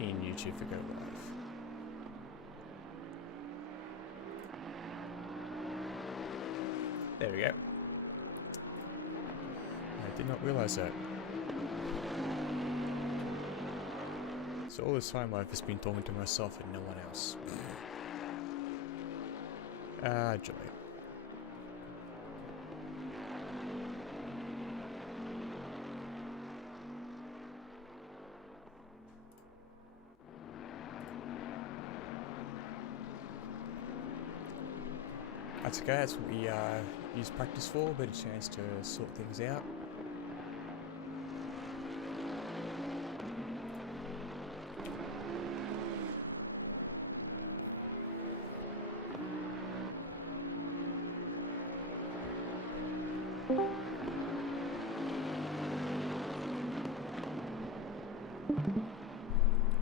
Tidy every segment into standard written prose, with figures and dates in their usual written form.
in YouTube for Go Live. There we go. I did not realize that. So all this time I've just been talking to myself and no one else. Joy. That's okay, that's what we use practice for, a bit of chance to sort things out.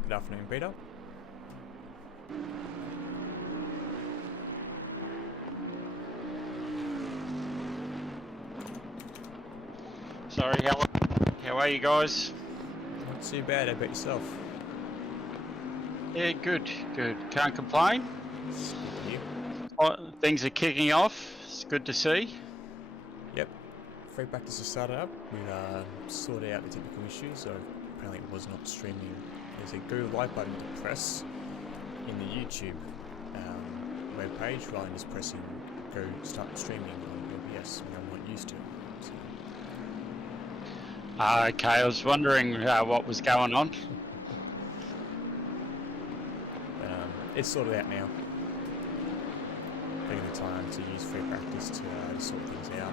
Good afternoon, Peter. Sorry, how are you guys? Not too bad, how about yourself? Yeah, good. Can't complain. Good you. Things are kicking off. It's good to see. Yep. Free practice has started up. We've sorted out the technical issues, so apparently it was not streaming. There's a Go Live button to press in the YouTube web page rather than just pressing Go Start Streaming on OBS, which I'm not used to. So. Okay, I was wondering what was going on. It's sorted out now. Taking the time to use free practice to sort things out.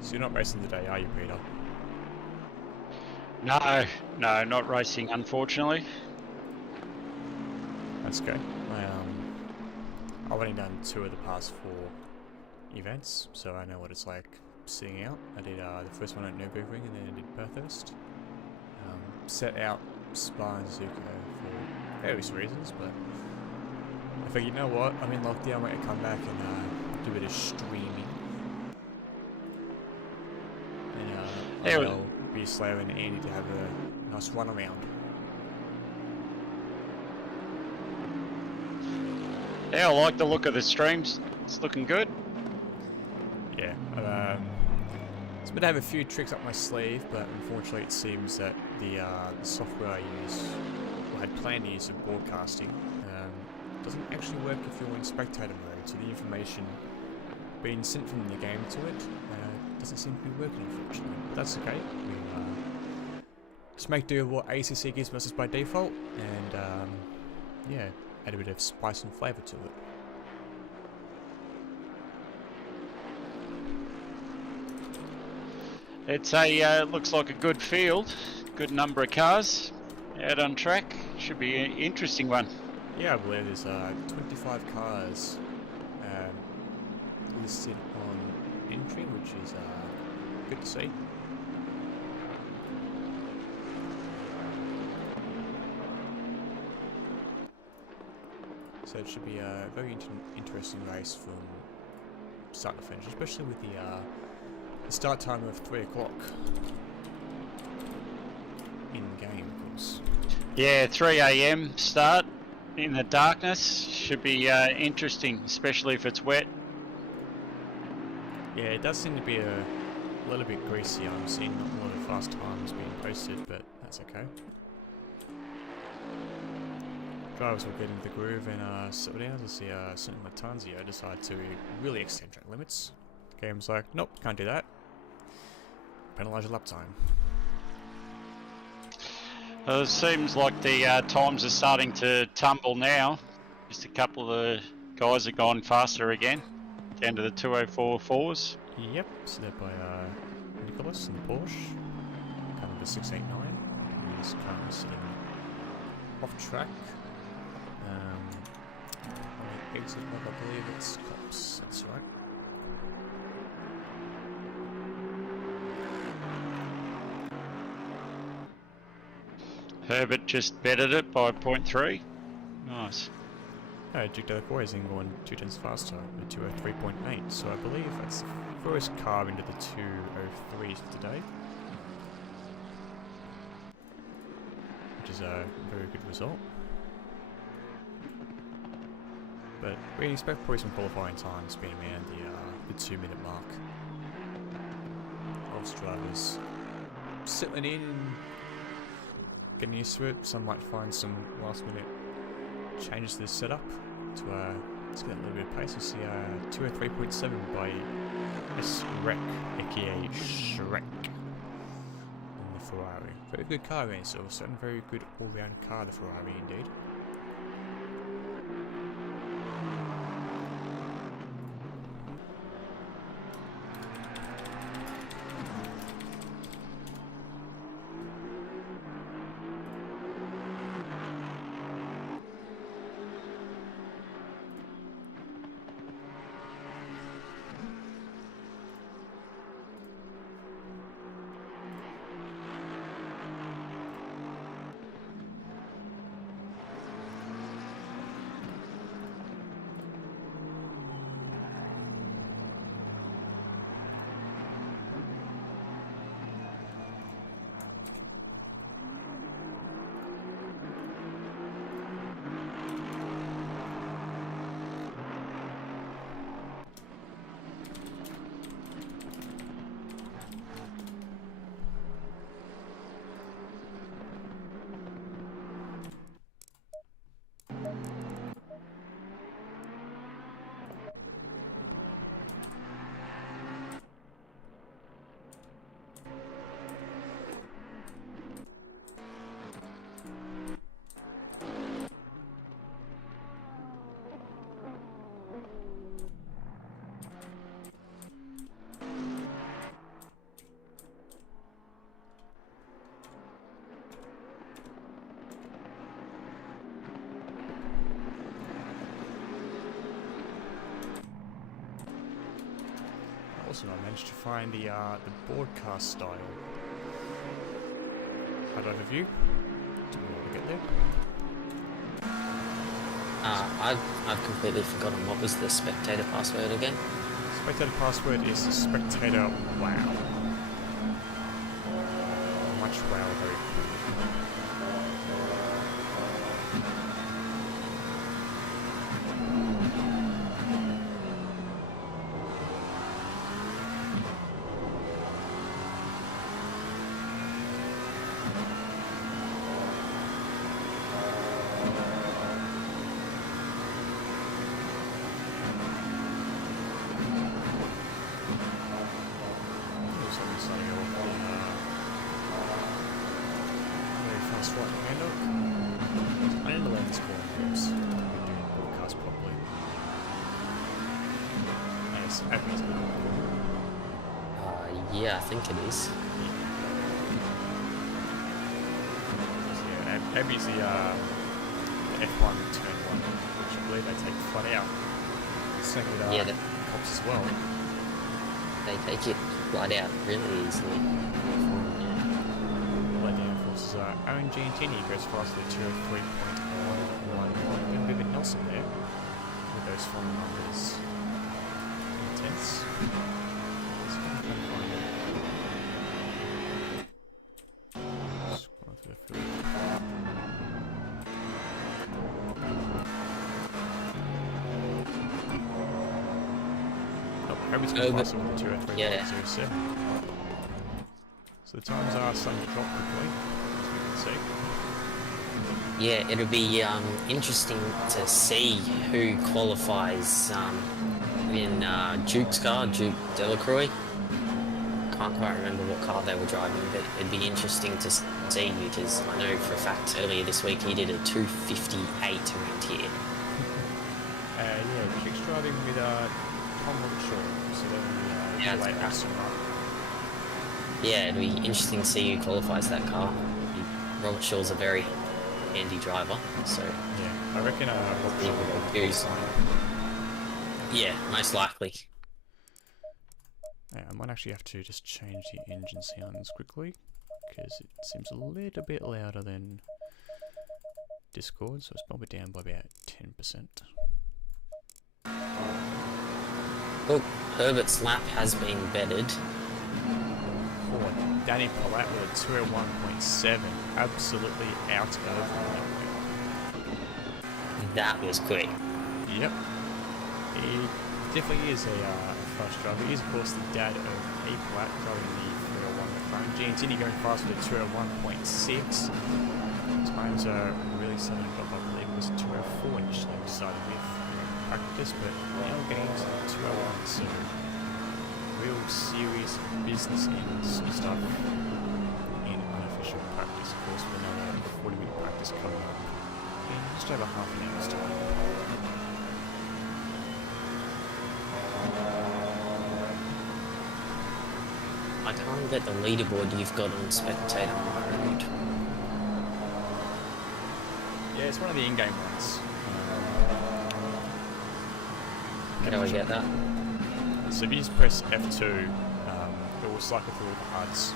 So you're not racing today, are you, Peter? No, not racing, unfortunately. That's okay. I've only done 2 of the past 4 events, so I know what it's like sitting out. I did the first one at Nürburgring and then I did Bathurst. Set out Spa and Zuko for various reasons, but I figured, you know what, I'm in lockdown, I'm going to come back and do a bit of streaming. I'll be Slayer and Andy to have a nice run around. Yeah, I like the look of the streams. It's looking good. Yeah, it's been to have a few tricks up my sleeve, but unfortunately it seems that the software I use, or had planned to use for broadcasting, doesn't actually work if you're in spectator mode, so the information being sent from the game to it doesn't seem to be working, unfortunately. But that's okay. We'll just make do with what ACC gives us by default, and yeah, add a bit of spice and flavour to it. It's a looks like a good field, good number of cars out on track. Should be an interesting one. Yeah, I believe there's 25 cars listed on entry, which is good to see. So it should be a very interesting race from start to finish, especially with the start time of 3 o'clock in game, of course. Yeah, 3 AM start in the darkness. Should be interesting, especially if it's wet. Yeah, it does seem to be a little bit greasy. I'm seeing not a lot of fast times being posted, but that's okay. Drivers will get into the groove and settle down. As see Sentinel Matanzio decide to really extend track limits. The game's like, nope, can't do that. Penalise your lap time. It seems like the times are starting to tumble now. Just a couple of the guys have gone faster again, down to the 204.4s. Yep, so they're by Nicholas in the Porsche, kind of the 689. He's currently sitting off track Exit map, I believe it's cops, that's right. Herbert just bettered it by 0.3. Nice. Duke Delacroix is going 2 tenths faster at 203.8, so I believe that's the first car into the 203s for today. Which is a very good result. But we expect probably some qualifying times being around the 2-minute mark. AUST drivers settling in and getting used to it. Some might find some last minute changes to the setup to let's get a little bit of pace. We see 203.7 by S-Rec, aka Shrek, in the Ferrari. Very good car there, so certainly very good all-round car, the Ferrari indeed. Also, I managed to find the broadcast style HUD overview. Do we want to get there? I've completely forgotten what was the spectator password again. Spectator password is spectator wow. Much wow, very cool. Yeah, I think it is. Yeah, Abby's the F1 turn 1, which I believe they take flat out. Same with yeah, cops as well. They take it flat out really easily. Light downforce is Owen Giantini goes faster at 203.11. And Vivian Nelson there with those final numbers. Intense. Yeah. So the times are starting to drop quickly, as we can see. Yeah, it'll be interesting to see who qualifies in Duke's car, Duke Delacroix. Can't quite remember what car they were driving, but it'd be interesting to see because I know for a fact earlier this week he did a 2:58 around here. Yeah, Duke's driving with Tom Shaw, so yeah, late Aston Martin. Yeah, it'll be interesting to see who qualifies that car. Robert Shaw's a very handy driver, so Yeah, I reckon Rob Yeah, Shaw will be use- fine. yeah, most likely. Yeah, I might actually have to just change the engine sounds quickly, because it seems a little bit louder than Discord, so it's probably down by about 10%. Oh, Herbert's lap has been bettered. Oh, Danny Palat with a 201.7, absolutely out of That was quick. Yep. He definitely is a fast driver. He is, of course, the dad of A. Platt, driving the 301 McLaren. Giantini going fast with a 201.6. Times are really starting to go up. I believe it was 204 initially we started with practice, but now we're getting to 201, so real serious business in stuff in unofficial practice. Of course, with another 40-minute practice coming up in just over half an hour's time. I can't get the leaderboard you've got on spectator mode. Yeah, it's one of the in-game ones. How do I get that? So if you just press F2, it will cycle through all the HUDs.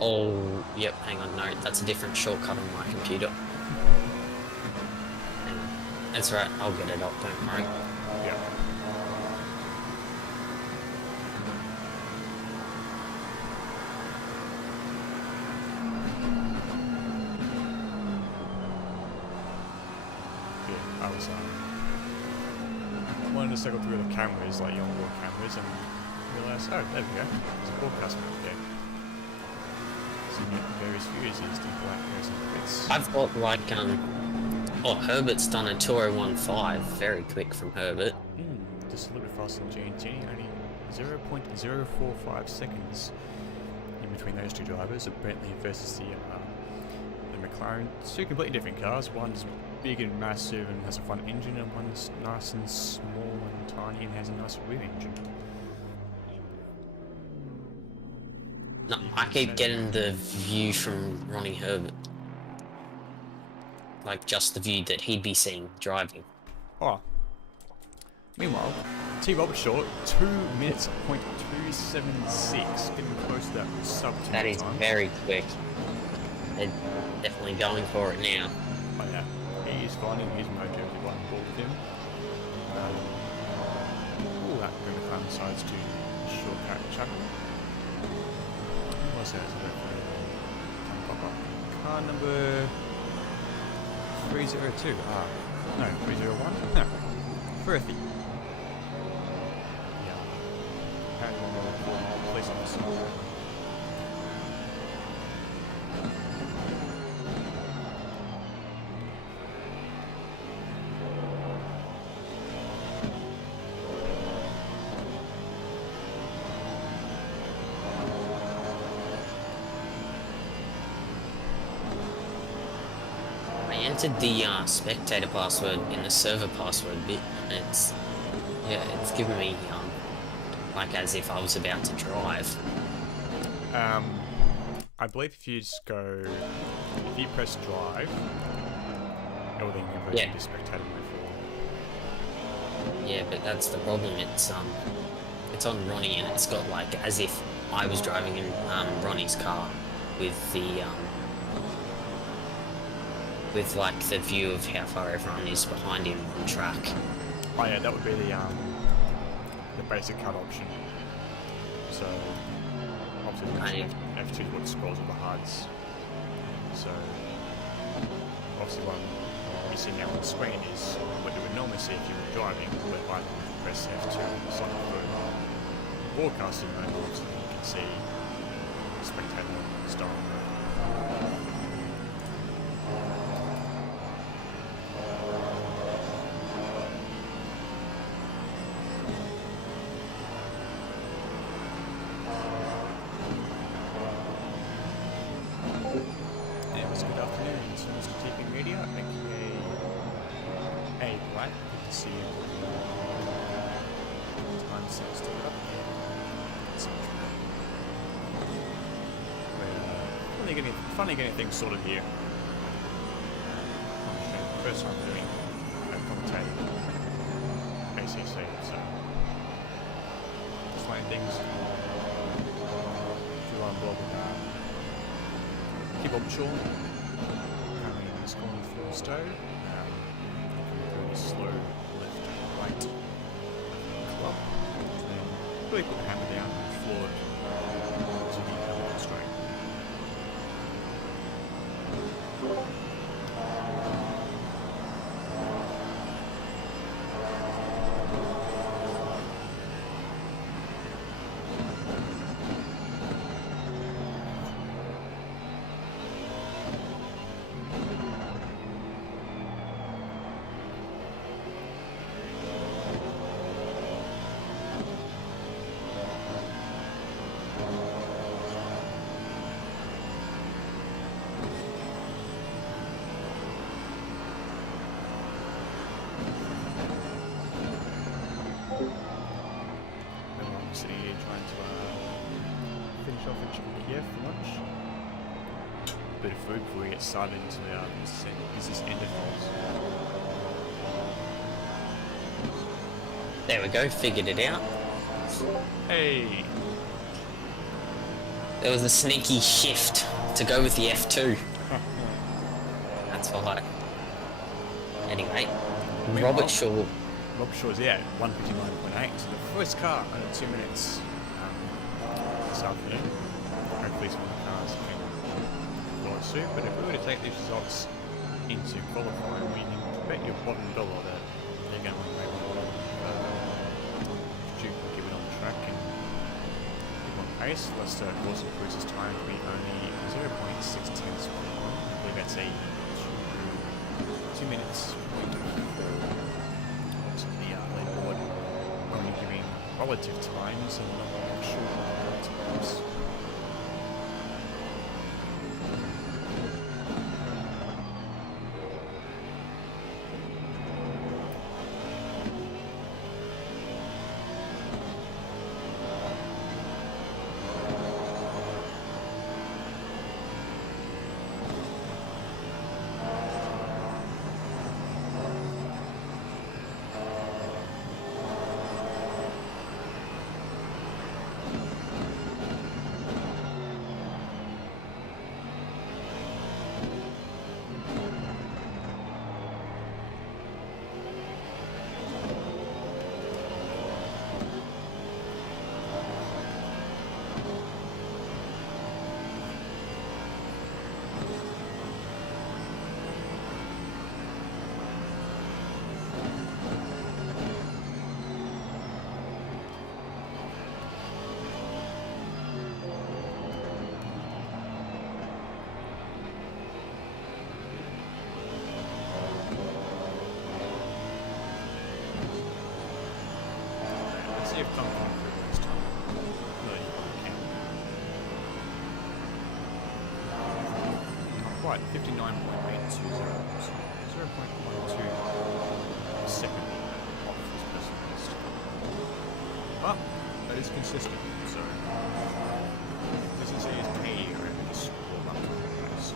Oh, yep, hang on, no, that's a different shortcut on my computer. Hang on. That's right, I'll get it up, don't worry. Yeah. Yeah, I was wanted to cycle through the cameras, like your onboard cameras, and realised, oh, there we go, there's a broadcast map there. So you get various views used in black racing bits. I've got like, oh, Herbert's done a 201.5, very quick from Herbert. Just a little bit faster than Giantini, only 0.045 seconds in between those two drivers, of Bentley versus the McLaren. Two completely different cars. One's big and massive and has a front engine, and one's nice and small and tiny and has a nice rear engine. No, I keep getting the view from Ronnie Herbert. Like, just the view that he'd be seeing driving. Oh. Meanwhile, T. Robert Short, 2 minutes, .276, getting close to that sub-2 That is time. very quick. They're definitely going for it now. Oh yeah, he is finding his mojo to one ball with him. That McLaren decides to shortcut chuckle. What's that? Car number 302. No, 301. No, 30. Yeah. Apparently, police officer. I entered the spectator password in the server password bit, and it's giving me like as if I was about to drive. I believe if you just go, if you press drive, everything will go to spectator mode Yeah, but that's the problem. It's on Ronnie, and it's got like as if I was driving in Ronnie's car with the with like the view of how far everyone is behind him on track. Oh yeah, that would be the basic cut option. So obviously F2 is what scrolls all the HUDs. So obviously what you see now on the screen is what you would normally see if you were driving, but I press F2 cycle through broadcasting mode, so you can see spectator style mode. See you. Time seems to be up. We're finally getting things sorted here. First time doing commentating ACC, so just letting things do our blog. Keep on shore. Currently in this corner for Stowe. Really slow left, right club. Then really put the hammer down and floor it to the other straight. Bit of food before we get started into this end of things. There we go, figured it out. Hey! There was a sneaky shift to go with the F2. That's why. Anyway, Robert Shaw. Robert Shaw's, yeah, 159.8. So the first car under 2 minutes this afternoon. Hopefully some of the cars can follow suit, but if we were to take these results into qualifying, we can bet your bottom dollar that they're going to win maybe a lot of Duke will give it on the track and keep on pace. Lester also improves his time to be only 0.6 tenths. I believe that's a 2 minutes point to the leaderboard, only giving relative times and not actual times. See if Tom can improve this time. Really, can. Not quite, 59.820. So 0.12 second off his personal best. But that is consistent, so doesn't say his P around this warm up pace.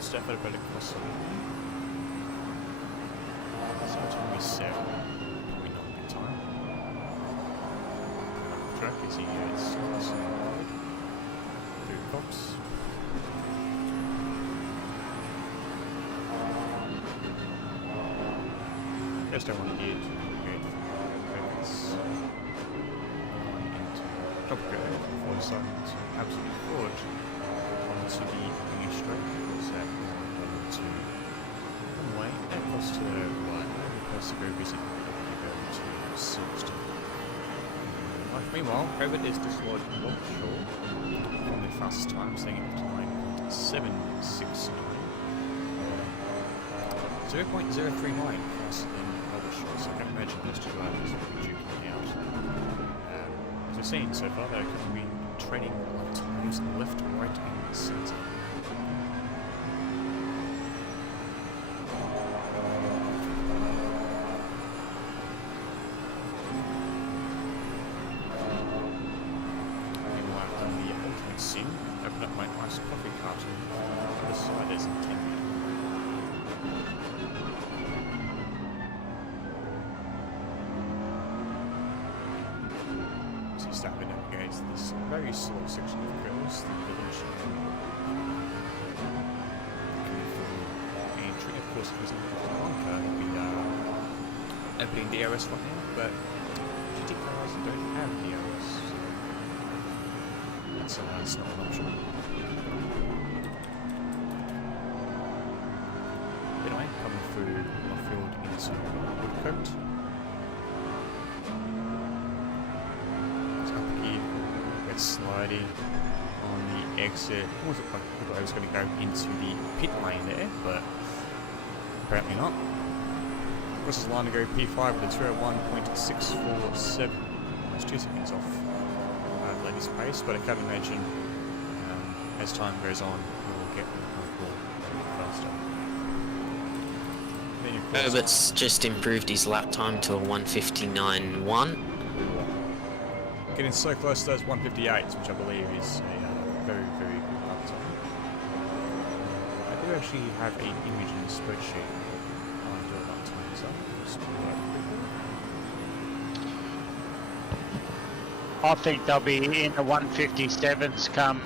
Stafford better cross the line. So it's going to be 7. Probably not good time. Track is he gets through Cox. Just don't want to get good focus. Top go before the side, so absolutely forward onto the wing straight. One way, and across to the right, across to go visit to Silverstone. Meanwhile, COVID is dislodged offshore from the fastest time, staying at 9.769. 0.039 faster than Overshot, so I can imagine those two drivers will be duking out. As we've seen so far, they're going to be trading lap times left, right, and centre. Meanwhile, I've done the Atomic Sim, opened up my nice coffee carton on the side as intended. Start to navigate this very slow section of girls, the village. Entry, of course, using the bunker, will be opening the AUST right now, but GT cars don't have the AUST, so that's not an option. Anyway, coming through my field into Woodcote. Sliding on the exit. It wasn't like I was going to go into the pit lane there, but apparently not. This is line to go P5 with a 201.647. Almost 2 seconds off the latest pace, but I can't imagine as time goes on we'll get faster. Herbert's just improved his lap time to a 1:59.1. Getting so close to those 158s, which I believe is a very, very good lap time. I do actually have an image in the spreadsheet on the lap times up. Just pull that quickly. I think they'll be in the 157s come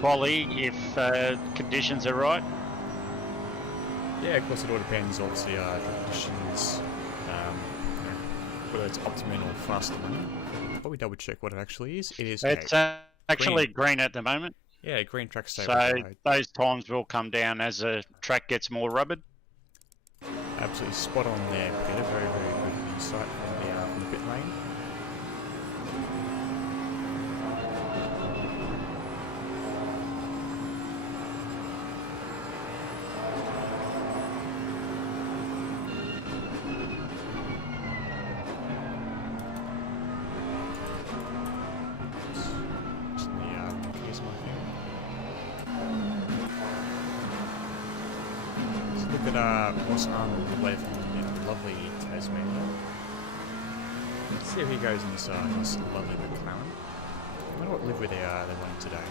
quali if conditions are right. Yeah, of course it all depends obviously conditions, whether it's optimum or faster running. Probably double check what it actually is. It is. It's actually green at the moment. Yeah, green track stable. So those times will come down as the track gets more rugged. Absolutely spot on there, Peter. Very, very good insight from the pit lane. Look at what's on left in lovely Tasmania. Let's see how he goes in this nice lovely McLaren. I wonder what livery they're running today.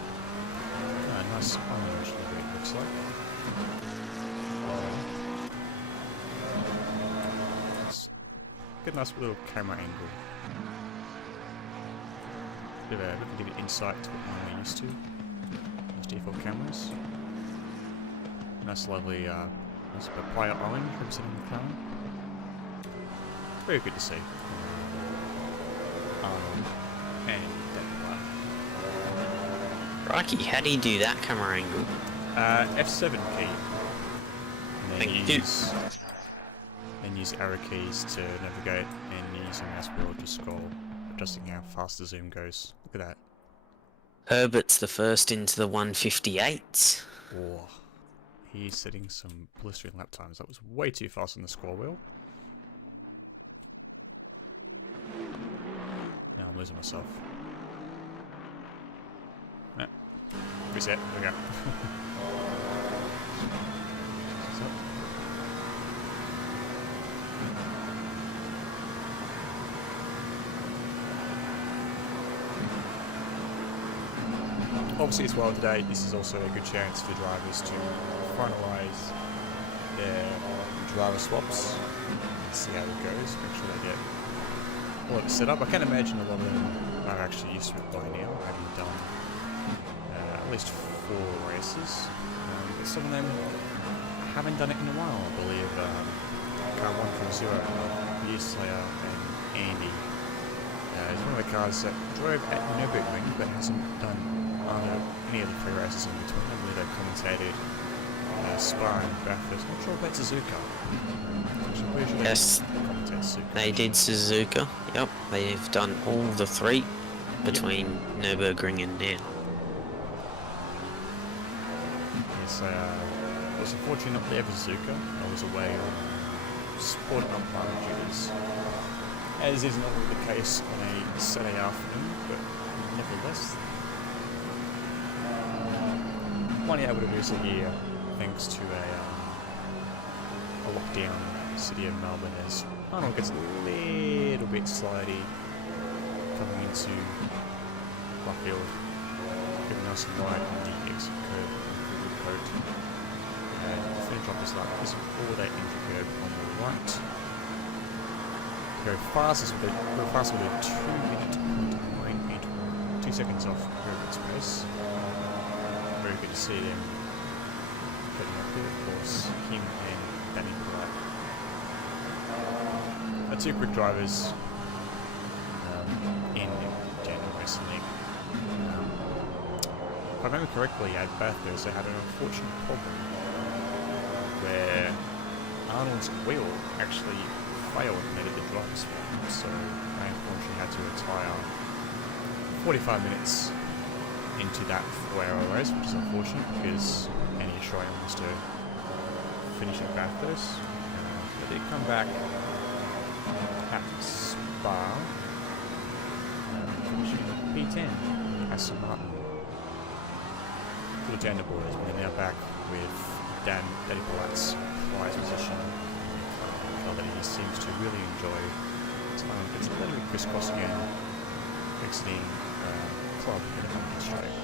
Nice orange livery it looks like. Get a nice little camera angle. Bit of a insight to what I'm used to. Those default cameras. Nice lovely nice multiplier orange representing the McLaren. Very good to see. And that Crikey, how do you do that camera angle? F7 key. And then use arrow keys to navigate and use a mouse wheel to scroll, adjusting how fast the zoom goes. Look at that. Herbert's the first into the 158. Oh, he's setting some blistering lap times. That was way too fast on the scroll wheel. Now I'm losing myself. No. Reset. There we go. Obviously as well today, this is also a good chance for drivers to finalise their driver swaps and see how it goes, make sure they get all of it set up. I can imagine a lot of them are actually used to it by now, having done at least 4 races. But some of them haven't done it in a while. I believe car 130, Slayer and Andy is one of the cars that drove at Nürburgring but hasn't done any of the 3 races in between. I believe they commentated Spa and Bathurst. Not sure about Suzuka. Yes, they did Suzuka. Yep, they've done all the 3 between Nürburgring and now. Yes, was unfortunately not there for Zuka. I was away supporting on private duties, as is normally the case on a Saturday afternoon, but nevertheless, one able to do so here thanks to a lockdown city of Melbourne, as Arnold gets a little bit slidey coming into Luffield, getting nice and wide on the exit curve of the coat. And the finish off this lap is before that entry curve on the right. Go fastest with a 2:09.81, 2 seconds off Herbert's pace. Very good to see them getting up here, of course, him and Danny Polite. Two quick drivers in Jandal Racing League. If I remember correctly, at Bathurst they had an unfortunate problem where Arnold's wheel actually failed and needed the drive spot, so they unfortunately had to retire 45 minutes into that 4-hour race, which is unfortunate because any Australian wants to finish at Bathurst. But they come back at Spa, finishing P10, Aston Martin. For the gender boys, we're now back with Danny Polite's prize position. That he seems to really enjoy. It's a little bit crisscross again, exiting club in a moment straight.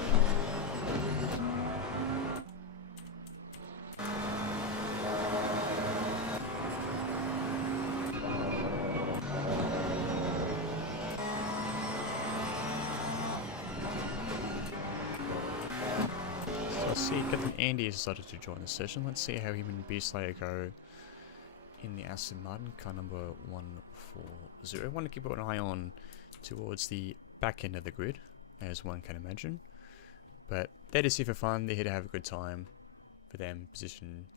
So I see Captain Andy has decided to join the session. Let's see how him and B-Slayer go in the Aston Martin, car number 140. I want to keep an eye on towards the back end of the grid, as one can imagine. But they're just here for fun, they're here to have a good time. For them, position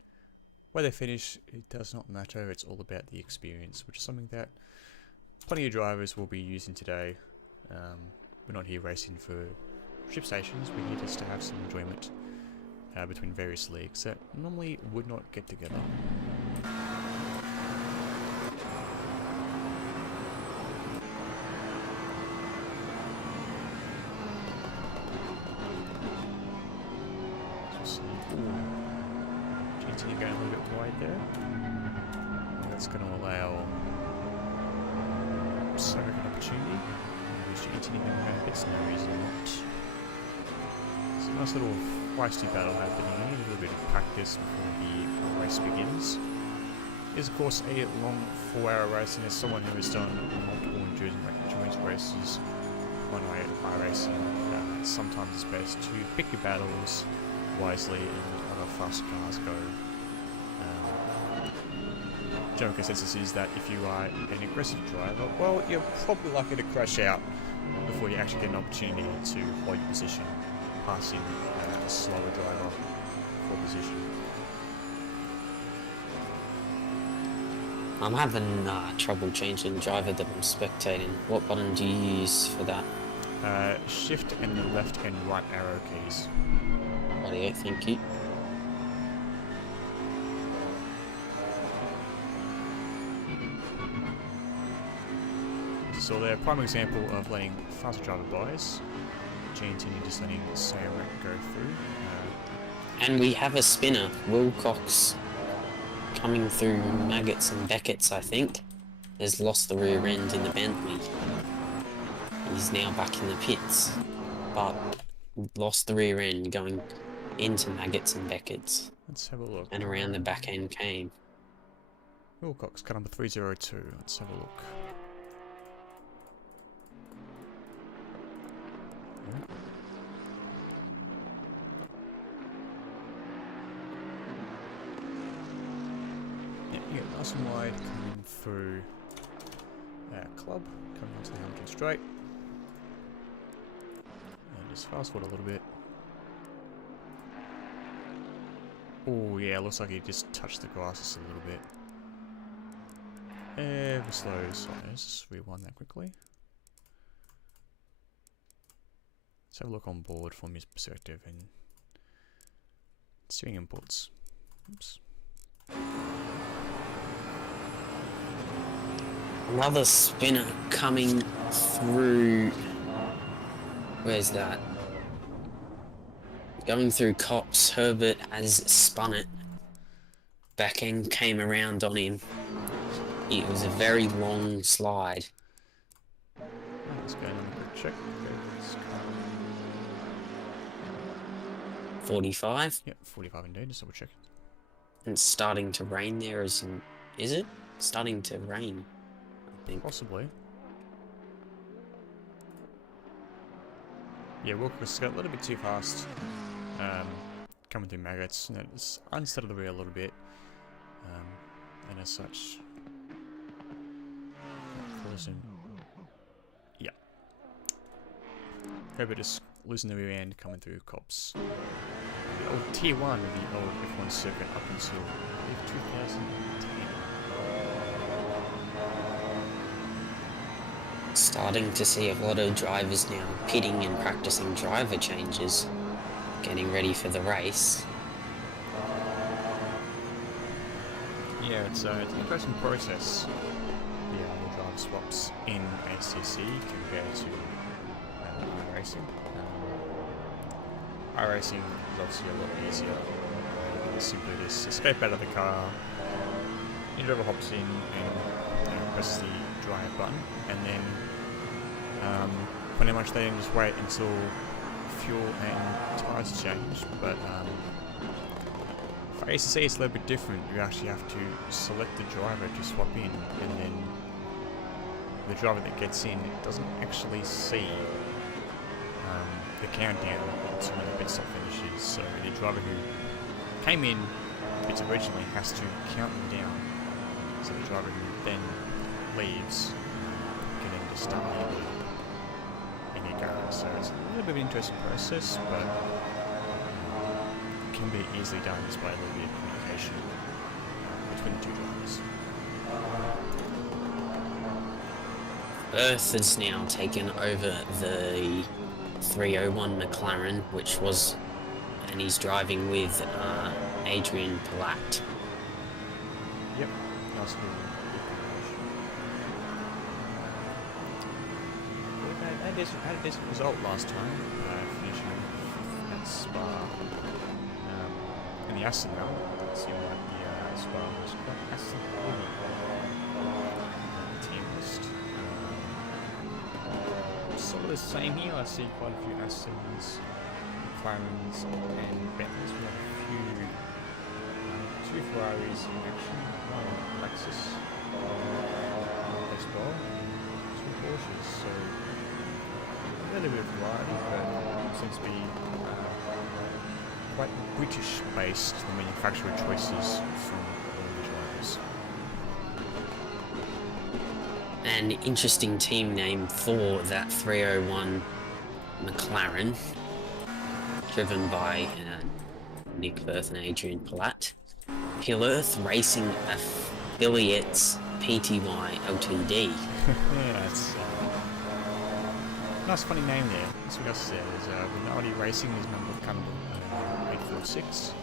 where they finish, it does not matter, it's all about the experience, which is something that plenty of drivers will be using today. We're not here racing for ship stations, we're here just to have some enjoyment between various leagues that normally would not get together. GT going a little bit wide there. That's going to allow so an opportunity. GT going around bits, no reason not. It's a nice little feisty battle happening here, a little bit of practice before the race begins. It is of course a long 4-hour race, and as someone who has done multiple endurance races on iRacing, sometimes it's best to pick your battles wisely and other fast cars go. General consensus is that if you are an aggressive driver, well, you're probably likely to crash out before you actually get an opportunity to hold your position, passing a slower driver for position. I'm having trouble changing the driver that I'm spectating. What button do you use for that? Shift and the left and right arrow keys. Audio, thank you. So they're a prime example of letting faster driver bias, GT just letting Sam go through. And we have a spinner, Wilcox, coming through Maggots and Beckett's, I think, has lost the rear end in the Bentley. He's now back in the pits, but lost the rear end going into Maggots and Beckett's. Let's have a look. And around the back end came. Wilcox, car number 302. Let's have a look. Yeah, you get nice and wide coming through club, coming onto the Hamilton straight. And just fast forward a little bit. Oh yeah, looks like he just touched the grass just a little bit. Ever slow, so let's just rewind that quickly. Let's have a look on board from his perspective and steering inputs. Oops. Another spinner coming through. Where's that? Going through Cops. Herbert has spun it. Back end came around on him. It was a very long slide. Let's go and quick check. 45. Yep, 45 indeed. Just double check. It's starting to rain there, is it? Starting to rain, I think. Possibly. Yeah, Wilcox got a little bit too fast. Coming through maggots, and it's unsettled the wheel a little bit. And as such, causing. Yeah. Herbert is losing the rear end coming through Cops. The old Tier 1 of the old F1 circuit up until, I believe, 2010. Starting to see a lot of drivers now pitting and practicing driver changes, getting ready for the race. Yeah, it's an interesting process, the driver swaps in ACC compared to iRacing. iRacing is obviously a lot easier. It's simply just escape out of the car, your driver hops in and presses the drive button, and then pretty much they just wait until fuel and tyres change. But for ACC it's a little bit different. You actually have to select the driver to swap in, and then the driver that gets in doesn't actually see the countdown to when the pit stop finishes. So the driver who came in pits originally has to count them down. So the driver who then leaves can then just start in your car. So it's a little bit of an interesting process, but can be easily done just by a little bit of communication between the two drivers. Earth has now taken over the 301 McLaren, and he's driving with Adrian Palat. Yep, nice little had a decent result last time, finishing at Spa. In the Aston now, it seemed like the Spa was quite Aston heavy. The team list. Sort of the same here. I see quite a few Astons, McLarens, and Bentleys. We have a few, two Ferraris in action, one Lexus as well, two Porsches. So a little bit of variety, but seems to be quite British-based, the manufacturer choices from all the drivers. An interesting team name for that 301 McLaren, driven by Nick Firth and Adrian Palat. Pillarth Racing Affiliates Pty Ltd. Yeah, it's nice funny name there. That's what else said is Rinaldi Racing is number 846.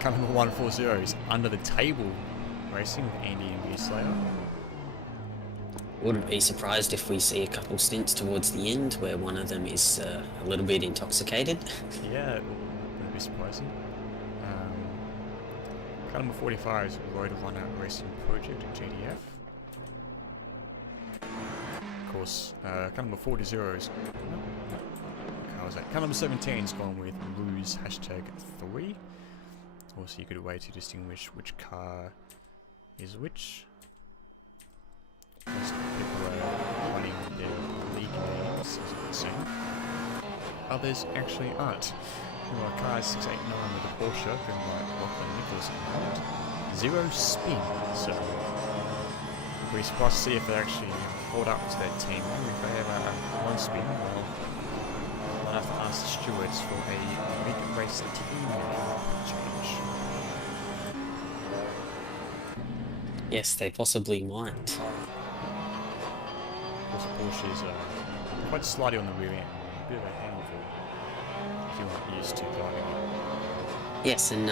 Car number 140 is Under the Table Racing with Andy and Slater. Wouldn't be surprised if we see a couple stints towards the end where one of them is a little bit intoxicated. Yeah, it wouldn't be surprising. Car number 45 is Road Runner Racing Project at GDF. Of course, car number 40 is... How was that? Car number 17 is gone with Ruse #3. Also, you could a way to distinguish which car is which. Most people are running their league names, as you can see. Others actually aren't. Well, car 689 with a Porsche, driven by Lachlan Nicholas and Zero Spin. So, we're surprised to see if they actually hold up to their team. Maybe if they have one spin, we'll have to ask the stewards for a mid-race team change. Yes, they possibly might. Of course, Porsche is quite slidey on the rear end, a bit of a handful if you're not used to driving it. Yes, and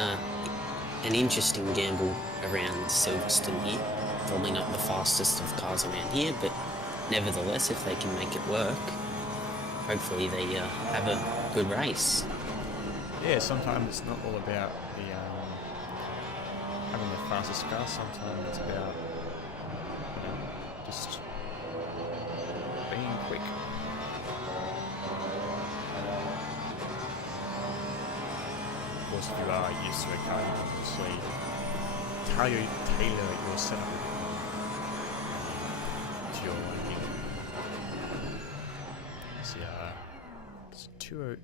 an interesting gamble around Silverstone here. Probably not the fastest of cars around here, but nevertheless, if they can make it work, hopefully they have a good race. Yeah, sometimes it's not all about the having the fastest car. Sometimes it's about just being quick. Of course, if you are used to a car, you can obviously tailor your setup to your liking. So it's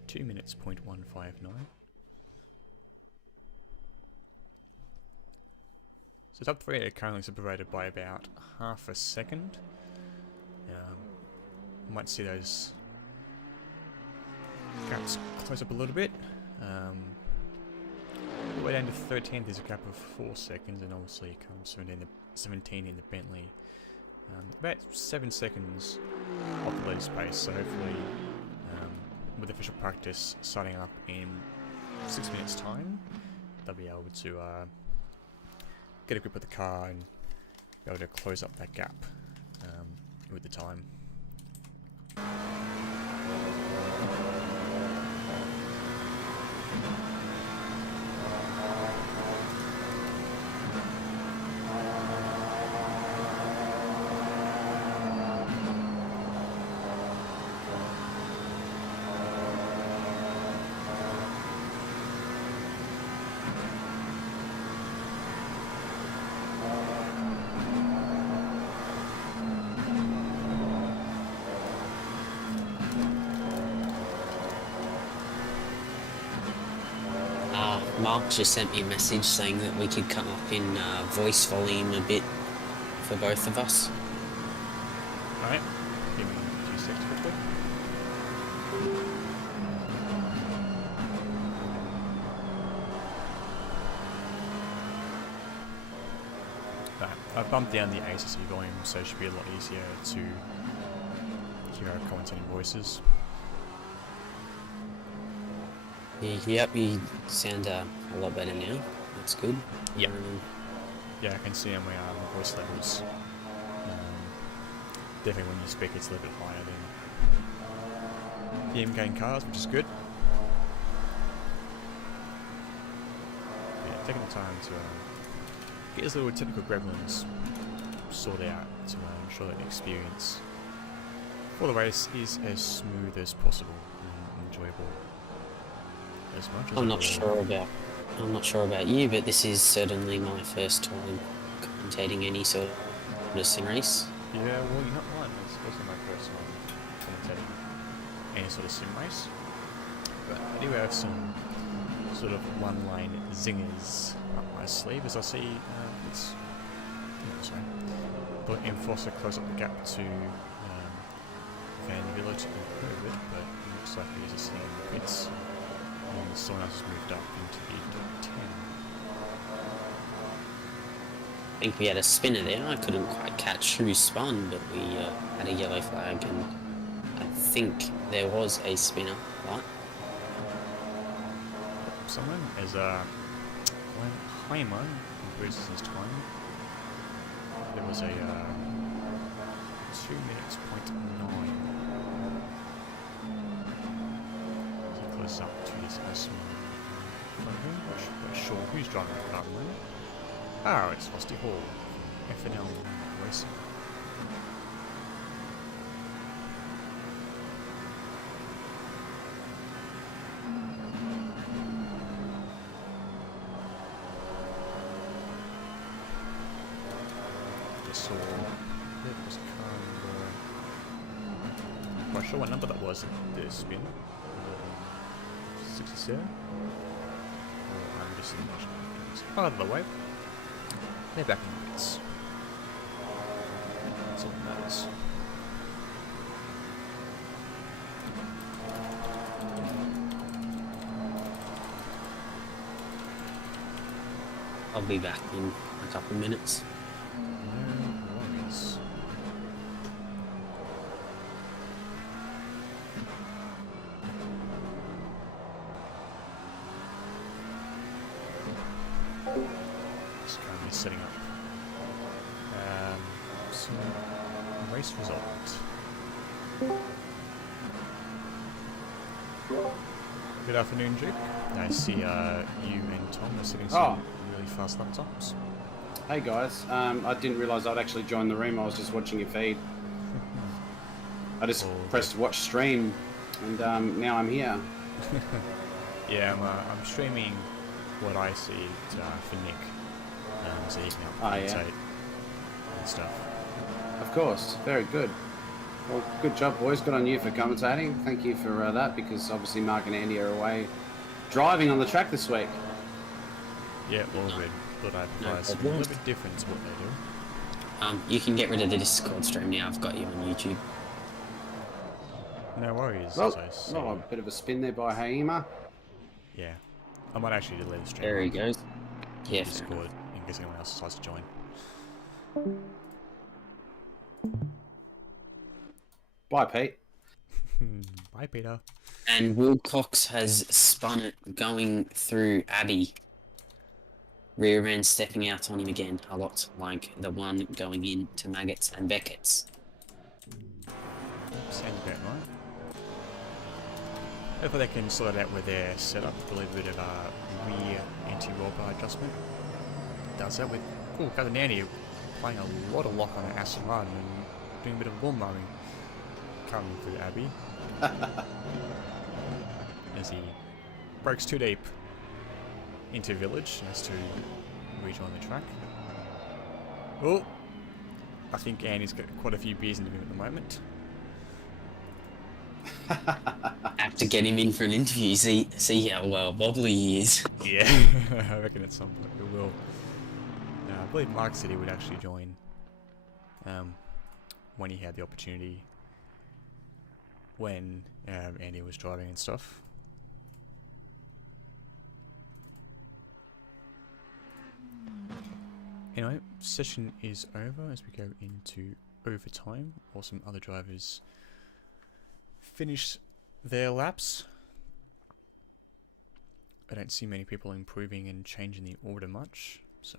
2 minutes, 0.159. So top 3 are currently separated by about half a second. Might see those gaps close up a little bit. All the way down to 13th is a gap of 4 seconds, and obviously it comes 17 in the Bentley. About 7 seconds off the lead space, so hopefully with official practice starting up in 6 minutes time, they'll be able to get a grip of the car and be able to close up that gap with the time. Mark just sent me a message saying that we could come up in voice volume a bit for both of us. Alright, give me 2 seconds quickly. Right, I've bumped down the AUST volume so it should be a lot easier to hear our commentating voices. Yep, you sound a lot better now. That's good. Yeah. Yeah, I can see on my voice levels. Definitely when you speak it's a little bit higher than the in-game cars, which is good. Yeah, taking the time to get those little technical gremlins sorted out to ensure that the experience for the race is as smooth as possible and enjoyable. As much as I'm not sure about you, but this is certainly my first time commentating any sort of sim race. Yeah, well, you're not lying. It's also my first time commentating any sort of sim race. But I do have some sort of one-lane zingers up my sleeve, as I see the enforcer close up the gap to Van Villa to improve it, but it looks like he's just seeing pits. And someone else has moved up into the top 10. I think we had a spinner there. I couldn't quite catch who spun, but we had a yellow flag, and I think there was a spinner. Right? Someone is when Heimer increases his time. There was a 2 minutes, 0.9. Close up to this small. I'm not sure who's driving the car at the moment. Oh, it's Rusty Hall. FNL Racing. Just saw there was a car number. I'm quite sure what number that was at the spin. 67? I'm just imagining things. Out of the way. They're back in the pits. That's all that matters. I'll be back in a couple of minutes. No worries. awesome race result. Good afternoon, Duke. I see you and Tom are sitting some really fast laptops. Hey guys, I didn't realise I'd actually joined the room. I was just watching your feed. I just pressed watch stream, and now I'm here. Yeah, I'm streaming what I see for Nick, so he can help commentate and stuff. Of course, very good. Well, good job, boys. Good on you for commentating. Thank you for that, because obviously Mark and Andy are away driving on the track this week. Yeah, all good. Thought I'd try something a little bit different to what they do. You can get rid of the Discord stream now. I've got you on YouTube. No worries. Well, a bit of a spin there by Haima. Yeah, I might actually delete the stream. There he goes. Yeah, Discord, in case anyone else decides to join. Bye, Pete. Bye, Peter. And Wilcox has spun it going through Abbey. Rear end stepping out on him again, a lot like the one going into Maggots and Beckett's. Sounds about right. Hopefully they can sort it out with their setup, a little bit of rear anti-roll bar adjustment. Does that with Cousin Nanny playing a lot of lock on an acid run and doing a bit of lawn mowing coming through Abbey. As he breaks too deep into village and has to rejoin the track. Oh, I think Andy's got quite a few beers in him at the moment. Have to get him in for an interview, see how wobbly he is. Yeah, I reckon at some point we will. I believe Mark said he would actually join when he had the opportunity, when Andy was driving and stuff. Anyway, session is over as we go into overtime, while some other drivers finish their laps. I don't see many people improving and changing the order much, so...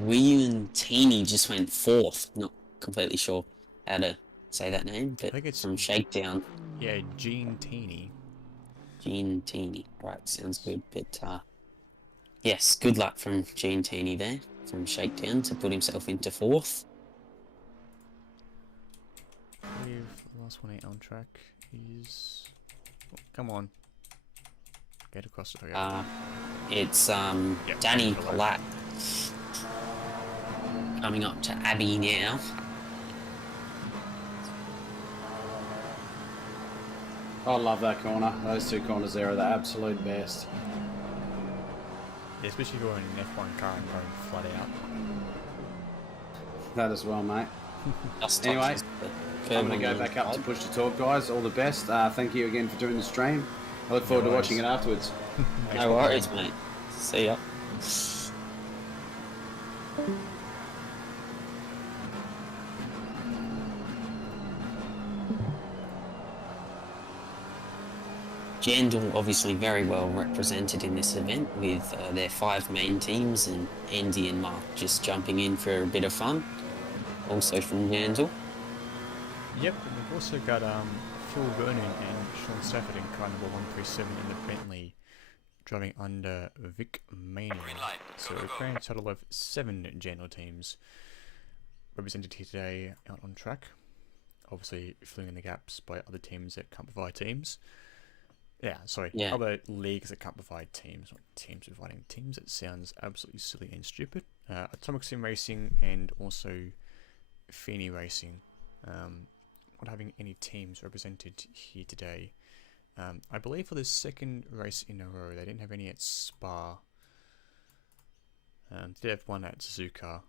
William Teeny just went fourth. Not completely sure how to say that name, but I think it's from Shakedown. Yeah, Gene Teeny. Gene Teeny. Right, sounds good, but yes, good luck from Gene Teeny there, from Shakedown, to put himself into fourth. I believe the last one on track is... Oh, come on. Get across it. Okay. It's Danny Palat coming up to Abbey now. I love that corner. Those two corners there are the absolute best. Yeah, especially if you're in an F1 car and going flat out. That as well, mate. Just Anyway, I'm I'm going to go back up to push to talk, guys. All the best. Thank you again for doing the stream. I look forward to watching it afterwards. No worries, mate. See ya. Jandal obviously very well represented in this event with their 5 main teams, and Andy and Mark just jumping in for a bit of fun. Also from Jandal. Yep, and we've also got Phil Vernon and Sean Stafford in car number 137 in the Bentley, driving under Vic Mania. So a grand total of 7 Jandal teams represented here today out on track. Obviously filling in the gaps by other teams that can't provide teams. Other leagues that can't provide teams, not teams providing teams. That sounds absolutely silly and stupid. Atomic Sim Racing and also Feeney Racing, not having any teams represented here today. I believe for the second race in a row, they didn't have any at Spa. They did have one at Suzuka,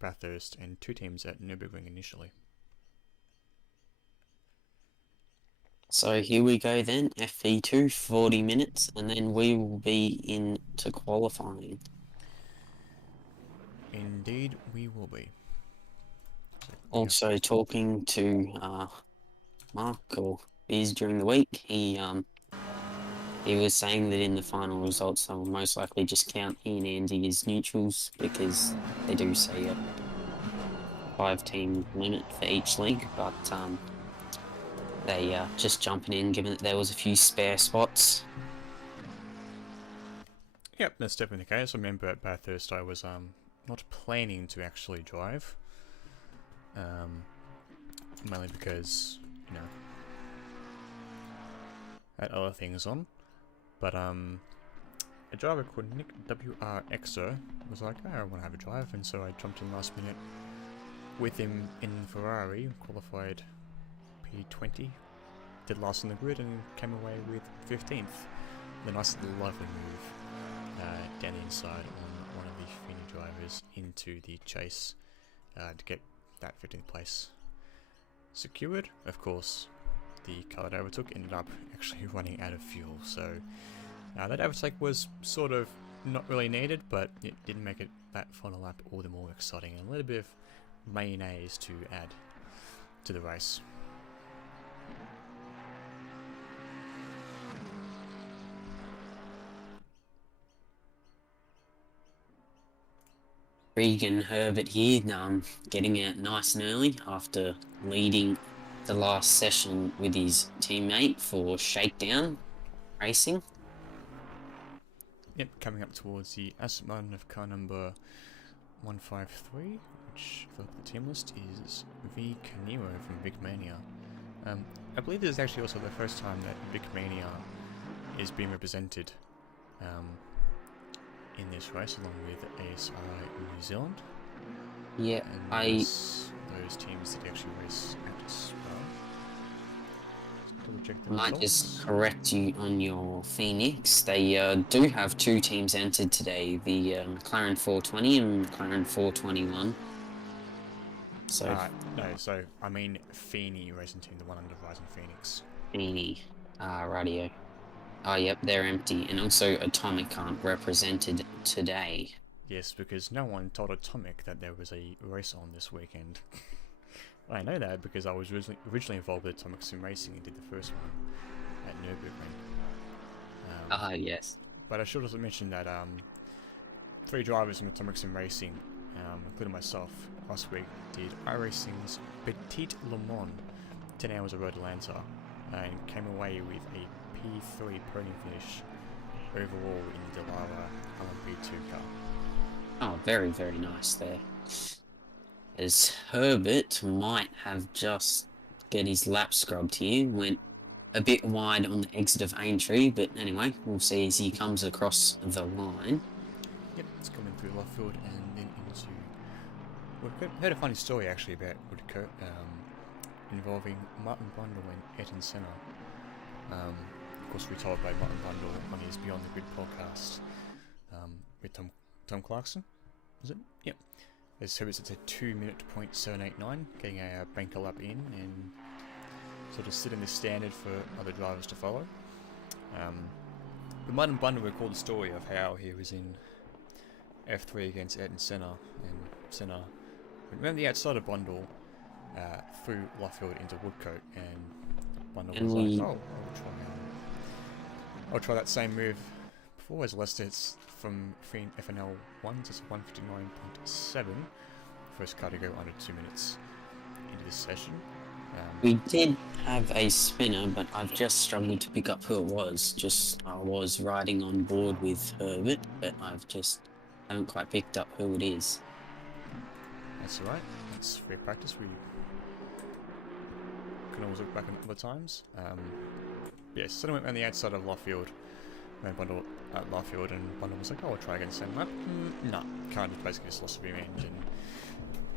Bathurst, and 2 teams at Nürburgring initially. So here we go then, FP2, 40 minutes, and then we will be into qualifying. Indeed, we will be. Also talking to Mark or Biz during the week. He he was saying that in the final results, they will most likely just count he and Andy as neutrals because they do say a 5-team limit for each league, but they just jumping in given that there was a few spare spots. Yep, that's definitely the case. I remember at Bathurst I was not planning to actually drive. Mainly because, you know, I had other things on. But a driver called Nick WRXO was like, oh, I want to have a drive, and so I jumped in last minute with him in Ferrari, qualified P20, did last in the grid and came away with 15th. A nice lovely move down the inside on one of the Fini drivers into the chase to get that 15th place secured. Of course, the car that I overtook ended up actually running out of fuel, so that overtake was sort of not really needed, but it did make it that final lap all the more exciting and a little bit of mayonnaise to add to the race. Regan Herbert here, getting out nice and early after leading the last session with his teammate for Shakedown Racing. Yep, coming up towards the asymptote of car number 153, which for the team list is V Canero from Big Mania. I believe this is actually also the first time that Big Mania is being represented in this race, along with ASI New Zealand. Yeah, and those teams that actually race at as well. Double check the might results. just correct you on your Phoenix. They do have 2 teams entered today, the McLaren 420 and McLaren 421. So no, so I mean Feeney racing team, the one under Rising Phoenix. Feeney, radio. Oh, yep, they're empty. And also Atomic aren't represented today. Yes, because no one told Atomic that there was a race on this weekend. I know that because I was originally involved with Atomic Sim Racing and did the first one at Nürburgring. Yes. But I should also mention that 3 drivers from Atomic Sim Racing, including myself, last week did iRacing's Petite Le Mans 10 hours of Road Atlanta and came away with a P3 podium finish overall in the Delara LMP2 car. Oh, very, very nice there. As Herbert might have just get his lap scrubbed here, went a bit wide on the exit of Aintree, but anyway, we'll see as he comes across the line. Yep, it's coming through Lovefield and then into Woodcote. I heard a funny story actually about Woodcote involving Martin Bundle and Etten Senna. Of course, we told about Martin Bundle on his Beyond the Grid podcast with Tom Clarkson, is it? Yep. As Herbert's at a 2:07.89, getting a banker lap in and sort of setting the standard for other drivers to follow. But Martin Bundle recalled the story of how he was in F3 against Ayrton Senna, and Senna went around the outside of Bundle through Luffield into Woodcote, and Bundle was like, oh, I'll try that same move before, as Leicester it's from FNL 1 to 159.7, first car to go under 2 minutes into this session. We did have a spinner, but I've just struggled to pick up who it was. I was riding on board with Herbert, but haven't quite picked up who it is. That's alright, that's free practice. We can always look back on other times. Yes, so I went around the outside of Luffield, ran Bundle at Luffield, and Bundle was like, oh, I'll try again the same lap. No, car just basically just lost a beam end and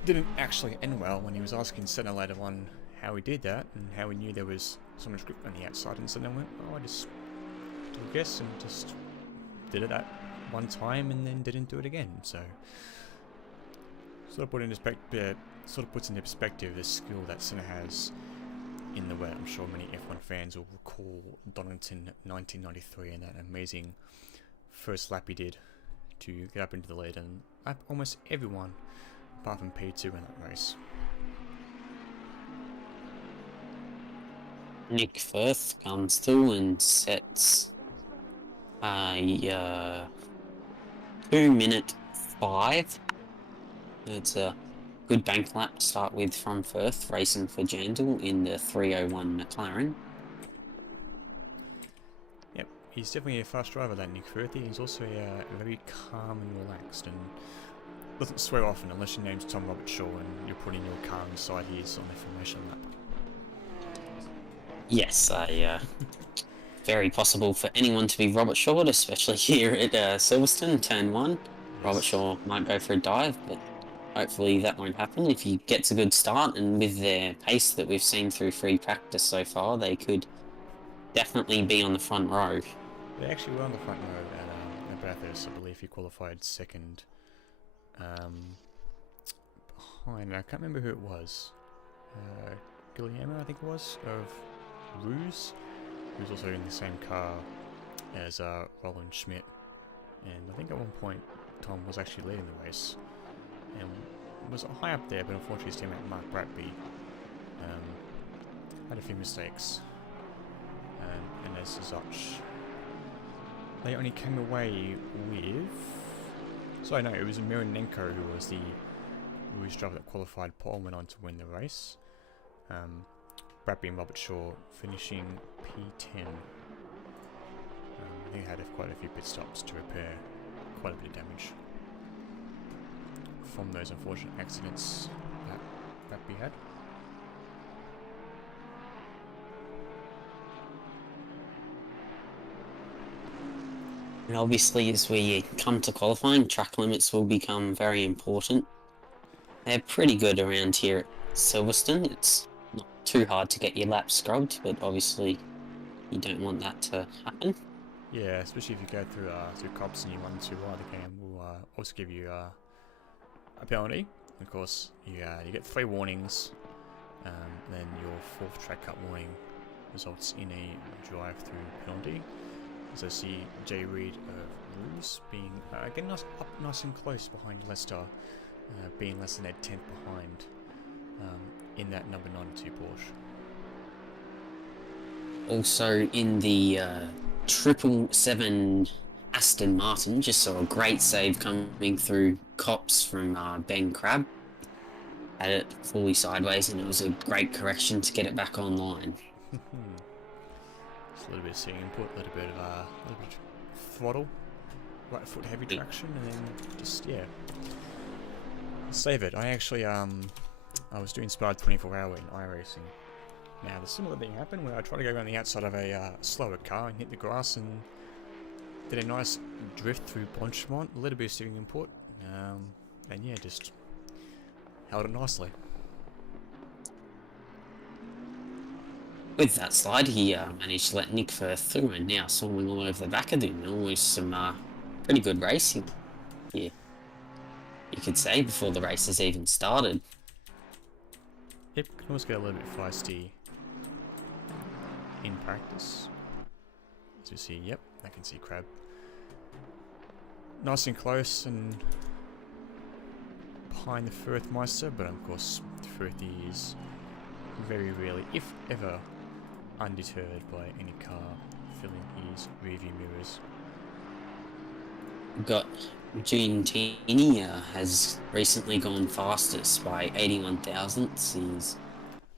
didn't actually end well when he was asking Senna later on how he did that and how he knew there was so much grip on the outside, and Senna went, oh, I just took a guess and just did it that one time and then didn't do it again. So sort of puts into perspective the skill that Senna has in the wet. I'm sure many F1 fans will recall Donington 1993 and that amazing first lap he did to get up into the lead and lap almost everyone apart from P2 in that race. Nick Firth comes through and sets 2 minute 5. It's a good bank lap to start with from Firth, racing for Jandal in the 301 McLaren. Yep, he's definitely a fast driver, that Nick Firth. He's also very calm and relaxed, and doesn't swear often unless your name's Tom Robert Shaw and you're putting your car inside his on the formation lap. Yes, very possible for anyone to be Robert Shaw, especially here at Silverstone, turn 1. Yes. Robert Shaw might go for a dive, but hopefully that won't happen. If he gets a good start, and with their pace that we've seen through free practice so far, they could definitely be on the front row. They actually were on the front row at Bathurst. I believe he qualified second. Behind, I can't remember who it was. Guillermo, I think it was, of Ruse, who's also in the same car as Roland Schmidt. And I think at one point Tom was actually leading the race and was high up there, but unfortunately his teammate Mark Bradby had a few mistakes. And as such, they only came away with... Sorry, no, it was Mironenko who was the Rouge driver that qualified pole and went on to win the race. Bradby and Robert Shaw finishing P10. They had quite a few pit stops to repair quite a bit of damage from those unfortunate accidents that Bradby had. And obviously, as we come to qualifying, track limits will become very important. They're pretty good around here at Silverstone. It's not too hard to get your laps scrubbed, but obviously you don't want that to happen. Yeah, especially if you go through cops and you run too hard, the game will also give you a penalty. Of course, you get 3 warnings, then your 4th track cut warning results in a drive-through penalty. As I see Jay Reid of Ruse being getting us up nice and close behind Leicester, being less than a 10th behind in that number 92 Porsche. Also in the 777 Aston Martin, just saw a great save coming through cops from Ben Crabb. Had it fully sideways, and it was a great correction to get it back online. Just a little bit of seeing input, a little bit of throttle, right foot heavy traction, and then just save it. I actually I was doing Spa 24-hour in iRacing. Now the similar thing happened where I tried to go around the outside of a slower car and hit the grass and did a nice drift through Blanchemont, a little bit of steering input, and yeah, just held it nicely. With that slide, he managed to let Nick Firth through, and now swarming all over the back of him. Almost some pretty good racing, yeah, you could say, before the race has even started. Yep, can always get a little bit feisty in practice. As you see, yep, I can see Crab. Nice and close and behind the Firthmeister, but of course Firth is very rarely, if ever, undeterred by any car filling his rearview mirrors. Got Giantini has recently gone fastest by 81 thousandths. His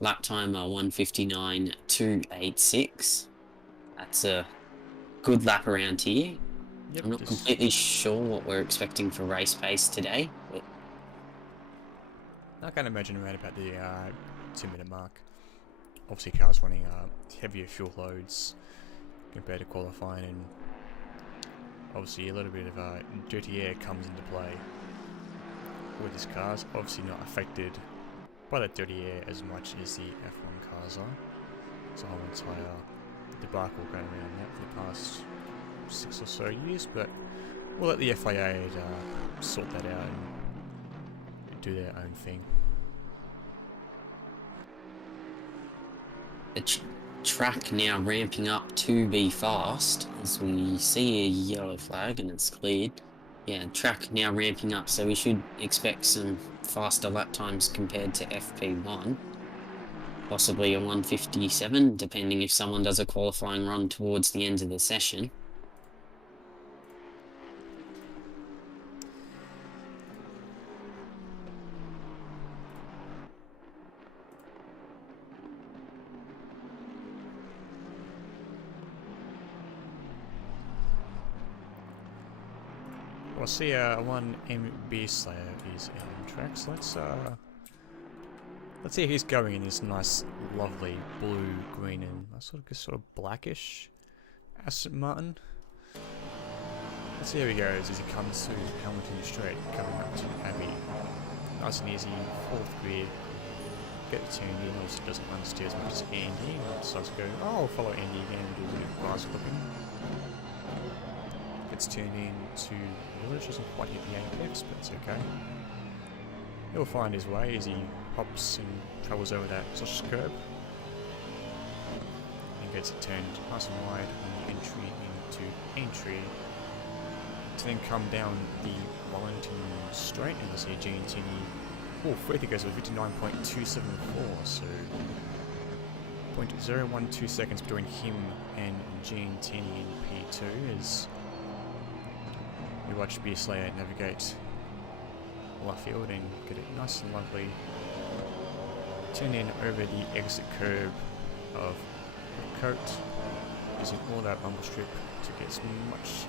lap time 1:59.286. That's a good lap around here. Yep, I'm not completely sure what we're expecting for race pace today, but I can imagine around about the 2-minute mark. Obviously cars running heavier fuel loads compared to qualifying, and obviously a little bit of dirty air comes into play with these cars. Obviously not affected by that dirty air as much as the F1 cars are. It's a whole entire debacle going around that for the past 6 or so years, but we'll let the FIA sort that out and do their own thing. the track now ramping up to be fast as we see a yellow flag and it's cleared. Yeah, track now ramping up, so we should expect some faster lap times compared to FP1. Possibly a 1:57, depending if someone does a qualifying run towards the end of the session. I see one MB Slayer is in tracks. Let's see how he's going in this nice, lovely blue, green, and sort of blackish Aston Martin. Let's see how he goes as he comes through Hamilton Straight, coming up to Abbey. Nice and easy, 4th grid. Get the turn in, also doesn't understeer as much as Andy. Decides to go, oh, I'll follow Andy again and do a bit of grass flipping. Gets turned in to Village, doesn't quite hit the apex, but it's okay. He'll find his way as he hops and travels over that sausage curb. And gets it turned nice and wide on the entry into Aintree. To then come down the Wellington Straight, and you'll see G&T. Oh, Freethy goes with 59.274, so 0.012 seconds between him and G&T in P2 as we watch B Slayer navigate Luffield and get it nice and lovely. Turn in over the exit curb of Coat, using all that rumble strip to get as much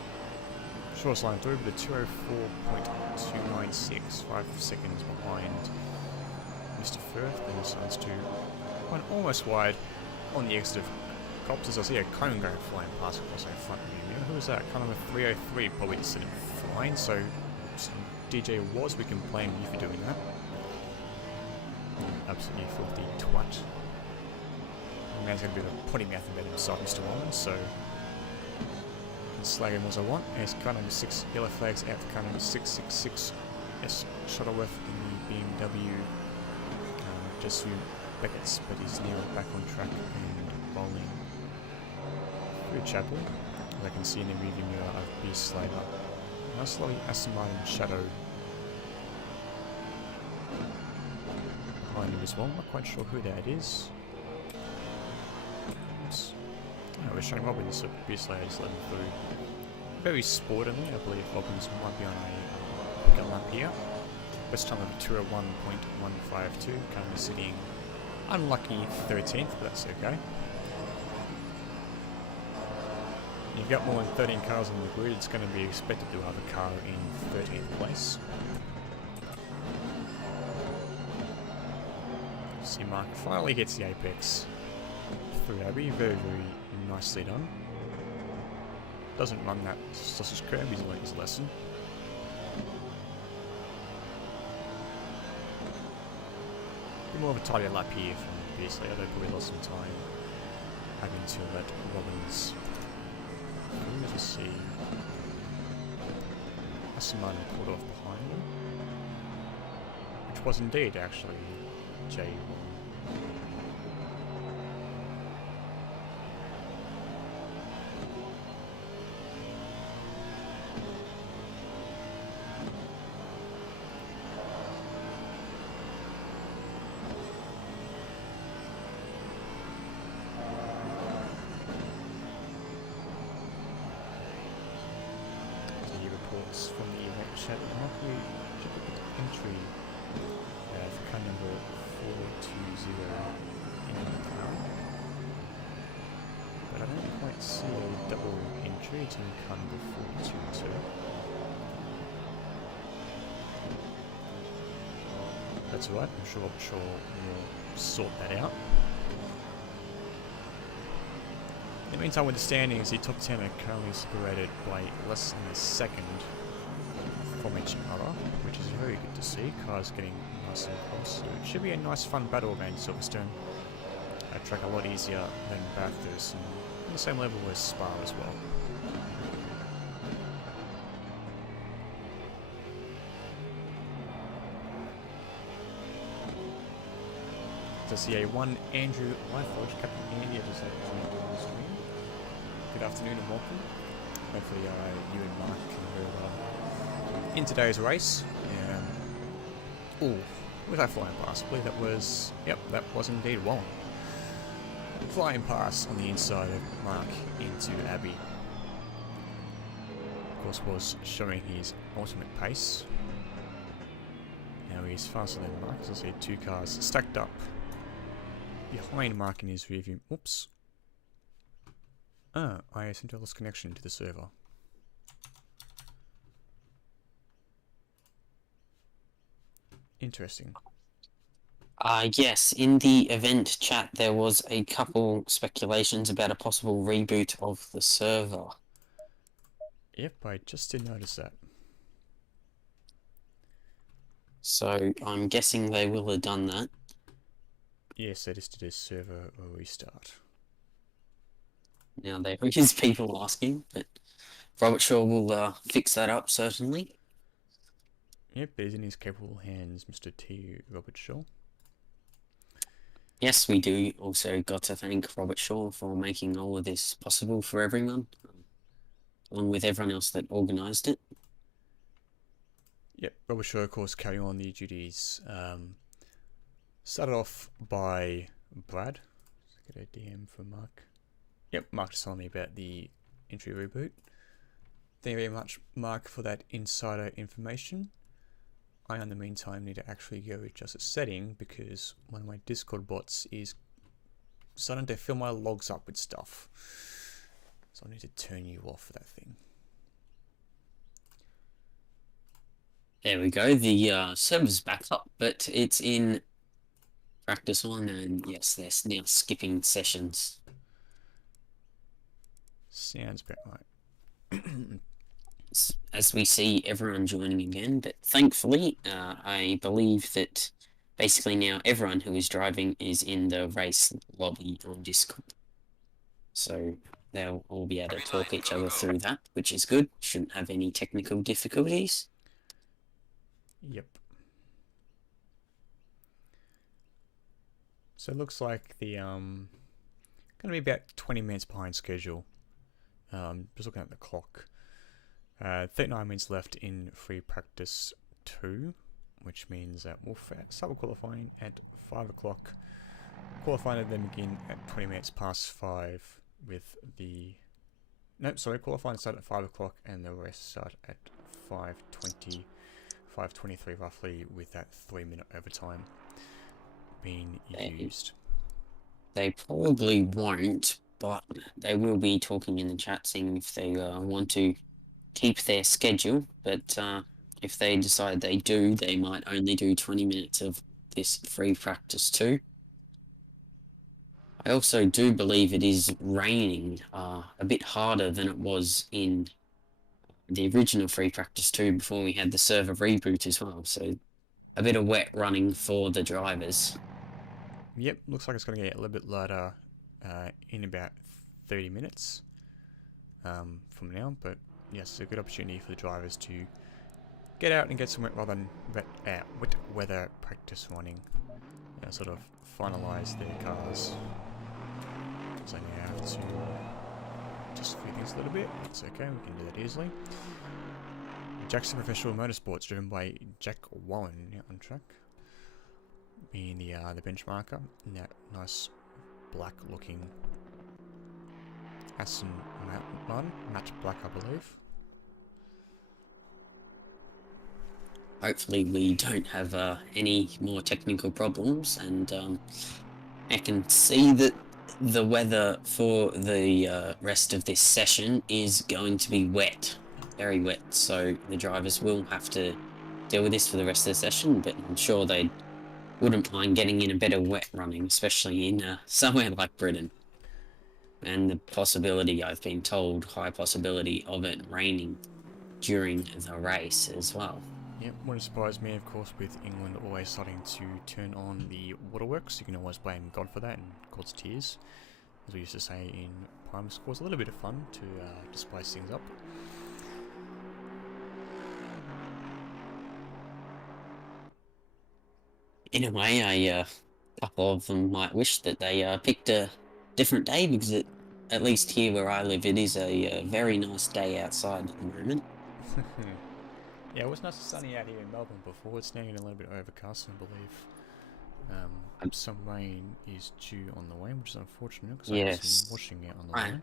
shortest line through, but a 204.296, 5 seconds behind Mr. Firth, and decides to run almost wide on the exit of Cops as I see a cone go flying past across our front view mirror. Who is that? Kind of a 303 probably sitting fine, so DJ was, we can blame you for doing that. Absolutely filthy twat. The man's going to be able to potty mouth about himself, Mr. Warren, so slag him as I want. And it's kind of 6 yellow flags out for kind of 666 S Shuttleworth in the BMW. Just through Beckett's, but he's nearly back on track and rolling through Chapel. As I can see in the rearview mirror of B Slater. Nice lovely Aston Martin Shadow behind him as well. I'm not quite sure who that is. Oops. Oh, we're showing Robbins, so B Slater is letting through. Very sportingly, I believe Robbins might be on a gun lap here. Best time of 201.152, currently sitting unlucky 13th, but that's okay. You've got more than 13 cars on the grid, it's going to be expected to have a car in 13th place. See Mark finally hits the apex through Abbey, very, very nicely done. Doesn't run that sausage curb, he's learned his lesson. More of a tidier lap here from BSA, although probably lost some time having to let Robbins. As we see, Aston Martin pulled off behind him, which was indeed actually J1. From the event chat, Mercury entry for car number 420 in the car. But I don't quite see a double entry, it's in car number 422. That's alright, I'm sure we'll sort that out. In the meantime, with the standings, the top 10 are currently separated by less than a second from each other, which is very good to see. Cars getting nice and close. So it should be a nice fun battle around Silverstone. A track a lot easier than Bathurst and on the same level as Spa as well. To see a one Andrew Lyforge, Captain Andy, I just had to join the stream. Good afternoon and welcome. Hopefully you and Mark can hear in today's race. Oh, was I flying past? I believe that was, yep, that was indeed Wallen. Flying past on the inside of Mark into Abbey. Of course was showing his ultimate pace. Now he's faster than Mark, as I see 2 cars stacked up behind Mark in his rearview. Oops. I seem to have lost connection to the server. Interesting. Yes, in the event chat there was a couple speculations about a possible reboot of the server. Yep, I just did notice that. So I'm guessing they will have done that. Yes, they just did a server restart. Now there is people asking, but Robert Shaw will fix that up certainly. Yep, it is in his capable hands, Mr. T. Robert Shaw. Yes, we do also got to thank Robert Shaw for making all of this possible for everyone, along with everyone else that organised it. Yep, Robert Shaw, of course, carrying on the duties. Started off by Brad. Let's get a DM for Mark. Yep, Mark just told me about the entry reboot. Thank you very much, Mark, for that insider information. I, in the meantime, need to actually go adjust a setting because one of my Discord bots is starting to fill my logs up with stuff. So I need to turn you off for that thing. There we go, the server's back up, but it's in practice 1, and yes, they're now skipping sessions. Sounds about right. As we see everyone joining again, but thankfully, I believe that basically now everyone who is driving is in the race lobby on Discord. So they'll all be able to talk each other through that, which is good. Shouldn't have any technical difficulties. Yep. So it looks like the gonna be about 20 minutes behind schedule. Just looking at the clock. 39 minutes left in free practice 2, which means that we'll start with qualifying at 5 o'clock. Qualifying will then begin at 20 minutes past 5 with the... Nope, sorry, qualifying start at 5 o'clock and the rest start at 5:20, 5:23 roughly, with that 3-minute overtime being used. They probably won't, but they will be talking in the chat seeing if they want to keep their schedule, but if they decide they do, they might only do 20 minutes of this free practice 2. I also do believe it is raining a bit harder than it was in the original free practice 2 before we had the server reboot as well, so a bit of wet running for the drivers. Yep, looks like it's going to get a little bit lighter in about 30 minutes from now, but yes, a good opportunity for the drivers to get out and get some wet weather practice running, sort of finalise their cars. So now I have to just feed things a little bit. It's okay, we can do that easily. Jackson Professional Motorsports, driven by Jack Wallen on track, being the benchmarker in that nice black looking Aston Martin, matte black I believe. Hopefully we don't have any more technical problems, and I can see that the weather for the rest of this session is going to be wet, very wet, so the drivers will have to deal with this for the rest of the session, but I'm sure they wouldn't mind getting in a bit of wet running, especially in somewhere like Britain. And the possibility, I've been told, high possibility of it raining during the race as well. Yep, wouldn't surprise me, of course, with England always starting to turn on the waterworks. You can always blame God for that and God's tears, as we used to say in primary school. It's a little bit of fun to spice things up. In a way, a couple of them might wish that they picked a different day, because at least here where I live, it is a very nice day outside at the moment. Yeah, it was nice and sunny out here in Melbourne before. It's now getting a little bit overcast, I believe. Some rain is due on the way, which is unfortunate because I have some washing out on the way.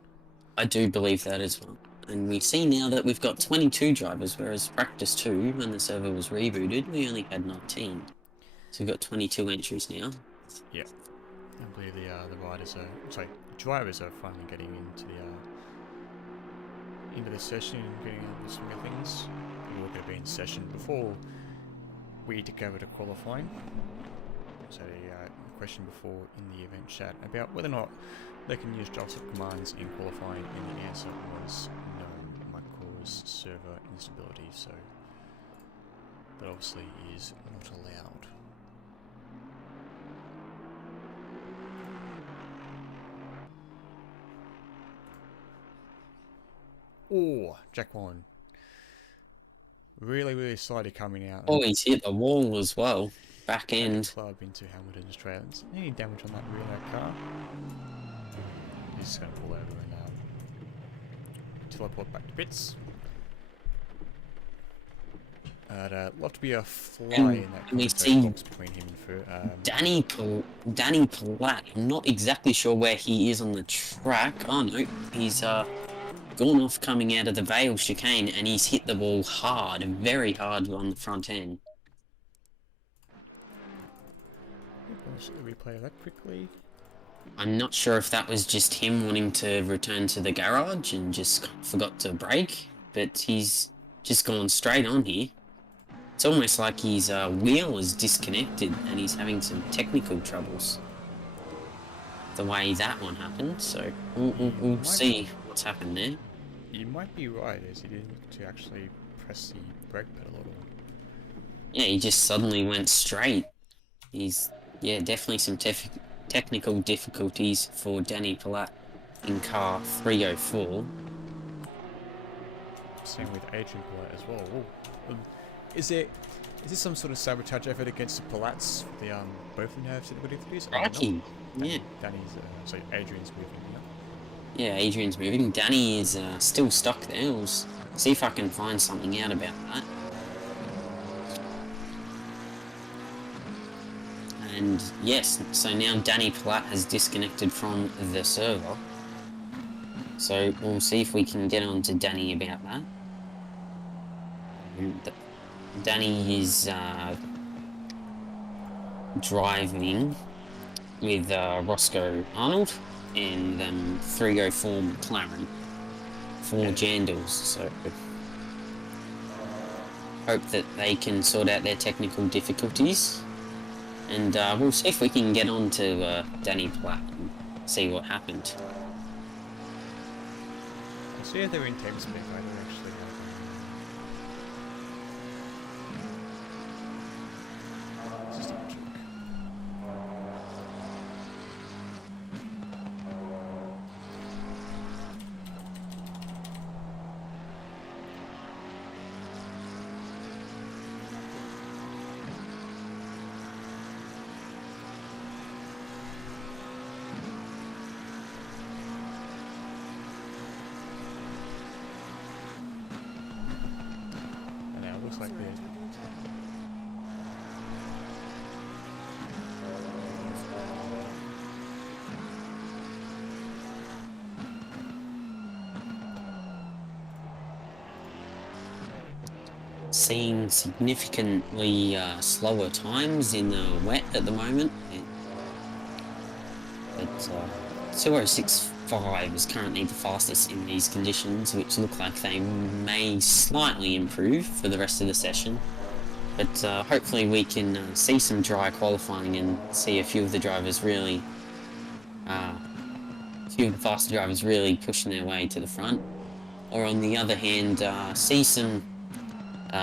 I do believe that as well. And we see now that we've got 22 drivers, whereas practice 2, when the server was rebooted, we only had 19. So we've got 22 entries now. Yeah. I believe the drivers are finally getting into the session and getting into the swing of things. People are going to be in session before we did go over to qualifying. So a question before in the event chat about whether or not they can use JavaScript commands in qualifying, and the answer was no, might cause server instability, so that obviously is not allowed. Oh, Jack Warren. Really slowly coming out. Oh, he's hit the wall as well. Back end. Club into Hamilton Australians. Any damage on that rear car? He's just going to pull over and teleport back to pits. I'd love to be a fly in that commentator box between him and Danny Platt. I'm not exactly sure where he is on the track. Oh no, he's gone off coming out of the Vale chicane, and he's hit the wall hard, very hard on the front end. Let's replay that quickly. I'm not sure if that was just him wanting to return to the garage and just forgot to brake, but he's just gone straight on here. It's almost like his wheel is disconnected and he's having some technical troubles. The way that one happened, so we'll see what's happened there. You might be right, as he didn't look to actually press the brake pedal at all. Yeah, he just suddenly went straight. Yeah, definitely some technical difficulties for Danny Platt in car 304. Same with Adrian Palat as well. Is this some sort of sabotage effort against the Palats? Both of them have said what it is? Cracking. Yeah. Danny's, Adrian's moving now. Yeah, Adrian's moving. Danny is still stuck there. We'll see if I can find something out about that. And yes, so now Danny Platt has disconnected from the server. So we'll see if we can get on to Danny about that. Danny is driving with Roscoe Arnold in the 304 McLaren for Jandals. So hope that they can sort out their technical difficulties. And we'll see if we can get on to Danny Platt and see what happened. I see if they're in Temp spec. I don't actually have just a check. Like this. Seeing significantly slower times in the wet at the moment. But 206.5 is currently the fastest in these conditions, which look like they may slightly improve for the rest of the session. But hopefully we can see some dry qualifying and see a few of the drivers really, faster drivers really pushing their way to the front. Or on the other hand, see some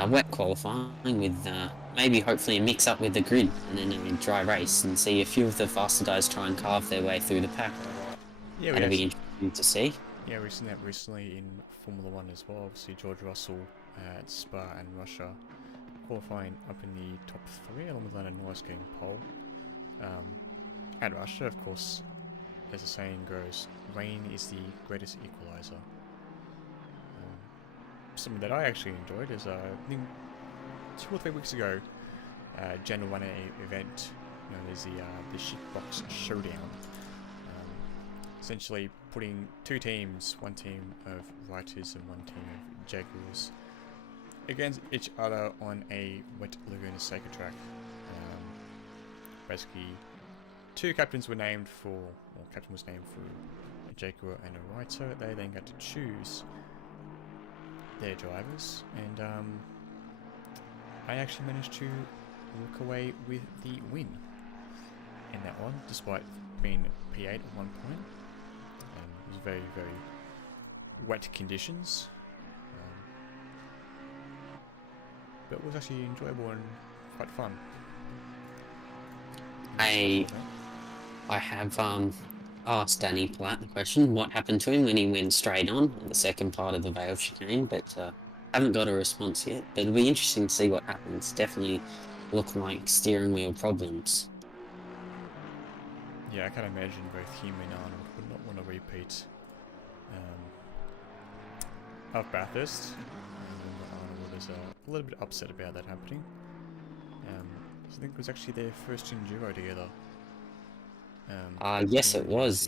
wet qualifying with maybe hopefully a mix up with the grid and then a dry race, and see a few of the faster guys try and carve their way through the pack. Yeah, that'll be interesting to see. Yeah, we've seen that recently in Formula 1 as well. Obviously George Russell at Spa and Russia qualifying up in the top 3 along with Lando Norris getting pole. At Russia, of course, as the saying goes, rain is the greatest equalizer. Something that I actually enjoyed is I think 2 or 3 weeks ago, Jen won an event known as the Shitbox Showdown. Essentially putting 2 teams, one team of Writers and one team of Jaguars, against each other on a wet Laguna Seca track. Basically, 2 captains were named for, or captain was named for a Jaguar and a Writer. They then got to choose their drivers, and I actually managed to walk away with the win in that one, despite being P8 at one point. It was very, very wet conditions, but it was actually enjoyable and quite fun. I have asked Danny Platt the question, what happened to him when he went straight on at the second part of the Vale chicane, but haven't got a response yet. But it'll be interesting to see what happens. Definitely look like steering wheel problems. Yeah, I can imagine both him and Arnold would not want to repeat of Bathurst. Arnold was a little bit upset about that happening. I think it was actually their first enduro together. Yes, it was.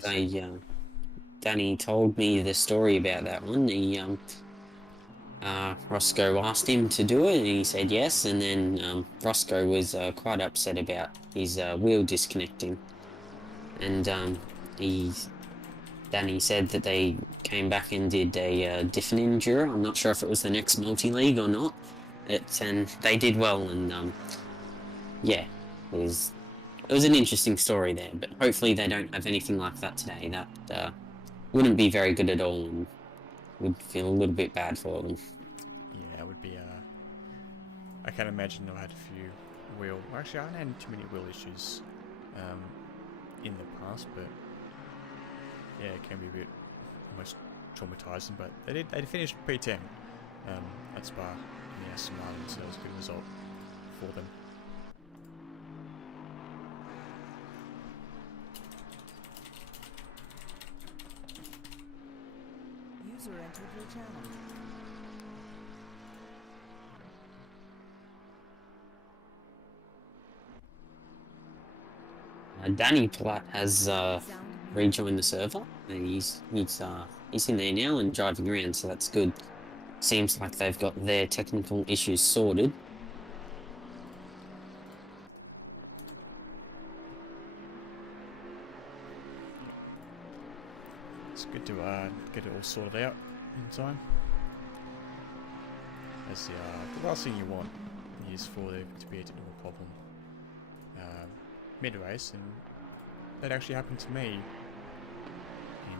Danny told me the story about that one. Roscoe asked him to do it, and he said yes. And then Roscoe was quite upset about his wheel disconnecting, and Danny said that they came back and did a different enduro. I'm not sure if it was the next multi-league or not. And they did well, and yeah, it was an interesting story there, but hopefully they don't have anything like that today. That wouldn't be very good at all, and would feel a little bit bad for them. Yeah, it would be. I can imagine I had a few actually, I haven't had too many wheel issues in the past, but yeah, it can be a bit almost traumatizing. But they finished P10 at Spa in the Aston Martin, so it was a good result for them. User entered your channel. Danny Platt has rejoined the server. And he's in there now and driving around, so that's good. Seems like they've got their technical issues sorted. It's good to get it all sorted out in time. As the last thing you want is for there to be a technical problem mid-race, and that actually happened to me in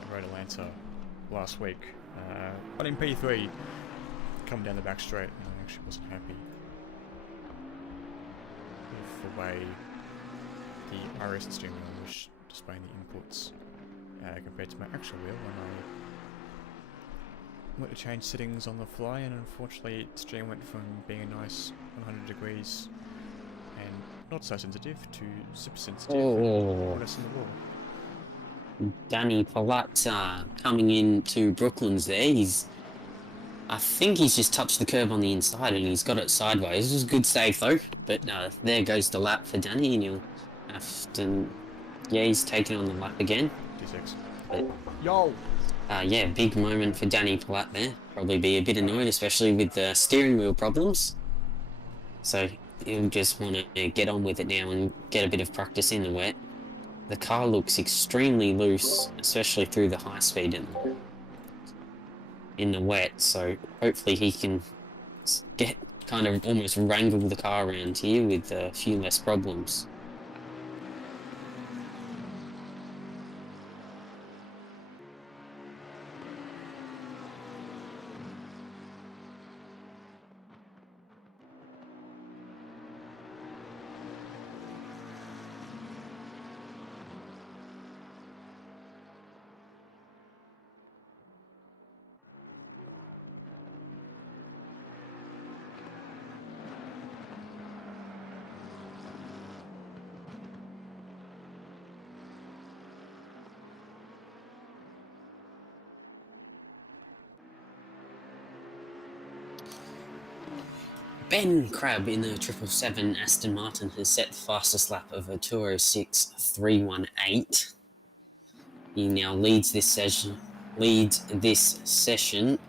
at Road Atlanta last week. But in P3, coming down the back straight, and I actually wasn't happy with the way the RS steering wheel was displaying the inputs compared to my actual wheel when I went to change settings on the fly, and unfortunately its steering went from being a nice 100 degrees and not so sensitive to super sensitive and press in the wall. Danny Platt coming into Brooklands there. I think he's just touched the curb on the inside and he's got it sideways. It was a good save though, but there goes the lap for Danny, and he'll have to... Yeah, he's taking on the lap again. D6. But, Yo! yeah, big moment for Danny Platt there. Probably be a bit annoyed, especially with the steering wheel problems. So he'll just want to get on with it now and get a bit of practice in the wet. The car looks extremely loose, especially through the high speed in the wet, so hopefully he can get kind of almost wrangle the car around here with a few less problems. Ben Crabb in the 777 Aston Martin has set the fastest lap of a 2:06.318. He now leads this session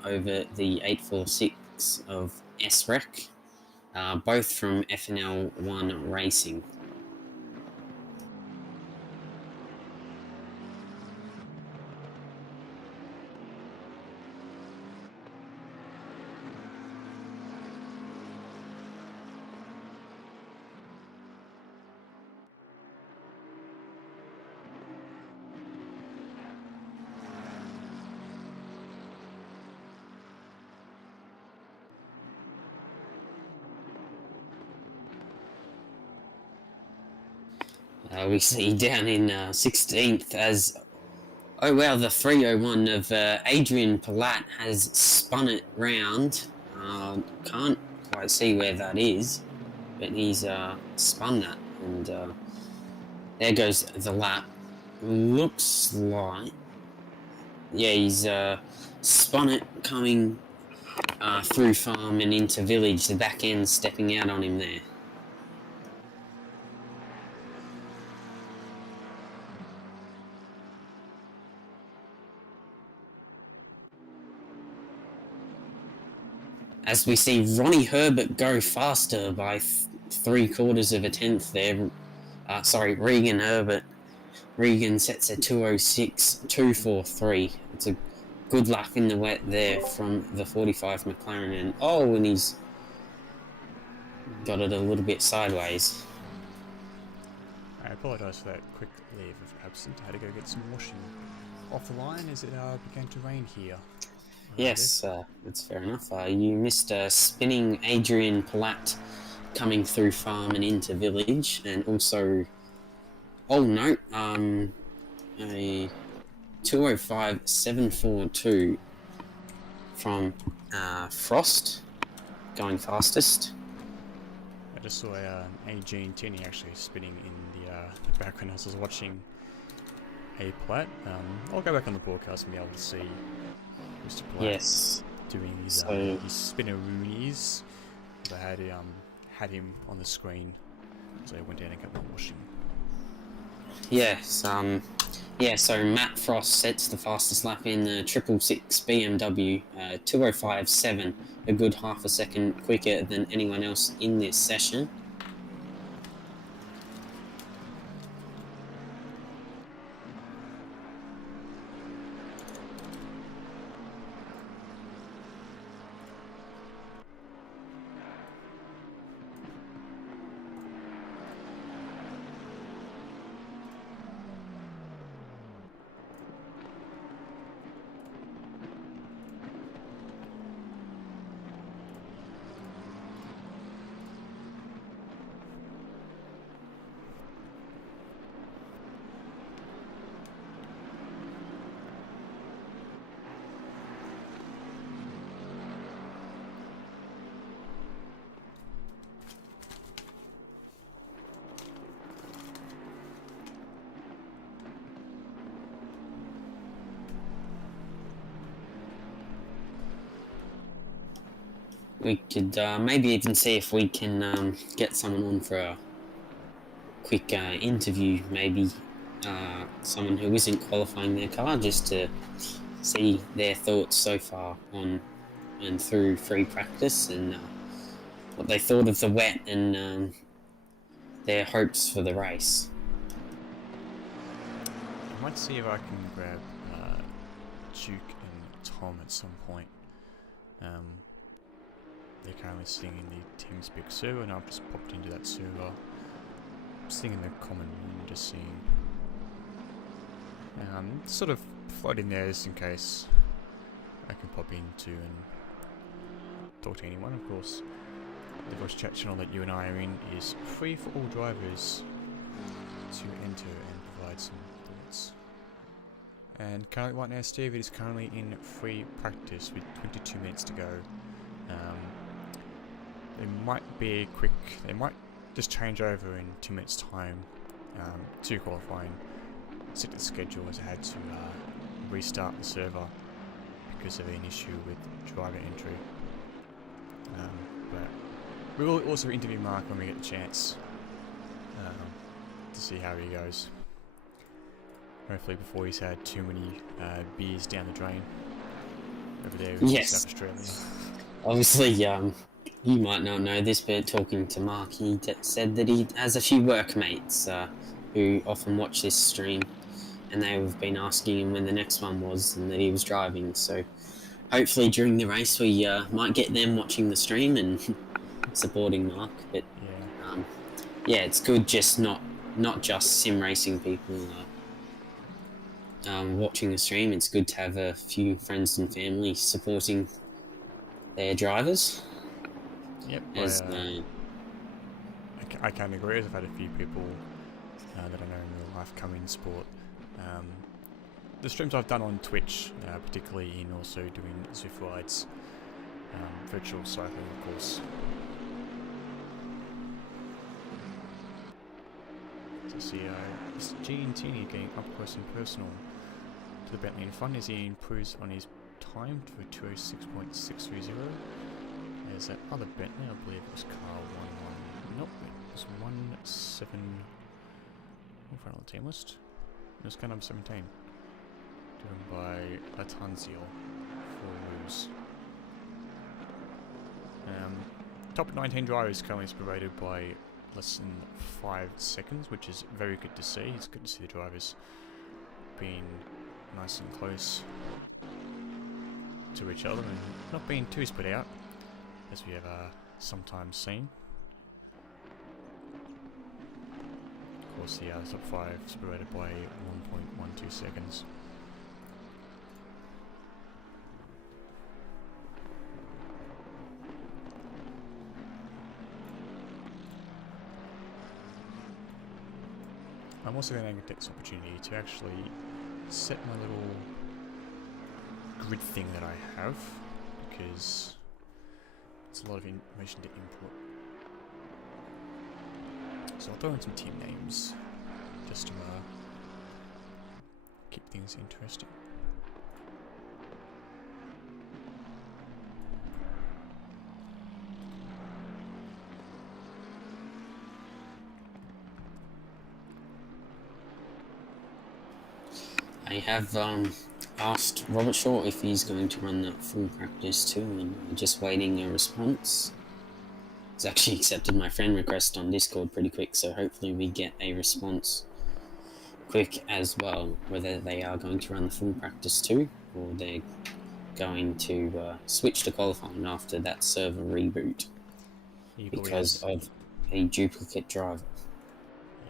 over the 846 of SREC, both from FNL1 Racing. We see down in 16th as, oh wow, the 301 of Adrian Palat has spun it round. Can't quite see where that is, but he's spun that, and there goes the lap. Looks like, yeah, he's spun it coming through farm and into village, the back end stepping out on him there. As we see Ronnie Herbert go faster by 3/4 of a tenth there. Regan Herbert. Regan sets a 206.243. It's a good lap in the wet there from the 45 McLaren. And he's got it a little bit sideways. I apologise for that quick leave of absence. I had to go get some washing off the line as it began to rain here. Yes, that's fair enough. You missed spinning Adrian Palat coming through farm and into village, and also, a 205.742 from Frost going fastest. I just saw AG and Tinny actually spinning in the background as I was watching a Platt. I'll go back on the broadcast and be able to see Mr. Platt doing his spinneroonies. I had him on the screen, so I went down and got my washing. Yes, so Matt Frost sets the fastest lap in the 666 BMW, 205.7, a good half a second quicker than anyone else in this session. We could maybe even see if we can get someone on for a quick interview, maybe someone who isn't qualifying their car, just to see their thoughts so far on and through free practice, and what they thought of the wet, and their hopes for the race. I might see if I can grab Duke and Tom at some point. They're currently sitting in the TeamSpeak server, and I've just popped into that server, sitting in the common room, just seeing, sort of floating there just in case I can pop into and talk to anyone. Of course, the voice chat channel that you and I are in is free for all drivers to enter and provide some thoughts. And currently, right now, Steve, it is currently in free practice with 22 minutes to go. They might just change over in 2 minutes time to qualifying, set the schedule, as I had to restart the server because of an issue with driver entry. But we will also interview Mark when we get the chance to see how he goes. Hopefully before he's had too many beers down the drain over there in South Australia. Obviously, you might not know this, but talking to Mark, he said that he has a few workmates who often watch this stream, and they have been asking him when the next one was and that he was driving. So hopefully during the race we might get them watching the stream and supporting Mark. But it's good, just not just sim racing people watching the stream. It's good to have a few friends and family supporting their drivers. Yep, I can agree. I've had a few people that I know in real life come in sport. The streams I've done on Twitch, particularly in also doing Zwift rides, virtual cycling, of course. So see, Mr. G and Tini getting up close and personal to the Bentley in front as he improves on his time to 206.630. There's that other Bentley, I believe it was car 11. Nope, it was 17. In front of the team list. It was car number 17. Driven by Latanzio for Luz. Top 19 drivers currently separated by less than 5 seconds, which is very good to see. It's good to see the drivers being nice and close to each other and not being too spread out, as we have sometimes seen. Of course, the top 5 separated by 1.12 seconds. I'm also going to take this opportunity to actually set my little grid thing that I have, because it's a lot of information to input. So I'll throw in some team names just to keep things interesting. I have asked Robert Shaw if he's going to run that full practice too, and we're just waiting a response. He's actually accepted my friend request on Discord pretty quick, so hopefully we get a response quick as well, whether they are going to run the full practice too, or they're going to switch to qualifying after that server reboot because of a duplicate driver.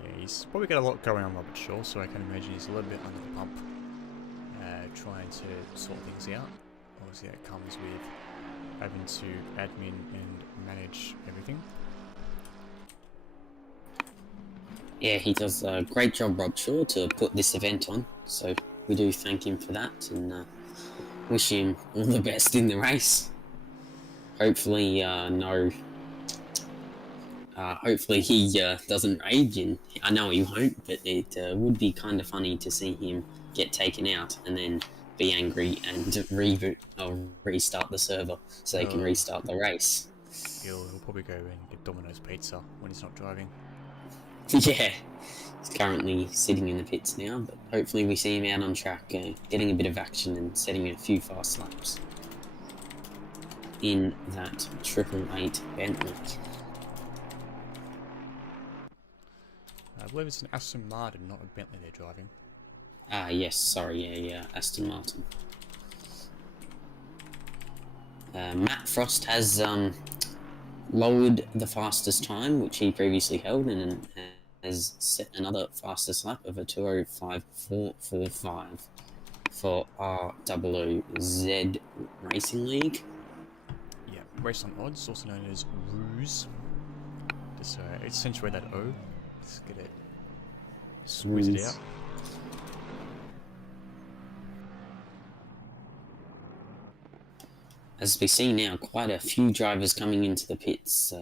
Yeah, he's probably got a lot going on, Robert Shaw, so I can imagine he's a little bit under the pump, trying to sort things out. Obviously that comes with having to admin and manage everything. Yeah, he does a great job, Rob Shaw, to put this event on, so we do thank him for that, and wish him all the best in the race. Hopefully, hopefully he doesn't rage, and I know he won't, but it would be kind of funny to see him get taken out and then be angry and reboot or restart the server so they can restart the race. He'll probably go and get Domino's pizza when he's not driving. Yeah, he's currently sitting in the pits now, but hopefully we see him out on track, getting a bit of action and setting a few fast laps in that 888 Bentley. I believe it's an Aston Martin, not a Bentley they're driving. Yes, sorry, yeah, Aston Martin. Matt Frost has lowered the fastest time, which he previously held, and has set another fastest lap of a 2:05.445 for ROOZ Racing League. Yeah, race on odds, also known as Ruse. Just accentuate that O. Let's get it. Squeeze it out. As we see now, quite a few drivers coming into the pits,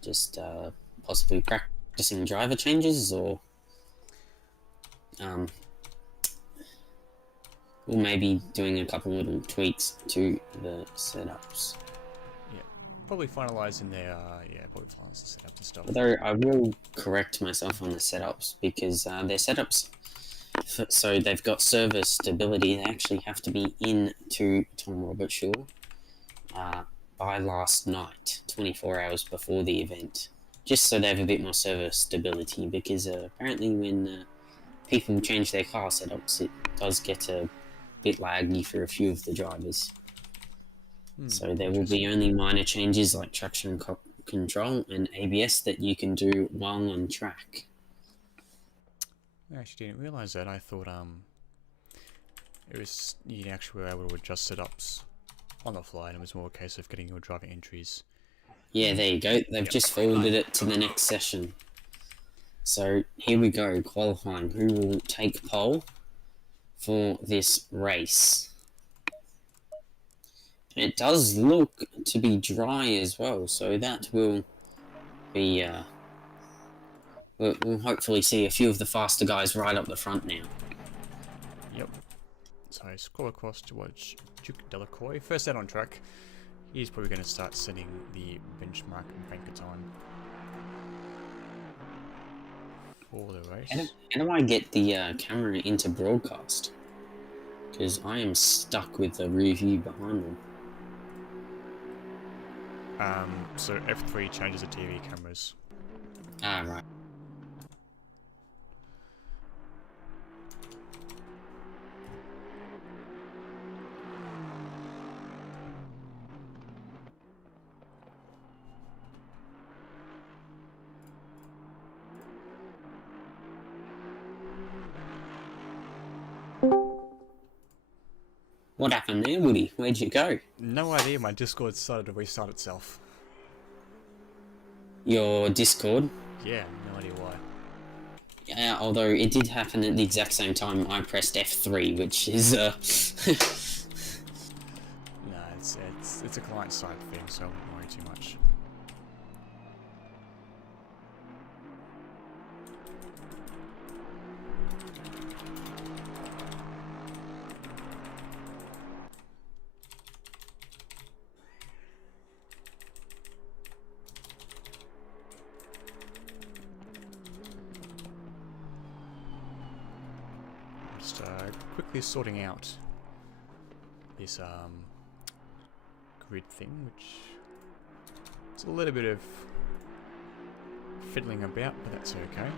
just possibly practicing driver changes, or maybe doing a couple little tweaks to the setups. Yeah, probably finalising their probably finalising the setups and stuff. Although I will correct myself on the setups, because their setups, so they've got server stability, they actually have to be into Tom Robert Shaw by last night, 24 hours before the event, just so they have a bit more server stability, because apparently when people change their car setups, it does get a bit laggy for a few of the drivers. So there will be only minor changes like traction control and ABS that you can do while on track. I actually didn't realise that. I thought it was you actually were able to adjust setups on the fly, and it was more a case of getting your driver entries. Yeah, there you go. They've just forwarded it to the next session. So here we go, qualifying. Who will take pole for this race? It does look to be dry as well, so that will be, we'll hopefully see a few of the faster guys right up the front now. Yep. So scroll across towards Duke Delacroix. First out on track. He's probably going to start setting the benchmark banker time for the race. How do I get the camera into broadcast? Because I am stuck with the rear view behind them. So F3 changes the TV cameras. Ah, right. What happened there, Woody? Where'd you go? No idea, my Discord decided to restart itself. Your Discord? Yeah, no idea why. Yeah, although it did happen at the exact same time I pressed F3, which is, No, it's a client-side thing, so I wouldn't worry too much. Just quickly sorting out this grid thing, which it's a little bit of fiddling about, but that's okay.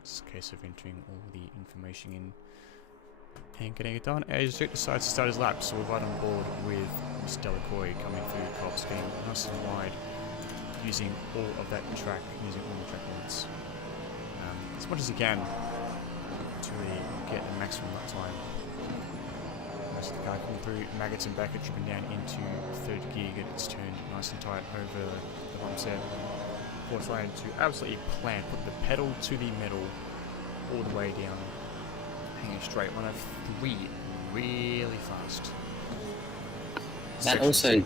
It's a case of entering all the information in and getting it done. As Duke decides to start his lap, so we're right on board with Mr. Delacroix coming through the top speed nice and wide, using all of that track, using all the track limits. As much as he can to really get the maximum lap time. Most of the car coming through, maggots and back, dripping down into third gear, get its turned nice and tight over the bumps there. Fourth lane to absolutely plant, put the pedal to the metal all the way down, hanging straight. One of three, really fast. that also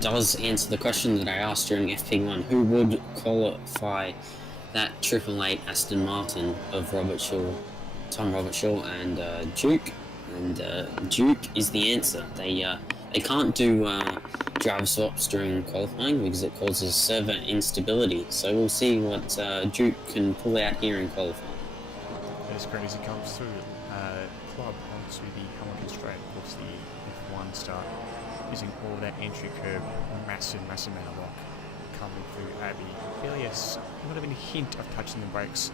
does answer the question that I asked during FP1. Who would qualify that 888 Aston Martin of Tom Robert Shaw and Duke? And Duke is the answer. They can't do driver swaps during qualifying because it causes server instability. So we'll see what Duke can pull out here in qualifying. As great as he comes through, club onto the Hamilton straight, of course the F1 start, using all that entry curve, massive amount of lock coming through Abbey. Barely not even a hint of touching the brakes.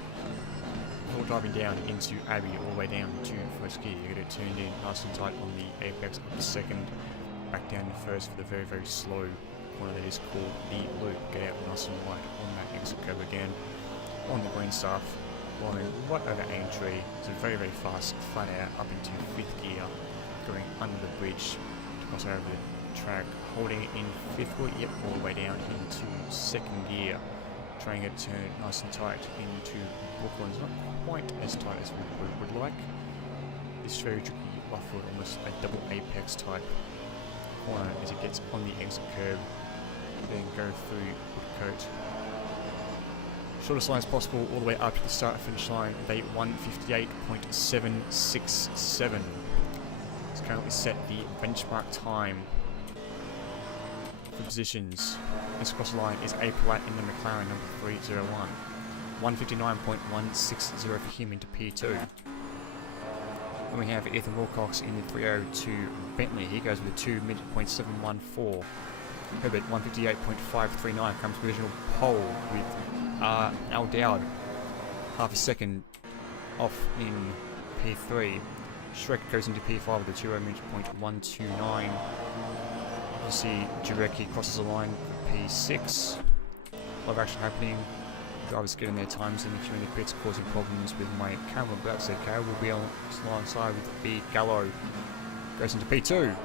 Before driving down into Abbey, all the way down to first gear. You get it turned in nice and tight on the apex up to second, back down to first for the very, very slow corner that is called the loop. Get out nice and wide on that exit curve again, on the green stuff, blowing right over Aintree. It's a very, very fast flat out up into fifth gear, going under the bridge to cross over the track, holding it in fifth gear, yep, all the way down into second gear, trying to turn nice and tight into Brooklyn. It's not quite as tight as we would like. This very tricky off-road, almost a double apex type corner as it gets on the exit curve, then go through Woodcote. Shortest line as possible all the way up to the start finish line of a 1:58.767. It's currently set the benchmark time for positions. This cross the line is A. Platt in the McLaren number 301. 1:59.160 for him into P2. Then we have Ethan Wilcox in the 302 Bentley. He goes with a 2:714. Herbert 1:58.539 comes provisional pole with Al Dowd half a second off in P3. Shrek goes into P5 with a 2:0.129. You see Jarecki crosses the line for P6. A lot of action happening. Drivers getting their times in the queue in the pits, causing problems with my camera. But that's okay. We'll be alongside with B. Gallo. Goes into P2.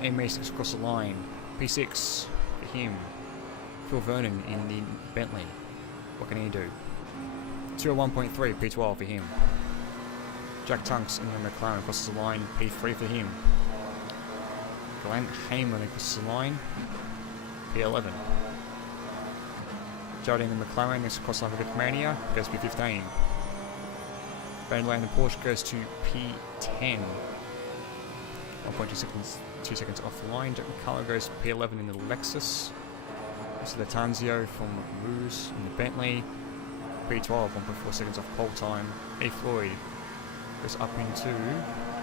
And Mason across the line. P6 for him. Phil Vernon in the Bentley. What can he do? 201.3, P12 for him. Jack Tunks in the McLaren crosses the line, P3 for him. Glenn Heyman crosses the line, P11. Jody in the McLaren next across the line for Mania goes P15. Van Lane in the Porsche goes to P10. 1.2 seconds, 2 seconds off the line. Jack McCullough goes P11 in the Lexus. So the Tanzio from Roos in the Bentley. P12, 1.4 seconds off pole time. A. Floyd goes up into...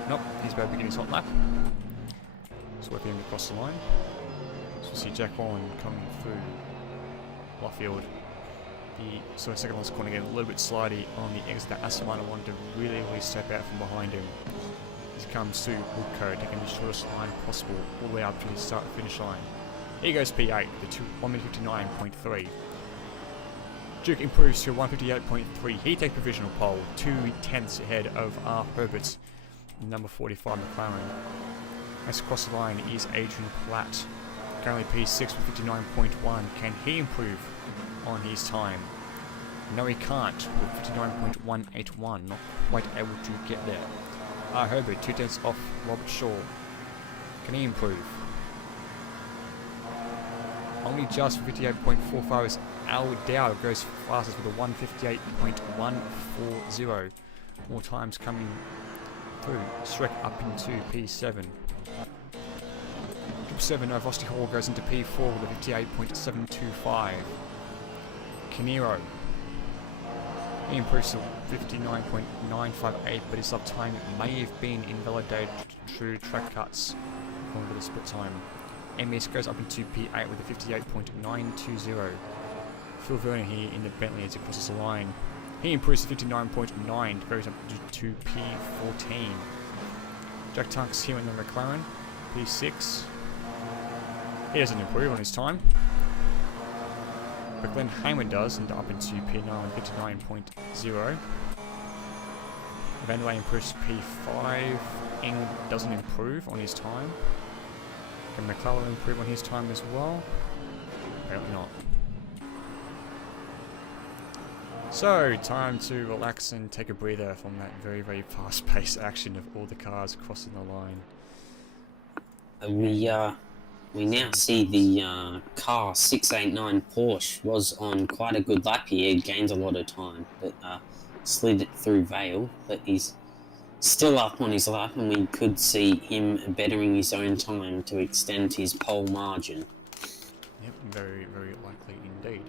Nope, he's about to begin his hot lap. Sweeping him across the line. So we see Jack Wallen coming through Luffield. The sort of second last corner again, a little bit slidey on the exit. That Aston Martin wanted to really step out from behind him. He comes to Woodcote, taking the shortest line possible all the way up to the start finish line. Here goes P8 with a 1:59.3. Duke improves to 1:58.3. He takes provisional pole, 2 tenths ahead of R. Herbert, number 45 McLaren. As across the line is Adrian Platt, currently P6 with 59.1. Can he improve on his time? No, he can't with 59.181. Not quite able to get there. R. Herbert, 2 tenths off Robert Shaw. Can he improve? Only just 58.45 as Al Dow goes fastest with a 1:58.140. More times coming through. Shrek up into P7. 7 of Rusty Hall goes into P4 with a 58.725. Canero. He improves to 59.958, but his lap time may have been invalidated through track cuts according to the split time. MS goes up into P8 with a 58.920. Phil Vernon here in the Bentley as he crosses the line. He improves to 59.9, goes up to P14. Jack Tunks here in the McLaren, P6. He doesn't improve on his time. But Glenn Heyman does, and up into P9 with 59.0. Van der Leyen improves to P5. Eng doesn't improve on his time. Can McLaren improve on his time as well? Apparently not. So, time to relax and take a breather from that very fast-paced action of all the cars crossing the line. We now see the car 689 Porsche was on quite a good lap here, gained a lot of time, but slid it through Vale, but he's still up on his lap, and we could see him bettering his own time to extend his pole margin. Yep, very likely indeed.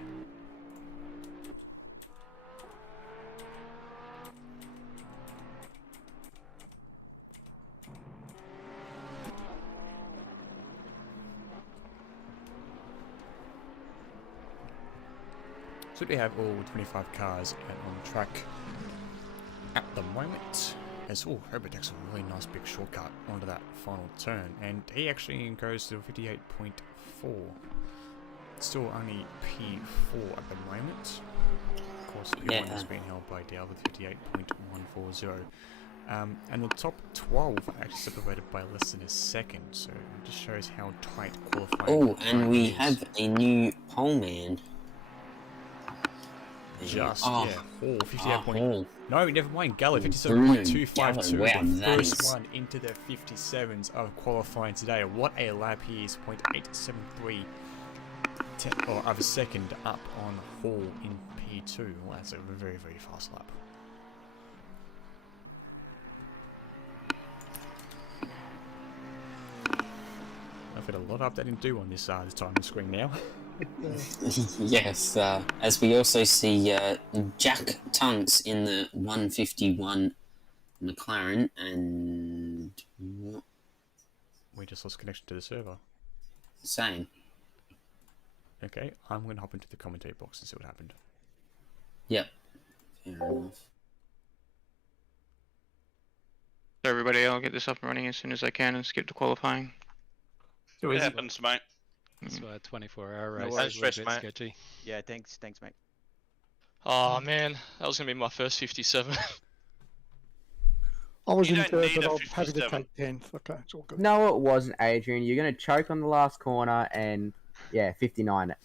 So we have all 25 cars on track at the moment. As Herbert takes a really nice big shortcut onto that final turn, and he actually goes to 58.4. Still only P4 at the moment. Of course, P1 has been held by Dale with 58.140. And the top 12 are actually separated by less than a second, so it just shows how tight qualifying is. Oh, and we have a new pole man. Just, yeah. Oh, 58. Oh. No, never mind. Gallo, 57.252. Wow, the that first is... one into the 57s of qualifying today. What a lap he is. 0.873 of a second up on Hall in P2. Well, that's a very fast lap. I've got a lot of updating to do on this time screen now. Yes, as we also see Jack Tunks in the 151 McLaren, and We just lost connection to the server. Same. Okay, I'm going to hop into the commentary box and see what happened. Yep. Fair enough. So everybody, I'll get this up and running as soon as I can and skip to qualifying. It happens, mate. That's why a 24-hour race No is a worries, little bit mate. sketchy. Yeah, thanks, mate. Oh man, that was gonna be my first 57. I was You in don't third, need but a I'm happy to 57. take 10th. Okay, it's all good. No, it wasn't, Adrian. You're going to choke on the last corner and, yeah, 59 it.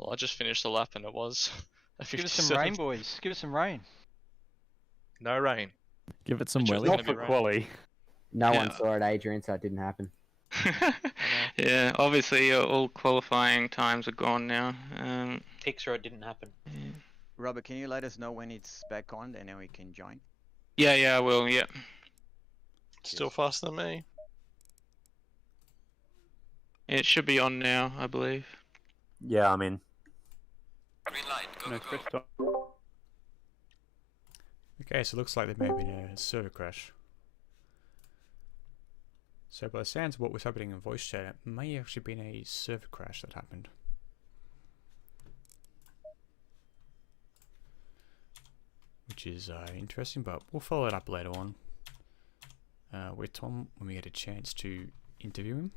Well, I just finished the lap and it was a Give us some 57. rain, boys. Give us some rain. No rain. Give it some Which was welly. gonna Not be for right. quali. No Yeah. one saw it, Adrian, so it didn't happen. Yeah, obviously all qualifying times are gone now. Picks road didn't happen. Robert, can you let us know when it's back on and then we can join? Yeah, I will, yeah. Still faster than me. It should be on now, I believe. Yeah, I'm in. No stress, Tom. Okay, so it looks like there may have been a server crash. So by the sounds of what was happening in voice chat, it may have actually been a server crash that happened. Which is interesting, but we'll follow it up later on with Tom when we get a chance to interview him.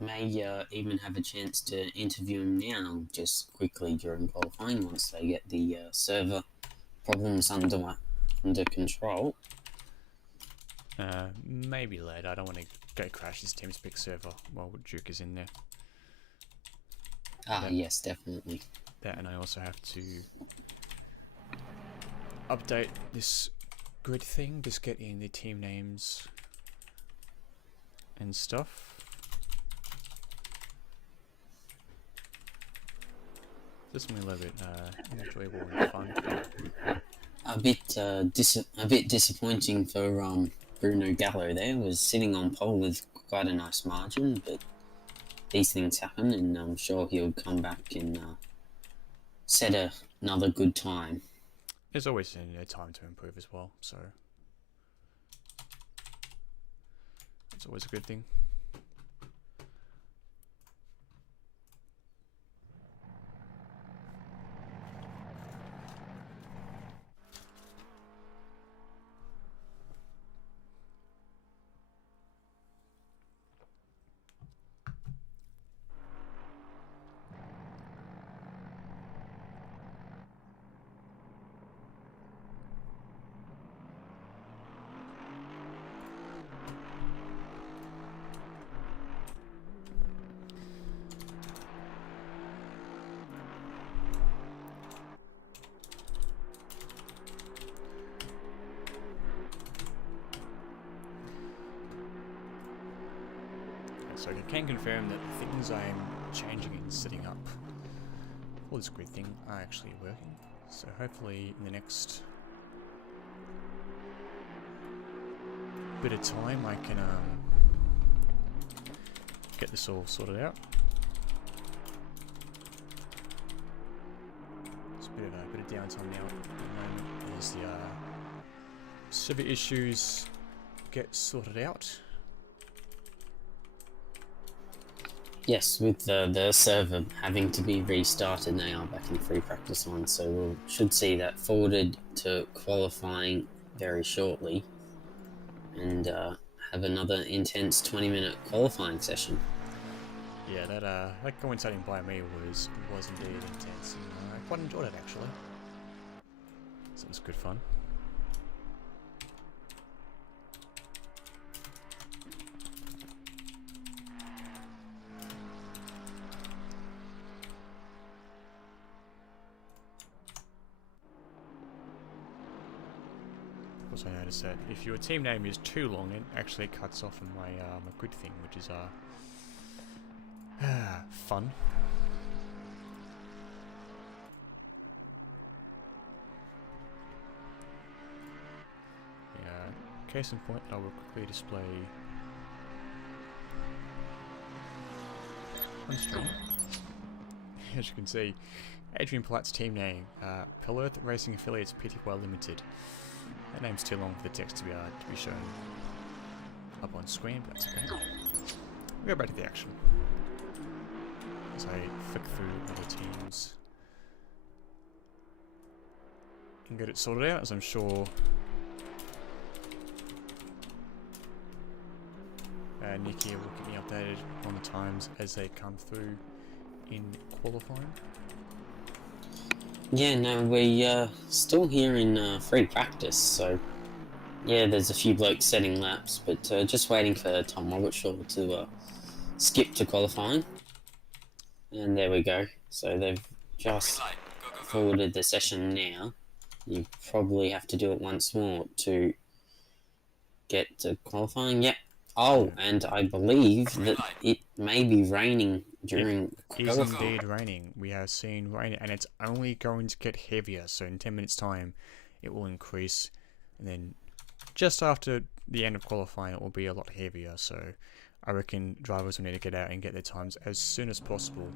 May even have a chance to interview him now, just quickly during qualifying once they get the server problems under control. Maybe later. I don't want to go crash this TeamSpeak server while Duke is in there. Ah, yes, definitely. That, and I also have to update this grid thing, just get in the team names and stuff. This one a little bit enjoyable and fun. A bit disappointing for Bruno Gallo there. Was sitting on pole with quite a nice margin, but these things happen, and I'm sure he'll come back and set another good time. There's always a time to improve as well, so it's always a good thing. So I can confirm that the things I am changing and setting up for this grid thing are actually working. So hopefully in the next bit of time I can get this all sorted out. It's a bit of downtime now at the moment as the server issues get sorted out. Yes, with the server having to be restarted, they are back in free practice 1, so we should see that forwarded to qualifying very shortly, and have another intense 20-minute qualifying session. Yeah, that commentating by me was indeed intense, and I quite enjoyed it actually. So it was good fun. I noticed that if your team name is too long, it actually cuts off on my my grid thing, which is fun. Yeah, case in point, I will quickly display on screen. As you can see, Adrian Platt's team name, Perth Racing Affiliates Pty Limited. That name's too long for the text to be shown up on screen, but that's okay. We'll go back to the action. As I flick through other teams and get it sorted out, as I'm sure Nikki will keep me updated on the times as they come through in qualifying. Yeah, no, we still here in free practice, so yeah, there's a few blokes setting laps, but just waiting for Tom Robertshaw to skip to qualifying. And there we go. So they've just forwarded the session now. You probably have to do it once more to get to qualifying. Yep. Oh, and I believe that it may be raining during It is indeed raining. We are seeing rain, and it's only going to get heavier. So in 10 minutes' time, it will increase, and then just after the end of qualifying, it will be a lot heavier. So I reckon drivers will need to get out and get their times as soon as possible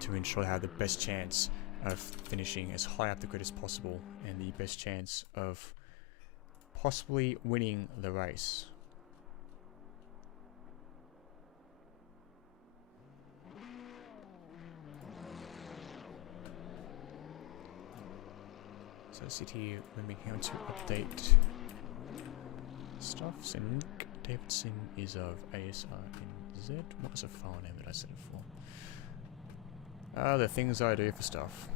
to ensure they have the best chance of finishing as high up the grid as possible and the best chance of possibly winning the race. So City Birmingham to update stuff. So Nick Davidson is of ASRNZ. What was the file name that I set it for? The things I do for stuff.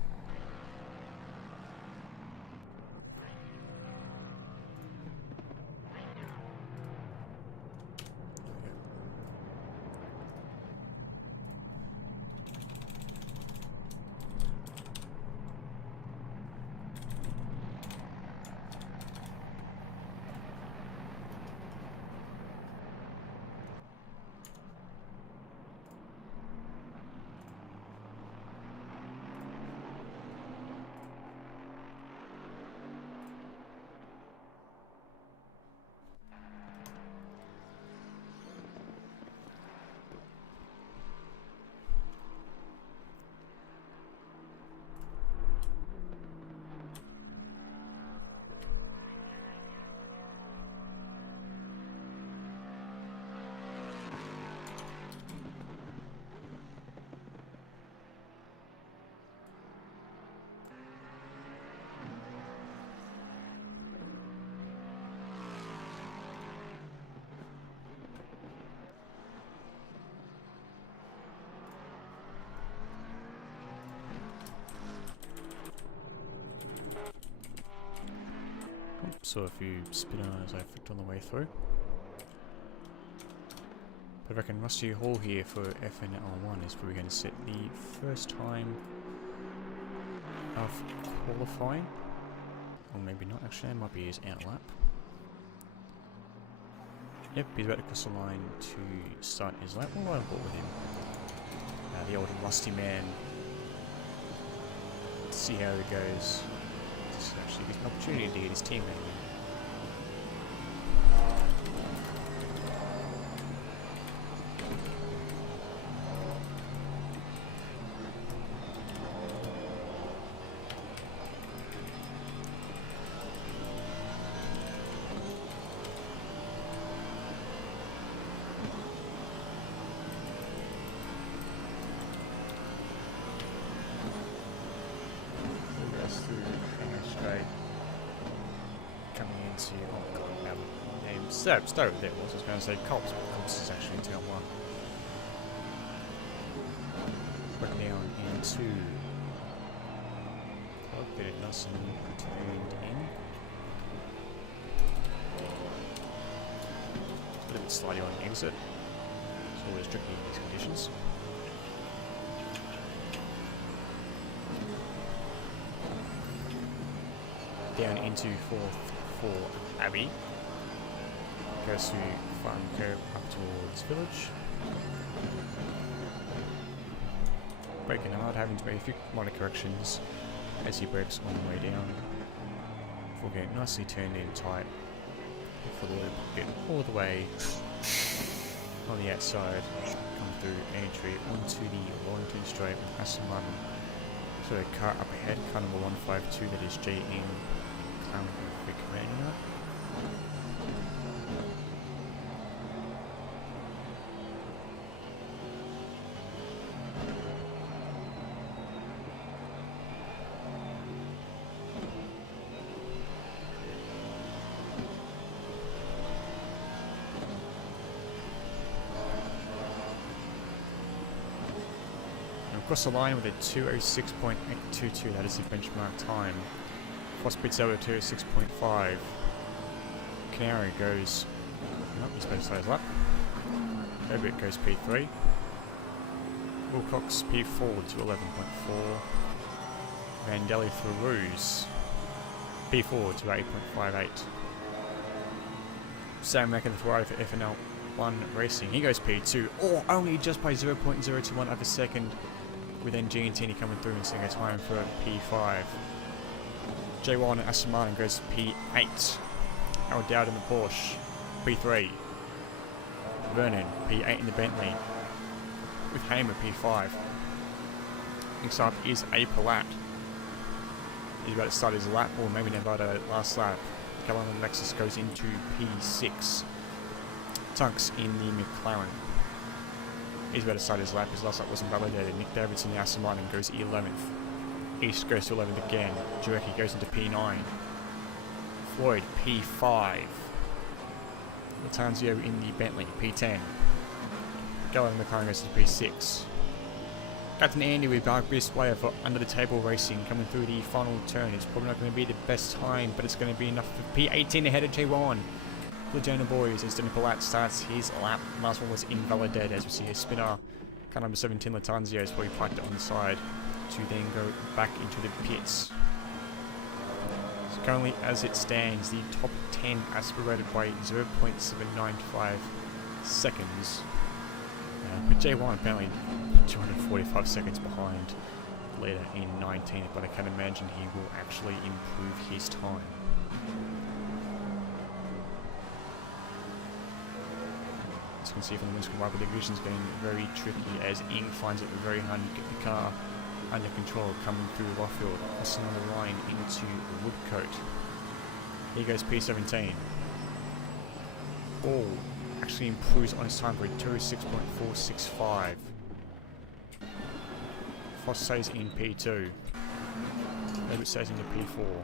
Saw a few spinners I flicked on the way through. But I reckon Rusty Hall here for FNL1 is probably going to set the first time of qualifying. Or maybe not, actually, it might be his outlap. Yep, he's about to cross the line to start his lap. We'll ride aboard with him. The old Rusty man. Let's see how it goes. This is actually an opportunity to get his teammate in. Start with it was. I was going to say Cops, but Cops is actually Town 1. Back down into Plug, get it nice and turned in. A little bit slidey on exit. It's always tricky in these conditions. Down into 4th for Abbey. Goes through Farm Curve up towards Village. Braking hard, having to make a few minor corrections as he brakes on the way down. Before getting nicely turned in tight for the loop, get all the way on the outside, come through entry onto the Wellington Straight with Aston Martin. So a car up ahead, car number 152, that is J in Clown Vic Mania. Across the line with a 2:06.822, that is the benchmark time. Frost beats over 2:06.5. Canary goes, nope, he's supposed to stay his lap. Ambient goes P3. Wilcox P4 to 11.4. Vandelli Farouz P4 to 8.58. Sam Mack in the Ferrari for FNL1 Racing. He goes P2, or only just by 0.021 of a second, with then Giantini coming through and setting a time for P5. J1 Aston Martin goes P8. Al Dowd in the Porsche, P3. Vernon, P8 in the Bentley. With Hamer, P5. Next up is A Palat. He's about to start his lap, or maybe Nevada last lap. Callum Lexus goes into P6. Tunks in the McLaren. He's about to start his lap. His last lap wasn't validated. Nick Davidson, the Aston Martin, goes 11th. East goes to 11th again. Jurecki goes into P9. Floyd, P5. Latanzio in the Bentley, P10. Gallon McLaren goes to P6. Captain Andy with Mark Bisway for Under the Table Racing coming through the final turn. It's probably not going to be the best time, but it's going to be enough for P18 ahead of J1. The Jonah Boys, as Denny Palat starts his lap. Last one was invalidated, as we see a spinner. Car number 17, Latanzio, is probably parked it on the side to then go back into the pits. So currently, as it stands, the top 10 aspirated by 0.795 seconds. With J1 apparently 245 seconds behind leader in 19th, but I can imagine he will actually improve his time. As you can see from the windscreen wiper, the division's getting very tricky as Ing finds it very hard to get the car under control coming through Loffield, crossing on the line into Woodcote. Here goes P17. Ball actually improves on his time for a 206.465. Foss stays in P2. Levitt stays into P4.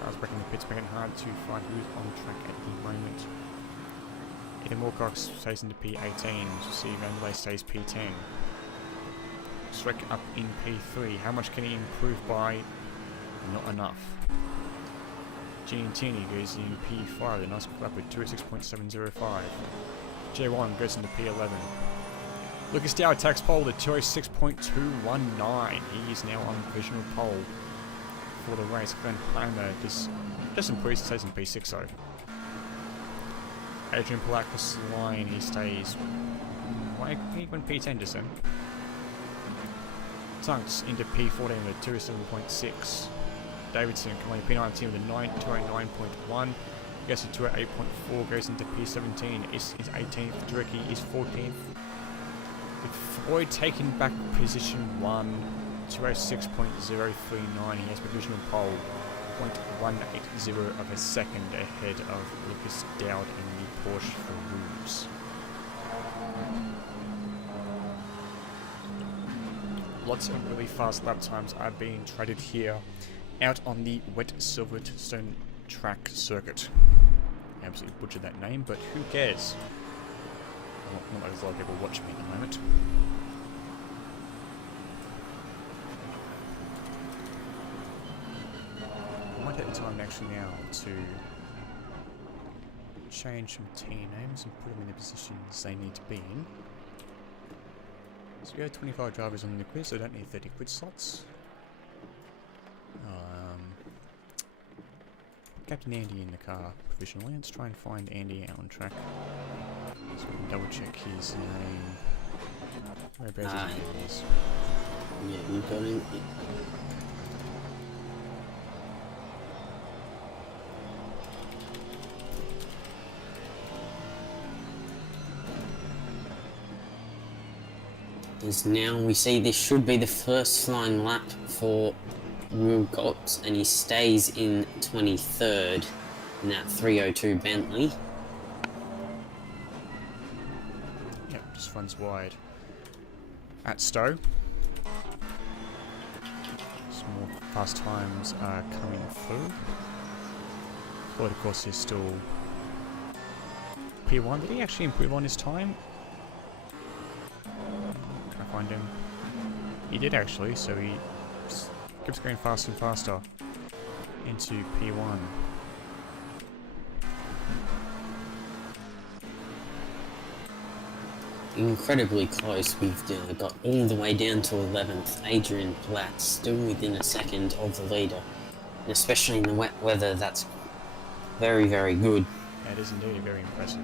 Cars back in the pits, making it hard to find who's on track at the moment. Ethan Wilcox stays into P18. See Vandelay stays P10. Shrek up in P3. How much can he improve by? Not enough. Giantini goes in P5, a nice lap with 206.705. J1 goes into P11. Lucas Dow attacks pole at 206.219. He is now on provisional pole for the race. Glenn Heimer just improves, stays in P6 though. Adrian Polak crosses the line, he stays. Why he went P10 just then? Tunks into P14 at 207.6. Davidson coming P19 with a 209.1. Goes to 208.4, goes into P17. Is 18th. Jurecki is 14th. With Floyd taking back position 1, 206.039. He has provisional pole, 0.180 of a second ahead of Lucas Dowd in the Porsche Farouz. Lots of really fast lap times are being traded here out on the wet Silverstone track circuit. I absolutely butchered that name, but who cares? Not like there's a lot of people watching me at the moment. I might take the time actually now to change some team names and put them in the positions they need to be in. So we have 25 drivers on the quiz, so I don't need 30 quiz slots. Captain Andy in the car provisionally. Let's try and find Andy out on track so we can double check his name. Whereabouts is he? Yeah, you got him. As now we see this should be the first flying lap for Wilcox, and he stays in 23rd in that 302 Bentley. Yep, just runs wide at Stowe. Some more fast times are coming through. Floyd, of course, is still P1. Did he actually improve on his time? Can I find him? He did actually, so he keeps going faster and faster into P1. incredibly close. We've got all the way down to 11th. Adrian Platt still within a second of the leader. And especially in the wet weather, that's very, very good. Yeah, it is indeed very impressive.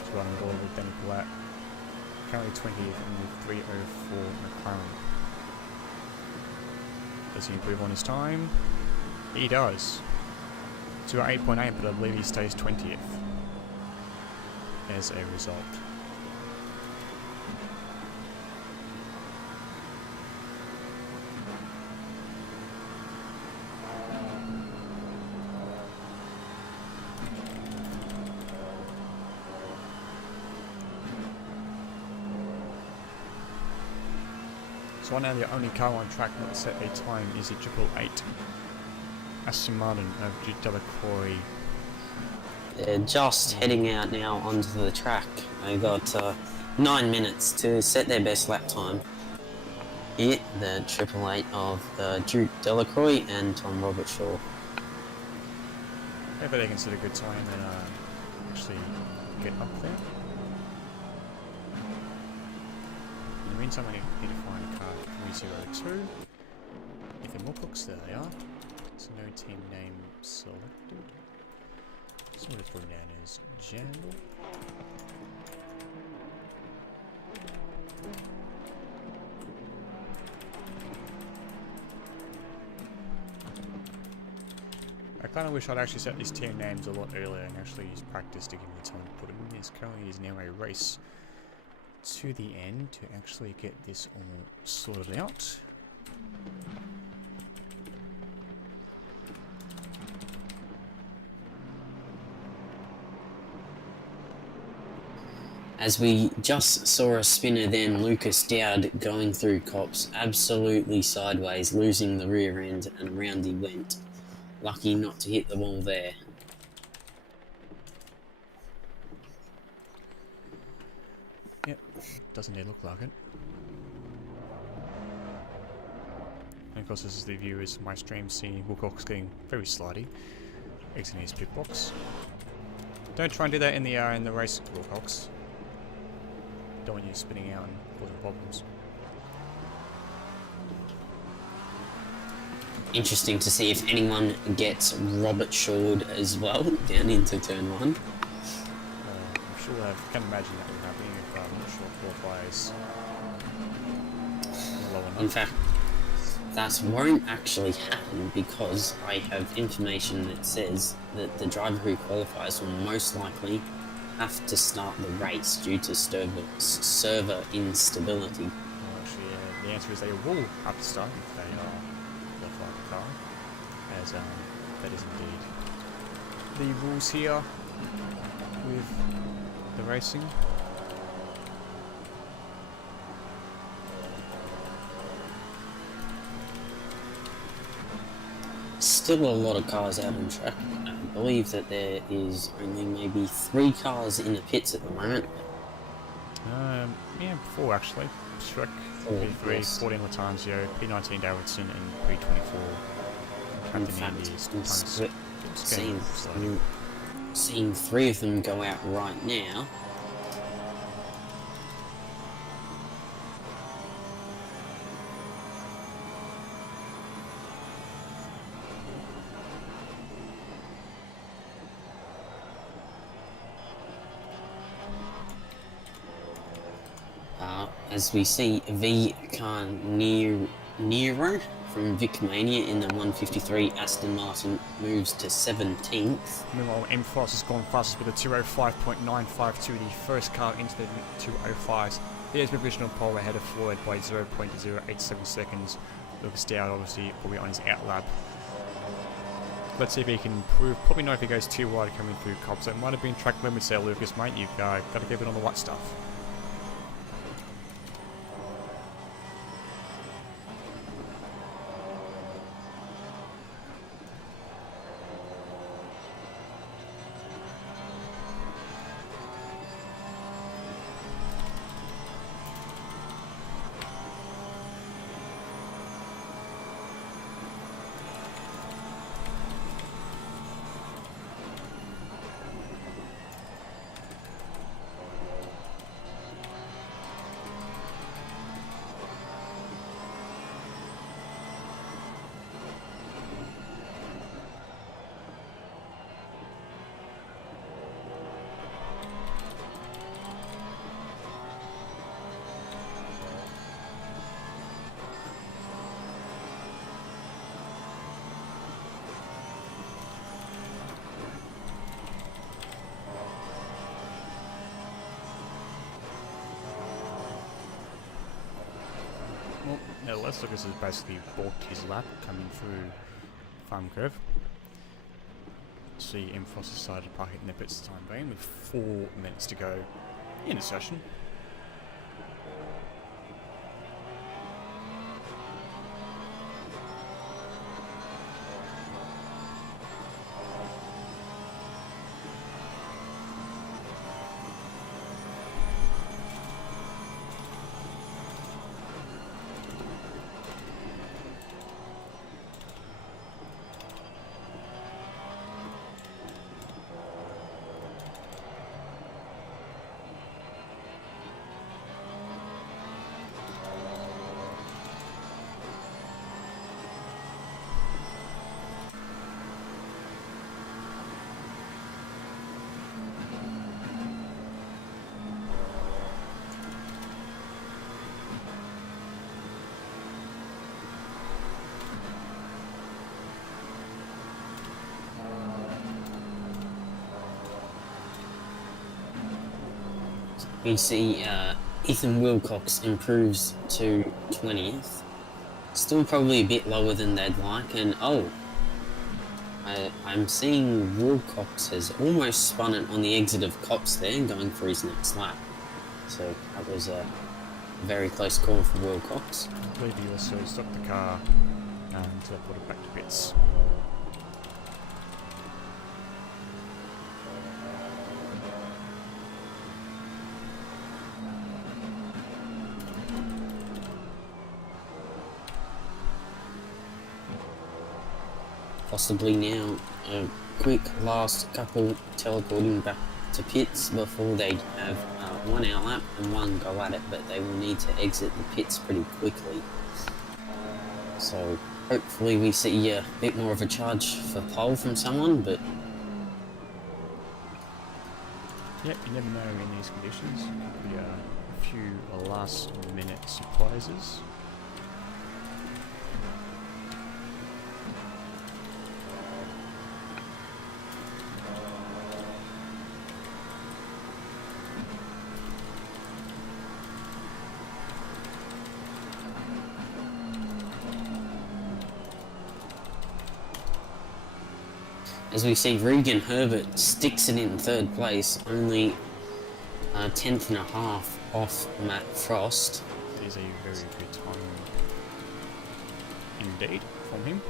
Just running goal with Danny Black. Currently 20th in the 3:04 McLaren. Does he improve on his time? He does. 2:08.8, but I believe he stays 20th as a result. So right now the only car on track not set a time is the 888 Aston Martin of Duke Delacroix. They're just heading out now onto the track. They've got 9 minutes to set their best lap time. Here, the 888 of Duke Delacroix and Tom Robertshaw. Hopefully they can set a good time and actually get up there. In the meantime, I need to find a car 302. Ethan Moorcock's, there they are. So no team name selected. So we'll just put him down as Jandal. I kind of wish I'd actually set these team names a lot earlier and actually use practice to give me time to put them in. This currently is now a race to the end to actually get this all sorted out. As we just saw a spinner then, Lucas Dowd going through cops absolutely sideways, losing the rear end, and around he went. Lucky not to hit the wall there. Yep, doesn't it look like it. And of course this is the viewers of my stream seeing Wilcox getting very slidey, exiting his pit box. Don't try and do that in the race, Wilcox. Don't want you spinning out and causing problems. Interesting to see if anyone gets Robert Shawed as well down into turn 1. I'm sure I can imagine that would happen if I'm not sure qualifiers low enough. In fact, that won't actually happen because I have information that says that the driver who qualifies will most likely have to start the race due to server instability. Well, actually, the answer is they will have to start if they qualify the car, as that is indeed the rules here with the racing. Still a lot of cars out on track. I believe that there is only maybe 3 cars in the pits at the moment. Yeah, 4 actually. Shrek, 4, P3, yes. 14 Latanzio, P19 Davidson, and P24 Captain Andy. Seeing 3 of them go out right now. As we see V Car Nero from Vic Mania in the 153 Aston Martin moves to 17th. Meanwhile, M Frost has gone fastest with a 2:05.952, the first car into the 2:05s. There's provisional pole ahead of Floyd by 0.087 seconds. Lucas Dowd obviously probably on his outlap. Let's see if he can improve. Probably not if he goes too wide coming through cops. So it might have been track limits there, Lucas, mate. You've got to give it on the white stuff. Well, now let's look. This has basically balked his lap coming through farm curve. See, Frost decided to park it in the pits time being with 4 minutes to go in the session. We see Ethan Wilcox improves to 20th. Still probably a bit lower than they'd like, and I'm seeing Wilcox has almost spun it on the exit of Cops there, going for his next lap. So that was a very close call for Wilcox. I believe he also stopped the car and put it back to pits. Possibly now a quick last couple teleporting back to pits before they have one out lap and one go at it, but they will need to exit the pits pretty quickly. So hopefully we see a bit more of a charge for pole from someone, but yep, you never know in these conditions. Could be a few last minute surprises. as we see Regan Herbert sticks it in third place, only a tenth and a half off Matt Frost. It is a very good time indeed from him.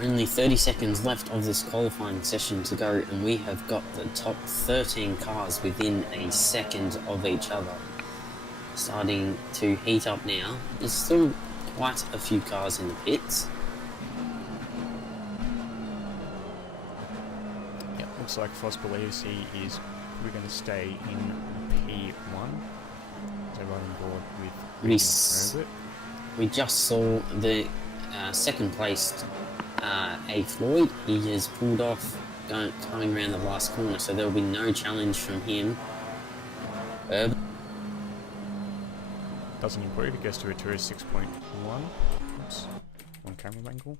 Only 30 seconds left of this qualifying session to go, and we have got the top 13 cars within a second of each other. Starting to heat up now. There's still quite a few cars in the pits. Yep, looks like Frost believes he is probably going to stay in P1. So right on board with Herbert. We just saw the second placed A. Floyd. He has pulled off coming around the last corner, so there will be no challenge from him. Herb doesn't improve, he goes to a 206.1. Oops, one camera angle.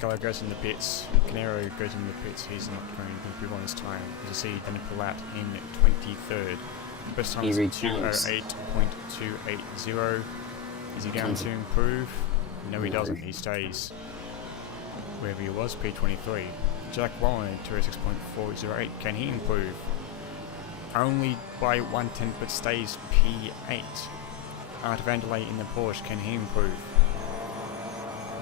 Gallo goes in the pits, Canero goes in the pits, he's not going to improve on his time. As you see, Danny Palat in 23rd, Best time Here is he comes. 208.280. Is he going to improve? No, he doesn't. He stays wherever he was, P23. Jack Wallen, 206.408. Can he improve? Only by 1/10, but stays P8. Art Vandelay in the Porsche, can he improve?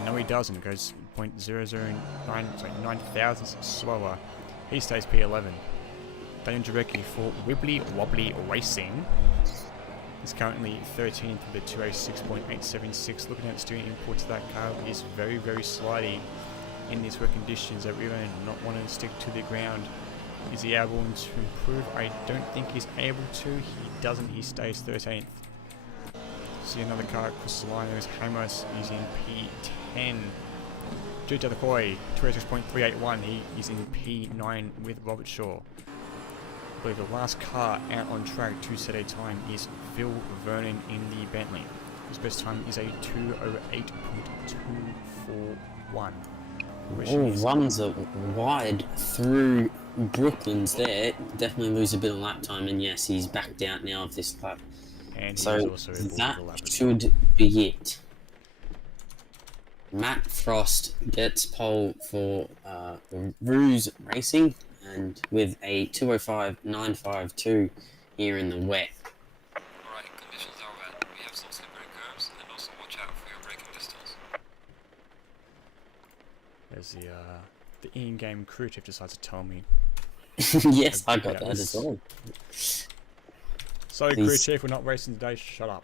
No, he doesn't. Goes 0.009, sorry, 9 thousandths slower. He stays P11. Daniel Jarecki for Wibbly Wobbly Racing is currently 13th with a 206.876. Looking at steering inputs, that car is very, very slidey in these wet conditions. That we're not wanting to stick to the ground. Is he able to improve? I don't think he's able to. He doesn't. He stays 13th. See another car across the line. There's Hamos. He's in P10. Duke Delacroix, 206.381. He is in P9 with Robert Shaw. I believe the last car out on track to set a time is Phil Vernon in the Bentley. His best time is a 208.241. Runs are wide through Brooklands there. Definitely lose a bit of lap time, and yes, he's backed out now of this lap. And so also that should be it. Matt Frost gets pole for Ruse Racing, and with a 205.952 here in the wet. Alright, conditions are wet. We have some slippery curves, and also watch out for your braking distance. There's the in-game crew chief decides to tell me. Yes, I got that as well. Sorry, crew chief, we're not racing today. Shut up.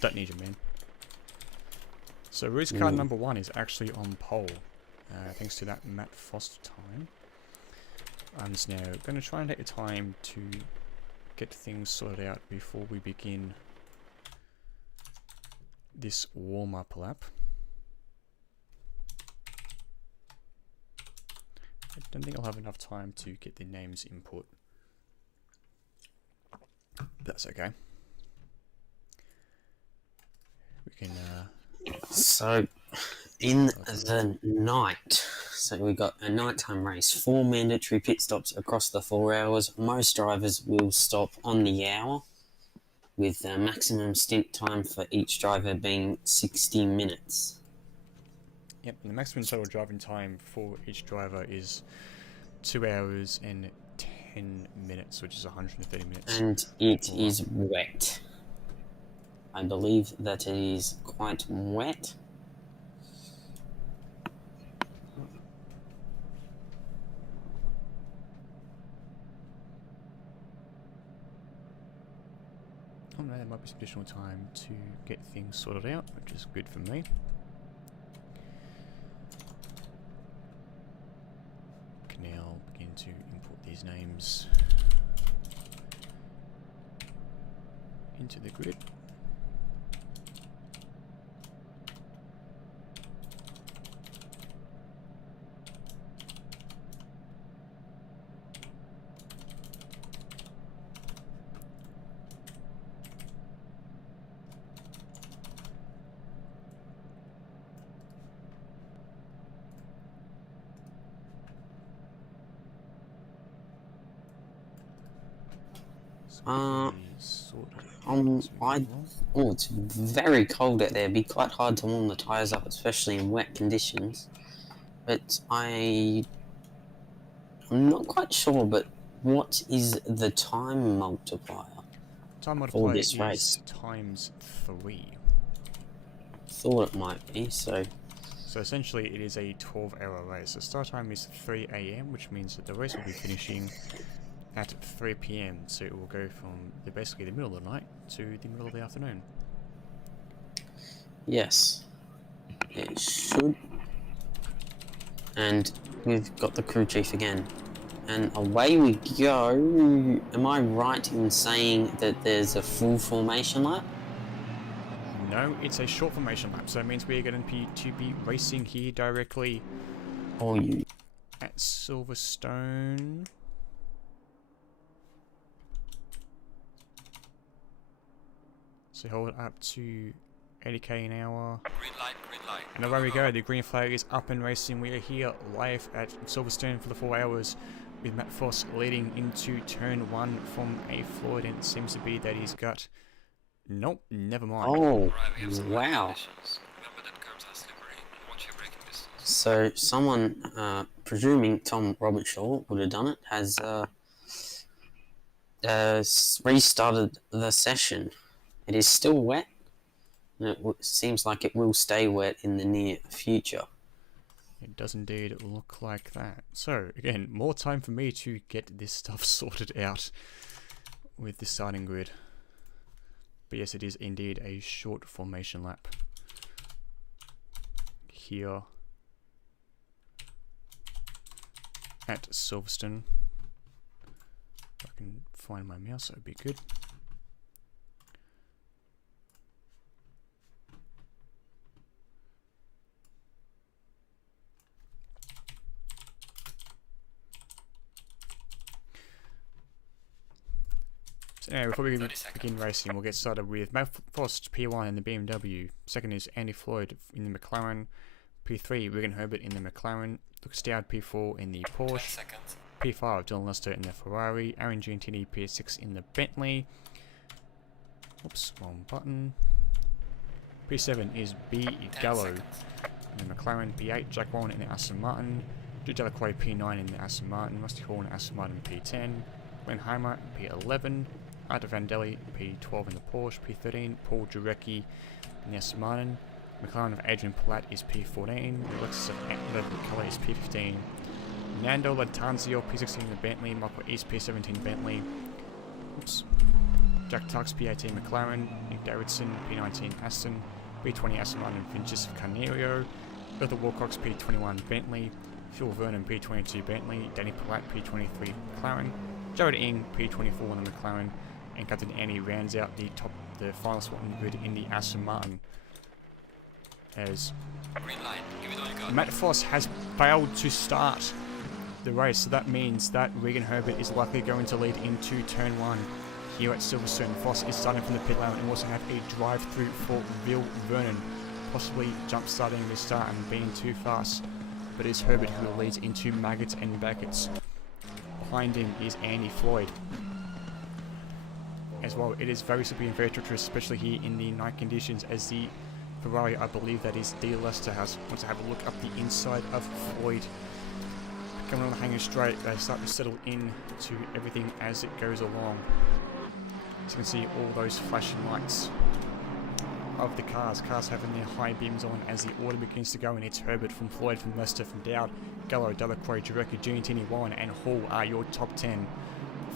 Don't need you, man. So Rue's car number 1 is actually on pole, thanks to that Matt Frost time. I'm just now going to try and take the time to get things sorted out before we begin this warm-up lap. I don't think I'll have enough time to get the names input. That's okay. We can So, in the night, so we got a nighttime race, 4 mandatory pit stops across the 4 hours. Most drivers will stop on the hour, with a maximum stint time for each driver being 60 minutes. Yep, and the maximum total driving time for each driver is 2 hours and 10 minutes, which is 130 minutes. And it is wet. I believe that it is quite wet. Oh no, there might be some additional time to get things sorted out, which is good for me. Can now begin to import these names into the grid. It's very cold out there. It'd be quite hard to warm the tyres up, especially in wet conditions. But I'm not quite sure, but what is the time multiplier? Time for multiplier this is race? ×3. Thought it might be, so essentially it is a 12-hour race. The start time is 3 AM, which means that the race will be finishing at 3 PM, so it will go from basically the middle of the night to the middle of the afternoon. yes, it should. And we've got the crew chief again. And away we go. Am I right in saying that there's a full formation lap? No, it's a short formation lap, so it means we're going to be racing here directly at Silverstone. So hold it up to 80k an hour. Green light, green light. And away we go, the green flag is up and racing. We are here live at Silverstone for the 4 hours. with Matt Foss leading into turn 1 from a Floyd, and it seems to be that he's got... Nope, never mind. Oh, wow. So someone, presuming Tom Robertshaw would have done it, has restarted the session. It is still wet, and it seems like it will stay wet in the near future. It does indeed look like that. So, again, more time for me to get this stuff sorted out with the starting grid. But yes, it is indeed a short formation lap. Here at Silverstone. If I can find my mouse, that would be good. So anyway, before we begin racing, we'll get started with Matt Frost P1 in the BMW. Second is Andy Floyd in the McLaren. P3, Regan Herbert in the McLaren. Luke Stout P4 in the Porsche. P5, Dylan Lester in the Ferrari. Aaron Giantini P6 in the Bentley. Oops, wrong button. P7 is B. Gallo in the McLaren. P8, Jack Warren in the Aston Martin. Drew Delacroix P9 in the Aston Martin. Rusty Hall in the Aston Martin P10. Glenn Heimer P11. Arthur Vandelli P12 in the Porsche. P13, Paul Jurecki in the Aston Martin. McLaren of Adrian Palat is P14. The Lexus of Antler Colour is P15. Nando Latanzio P16 in the Bentley. Michael East P17 Bentley. Oops. Jack Tux P18 McLaren. Nick Davidson P19 Aston. P20 Aston Martin Vinicius Canario. Arthur Wilcox P21 Bentley. Phil Vernon P22 Bentley. Danny Palat P23 McLaren. Jared Ing P24 in the McLaren. And Captain Annie rounds out the final spot in the grid in the Aston Martin. As Matt Foss has failed to start the race, so that means that Regan Herbert is likely going to lead into turn 1 here at Silverstone. Foss is starting from the pit lane and also have a drive-through for Phil Vernon, possibly jump-starting the start and being too fast. But it's Herbert who leads into Maggots and Baggots. Behind him is Andy Floyd. As well, it is very slippery and very treacherous, especially here in the night conditions, as the Ferrari, I believe that is D. Lester House, wants to have a look up the inside of Floyd. Coming on the hangar straight, they start to settle in to everything as it goes along. As you can see, all those flashing lights of the cars having their high beams on as the order begins to go, and it's Herbert from Floyd, from Lester, from Dowd, Gallo, Delacroix, Jurecki, Giantini, Warren and Hall are your top 10.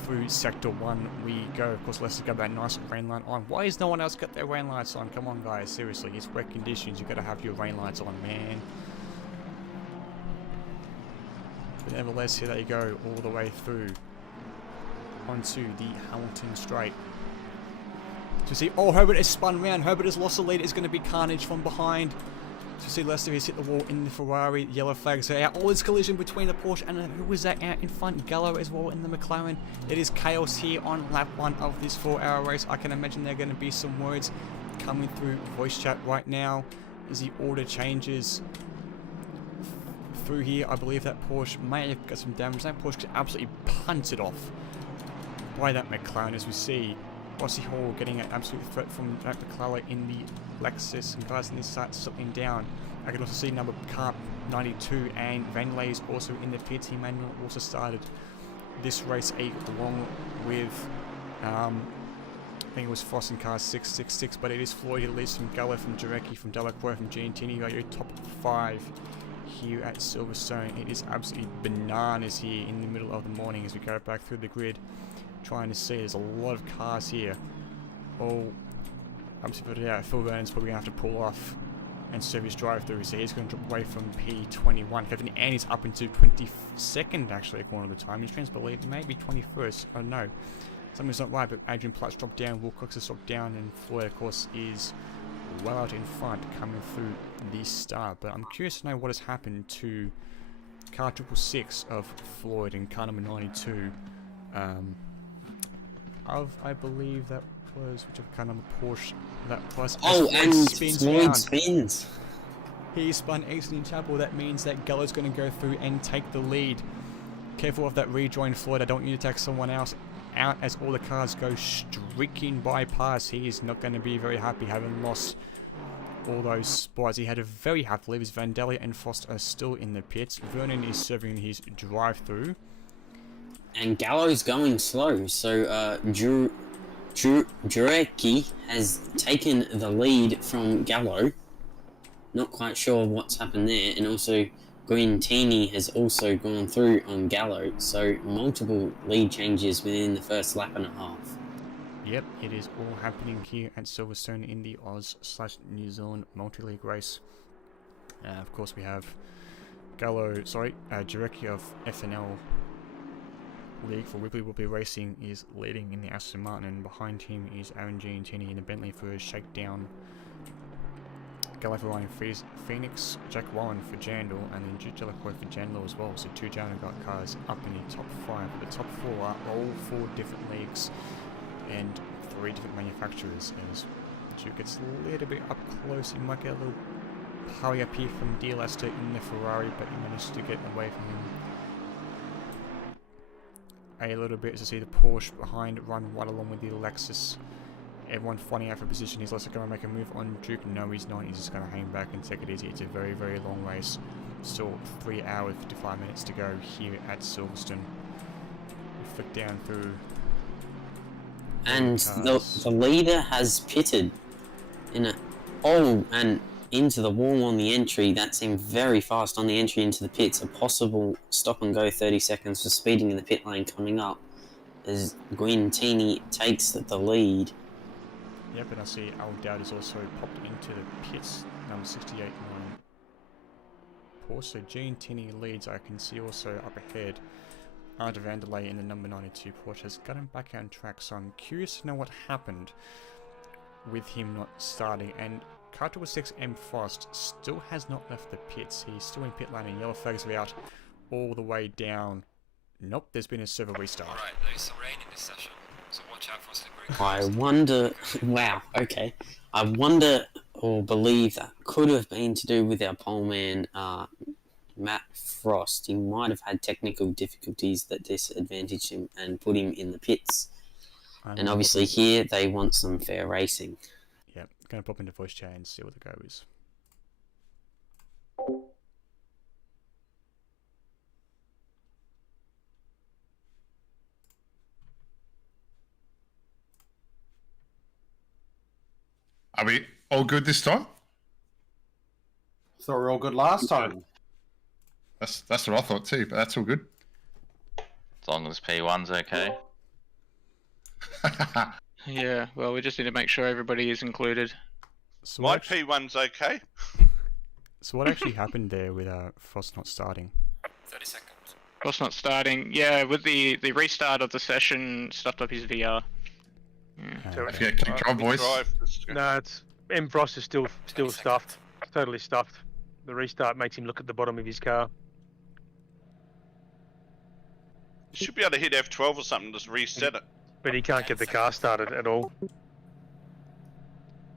Through Sector 1 we go. Of course, Lester's got that nice rain light on. Why has no one else got their rain lights on? Come on, guys, seriously, it's wet conditions, you've got to have your rain lights on, man. But nevertheless, here they go, all the way through onto the Hamilton Straight. To see, oh, Herbert has spun round, Herbert has lost the lead, it's going to be carnage from behind. To see Lester has hit the wall in the Ferrari, yellow flags are out. Oh, there's collision between the Porsche and who was that out in front? Gallo as well in the McLaren. It is chaos here on lap 1 of this 4-hour race. I can imagine there are going to be some words coming through voice chat right now as the order changes through here. I believe that Porsche may have got some damage. That Porsche got absolutely punted off by that McLaren, as we see Rossi Hall getting an absolute threat from Jack McClellan in the Lexus, and guys in this start settling down. I can also see number car 92 and Van Ley's also in the pits. He manual also started this race along with I think it was Foss in car 666, but it is Floyd who leads from Gallo, from Jurecki, from Delacroix, from Giantini. You got your top 5 here at Silverstone. It is absolutely bananas here in the middle of the morning as we go back through the grid, trying to see. There's a lot of cars here. Oh, Phil Vernon's probably going to have to pull off and serve his drive-through, so he's going to drop away from P21. Captain Annie's up into 22nd, actually, according to the time. His trends believe maybe 21st. I don't know. Something's not right, but Adrian Platt's dropped down, Wilcox has dropped down, and Floyd, of course, is well out in front coming through the start. But I'm curious to know what has happened to car 666 of Floyd and car number 92 I believe that was whichever car number Porsche that was. Oh, and Floyd spins. He spun excellent in Chapel. That means that Gallo's going to go through and take the lead Careful of that rejoin, Floyd. I don't want you to take someone else out as all the cars go streaking by past. He is not going to be very happy having lost all those spots. He had a very happy leave as Vandelli and Frost are still in the pits. Vernon is serving his drive-through. And Gallo's going slow, so Jurecki has taken the lead from Gallo. Not quite sure what's happened there, and also Guintini has also gone through on Gallo, so multiple lead changes within the first lap and a half. Yep, it is all happening here at Silverstone in the Oz/New Zealand multi-league race. Of course, we have Jurecki of FNL League for Wibbly Wobbly Racing is leading in the Aston Martin, and behind him is Aaron Giantini in the Bentley for a shakedown. Gallifrey Phoenix, Jack Warren for Jandal, and then Duke Delacroix for Jandal as well. So 2 Jandal got cars up in the top 5. The top 4 are all 4 different leagues and 3 different manufacturers. As Duke gets a little bit up close, he might get a little hurry up here from D. Lester in the Ferrari, but he managed to get away from him a little bit. As you see the Porsche behind run right along with the Lexus. Everyone fighting out for position. He's also going to make a move on Duke. No, he's not. He's just going to hang back and take it easy. It's a very, very long race. Still 3 hours, 55 minutes to go here at Silverstone. We'll flick down through. And the leader has pitted in and into the wall on the entry. That seemed very fast on the entry into the pits. A possible stop and go 30 seconds for speeding in the pit lane coming up as Guintini takes the lead. Yep, and I see Al Dowd has also popped into the pits, number 68 Porsche. So Giantini leads. I can see also up ahead Arda Vanderlei in the number 92 Porsche has got him back on track, so I'm curious to know what happened with him not starting. And car 6 M Frost still has not left the pits. He's still in pit lane, and yellow flags are out all the way down. Nope, there's been a server restart. Alright, there is some rain in this session, so watch out for slippery. I wonder, wow, okay. I wonder or believe that could have been to do with our poleman, Matt Frost. He might have had technical difficulties that disadvantaged him and put him in the pits. And obviously here they want some fair racing. Yep, going to pop into voice chat and see what the go is. Are we all good this time? Thought we were all good last time. That's what I thought too, but that's all good. As long as P1's okay. Yeah, well, we just need to make sure everybody is included. So My P1's okay. So what actually happened there with Frost not starting? 30 seconds. Frost not starting. Yeah, with the restart of the session, stuffed up his VR. Yeah, keep going, boys. No, it's M Frost is still stuffed. Totally stuffed. The restart makes him look at the bottom of his car. You should be able to hit F12 or something, just reset it. But he can't get the car started at all.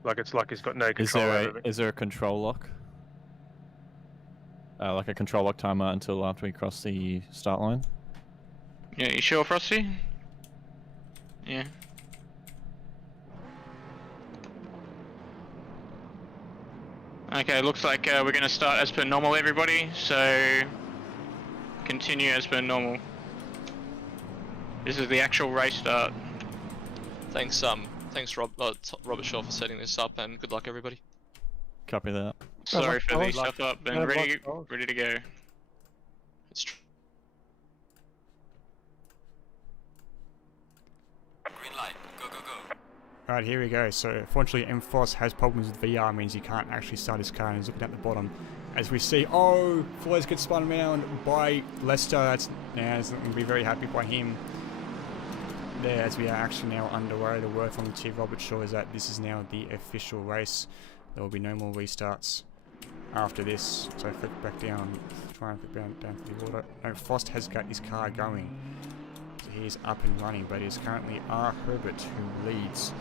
It's like he's got no control over it. Is there a control lock? Like a control lock timer until after we cross the start line? Yeah, you sure, Frosty? Yeah. Okay, looks like we're going to start as per normal, everybody. So, continue as per normal. This is the actual race start. Thanks, Robert Shaw for setting this up, and good luck, everybody. Copy that. Sorry for the stuff up, and ready to go. It's Green light, go, go, go. Alright, here we go. So, unfortunately, M Frost has problems with VR, means he can't actually start his car, and he's looking at the bottom. As we see, Flores gets spun around by Lester. That's not going to be very happy by him. There, as we are actually now underway, the word from Chief Robert Shaw is that this is now the official race. There will be no more restarts after this. So flick back down, try and flick down to the order. No, Frost has got his car going. So he is up and running, but it is currently R. Herbert who leads.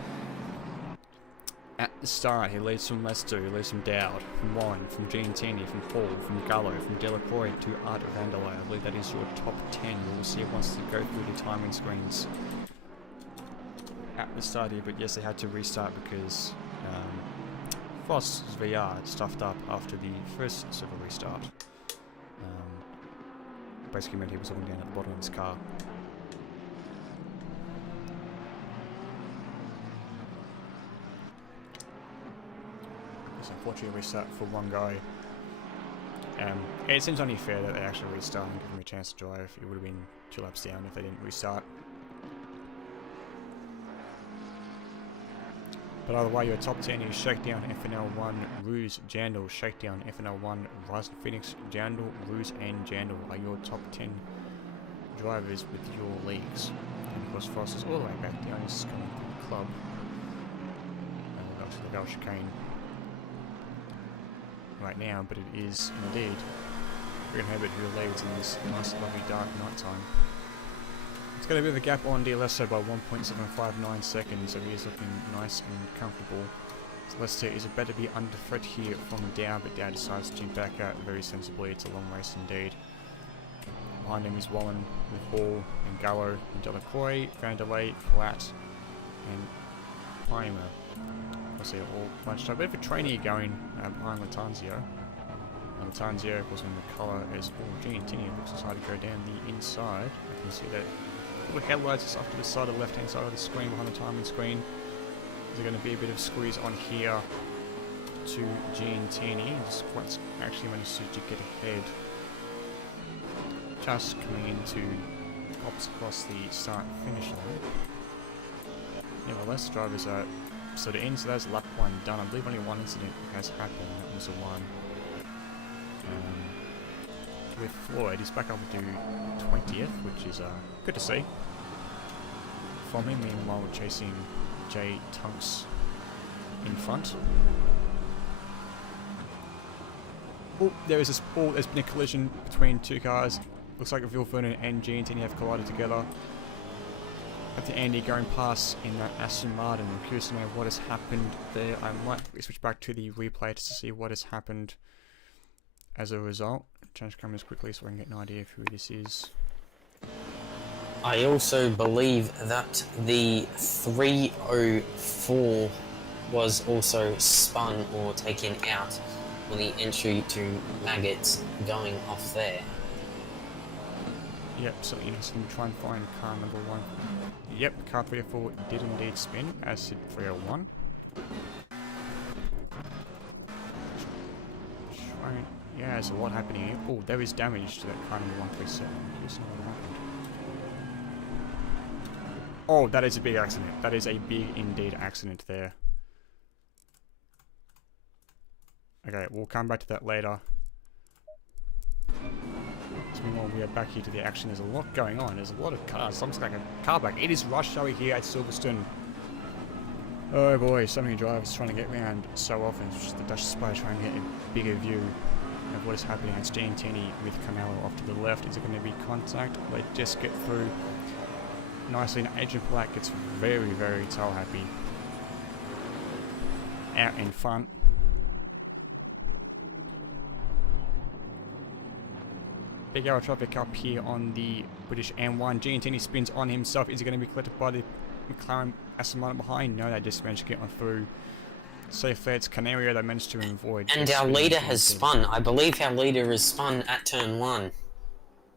At the start, he leads from Lester, he leads from Dowd, from Warren, from Giantini, from Hall, from Gallo, from Delacroix to Art Vandalay. I believe that is your top 10. We'll see once they go through the timing screens at the start here, but yes, they had to restart because Frost's VR had stuffed up after the first server restart. Basically meant he was all down at the bottom of his car. Unfortunately, restart for one guy. It seems only fair that they actually restart and give him a chance to drive. It would have been 2 laps down if they didn't restart. But either way, your top 10 is Shakedown, FNL1, Ruse, Jandal, Shakedown, FNL1, Rise and Phoenix, Jandal, Ruse, and Jandal are your top 10 drivers with your leagues. And of course, Frost is all the way back down. He's coming from the club. Obviously, the Val Chicane right now, but it is indeed Green Herbert who leads in this nice, lovely, dark night time. It's got a bit of a gap on D'Alessio by 1.759 seconds, so he is looking nice and comfortable. So Lester is about to be under threat here from Dow, but Dow decides to jump back out very sensibly. It's a long race indeed. Behind him is Wallen with Hall and Gallo and Delacroix, Vandalay, Flat, and Primer. I see it all bunched up. A bit of a trainee going behind Latanzio. And Latanzio, of course, in the colour is all Giantini. Looks decided to go down the inside. You can see that little headlights just off to the side of the left-hand side of the screen behind the timing screen. There's going to be a bit of squeeze on here to Giantini. Squat's actually managed to get ahead. Just coming into pops across the start-finish line. Nevertheless, drivers are sort of in, so that's lap 1 done. I believe only one incident has happened, that was the one with Floyd. He's back up to 20th, which is good to see from him. Meanwhile, we're chasing Jay Tunks in front. Oh, there's been a collision between 2 cars. Looks like Vil Vernon and Giantini have collided together. At the Andy going past in that Aston Martin. I'm curious to know what has happened there. I might switch back to the replay just to see what has happened as a result. Change cameras quickly so I can get an idea of who this is. I also believe that the 304 was also spun or taken out on the entry to Maggots going off there. Yep, so interesting to try and find car number 1. Yep, car 304 did indeed spin, as did 301. Yeah, there's a lot happening here. Oh, there is damage to that car number 137. Here's what happened. Oh, that is a big accident. That is a big indeed accident there. Okay, we'll come back to that later. So meanwhile, we are back here to the action. There's a lot going on. There's a lot of cars. Something's like a car back. It is rush hour here at Silverstone. Oh boy, so many drivers trying to get around so often. It's just the Dutch Spy trying to get a bigger view of what is happening. It's Giantini with Camaro off to the left. Is it going to be contact? They just get through nicely, and Agent Black gets very, very tail happy out in front. Big arrow traffic up here on the British M1. Giantini spins on himself. Is he going to be collected by the McLaren Aston Martin behind? No, they just managed to get on through. Safe there, it's Canario they managed to avoid. And our leader has spun. I believe our leader is spun at turn 1,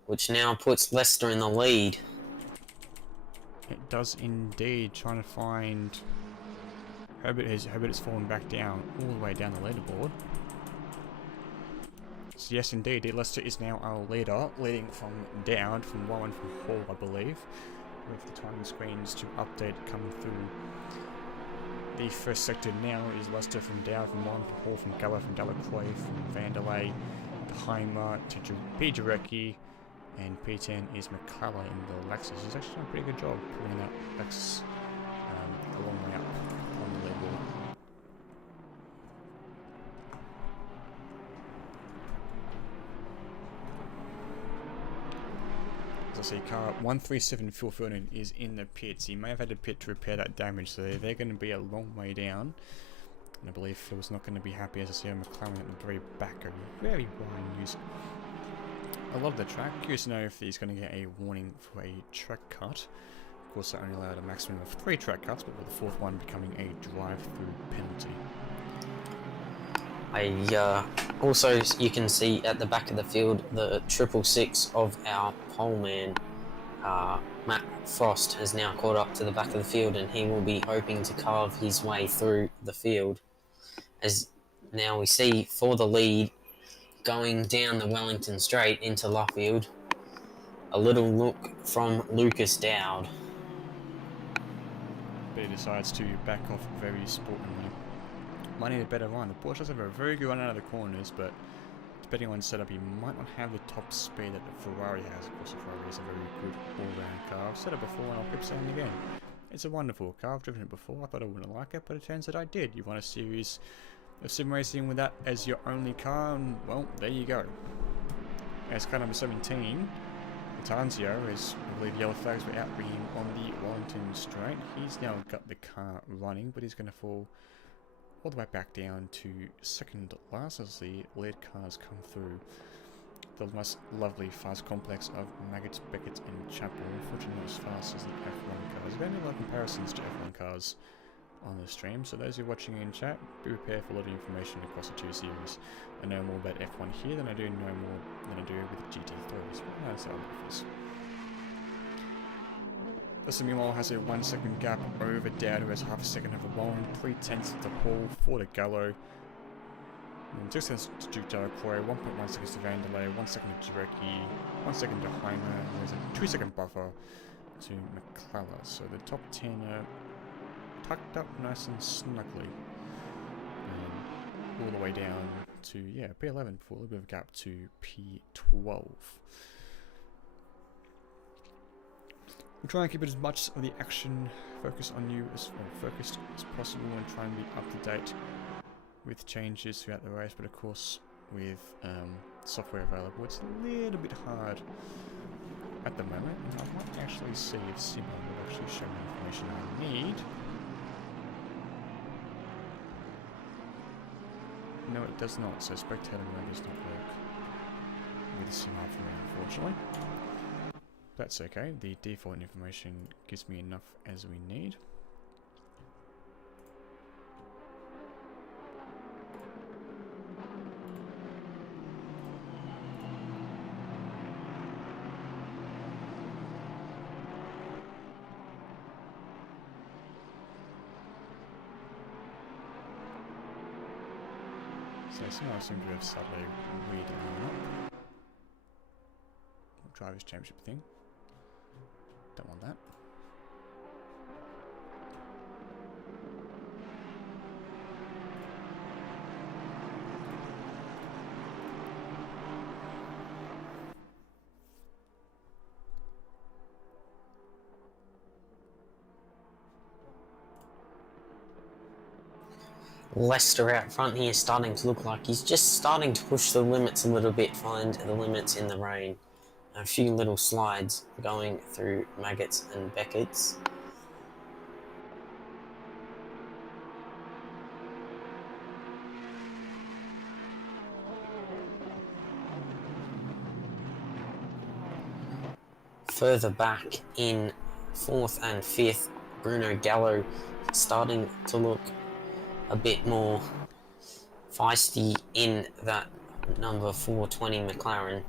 which now puts Lester in the lead. It does indeed. Trying to find Herbert has fallen back down, all the way down the leaderboard. So yes, indeed, Lester is now our leader, leading from down, from Warren, from Hall, I believe, with the timing screens to update coming through. The first sector now is Lester from Dow, from Warren, from Hall, from Gallo, from Delacroix, from Vandalay, to Heimer, to P. Jarecki, and P10 is McCullough in the Lexus. He's actually done a pretty good job pulling that Lexus a long way up on the leaderboard. As I see, car 137 Phil Ferdinand is in the pits. He may have had to pit to repair that damage, so they're going to be a long way down. And I believe Phil was not going to be happy as I see a McLaren at the very back, a very wide user. I love the track. Curious to know if he's going to get a warning for a track cut. Of course, I only allowed a maximum of 3 track cuts, but with the 4th one becoming a drive-through penalty. Also, you can see at the back of the field the 666 of our poleman, Matt Frost, has now caught up to the back of the field, and he will be hoping to carve his way through the field. As now we see for the lead, going down the Wellington Straight into Luffield, a little look from Lucas Dowd. But he decides to back off very sportingly. Might need a better run. The Porsche does have a very good run out of the corners, but depending on setup, he might not have the top speed that the Ferrari has. Of course, the Ferrari is a very good all-round car. I've said it before and I'll keep saying it again. It's a wonderful car. I've driven it before. I thought I wouldn't like it, but it turns out I did. You want a series of sim racing with that as your only car, and well, there you go. As car number 17, Tanzio, as I believe yellow flags were out for him on the Wellington Straight. He's now got the car running, but he's going to fall all the way back down to second last as the lead cars come through the most lovely fast complex of Maggots, Beckett and Chapel. Unfortunately not as fast as the F1 cars. There are a lot of comparisons to F1 cars on the stream, so those who are watching in chat, be prepared for a lot of information across the 2 series. I know more about F1 here than I do know more than I do with the GT3s. That's how it is. Dustin meanwhile has a 1 second gap over Dowd, who has half a second over Warren, 3/10 to Paul, 4 to Gallo, and 6 seconds to Duke Delacroix, 1.1 seconds to Vandelay, 1 second to Jarecki, 1 second to Heimer, and there's a 2 second buffer to McClellan. So the top 10 are tucked up nice and snugly, all the way down to, yeah, P11 before a little bit of a gap to P12. We'll try and keep it as much of the action focused on you as focused as possible, and try and be up to date with changes throughout the race. But of course, with software available, it's a little bit hard at the moment. And I might actually see if Simon will actually show me information I need. No, it does not. So spectator mode does not work with Simon for me, unfortunately. That's okay, the default information gives me enough as we need. So somehow I seem to have suddenly weird up. Drivers' Championship thing. Don't want that. Leicester out front here starting to look like he's just starting to push the limits a little bit, find the limits in the rain. A few little slides going through Maggots and Beckett's. Further back in 4th and 5th, Bruno Gallo starting to look a bit more feisty in that number 420 McLaren.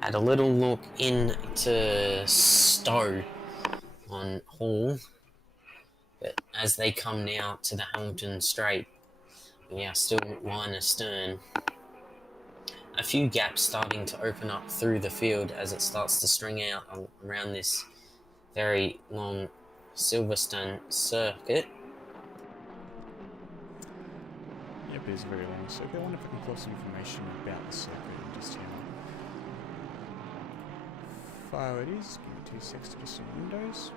Had a little look into Stowe on Hall, but as they come now to the Hamilton Straight, we are still line astern. A few gaps starting to open up through the field as it starts to string out around this very long Silverstone circuit. Yep, it is a very long circuit. I wonder if I can pull some information about the circuit and just how far it is. Give me 2 seconds to just some windows.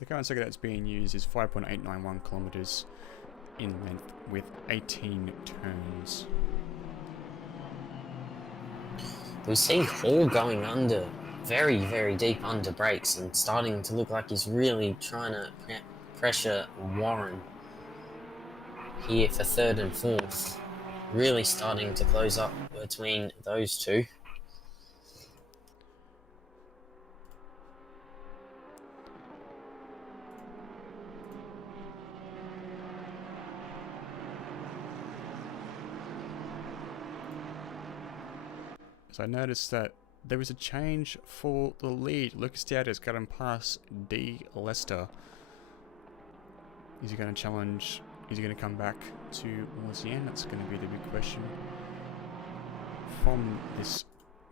The current circuit that's being used is 5.891 kilometers in length with 18 turns. We see Hall going under, very deep under brakes and starting to look like he's really trying to pressure Warren here for third and fourth. Really starting to close up between those two. So I noticed that there was a change for the lead. Lucas Dowd's got him past D. Lester. Is he going to challenge? Is he going to come back towards the end? That's going to be the big question from this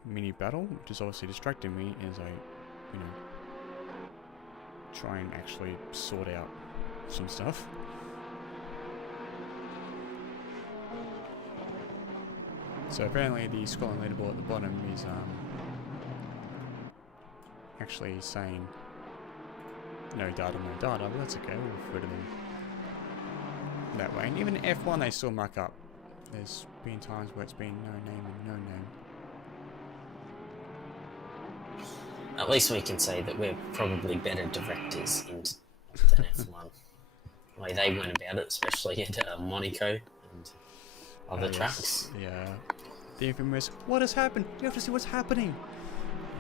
mini battle, which is obviously distracting me as I, try and actually sort out some stuff. So apparently the scrolling leaderboard at the bottom is actually saying no data, but that's okay, we'll refer to them that way. And even F1 they still muck up. There's been times where it's been no name and no name. At least we can say that we're probably better directors than F1. The way they went about it, especially at Monaco and other tracks. Yeah. The infamous, what has happened? You have to see what's happening.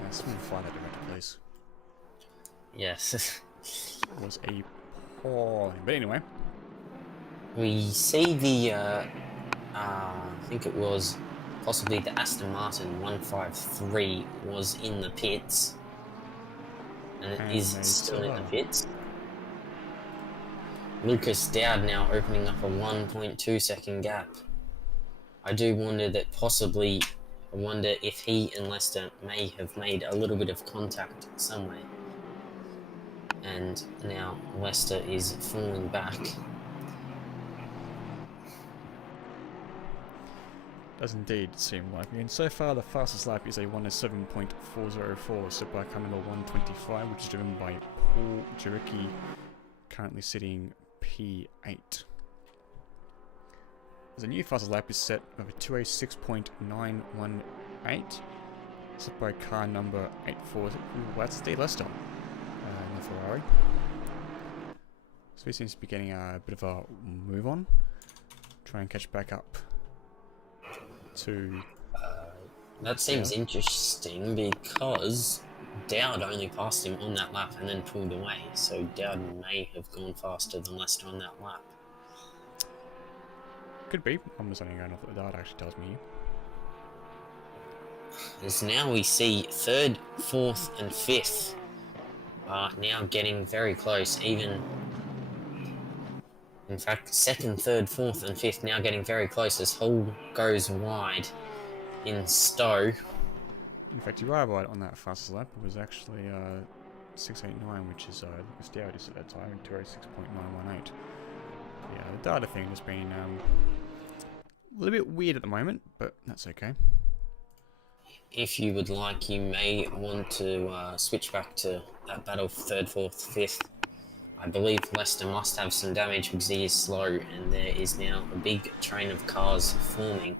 Yeah, someone find that director, please. Yes. It was appalling. But anyway. We see the, I think it was possibly the Aston Martin 153 was in the pits. And it is still in the pits. Lucas Dowd now opening up a 1.2 second gap. I do wonder that possibly, I wonder if he and Lester may have made a little bit of contact somewhere. And now Lester is falling back. Does indeed seem like it. And so far the fastest lap is a 107.404, set by car number 125, which is driven by Paul Juricki, currently sitting P8. The new fastest lap is set of a 206.918, set by car number 84. Ooh, that's D. Lester in the Ferrari. So he seems to be getting a bit of a move on. Try and catch back up to... that seems interesting because Dowd only passed him on that lap and then pulled away. So Dowd may have gone faster than Lester on that lap. Could be. I'm just only going off what the data actually tells me. As now we see third, fourth, and fifth are now getting very close. Even, in fact, second, third, fourth, and fifth now getting very close as Hull goes wide in Stowe. In fact, you are right on that fastest lap. It was actually 689, which is Lucas Dowd at that time, and 206.918. Yeah, the data thing has been a little bit weird at the moment, but that's okay. If you would like, you may want to switch back to that battle for third, fourth, fifth. I believe Lester must have some damage because he is slow, and there is now a big train of cars forming.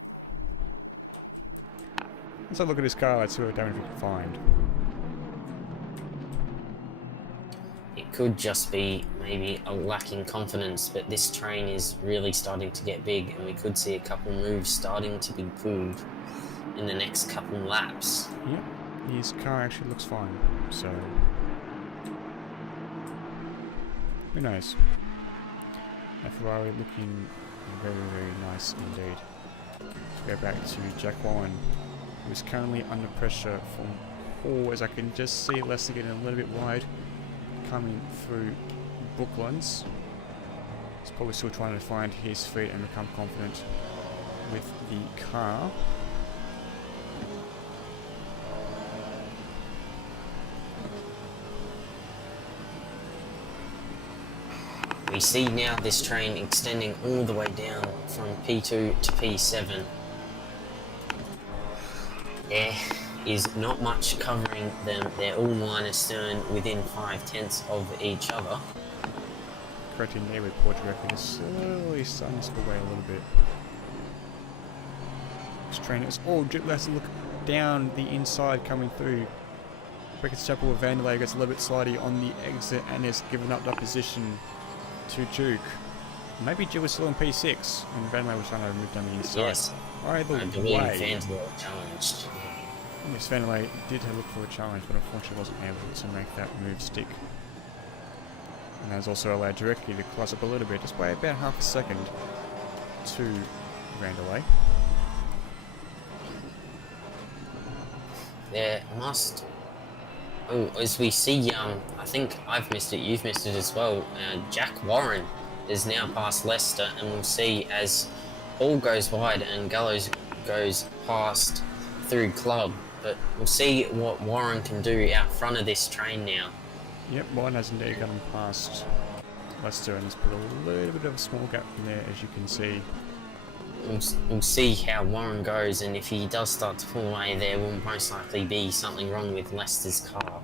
Let's have a look at his car. Let's see what damage we can find. It could just be maybe a lacking confidence, but this train is really starting to get big, and we could see a couple moves starting to be pulled in the next couple laps. Yep, his car actually looks fine, so who knows? A Ferrari looking very nice indeed. Let's go back to Jack Warren, who is currently under pressure from Hall, as I can just see Lester getting a little bit wide coming through Brooklands. He's probably still trying to find his feet and become confident with the car. We see now this train extending all the way down from P2 to P7. There is not much covering them. They're all line astern within 5/10 of each other. Correcting there with Porter Record is slowly starting to slip away a little bit. This train is... oh, let's look down the inside coming through. Beckett's Chapel with Vanderlei gets a little bit slidey on the exit and has given up that position to Duke. Maybe Duke was still in P6 and Vanderlei was trying to move down the inside. Yes. Either I believe way. Vanderlei challenged. Yes, Vanderlei did look for a challenge, but unfortunately wasn't able to make that move stick. And that's also allowed directly to close up a little bit, just by about half a second to Vanderlei. There must... Oh, as we see, I think I've missed it, you've missed it as well. Jack Warren is now past Leicester, and we'll see as Hall goes wide and Gallows goes past through Club. But we'll see what Warren can do out front of this train now. Yep, Warren has indeed gotten past Leicester and has put a little bit of a small gap in there, as you can see. We'll see how Warren goes, and if he does start to pull away, there will most likely be something wrong with Leicester's car.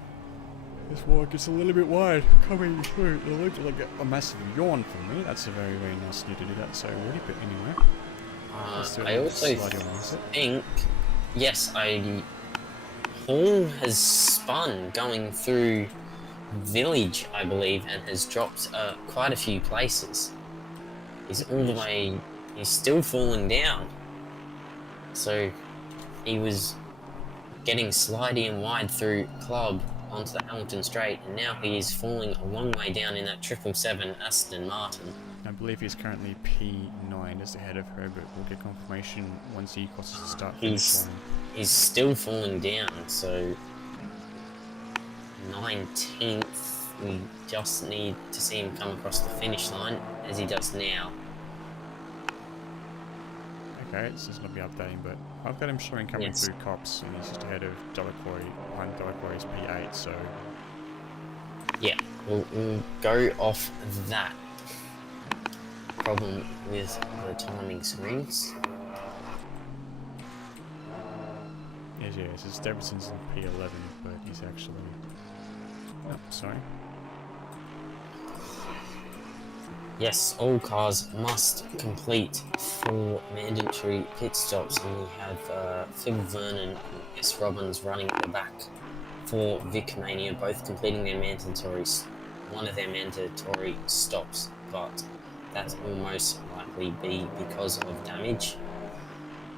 This wire gets a little bit wide coming through. It looked like a massive yawn for me. That's a very, very nice of you to do that so early, but anyway. I also think, yes, Hall has spun going through Village, I believe, and has dropped quite a few places. He's all the way, he's still falling down. So he was getting slidey and wide through Club onto the Hamilton Straight, and now he is falling a long way down in that 777 Aston Martin. I believe he's currently P9 as the head of Herbert. We'll get confirmation once he crosses the start finish line. He's still falling down, so 19th, we just need to see him come across the finish line, as he does now. Okay, this is not be updating, but I've got him showing coming through Cops, and he's just ahead of Delacroix. Behind Delacroix is P8, so... Yeah, we'll go off that problem with the timing screens. Yes, it's Davidson's in P11, but he's actually... Oh, sorry. Yes, all cars must complete 4 mandatory pit stops, and we have Phil Vernon and S. Robbins running at the back for Vic Mania, both completing their one of their mandatory stops, but that will most likely be because of damage.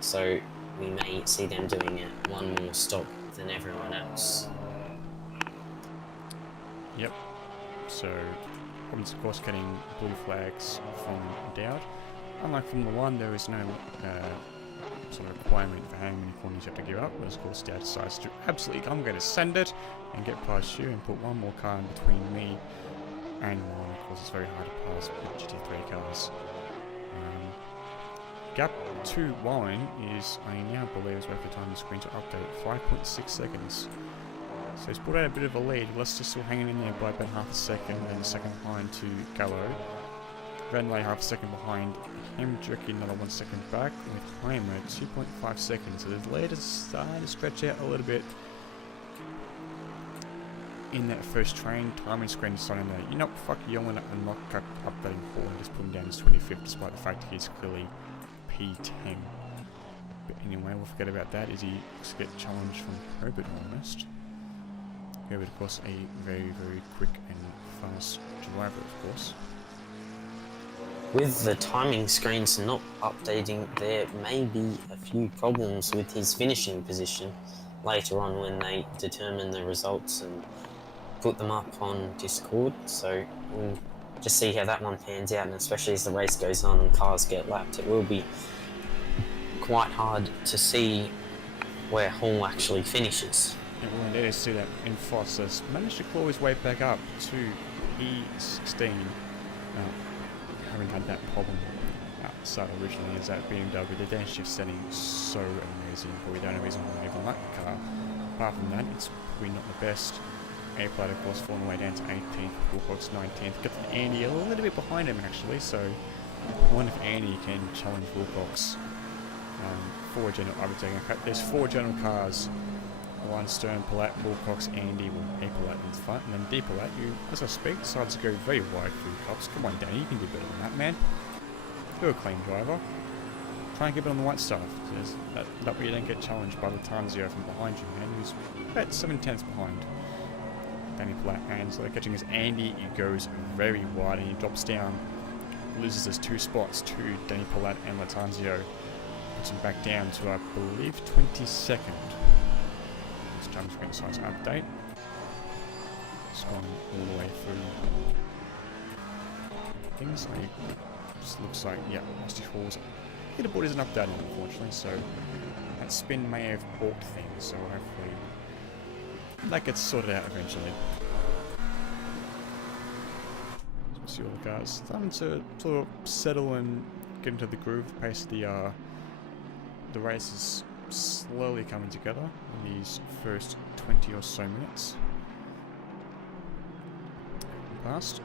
So we may see them doing one more stop than everyone else. Yep. So Robbins, of course, getting blue flags from Dowd. Unlike Formula 1, there is no sort of requirement for how many corners you have to give up, but of course Dowd decides to absolutely, I'm going to send it and get past you and put one more car in between me and Warren. Of course, it's very hard to pass with GT3 cars. Gap to Warren is, I now believe, is worth the time the screen to update, 5.6 seconds. So he's put out a bit of a lead. Leicester still hanging in there by about half a second, and second behind to Gallo. Vanderlei half a second behind him, directly another 1 second back, with Heimer at 2.5 seconds. So the lead is starting to stretch out a little bit in that first train. Timing screen is starting to, you know, fuck you, I'm not updating forward and just put him down as 25th, despite the fact that he's clearly P10. But anyway, we'll forget about that as he looks to get challenged from Herbert almost. Herbert, of course, a very, very quick and fast driver, of course. With the timing screens not updating, there may be a few problems with his finishing position later on when they determine the results and put them up on Discord. So we'll just see how that one pans out, and especially as the race goes on and cars get lapped, it will be quite hard to see where Hall actually finishes. And we'll indeed see that in Foster's managed to claw his way back up to P16. Having had that problem at the start originally, is that BMW, the dash shift setting is so amazing. Probably the only reason why I even like the car. Apart from that, it's probably not the best. A-Plate, of course, falling away down to 18th, Wilcox 19th. Got Andy a little bit behind him actually, so I wonder if Andy can challenge Wilcox. 4 general, I would say, there's 4 general cars. One Stern, Palat, Wilcox, Andy, well, A-Palat in front, and then D-Palat, who, as I speak, decides to go very wide through the cops. Come on, Danny, you can do better than that, man. You're a clean driver. try and keep it on the white stuff. That way you don't get challenged by the time zero from behind you, man. Who's about 7/10 behind Danny Platt, and so catching his Andy, he goes very wide and he drops down, loses his 2 spots to Danny Platt and Latanzio, puts him back down to I believe 22nd. This time screen size update. It's gone all the way through things. Like, just looks like, yeah, Rusty Falls. Leaderboard isn't updated unfortunately, so that spin may have balked things, so hopefully that gets sorted out eventually. So see all the cars starting to sort of settle and get into the groove. The pace of the race is slowly coming together in these first 20 or so minutes. Past.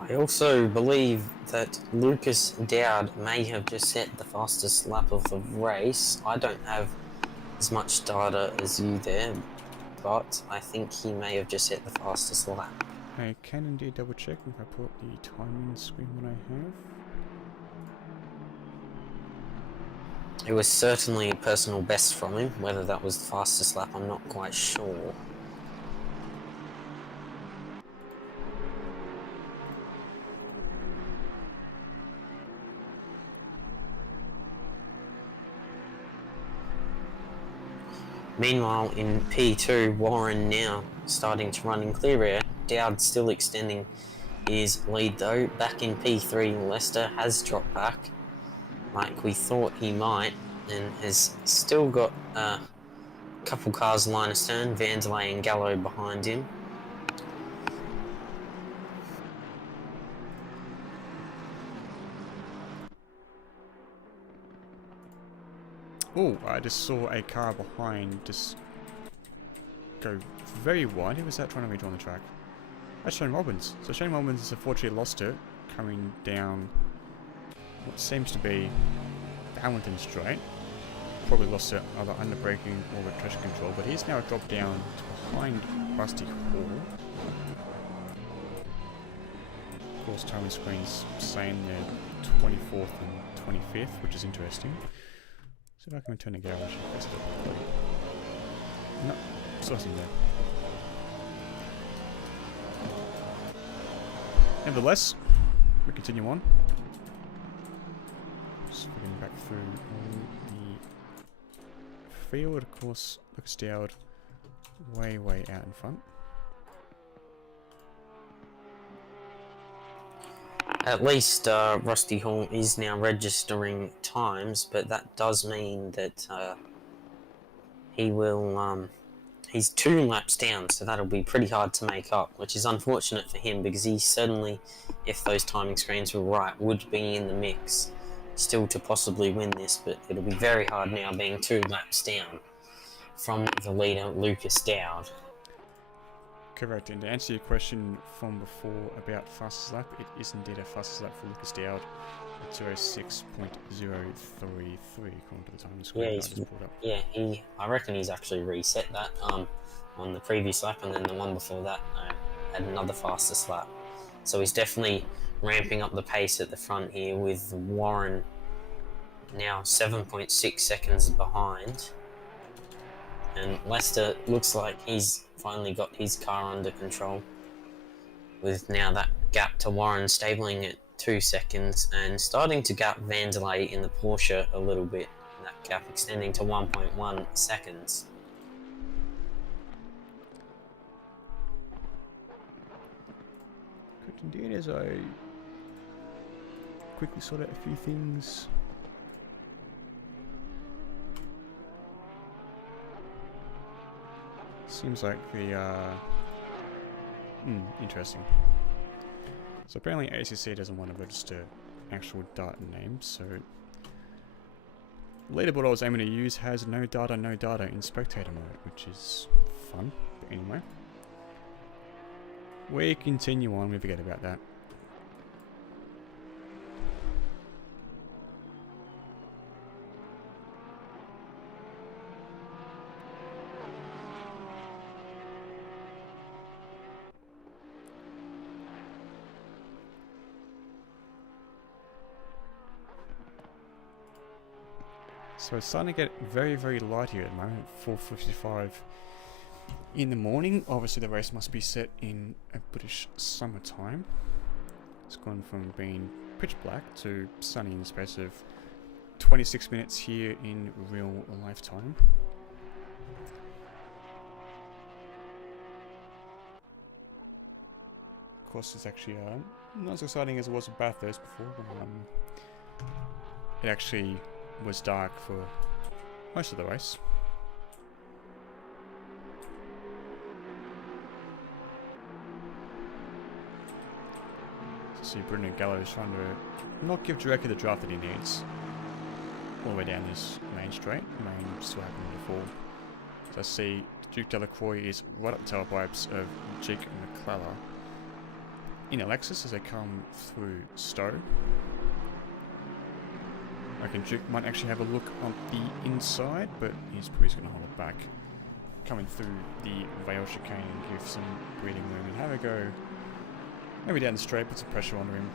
I also believe that Lucas Dowd may have just set the fastest lap of the race. I don't have as much data as you there, but I think he may have just set the fastest lap. I can indeed double check if I pull up the timing screen that I have. It was certainly a personal best from him. Whether that was the fastest lap, I'm not quite sure. Meanwhile, in P2, Warren now starting to run in clear air. Dowd still extending his lead though. Back in P3, Lester has dropped back, like we thought he might, and has still got a couple cars line astern, Vandelay and Gallo behind him. Oh, I just saw a car behind just go very wide. Who was that trying to rejoin the track? That's Shane Robbins. So Shane Robbins has unfortunately lost it, coming down what seems to be the Hamilton Straight. Probably lost it either under braking or with traction control, but he's now dropped down to behind Rusty Hall. Of course, timing screen's saying they're 24th and 25th, which is interesting. See if I can return the garage. No, still nothing there. Nevertheless, we continue on. Just getting back through all the field. Of course, Lucas Dowd way out in front. At least Rusty Hall is now registering times, but that does mean that he will, he's 2 laps down, so that'll be pretty hard to make up, which is unfortunate for him because he certainly, if those timing screens were right, would be in the mix still to possibly win this, but it'll be very hard now being 2 laps down from the leader, Lucas Dowd. Correct, and to answer your question from before about fastest lap, it is indeed a fastest lap for Lucas Dowd at 206.033 according to the time screen Yeah, that I just pulled up. yeah, I reckon he's actually reset that on the previous lap, and then the one before that had another fastest lap. So he's definitely ramping up the pace at the front here, with Warren now 7.6 seconds behind. And Lester looks like he's finally got his car under control, with now that gap to Warren stabling at 2 seconds and starting to gap Vandelay in the Porsche a little bit. That gap extending to 1.1 seconds. Correct indeed, as I quickly sort out a few things. Seems like the, interesting. So apparently ACC doesn't want to register actual data names, so leaderboard I was aiming to use has no data in spectator mode, which is fun, but anyway. We continue on, we forget about that. So it's starting to get very, very light here at the moment, 4:55 in the morning. Obviously the race must be set in a British summertime. It's gone from being pitch black to sunny in the space of 26 minutes here in real life time. Of course, it's actually not as exciting as it was at Bathurst before. It actually was dark for most of the race. So see Bruno Gallo's trying to not give directly the draft that he needs all the way down this main straight. Main still happening before. So I see Duke Delacroix is right up the tailpipes of Jake McClellan in Alexis as they come through Stowe. I reckon Duke might actually have a look on the inside, but he's probably just going to hold it back. Coming through the Vale chicane and give some breathing room and have a go. Maybe down the straight, put some pressure on him.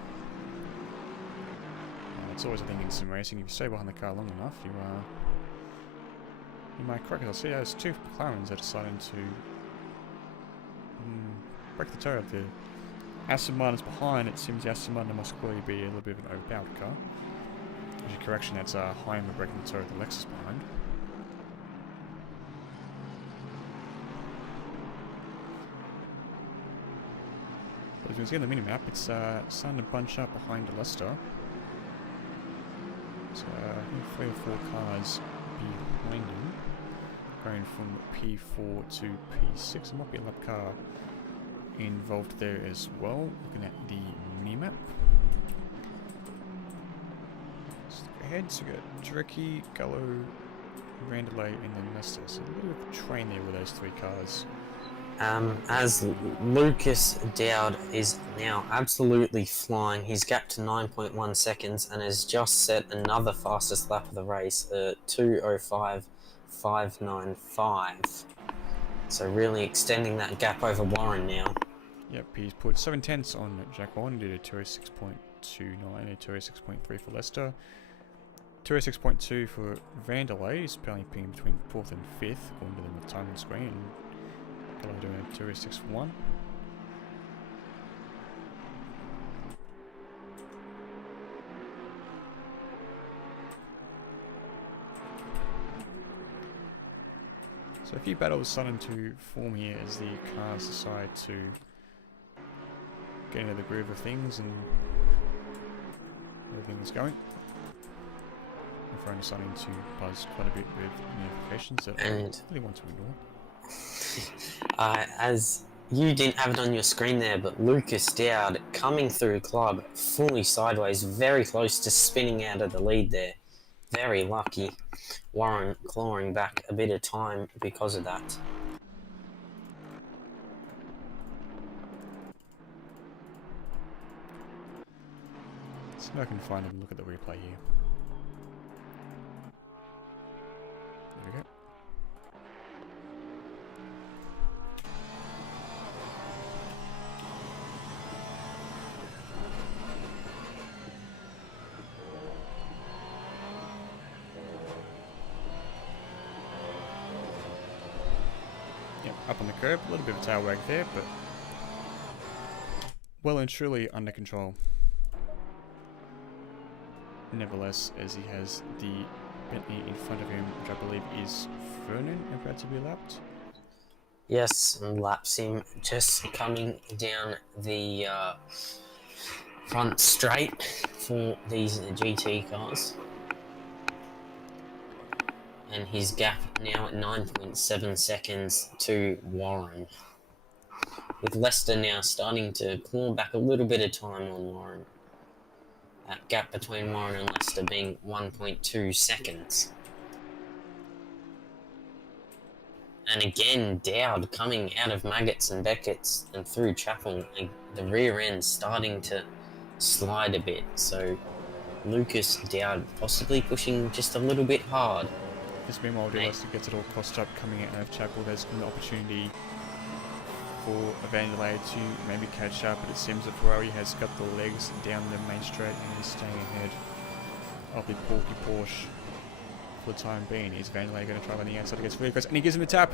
It's always a thing in sim racing. If you stay behind the car long enough, you might crack it. I'll see there's two McLarens that are deciding to break the toe of the Aston Martin's behind. It seems the Aston Martin must clearly be a little bit of an overpowered car. Actually, correction, that's Heimer breaking the toe of the Lexus behind. But as you can see on the minimap, it's starting to bunch up behind Leicester. So I think 3 or 4 cars behind him, going from P4 to P6. There might be a lap car involved there as well. Looking at the minimap. Let's look ahead. So we've got Drecke, Gallo, Vandelay, and then Leicester. So a little bit of a train there with those 3 cars. As Lucas Dowd is now absolutely flying, he's gapped to 9.1 seconds and has just set another fastest lap of the race, 2:05.595. So really extending that gap over Warren now. Yep, he's put 7 tenths on Jack Warren, did a 2:06.29 and a 2:06.3 for Leicester. 2:06.2 for Vandelay, he's apparently picking between 4th and 5th, according to the timing screen. I'm doing a 2:06.1. So a few battles starting to form here as the cars decide to get into the groove of things and everything is going. My phone is starting to buzz quite a bit with notifications that I really want to ignore. As you didn't have it on your screen there, but Lucas Dowd coming through club fully sideways, very close to spinning out of the lead there. Very lucky. Warren clawing back a bit of time because of that. See if I can find and look at the replay here. There we go. Up on the curb, a little bit of a tail wag there, but well and truly under control. Nevertheless, as he has the Bentley in front of him, which I believe is Vernon, about to be lapped. Yes, and laps him just coming down the front straight for these GT cars. And his gap now at 9.7 seconds to Warren. With Leicester now starting to claw back a little bit of time on Warren. That gap between Warren and Leicester being 1.2 seconds. And again, Dowd coming out of Maggots and Beckett's and through Chapel, and the rear end starting to slide a bit. So Lucas Dowd possibly pushing just a little bit hard. This meanwhile, Leicester gets it all crossed up coming out of Chapel. There's an opportunity for Vandelay to maybe catch up, but it seems that Ferrari has got the legs down the main straight and is staying ahead of the Porky Porsche for the time being. Is Vandelay going to try on the outside against Lucas? And he gives him a tap.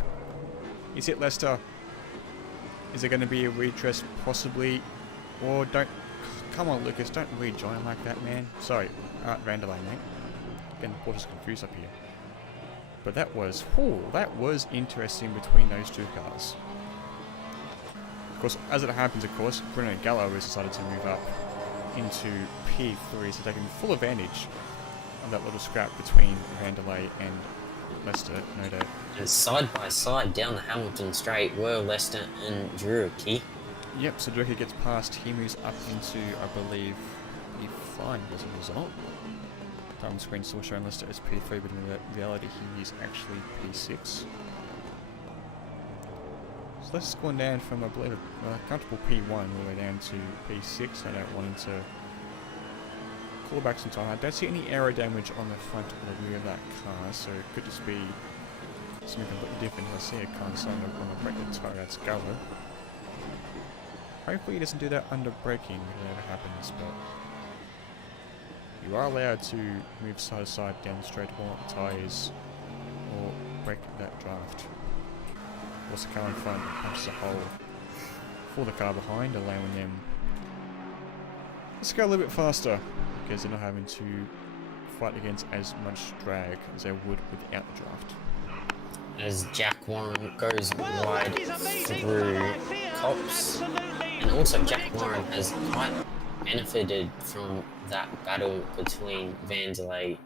He's hit Lester. Is there going to be a redress possibly? Or don't... Come on, Lucas. Don't rejoin like that, man. Sorry. Vandelay, mate. Getting the Porsches confused up here. But that was... Whew, that was interesting between those two cars. Of course, as it happens, of course, Bruno Gallo has decided to move up into P3, so taking full advantage of that little scrap between Vandelay and Lester, no doubt. And side by side down the Hamilton straight were Lester and Juriki. Yep, so Juriki gets past, he moves up into, I believe, P5 as a result. Time screen still showing Lester as P3, but in reality he is actually P6. So Lester's gone down from, I believe, a comfortable P1 all the way down to P6. I don't want him to call back some time. I don't see any aero damage on the front or the rear of that car, so it could just be something completely different. I see a car starting to break the tire, that's Gallo. Hopefully he doesn't do that under braking when it ever happens, but you are allowed to move side to side down the straight wall at the tyres or break that draft. Of course, the car in front punches a hole for the car behind, allowing them to go a little bit faster because they're not having to fight against as much drag as they would without the draft. As Jack Warren goes wide through Cops, and also Jack Warren has quite benefited from that battle between Vandelay,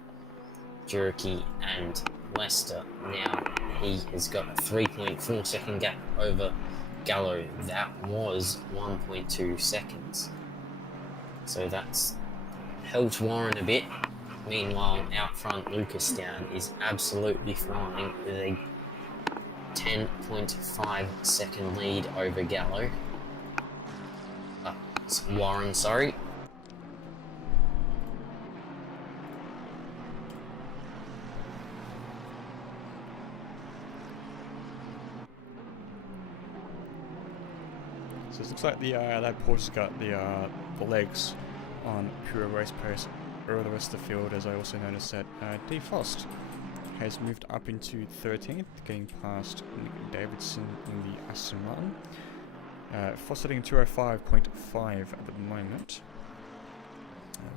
Juriki and Lester. Now he has got a 3.4 second gap over Gallo. That was 1.2 seconds. So that's helped Warren a bit. Meanwhile, out front, Lucas Down is absolutely flying with a 10.5 second lead over Gallo. Warren, sorry. So it looks like the that Porsche's got the legs on pure race pace over the rest of the field, as I also noticed that Defrost has moved up into 13th, getting past Nick Davidson in the Aston Martin. Frost sitting 205.5 at the moment,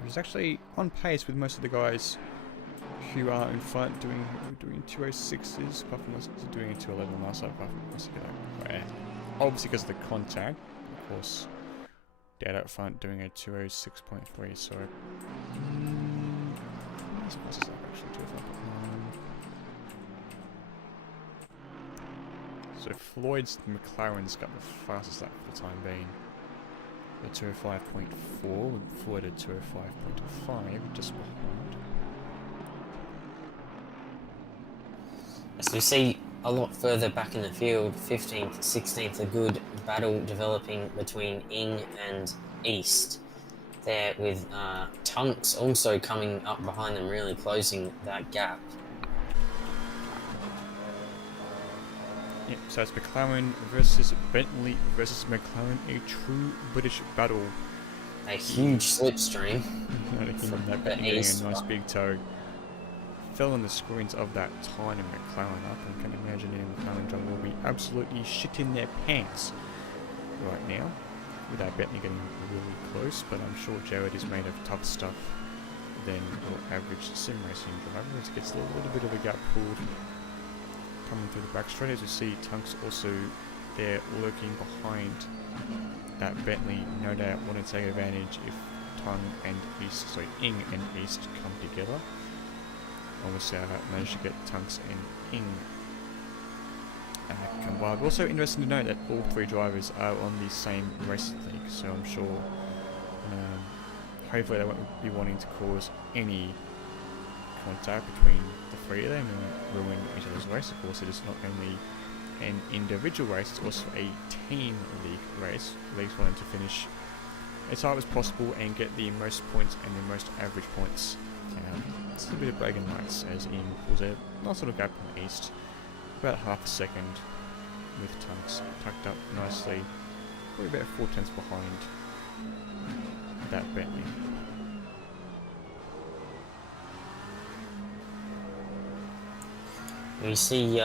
which is actually on pace with most of the guys who are in front doing 206s, apart from us doing a 211 last time, apart from us obviously because of the contact, of course. Dad out front doing a 206.3, so what's fast is that actually? 205.9. So Floyd's McLaren's got the fastest lap for the time being. The 205.4 with Floyd at 205.5, just behind. As we see a lot further back in the field, 15th, 16th, a good battle developing between Ing and East. There with Tunks also coming up behind them, really closing that gap. Yep, so it's McLaren versus Bentley versus McLaren, a true British battle. A huge slipstream. That Bentley getting a nice big toe. Fell on the screens of that tiny McLaren up, and can imagine any McLaren driver will be absolutely shitting their pants right now, with that Bentley getting really close, but I'm sure Jared is made of tough stuff than your average sim racing driver. It gets a little bit of a gap pulled coming through the back straight, as you see Tunks also there lurking behind that Bentley, no doubt want to take advantage if Ing and East come together. Obviously I managed to get Tunks and Ing combined. Also interesting to note that all three drivers are on the same race league, so I'm sure hopefully they won't be wanting to cause any contact between the three of them and ruin each other's race. Of course, it is not only an individual race, it's also a team league race. Leagues wanting to finish as hard as possible and get the most points and the most average points. It's a bit of bragging rights as Ian pulls a nice little gap on East, about half a second, with Tunks tucked up nicely, probably about 4 tenths behind that Bentley. We see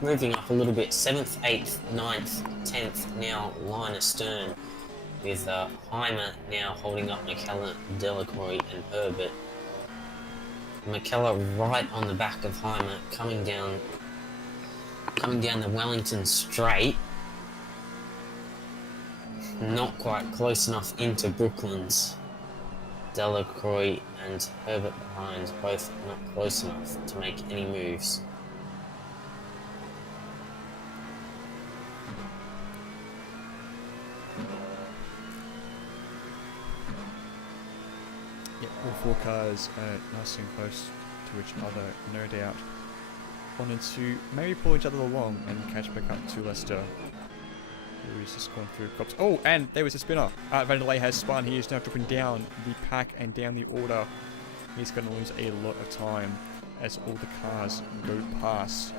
moving up a little bit, 7th, 8th, 9th, 10th now line astern, with Heimer now holding up McKellar, Delacroix and Herbert. McKellar right on the back of Heimer, coming down the Wellington straight. Not quite close enough into Brooklands. Delacroix and Herbert behind, both not close enough to make any moves. Yep, all four cars nice and close to each other, no doubt. Wanted to maybe pull each other along and catch back up to Leicester, who's just gone through cops. Oh, and there was a spinner. Van der Leyen has spun. He is now dropping down the pack and down the order. He's going to lose a lot of time as all the cars go past.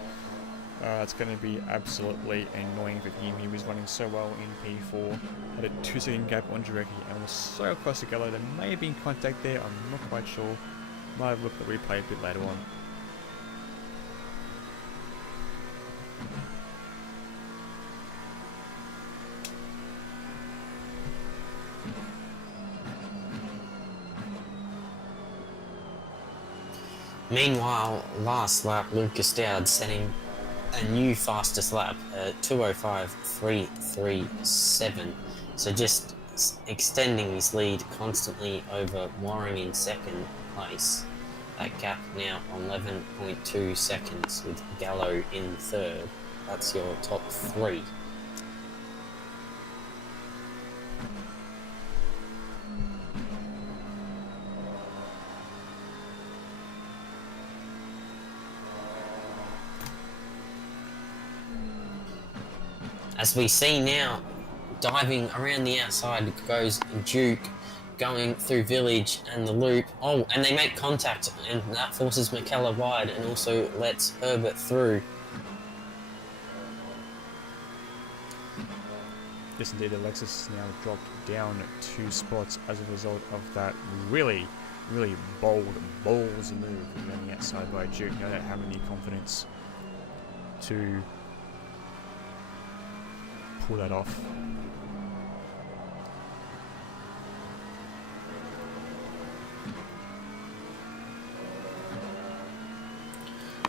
It's going to be absolutely annoying for him. He was running so well in P4, had a 2-second gap on Jarecki and was so close to Gallo. There may have been contact there, I'm not quite sure. Might have looked at the replay a bit later on. Meanwhile, last lap, Lucas Dowd setting a new fastest lap, 2:05.337. So just extending his lead constantly over Warren in second place. That gap now 11.2 seconds with Gallo in third. That's your top three. As we see now, diving around the outside goes Duke, going through Village and the loop. Oh, and they make contact, and that forces McKellar wide and also lets Herbert through. Yes, indeed, Alexis now dropped down 2 spots as a result of that really bold ballsy move around the outside by Duke. I don't have any confidence to pull that off.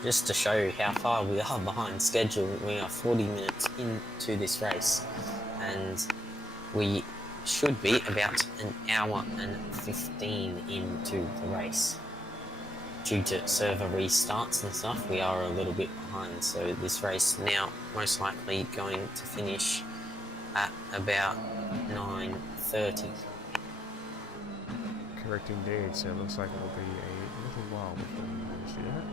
Just to show you how far we are behind schedule, we are 40 minutes into this race and we should be about an hour and 15 into the race. Due to server restarts and stuff, we are a little bit behind, so this race now most likely going to finish at about 9:30. Correct indeed, so it looks like it'll be a little while before we manage to do that.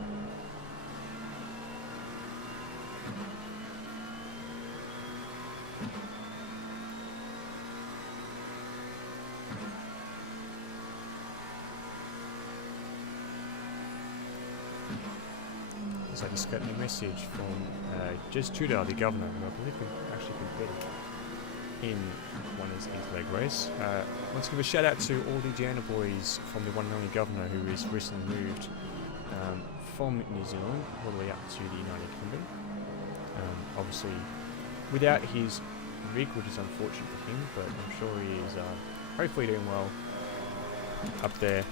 So I just got a message from Jez Tudor, the governor, who I believe actually competed in one of his interleg race. I want to give a shout out to all the Gianna boys from the one and only governor who is recently moved from New Zealand all the way up to the United Kingdom. Obviously without his rig, which is unfortunate for him, but I'm sure he is hopefully doing well up there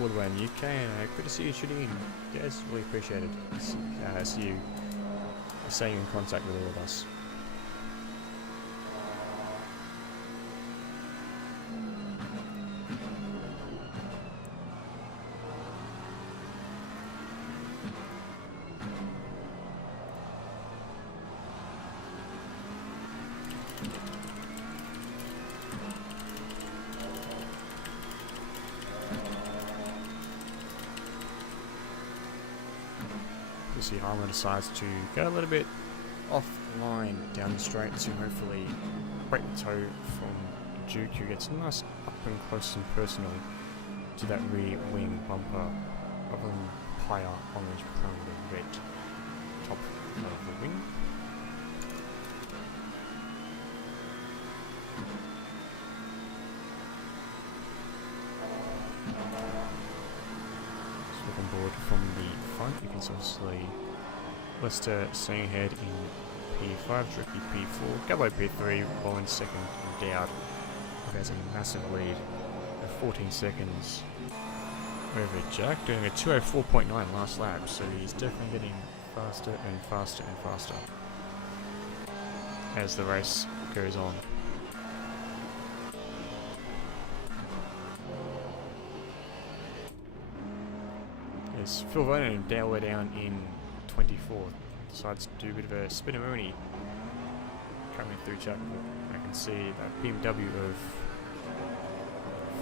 all the way in the UK, and good to see you tuning in. Yes, really appreciate it. See you staying in contact with all of us. You see Harmer decides to go a little bit offline down the straight to hopefully break the toe from Duke, who gets nice up and close and personal to that rear wing bumper of a higher orange behind the red top of the wing. Look on board from the front, you can obviously Leicester staying ahead in P5, Ricky P4, Gallo P3, Bowen second, and Dowd has a massive lead of 14 seconds over Jack, doing a 2:04.9 last lap, so he's definitely getting faster and faster and faster as the race goes on. As Phil Vernon and Dale were down in 24th, decides to do a bit of a spin-a-mooney coming through Jack. I can see that BMW of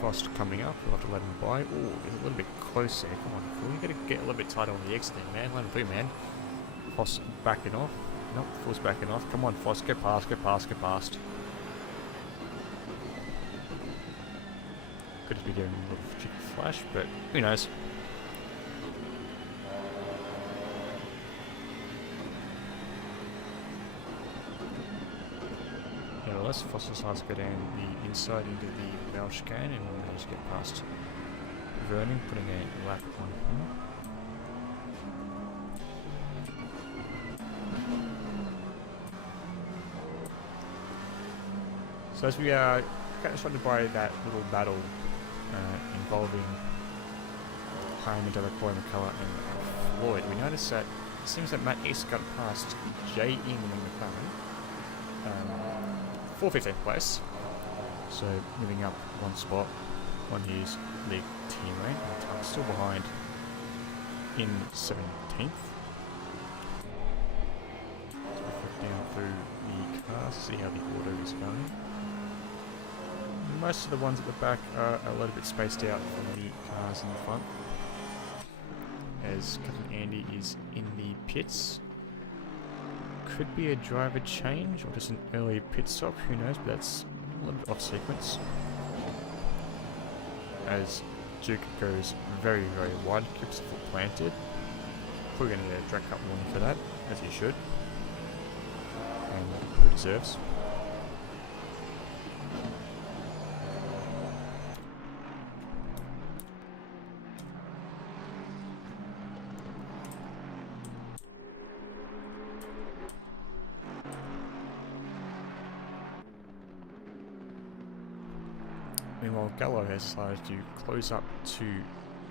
Frost coming up. We'll have to let him by. Oh, he's a little bit closer. Come on, Phil, you gotta get a little bit tighter on the exit there, man. Let him through, man. Frost backing off. Nope, Phil's backing off. Come on, Frost, get past, get past, get past. Could just be doing a little cheeky flash, but who knows. Nevertheless, Frost decides to go down the inside into the valve chicane and manage to get past Vernon, putting a lap on him. So as we are kind of surrounded by that little battle involving Hyman, Delacroix, McCullough and Floyd, we notice that it seems that Matt East got past Jay Inman and McLaren for 15th place. So moving up one spot on his league team rank. Still behind in 17th. So we'll flick down through the cars, see how the order is going. Most of the ones at the back are a little bit spaced out from the cars in the front, as Captain Andy is in the pits. Could be a driver change or just an early pit stop, who knows, but that's a little bit off sequence. As Duke goes very, very wide, keeps the foot planted. Probably going to get a drag cut warning for that, as he should, and who deserves. Meanwhile, Gallo has decided to close up to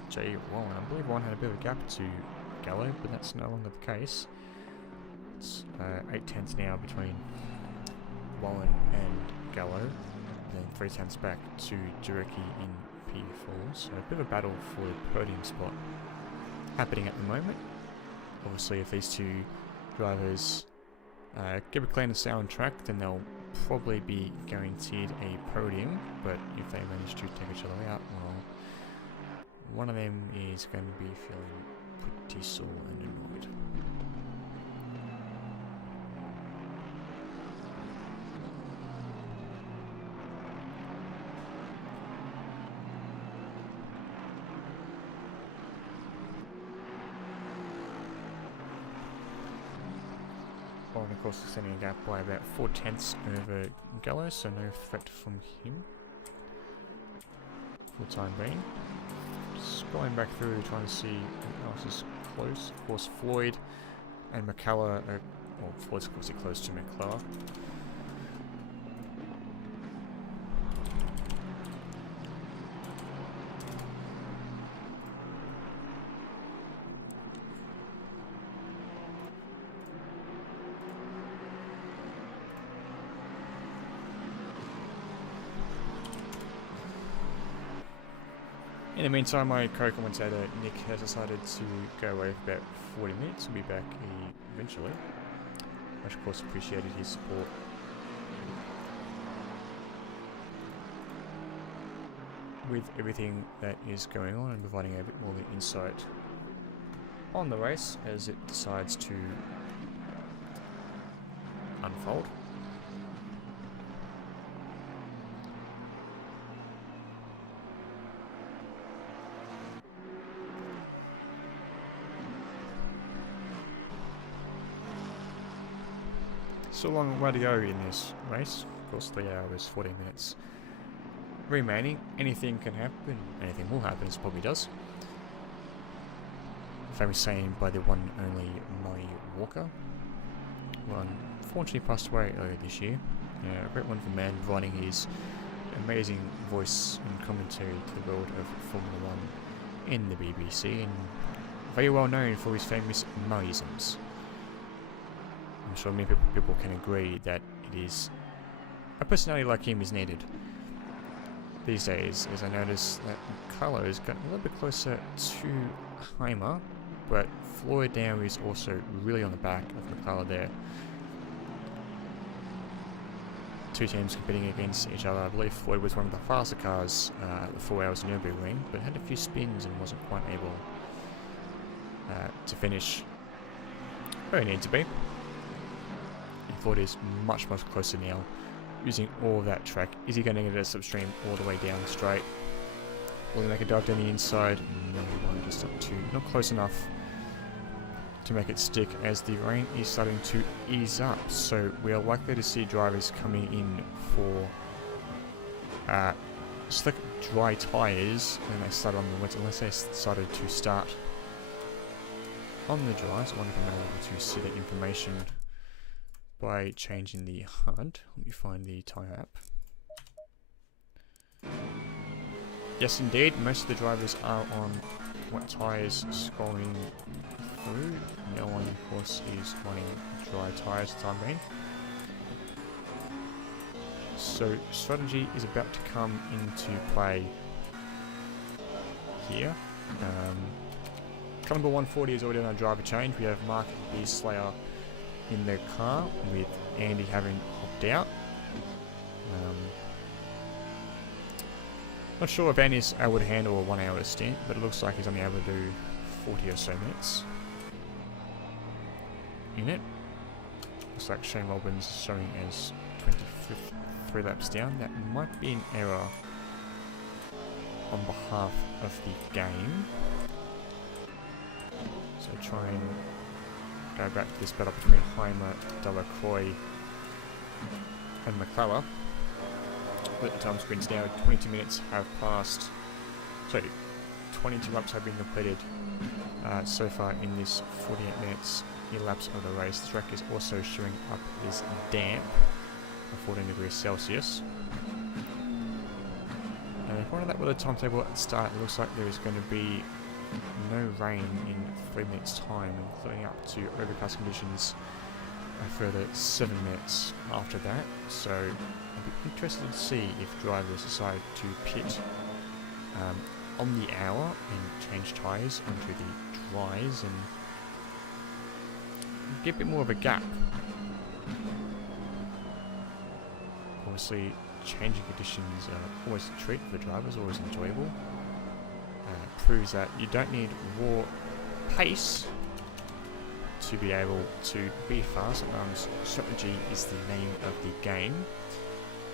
Jay Wallen. I believe one had a bit of a gap to Gallo, but that's no longer the case. It's 8/10 now between Wallen and Gallo, and then 3/10 back to Jureki in P4. So a bit of a battle for the podium spot happening at the moment. Obviously, if these two drivers keep a clean and sound track, then they'll probably be guaranteed a podium, but if they manage to take each other out, well, one of them is going to be feeling pretty sore and annoyed. And of course extending a gap by about 4/10 over Gallo, so no threat from him for the time being. Scrolling back through, trying to see who else is close. Of course, Floyd and McCullough are, well, Floyd's obviously close to McCullough. In the meantime, my co-commentator Nick has decided to go away for about 40 minutes. We'll be back eventually. Much of course appreciated his support. With everything that is going on and providing a bit more of the insight on the race as it decides to unfold. Still a long way to go in this race. Of course, 3 hours, 40 minutes remaining. Anything can happen. Anything will happen, as it probably does. famous saying by the one and only Murray Walker, who unfortunately passed away earlier this year. A great wonderful man, providing his amazing voice and commentary to the world of Formula 1 in the BBC, and very well known for his famous Murrayisms. I'm sure many people can agree that it is a personality like him is needed these days, as I notice that McCullough has gotten a little bit closer to Heimer, but Floyd now is also really on the back of McCullough there. Two teams competing against each other. I believe Floyd was one of the faster cars at the 4 hours Nürburgring, but had a few spins and wasn't quite able to finish where he needed to be. And Floyd is much closer now, using all of that track. Is he going to get it upstream all the way down straight? Will he make a dive down the inside? No, just not close enough to make it stick, as the rain is starting to ease up. So we are likely to see drivers coming in for slick dry tyres when they start on the wet, unless they started to start on the dry. So I wonder if I'm able to see that information by changing the HUD. Let me find the tyre app. Yes, indeed, most of the drivers are on wet tyres scrolling through. No one, of course, is running dry tyres at the time being. So strategy is about to come into play here. Car number 140 is already on a driver change. We have Mark the Slayer in the car, with Andy having hopped out. Not sure if Andy's able to handle a 1 hour stint, but it looks like he's only able to do 40 or so minutes in it. Looks like Shane Robin's showing as 25th, 3 laps down. That might be an error on behalf of the game. So try and go back to this battle between Heimer, Delacroix and McCullough. Let the time screens now. 22 minutes have passed. Sorry, 22 laps have been completed so far in this 48 minutes elapsed of the race. The track is also showing up as damp at 14 degrees Celsius. And if one of that with a timetable at the start, it looks like there is going to be no rain in 3 minutes time, including up to overcast conditions a further 7 minutes after that. So I'd be interested to see if drivers decide to pit on the hour and change tyres onto the dries and get a bit more of a gap. Obviously, changing conditions are always a treat for the drivers, always enjoyable. Proves that you don't need raw pace to be able to be fast. Strategy is the name of the game.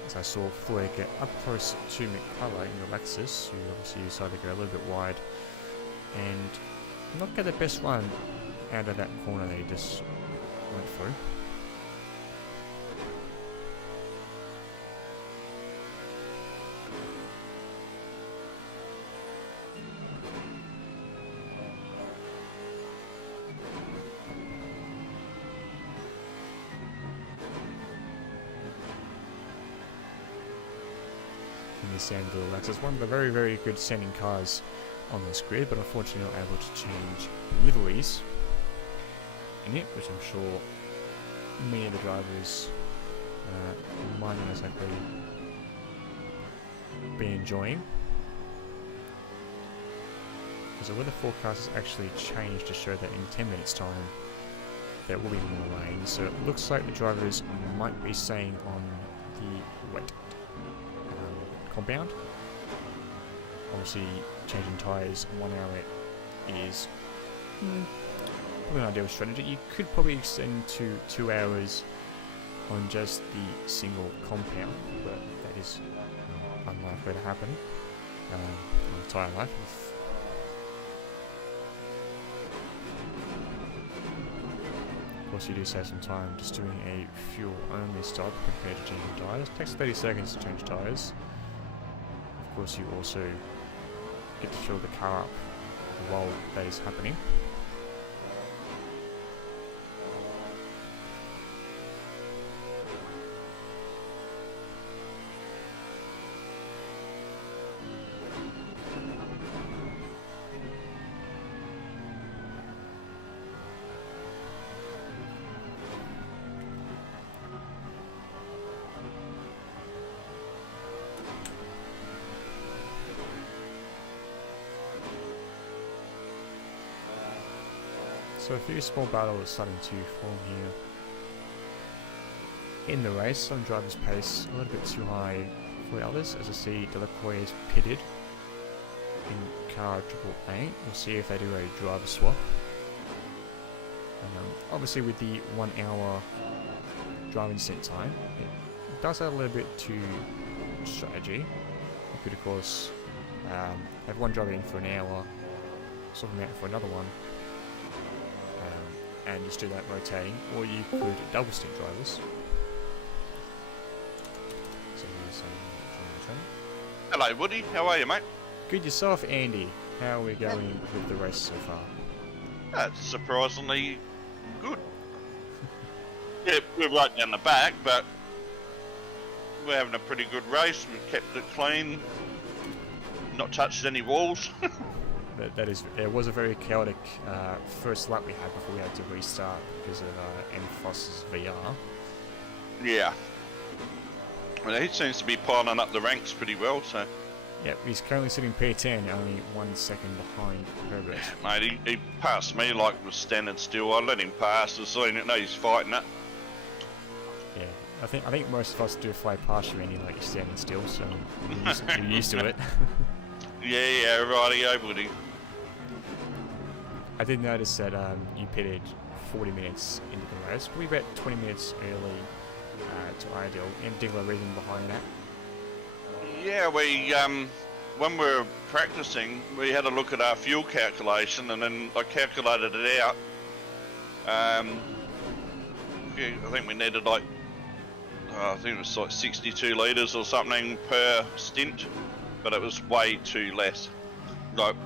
As I saw Floyd get up close to McCullough in the Lexus, who obviously decided to go a little bit wide and not get the best run out of that corner that he just went through. Sandy little Lexus, one of the very good standing cars on this grid, but unfortunately not able to change liveries in it, which I'm sure many of the drivers might not exactly be enjoying. Because the weather forecast has actually changed to show that in 10 minutes time there will be more rain, so it looks like the drivers might be staying on the wet compound. Obviously, changing tyres 1 hour is probably an ideal strategy. You could probably extend to 2 hours on just the single compound, but that is unlikely to happen on the tyre life. Of course, you do save some time just doing a fuel-only stop compared to changing tyres. It takes 30 seconds to change tyres. Of course, you also get to fill the car up while that is happening. So a few small battles starting to form here in the race. Some drivers' pace a little bit too high for the others, as I see Delacroix is pitted in car 888. We'll see if they do a driver swap. Obviously with the 1 hour driving set time, it does add a little bit to strategy. You could of course have one driver in for an hour, swap them out for another one, and just do that rotating, or you could double stint drivers. So here's some training. Hello, Woody. How are you, mate? Good yourself, Andy. How are we going with the race so far? That's surprisingly good. Yeah, we're right down the back, but we're having a pretty good race. We've kept it clean, not touched any walls. It was a very chaotic first lap we had before we had to restart because of Enfos's VR. Yeah. Well, he seems to be piling up the ranks pretty well, so... Yep, he's currently sitting P10, only 1 second behind Herbert. Mate, he passed me like he was standing still. I let him pass, so I know he's fighting it. Yeah, I think most of us do fly past you, Andy, like you're standing still, so you're used to it. Yeah, rightio, Woody. I did notice that you pitted 40 minutes into the race, probably about 20 minutes early to ideal. Any particular reason behind that? Yeah, we when we were practicing, we had a look at our fuel calculation, and then I calculated it out. I think we needed like, I think it was like 62 litres or something per stint, but it was way too less. Like,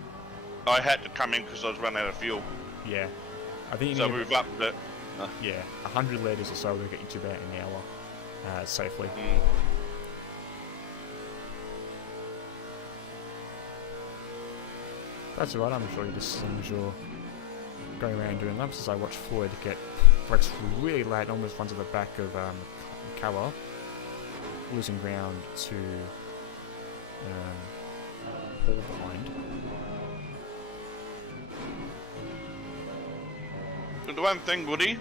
I had to come in because I was running out of fuel. Yeah, I think. So we've upped it. Yeah, 100 litres or so will get you to about an hour safely. That's alright, I'm sure just as long as you're going around doing laps. As I watch Floyd get flexed really late, almost runs at the back of Cower, losing ground to Paul behind. But the one thing, Woody,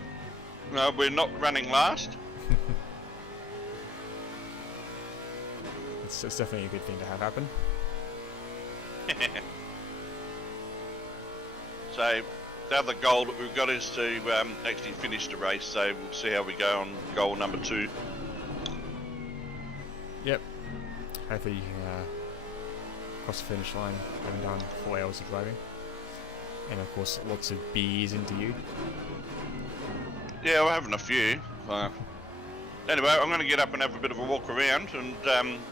we're not running last. It's definitely a good thing to have happen. So the other goal that we've got is to actually finish the race, so we'll see how we go on goal number 2. Yep. Hopefully you can cross the finish line, having done 4 hours of driving. And of course lots of beers into you. Yeah, we're having a few. Anyway, I'm going to get up and have a bit of a walk around, and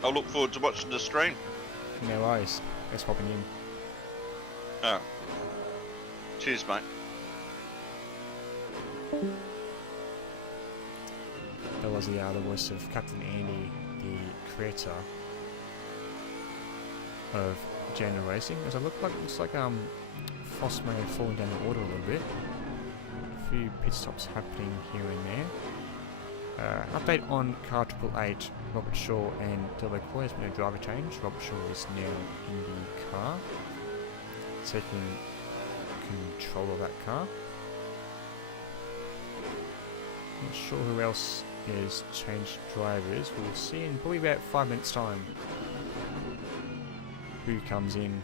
I'll look forward to watching the stream. No worries. Thanks for popping in. Oh. Cheers, mate. That was the voice of Captain Andy, the creator of Jandal Racing. As it looks like Foss may have fallen down the order a little bit. A few pit stops happening here and there. Update on car 888, Robert Shaw and Delacroix has been a driver change. Robert Shaw is now in the car, taking control of that car. Not sure who else has changed drivers. We'll see in probably about 5 minutes time who comes in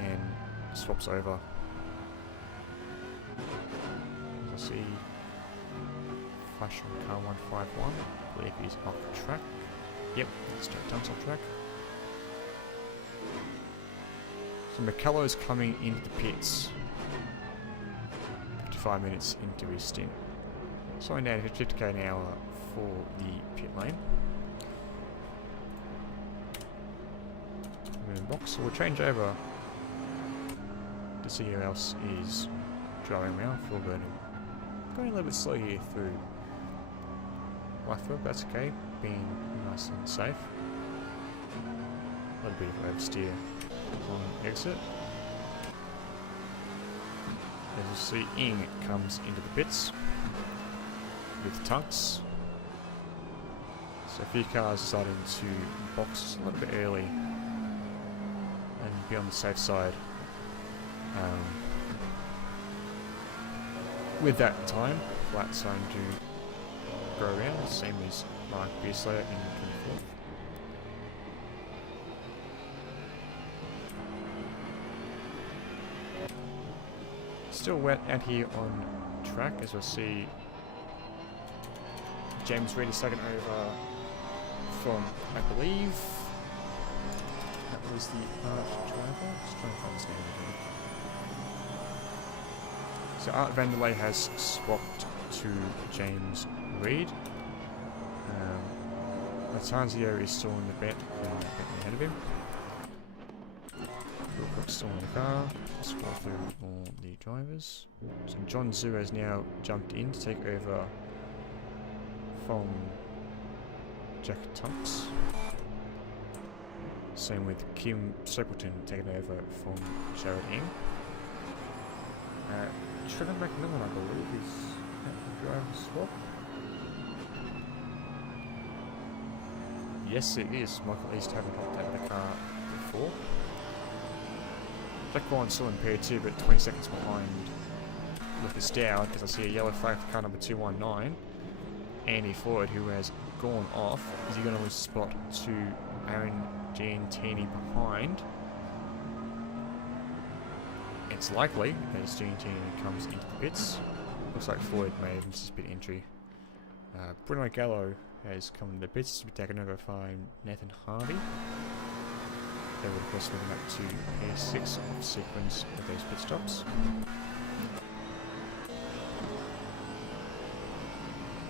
and swaps over. As I see Flash on car 151, I believe he's off the track. Yep, straight dumps off track. So McCullough's coming into the pits 55 minutes into his stint. Slowing down to 50k an hour for the pit lane. In the box, so we'll change over to see who else is driving around. Phil Vernon going a little bit slow here through Lifeboat, that's okay, being nice and safe. A little bit of oversteer on exit. As you see, Ing comes into the pits with Tunks. So a few cars deciding to box a little bit early and be on the safe side. with that time, flat starting to go around, same as Mark Beerslayer in 24th. Still wet out here on track, as we'll see James Reed is taken over from, I believe, that was the Art driver. Just trying to find his name again. So Art Vanderlei has swapped to James Reed. Latanzio is still in the bet, ahead of him. Wilcox still in the car. Scroll through all the drivers. So John Zhu has now jumped in to take over from Jack Tunks. Same with Kim Stapleton taking over from Jared Ng. Trevor McMillan, I believe, is at the driver swap. Yes, it is. Michael East having hopped out of the car before. Jack Warren's still in P2, but 20 seconds behind Lucas Dowd, as I see a yellow flag for car number 219. Andy Floyd, who has gone off. Is he going to lose spot to Aaron Giantini behind? It's likely, as Giantini comes into the pits. Looks like Floyd may have missed his pit entry. Bruno Gallo has come into the pits to be taken over by Nathan Harvey. They would of course moving up to P6 of sequence with those pit stops.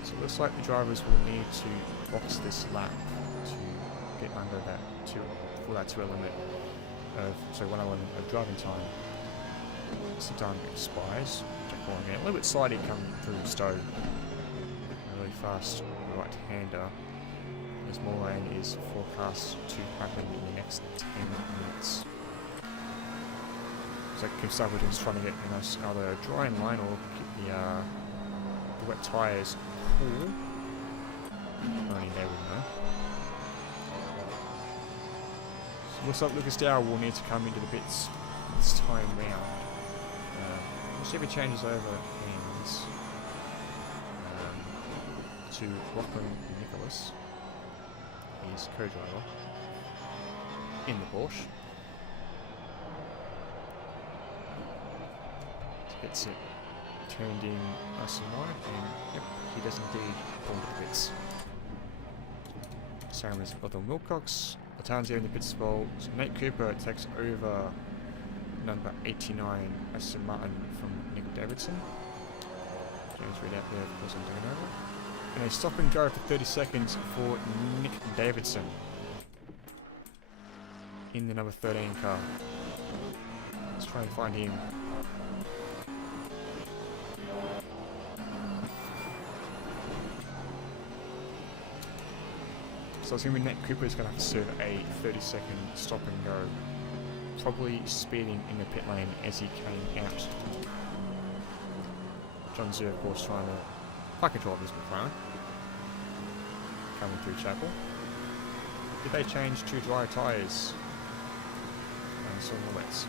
So it looks like the drivers will need to box this lap to get under that for that 2 limit of 1 element of driving time. Some time expires. A little bit slidey coming through Stowe. A really fast right-hander, as Moraine is forecast to happen in the next 10 minutes. So Kim Stapleton's trying to get a nice either dry in line or keep the wet tyres cool. Only they would know. So looks like Lucas Dow will need to come into the pits this time round. We'll see if he changes over hands to Lachlan Nicholas, his co-driver, in the Porsche. Gets it turned in nice and wide, and yep, he does indeed pull into the pits. Same as Otto Wilcox. Latanzio in the pits as well. So Nate Cooper takes over number 89, Aston Martin from Nick Davidson. James Reed out there, of course, I'm taking over. And a stop and go for 30 seconds for Nick Davidson in the number 13 car. Let's try and find him. So assuming Nick Cooper is going to have to serve a 30-second stop and go, probably speeding in the pit lane as he came out. John Zero, of course, trying to fight control of this McLaren. Coming through Chapel. Did they change to dry tyres? And some of the wets.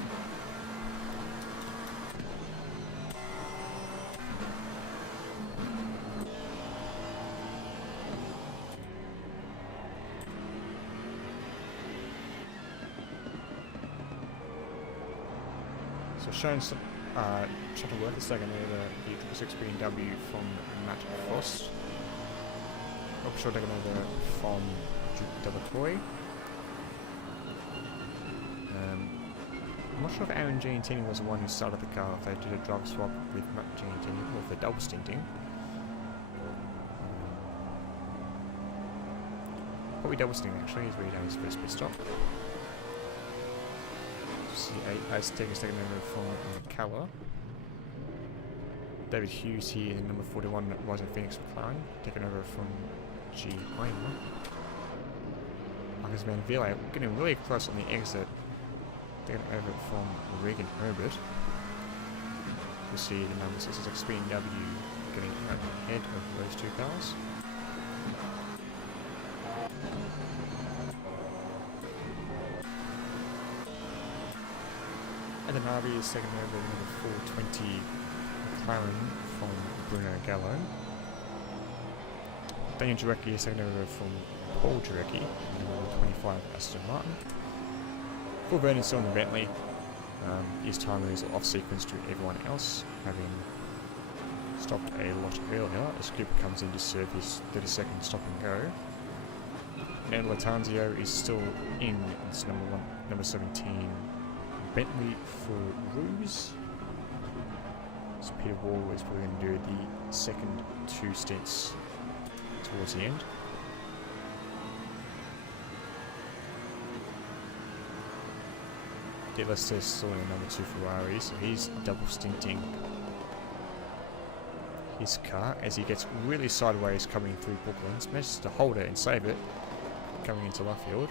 So showing some shuttle work is taken over the 666 BMW from Matt Frost. Offshore taken over from Duke Delacroix. I'm not sure if Aaron Giantini was the one who started the car, if they did a drive swap with Matt Giantini, or if they're double stinting. Probably double stinting actually, as we done his first pit stop. As Tegan's taken over from Calla. David Hughes here in number 41, Rising Phoenix McLaren, taken over from G. Heimer. Marcus Van Villa getting really close on the exit, taken over from Regan Herbert. You'll see the number 66 BMW getting out ahead of those two cars. And then Harvey is taken over the number 420 McLaren from Bruno Gallo. Daniel Jarecki is taken over from Paul Jarecki, number 25 Aston Martin. Paul Vernon's still in the Bentley. His timer is off sequence to everyone else, having stopped a lot earlier as Cooper comes in to serve his 30-second stop and go. And Latanzio is still in. It's number 17 Bentley for Ruse. So Peter Wall is probably going to do the second 2 stints towards the end. De Lester is still in number 2 Ferrari, so he's double stinting his car as he gets really sideways coming through Brooklands. Manages to hold it and save it coming into Luffield.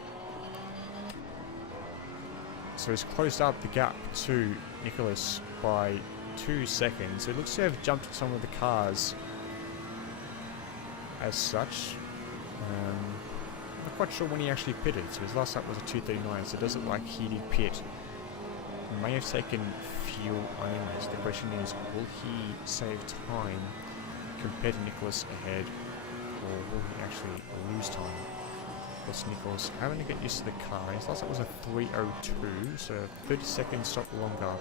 So he's closed up the gap to Nicholas by 2 seconds. It looks to have jumped some of the cars as such. Not quite sure when he actually pitted, so his last lap was a 2:39, so it doesn't look like he did pit. He may have taken fuel only, so the question is, will he save time compared to Nicholas ahead, or will he actually lose time? Plus Nicholas having to get used to the car. His last lap was a 3:02, so 30 seconds stop longer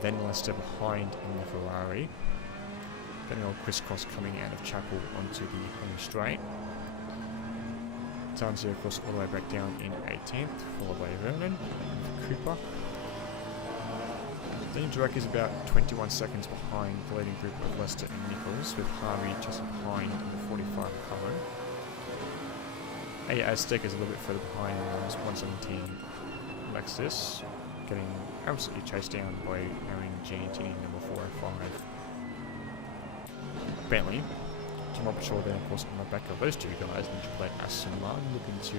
than Lester behind in the Ferrari. Then an old crisscross coming out of Chapel onto the home straight. Tanzio, of course, all the way back down in 18th, followed by Vernon and Cooper. Dean Direct is about 21 seconds behind the leading group of Lester and Nichols, with Harvey just behind in the 45 Caro. AUST is a little bit further behind in 117 Lexus, getting absolutely chased down by Aaron Giantini, number 405 Bentley. Tom Robertshaw then, of course, on the back of those two guys, and Triple Eight Aston Martin looking to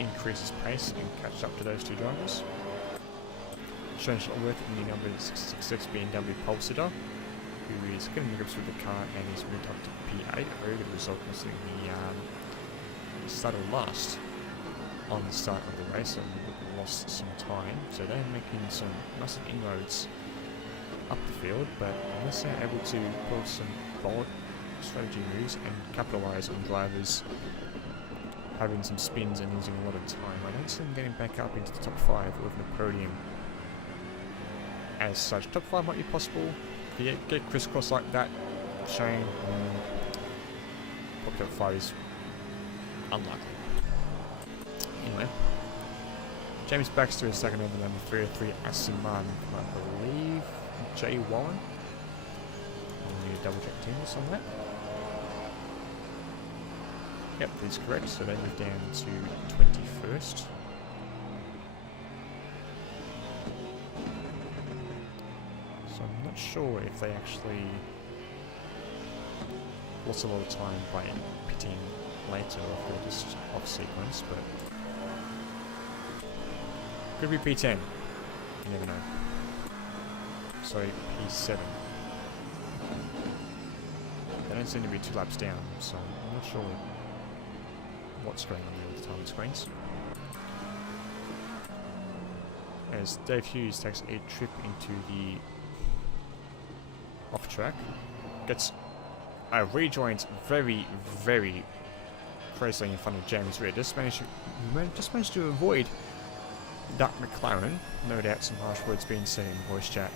increase his pace and catch up to those two drivers. Shane Shuttleworth in the number 666 BMW Pulsitter, who is getting the grips with the car and he's moved up to P8. A very good result considering he started last on the start of the race and lost some time. So they're making some massive inroads up the field, but unless they're able to pull some bold strategy moves and capitalise on drivers having some spins and losing a lot of time, I don't see them getting back up into the top 5 or even the podium as such. Top 5 might be possible if you get crisscross like that, Shane. Probably top 5 is unlikely. Anyway, James Baxter is second over number 303 Aston Martin, I believe Jay Warren. I'll need to double check teams on that. Yep, that's correct, so they move down to 21st. So I'm not sure if they actually lost a lot of time by pitting later, or if they're just off sequence, but could be P10. You never know. Sorry, P7. They don't seem to be 2 laps down, so I'm not sure what's going on there with the timing screens. As Dave Hughes takes a trip into the off track, gets rejoins very, very crazily in front of James Reed. Just managed to avoid Doug McLaren. No doubt some harsh words being said in voice chat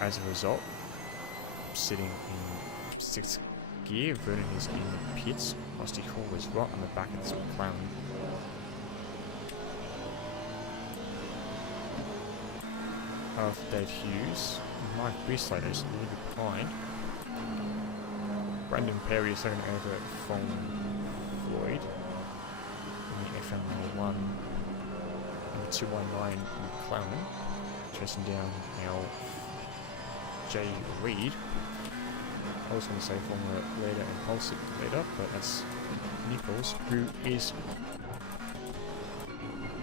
as a result. Sitting in 6th gear, Vernon is in the pits. Rusty Hall is right on the back of this McLaren. Of Dave Hughes, Mike Beaslater is a little bit behind. Brandon Perry is second over from Floyd in the FM1 and 219 McLaren, chasing down now Jay Reed. I was going to say former leader and pulse leader, but that's Nichols, who is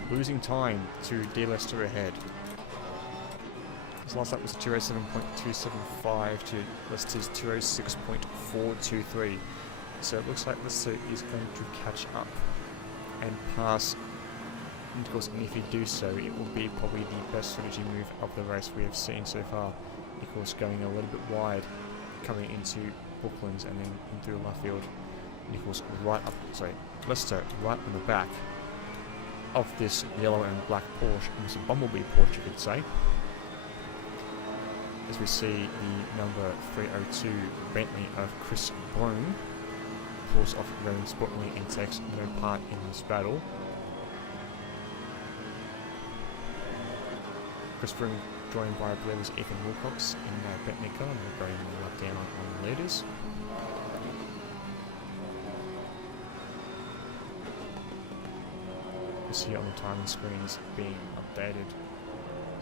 losing time to D. Lester ahead. His last lap was 207.275 to Lester's 206.423. So it looks like Lester is going to catch up and pass Nichols, and if he do so, it will be probably the best strategy move of the race we have seen so far Nichols going a little bit wide, coming into Brooklands and then through left field. Nichols right up, sorry, Lester right on the back of this yellow and black Porsche, almost a bumblebee Porsche you could say. As we see the number 302 Bentley of Chris Broome pulls off very importantly and takes no part in this battle. Chris Broome joined by, I believe, was Ethan Wilcox in Bentley car, and we're going lap down on the leaders. You see on the timing screens being updated.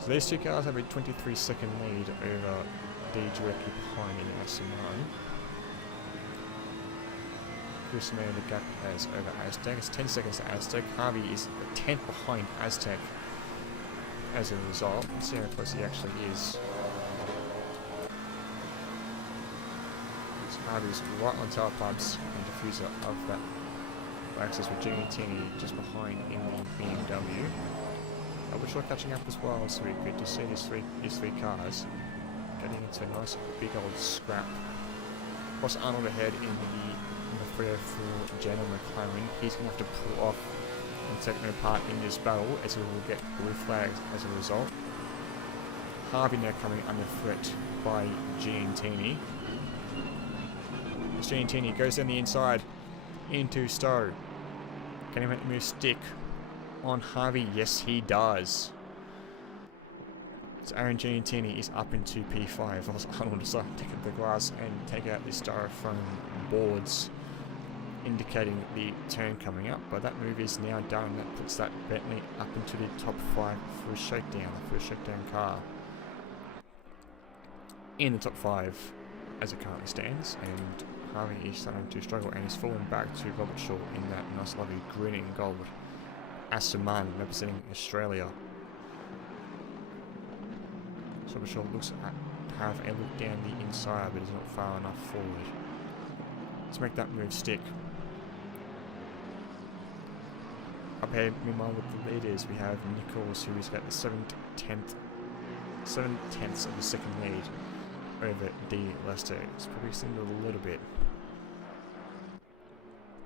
So these two cars have a 23-second lead over the directly behind in Aston Martin. Chris made the gap as over Aztec. It's 10 seconds to Aztec. Harvey is a 10th behind Aztec as a result. Let's see how close he actually is. Harvey's right on tailpipes and diffuser of that Lexus with Giantini just behind in the BMW. We're sure catching up as well, so we're good to see these three cars getting into a nice big old scrap. Ross Arnold ahead in the 304 Jandal McLaren. He's going to have to pull off and take no part in this battle, as he will get blue flags as a result. Harvey now coming under threat by Giantini. As Giantini goes down the inside into Stowe. Can he make the move stick on Harvey? Yes, he does. So Aaron Giantini is up into P5. Whilst Arnold decided to take up the glass and take out the styrofoam boards, indicating the turn coming up. But that move is now done. That puts that Bentley up into the top 5 for a shakedown. The first shakedown car in the top 5 as it currently stands. And Harvey is starting to struggle and is falling back to Robert Shaw in that nice lovely green and gold Aston Martin representing Australia. So Robert Shaw looks at have a look down the inside, but is not far enough forward. Let's make that move stick. Up here, meanwhile, with the leaders, we have Nichols, who is at the 7 tenths of the second lead over D. Lester. It's probably extended a little bit.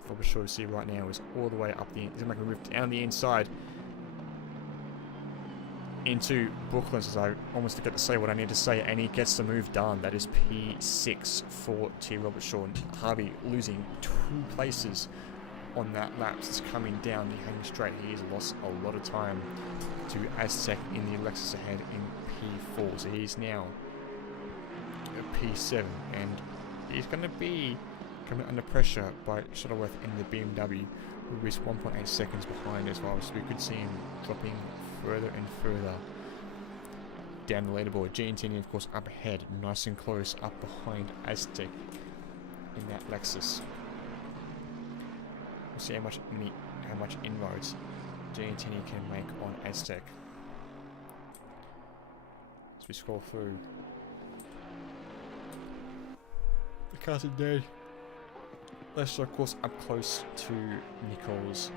What we're sure to see right now is all the way up the. He's going to make a move down the inside into Brooklands, as I almost forget to say what I need to say, and he gets the move done. That is P6 for T. Robert Shaw. Harvey losing 2 places on that lap. It's coming down the hanging straight. He has lost a lot of time to Aztec in the Lexus ahead in P4. So he's now at P7, and he's going to be coming under pressure by Shuttleworth in the BMW, who is 1.8 seconds behind as well. So we could see him dropping further and further down the leaderboard. Giantini, of course, up ahead, nice and close, up behind Aztec in that Lexus. We'll see how much inroads Giantini can make on Aztec as we scroll through. The cars are dead. Lester, of course, up close to Nichols,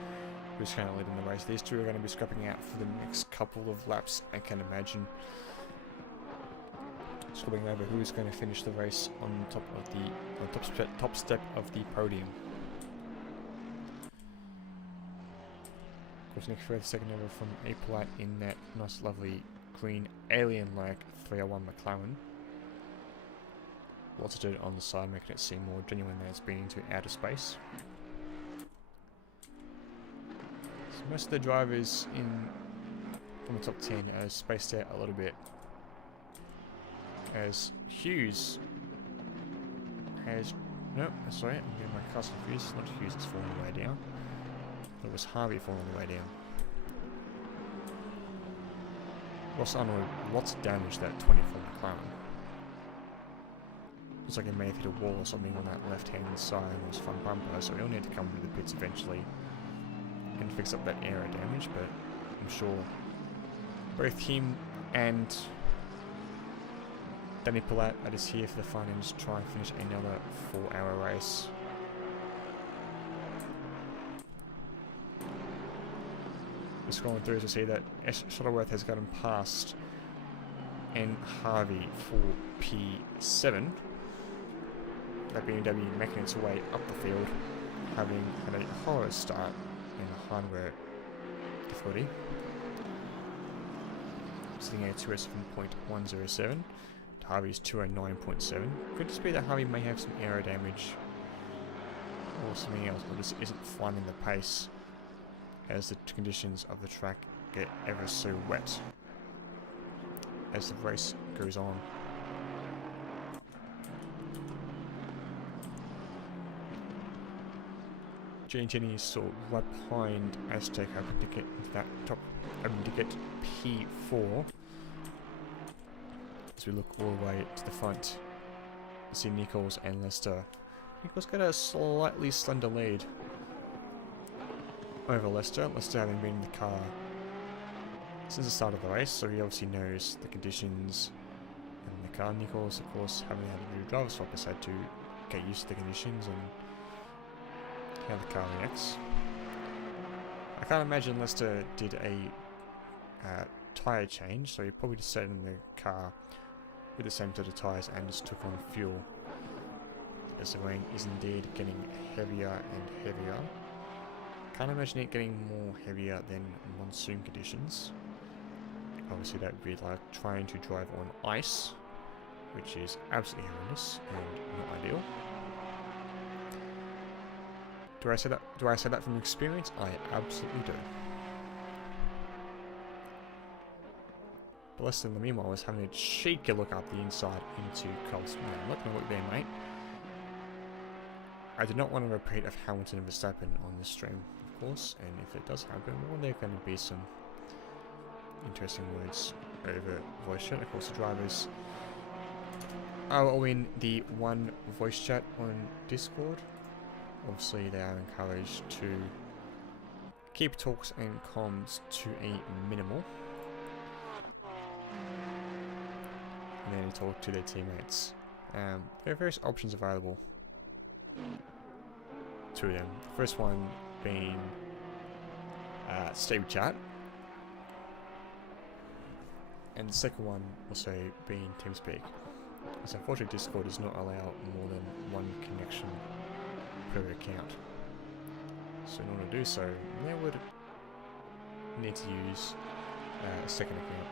who's kind of leading the race. These two are going to be scrapping out for the next couple of laps, I can imagine. Scrubbing over who is going to finish the race on top of the top step of the podium. Of course, Nick Fred second over from Apolite in that nice, lovely green alien-like 301 McLaren. Lots of dirt on the side, making it seem more genuine than it's been into outer space. So most of the drivers from the top 10 are spaced out a little bit, as Hughes has... No, sorry, I'm getting my cars confused. It's not Hughes that's falling the way down. It was Harvey falling the way down. Ross Arnold, lots of damage that 24 McLaren. Looks like he may have hit a wall or something on that left-hand side of his front bumper, so he'll need to come to the pits eventually and fix up that aero damage, but I'm sure both him and Danny Palat are just here for the fun and just try and finish another 4-hour race. We're scrolling through to see that Shuttleworth has gotten past and Harvey for P7. That BMW making its way up the field, having had a horror start in the hardware difficulty. Sitting at 207.107. Harvey's 209.7. Could just be that Harvey may have some aero damage or something else, or just isn't finding the pace as the conditions of the track get ever so wet as the race goes on. Giantini is still right behind Aztec, hoping to get into that top, hoping to get P4. As we look all the way to the front, we see Nichols and Lester. Nichols got a slightly slender lead over Lester. Lester having been in the car since the start of the race, so he obviously knows the conditions in the car. Nichols, of course, having had a new driver swap, has had to get used to the conditions and how the car reacts. I can't imagine Lester did a tyre change, so he probably just sat in the car with the same set of tyres and just took on fuel, as the rain is indeed getting heavier and heavier. Can't imagine it getting more heavier than monsoon conditions. Obviously that would be like trying to drive on ice, which is absolutely horrendous and not ideal. Do I say that from experience? I absolutely do. But Lester, in the meanwhile, was having a cheeky look up the inside into Cole's. Man, look at what you're doing, mate. I do not want to repeat of Hamilton and Verstappen on this stream, of course, and if it does happen, well, there are going to be some interesting words over voice chat. Of course, the drivers are all in the one voice chat on Discord. Obviously, they are encouraged to keep talks and comms to a minimal, and then talk to their teammates. There are various options available to them. The first one being stable chat, and the second one also being TeamSpeak. So unfortunately, Discord does not allow more than one connection per account. So in order to do so, they would need to use a second account.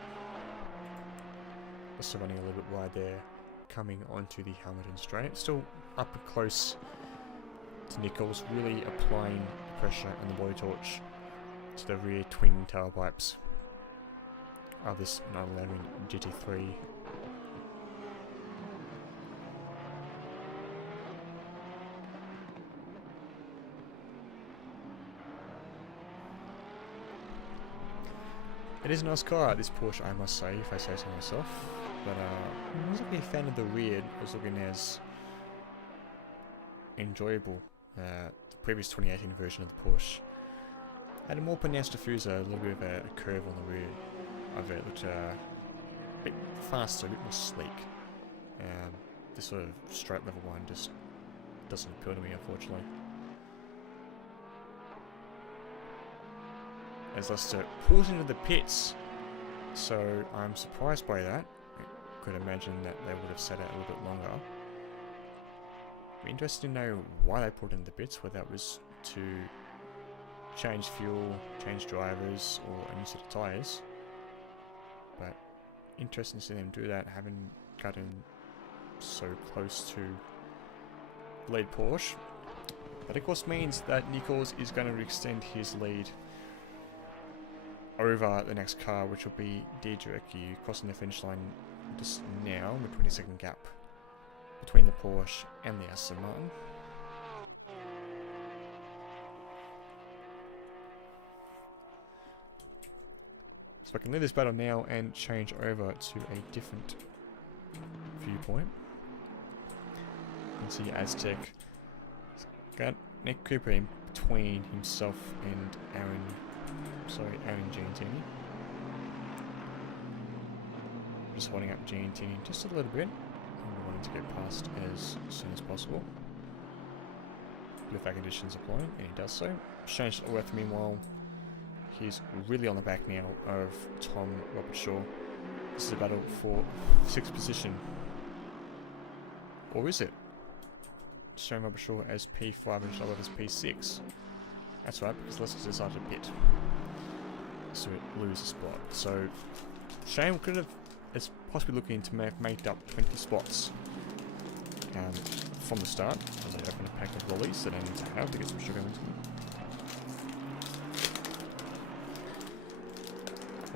Also running a little bit wide there, coming onto the Hamilton straight. Still up close to Nichols, really applying pressure and the blowtorch to the rear twin tailpipes of this 911 GT3. It is a nice car, this Porsche, I must say, if I say so myself. But I wasn't really a fan of the rear. It was looking as enjoyable. The previous 2018 version of the Porsche had a more pronounced diffuser, a little bit of a curve on the rear of it, which a bit faster, a bit more sleek. This sort of straight level one just doesn't appeal to me, unfortunately. As Lester pulls into the pits, so I'm surprised by that. I could imagine that they would have sat out a little bit longer. Be interested to know why they pulled into the pits, whether that was to change fuel, change drivers, or a new set of tyres. But interesting to see them do that, having gotten so close to lead Porsche. That of course means that Nichols is going to extend his lead over the next car, which will be Diedrich, crossing the finish line just now, with 20-second gap between the Porsche and the Aston Martin. So I can leave this battle now and change over to a different viewpoint. You can see Aztec got Nick Cooper in between himself and Aaron Giantini. Just holding up Giantini just a little bit, and we wanted to get past as soon as possible with that conditions applying, and he does so. Shane Shuttleworth, meanwhile, he's really on the back now of Tom Robertshaw, This is a battle for 6th position. Or is it? Showing Robert Shaw as P5 and Charlotte as P6. That's right, because Leicester decided to pit. So it loses a spot. So Shane could have is possibly looking to make up 20 spots from the start, as they open a pack of lollies that I need to have to get some sugar into them.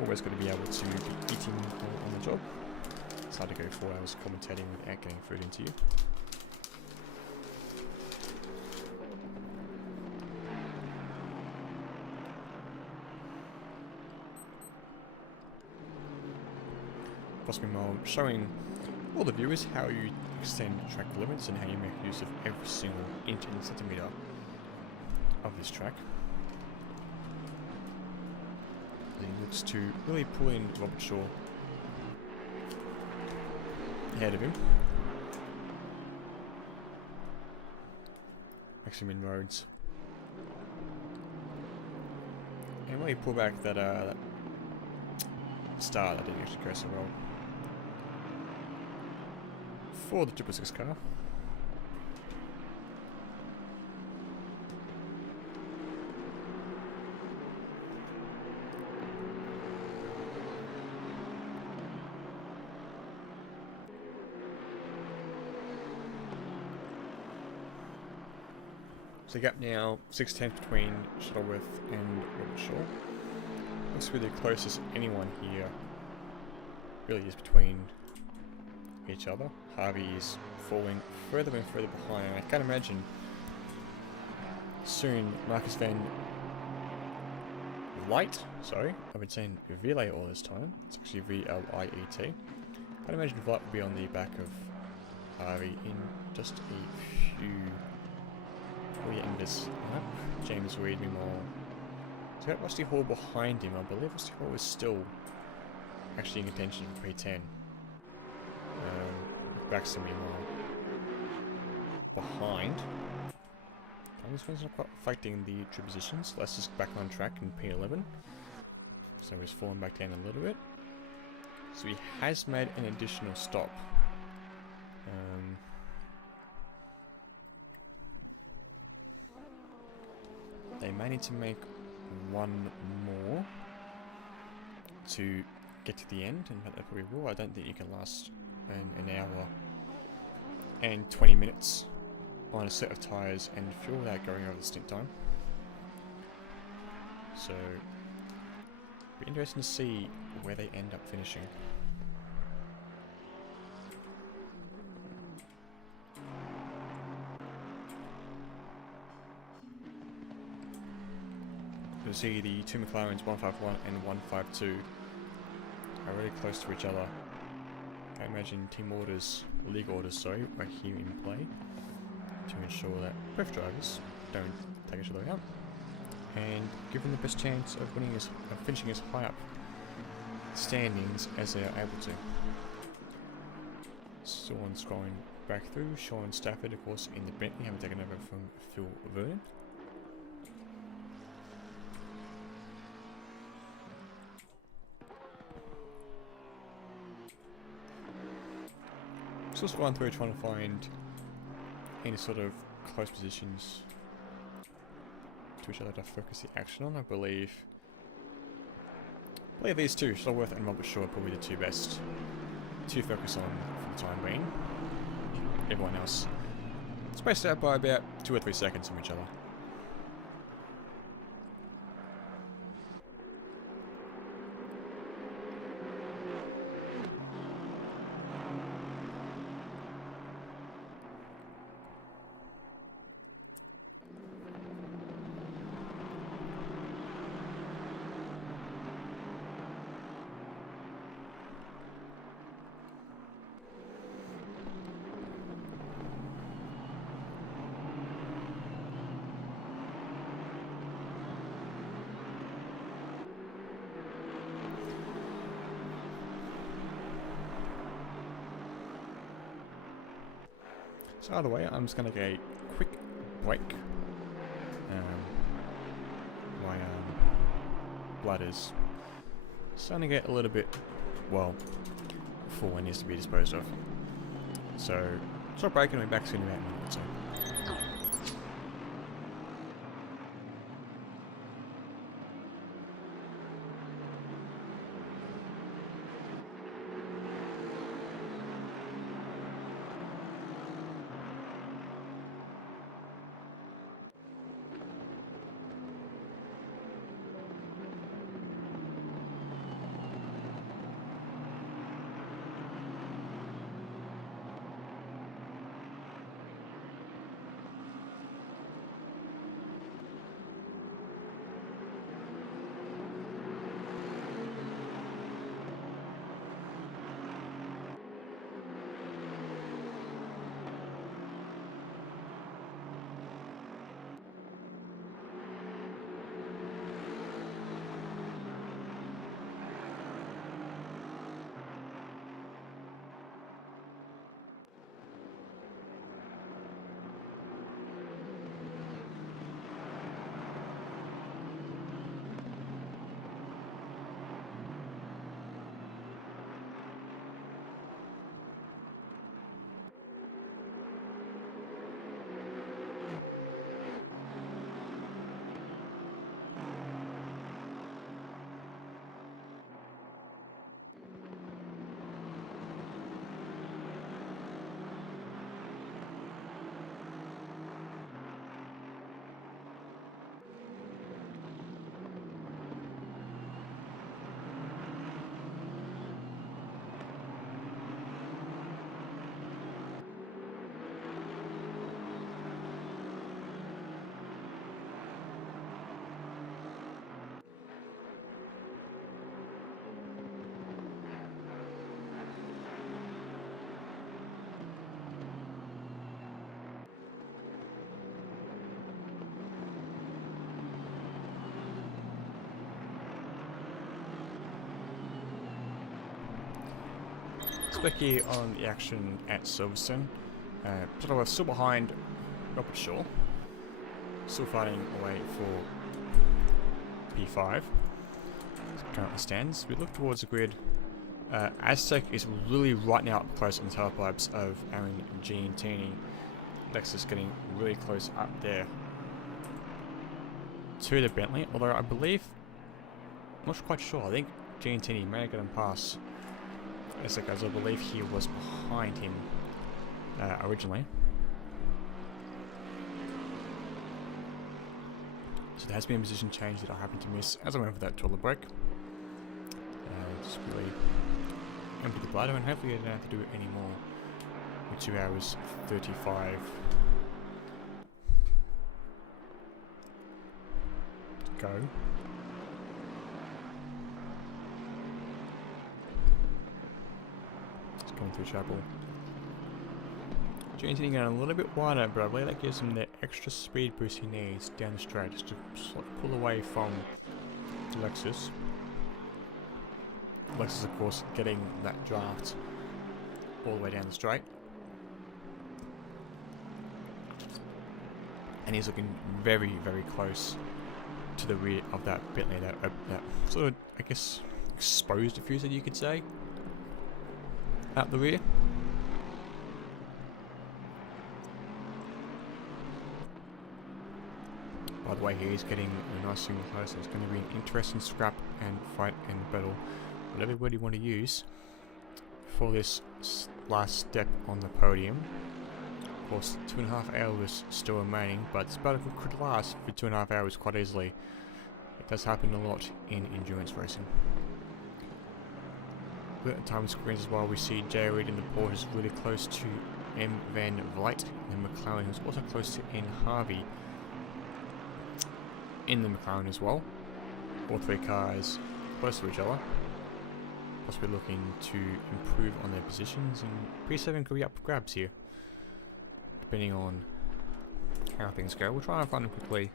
Always got to be able to be eating on the job. It's hard to go 4 hours commentating without getting food into you. Meanwhile, showing all the viewers how you extend track limits and how you make use of every single inch and centimetre of this track. He looks to really pull in Robert Shaw ahead of him. Makes him inroads. And really pull back that star that didn't actually go so well. For the 666 car. So gap now 6/10 between Shuttleworth and Robert Shaw. Looks to be the closest anyone here really is between each other. Harvey is falling further and further behind. I can't imagine soon Marcus Van Light, sorry, I've been saying Ville all this time. It's actually VLIET. I'd imagine Vlight will be on the back of Harvey in just a few. We end this lap. James Reed, meanwhile, he's got Rusty Hall behind him. I believe Rusty Hall is still actually in contention for P10. Baxter meanwhile behind. This one's not quite fighting the true positions. Let's just back on track in P11. So he's fallen back down a little bit. So he has made an additional stop. They may need to make one more to get to the end, and they probably will. I don't think you can last an hour and 20 minutes on a set of tyres and fuel without going over the stint time. So, it'll be interesting to see where they end up finishing. You'll see the two McLarens 151 and 152 are really close to each other. I imagine team orders, league orders, sorry, are here in play to ensure that both drivers don't take each other out and give them the best chance of finishing as high up standings as they are able to. Sean scrolling back through. Sean Stafford, of course, in the Bentley, having taken over from Phil Vernon. So just going through trying to find any sort of close positions to each other to focus the action on. I believe these two, Shuttleworth and Robert Shaw, are probably the two best to focus on for the time being. Everyone else spaced out by about 2 or 3 seconds from each other. So either way, I'm just going to get a quick break. My blood is starting to get a little bit well, full and needs to be disposed of. So, short break and we'll be back soon in about a minute or so. Becky on the action at Silverstone. We're still behind Robert Shaw. Still fighting away for P5. As it currently stands. We look towards the grid. Aztec is really right now up close on the tailpipes of Aaron Giantini. Lexus getting really close up there to the Bentley, although I believe, I'm not quite sure, I think Giantini may have got him past Aztec, as I believe he was behind him originally. So there has been a position change that I happened to miss as I went for that toilet break. Just really empty the bladder, and hopefully I don't have to do it anymore with 2 hours 35 to go. Just going through Chapel. Changing it a little bit wider, but I believe that gives him the extra speed boost he needs down the straight, just to sort of pull away from the Lexus. Lexus, of course, getting that draft all the way down the straight. And he's looking very, very close to the rear of that Bentley, that sort of, I guess, exposed diffuser, you could say, out the rear. By the way, he is getting a nice single close. It's going to be an interesting scrap and fight and battle, whatever word you want to use, for this last step on the podium. Of course, 2.5 hours still remaining, but this battle could last for 2.5 hours quite easily. It does happen a lot in endurance racing. At the time screens as well, we see J. Reid in the Porsche is really close to M. Van Vliet, and McLaren is also close to N. Harvey in the McLaren as well. All three cars close to each other, possibly looking to improve on their positions, and P7 could be up for grabs here, depending on how things go. We'll try and find them quickly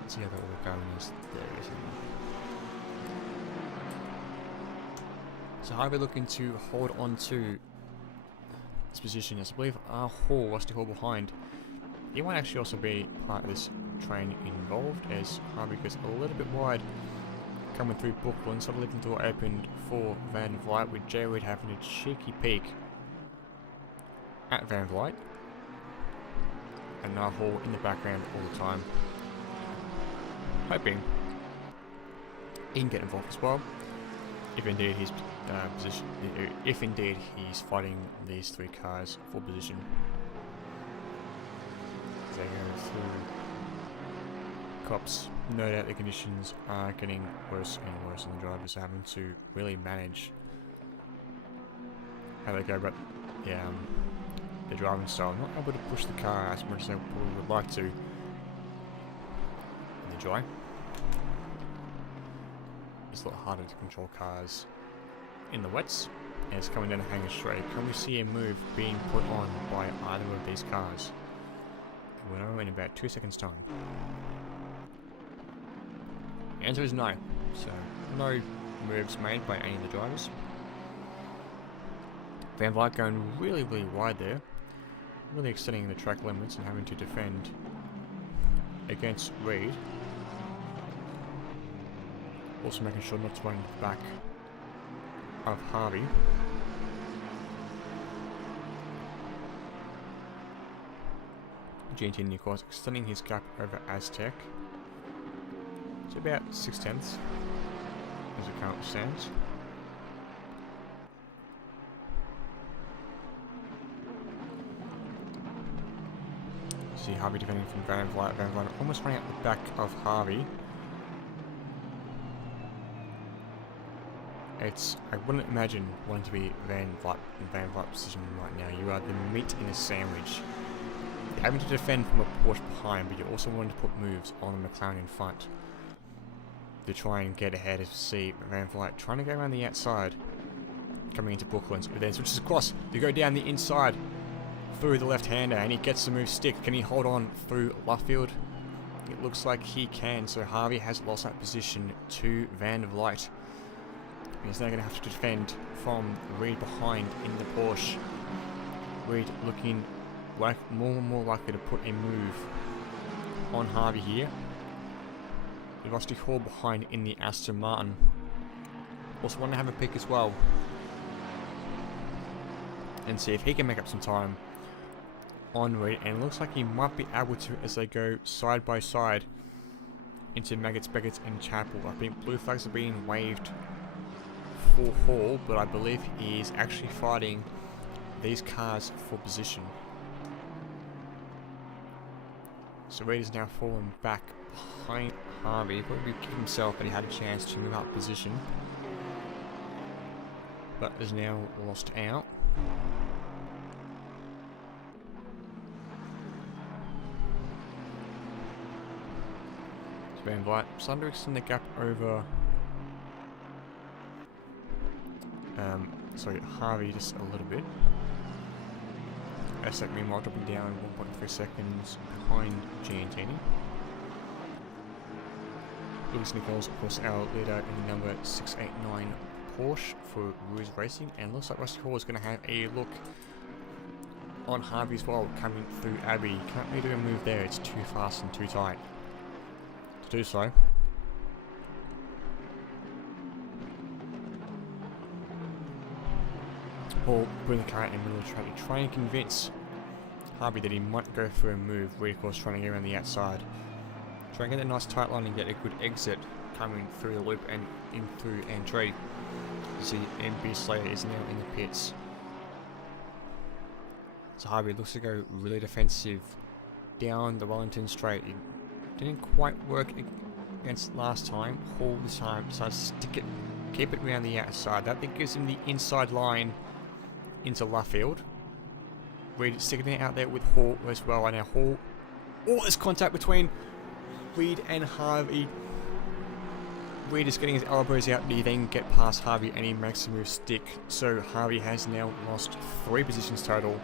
and see how that all going is there, isn't it? So Harvey looking to hold on to this position, as I believe Rusty Hall behind. He might actually also be part of this train involved, as Harvey goes a little bit wide coming through Brooklyn, so the living door opened for Van Vliet, with J Reed having a cheeky peek at Van Vliet. And now Hall in the background all the time, hoping he can get involved as well, if indeed he's if indeed he's fighting these three cars for position. They go through cops. No doubt the conditions are getting worse and worse, and the drivers are having to really manage how they go about the driving style. Not able to push the car as much as they probably would like to in the dry. It's a lot harder to control cars in the wets, and it's coming down a hanger straight. Can we see a move being put on by either of these cars? We'll know in about 2 seconds time. The answer is no. So, no moves made by any of the drivers. Van Vliet going really wide there. Really extending the track limits and having to defend against Reed. Also making sure not to run into the back of Harvey. GT, of course, extending his gap over Aztec to about 6/10 as it currently stands. See Harvey defending from Van Vliet. Van Vliet almost running out the back of Harvey. I wouldn't imagine wanting to be Van Vliet position right now. You are the meat in a sandwich. You're having to defend from a Porsche behind, but you're also wanting to put moves on the McLaren in front to try and get ahead. As you see Van Vliet trying to go around the outside, coming into Brooklyn, but then switches across to go down the inside through the left-hander, and he gets the move stick. Can he hold on through Luffield? It looks like he can, so Harvey has lost that position to Van Vliet. He's now going to have to defend from Reed behind in the Porsche. Reed looking like more and more likely to put a move on Harvey here. The Rusty Hall behind in the Aston Martin. Also want to have a pick as well and see if he can make up some time on Reed, and it looks like he might be able to as they go side by side into Maggots, Beckett's and Chapel. I think blue flags are being waved for Hall, but I believe he is actually fighting these cars for position. So Reed is now fallen back behind Harvey. Probably kicked himself, but he had a chance to move up position, but is now lost out. So Van Vliet starting to extend the gap over Harvey just a little bit. Asset meanwhile dropping down 1.3 seconds behind Giantini. Lewis Nichols, of course, our leader in the number 689 Porsche for Rouge Racing, and looks like Rusty Hall is going to have a look on Harvey as well, coming through Abbey. Can't really do a move there, it's too fast and too tight to do so. Hall putting the car in the middle of the track to try and convince Harvey that he might go for a move. Reed, of course, trying to get around the outside. Try and get a nice tight line and get a good exit coming through the loop and in through entry. You see MB Slayer is now in the pits. So Harvey looks to go really defensive down the Wellington straight. It didn't quite work against last time. Hall this time decides to stick it, keep it around the outside. That then gives him the inside line into Luffield. Reed sticking it out there with Hall as well, and now Hall, all this contact between Reed and Harvey. Reed is getting his elbows out, he then get past Harvey and he makes the move stick. So Harvey has now lost 3 positions total.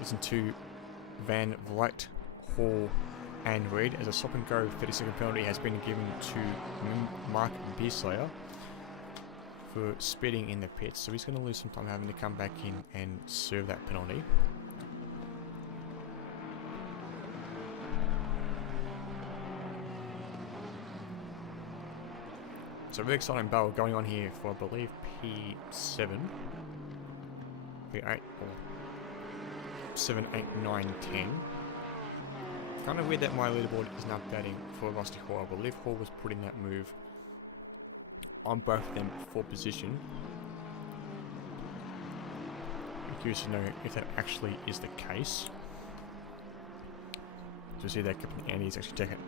Listen to Van Vliet, Hall and Reed, as a stop and go 30-second penalty has been given to Mark Beerslayer for speeding in the pits, so he's going to lose some time having to come back in and serve that penalty. So really exciting battle going on here for, I believe, P7. P8 or 7, 8, 9, 10. Kind of weird that my leaderboard isn't updating for Rusty Hall. I believe Hall was putting that move on both of them for position. I'm curious to know if that actually is the case. So see that Captain Andy's actually taken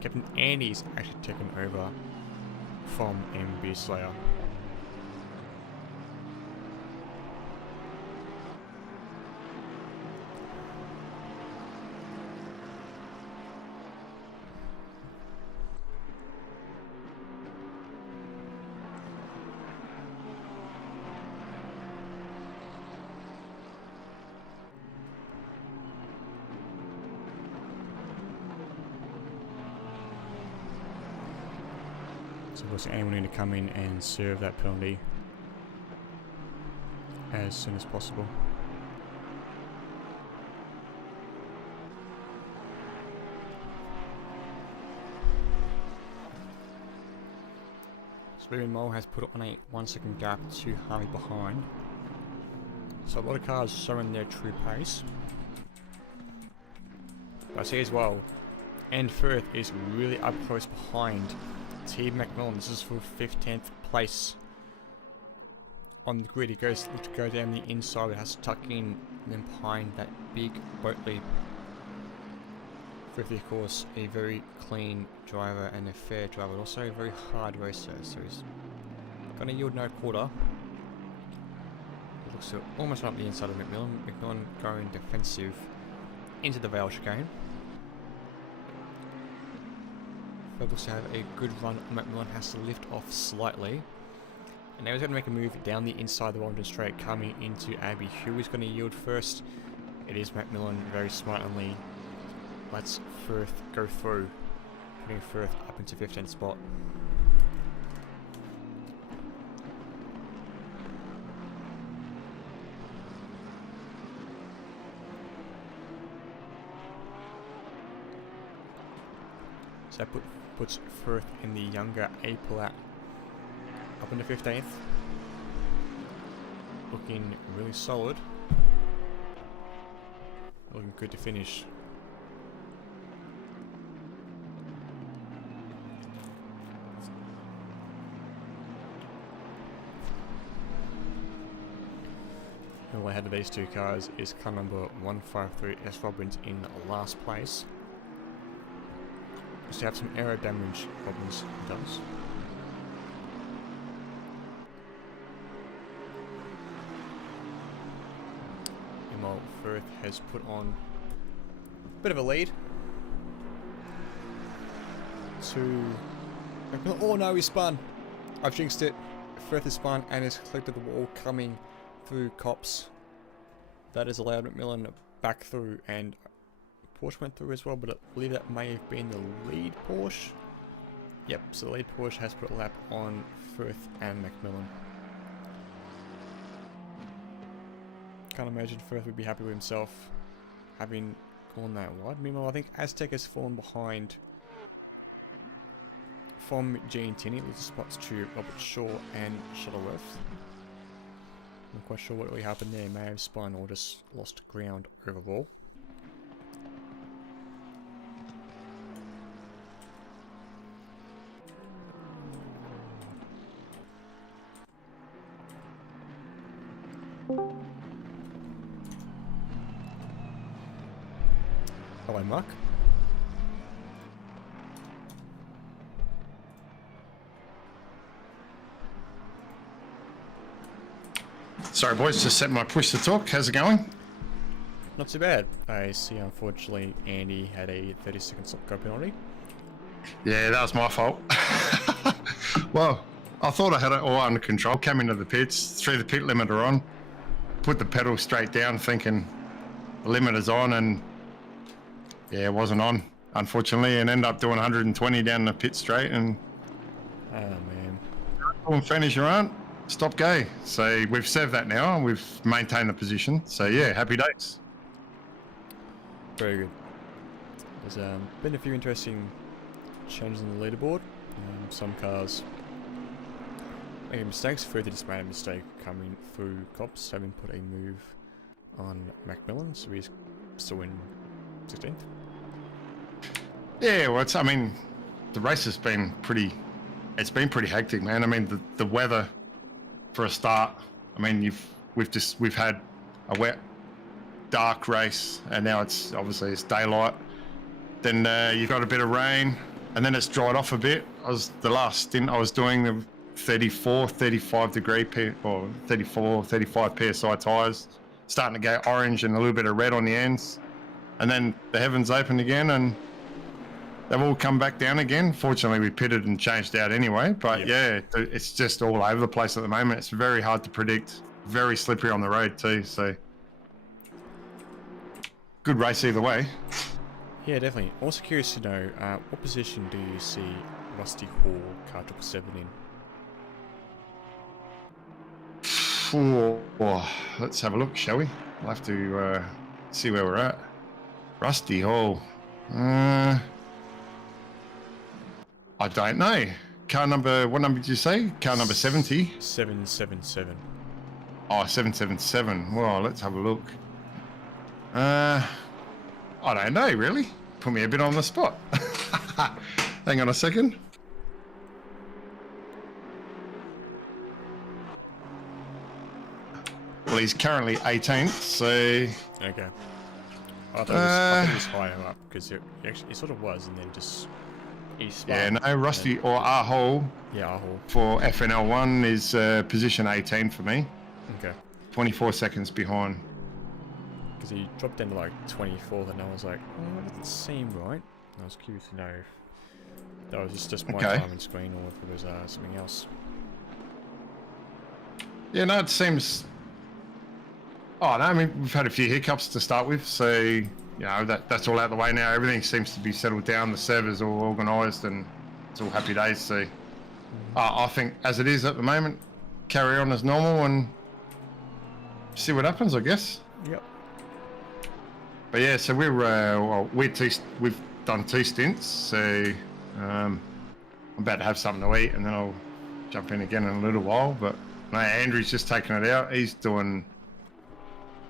Captain Andy's actually taken over from MB Slayer. So of course anyone need to come in and serve that penalty as soon as possible. Speeding Mole has put on a 1 second gap to Harvey behind. So a lot of cars showing their true pace. But I see as well, and Firth is really up close behind Team McMillan. This is for 15th place on the grid. He goes to go down the inside, it has to tuck in and then behind that big boat lead. Firth, of course, a very clean driver and a fair driver, but also a very hard racer, so he's going to yield no quarter. He looks to almost run up the inside of McMillan. McMillan going defensive into the Vale chicane. Firth looks to have a good run. McMillan has to lift off slightly. And now he's going to make a move down the inside of the Wellington Straight, coming into Abbey. Who is going to yield first? It is McMillan, very smartly. Let's Firth go through, putting Firth up into 15th spot. So that puts Firth in the younger A Plat up into 15th. Looking really solid. Looking good to finish. All ahead of these two cars is car number 153 S Robbins in last place. Just to have some aero damage, Robbins does. Meanwhile, Firth has put on a bit of a lead to... Oh no, he spun! I've jinxed it. Firth has spun and has collected the wall coming through Cops. That has allowed McMillan back through, and Porsche went through as well, but I believe that may have been the lead Porsche. Yep, so the lead Porsche has put a lap on Firth and McMillan. Can't imagine Firth would be happy with himself having gone that wide. Meanwhile, I think Aztec has fallen behind from Gene Tinney. It loses spots to Robert Shaw and Shuttleworth. I'm not quite sure what really happened there. May have spun or just lost ground overall. Hello, Mark. Sorry, boys, just set my push to talk. How's it going? Not too bad. I see, unfortunately, Andy had a 30-second stop go penalty. Yeah, that was my fault. Well, I thought I had it all under control. Came into the pits, threw the pit limiter on, put the pedal straight down, thinking the limiter's on, and yeah, it wasn't on, unfortunately, and ended up doing 120 down the pit straight, and oh man, and finish around. Stop go. So we've served that now, and we've maintained the position. So yeah, happy days. Very good. There's been a few interesting changes in the leaderboard. Some cars mistakes. Further just made a mistake coming through cops, having put a move on Macmillan, so he's still in 16th. Yeah, well, I mean, the race has been pretty. It's been pretty hectic, man. I mean, the weather, for a start. I mean, we've had a wet, dark race, and now it's daylight. Then you've got a bit of rain, and then it's dried off a bit. The last stint I was doing the 34, 35 degree or 34, 35 psi tyres, starting to go orange and a little bit of red on the ends, and then the heavens opened again, and they've all come back down again. Fortunately, we pitted and changed out anyway, but yeah, it's just all over the place at the moment. It's very hard to predict, very slippery on the road too, so good race either way. Yeah, definitely. Also curious to know, what position do you see Rusty Hall car 7 in? Let's have a look, shall we? We'll have to see where we're at. Rusty Hall. I don't know. Car number, what number did you say? Car number 70? 777. Oh, 777. Well, let's have a look. I don't know, really. Put me a bit on the spot. Hang on a second. Well, he's currently 18th, so... Okay. I thought it was higher up, because it sort of was, and then just... Yeah, no, Rusty or Ahol. Yeah, Ahol. For FNL1 is position 18 for me. Okay. 24 seconds behind. Because he dropped down to like 24th, and I was like, oh, that doesn't seem right. And I was curious to know if that was just my timing screen or if it was something else. Yeah, no, it seems... Oh, no, I mean, we've had a few hiccups to start with, so, you know, that's all out the way now. Everything seems to be settled down. The server's all organised, and it's all happy days, so... I think, as it is at the moment, carry on as normal and see what happens, I guess. Yep. But yeah, so we've done 2 stints, so I'm about to have something to eat, and then I'll jump in again in a little while. But no, Andrew's just taking it out. He's doing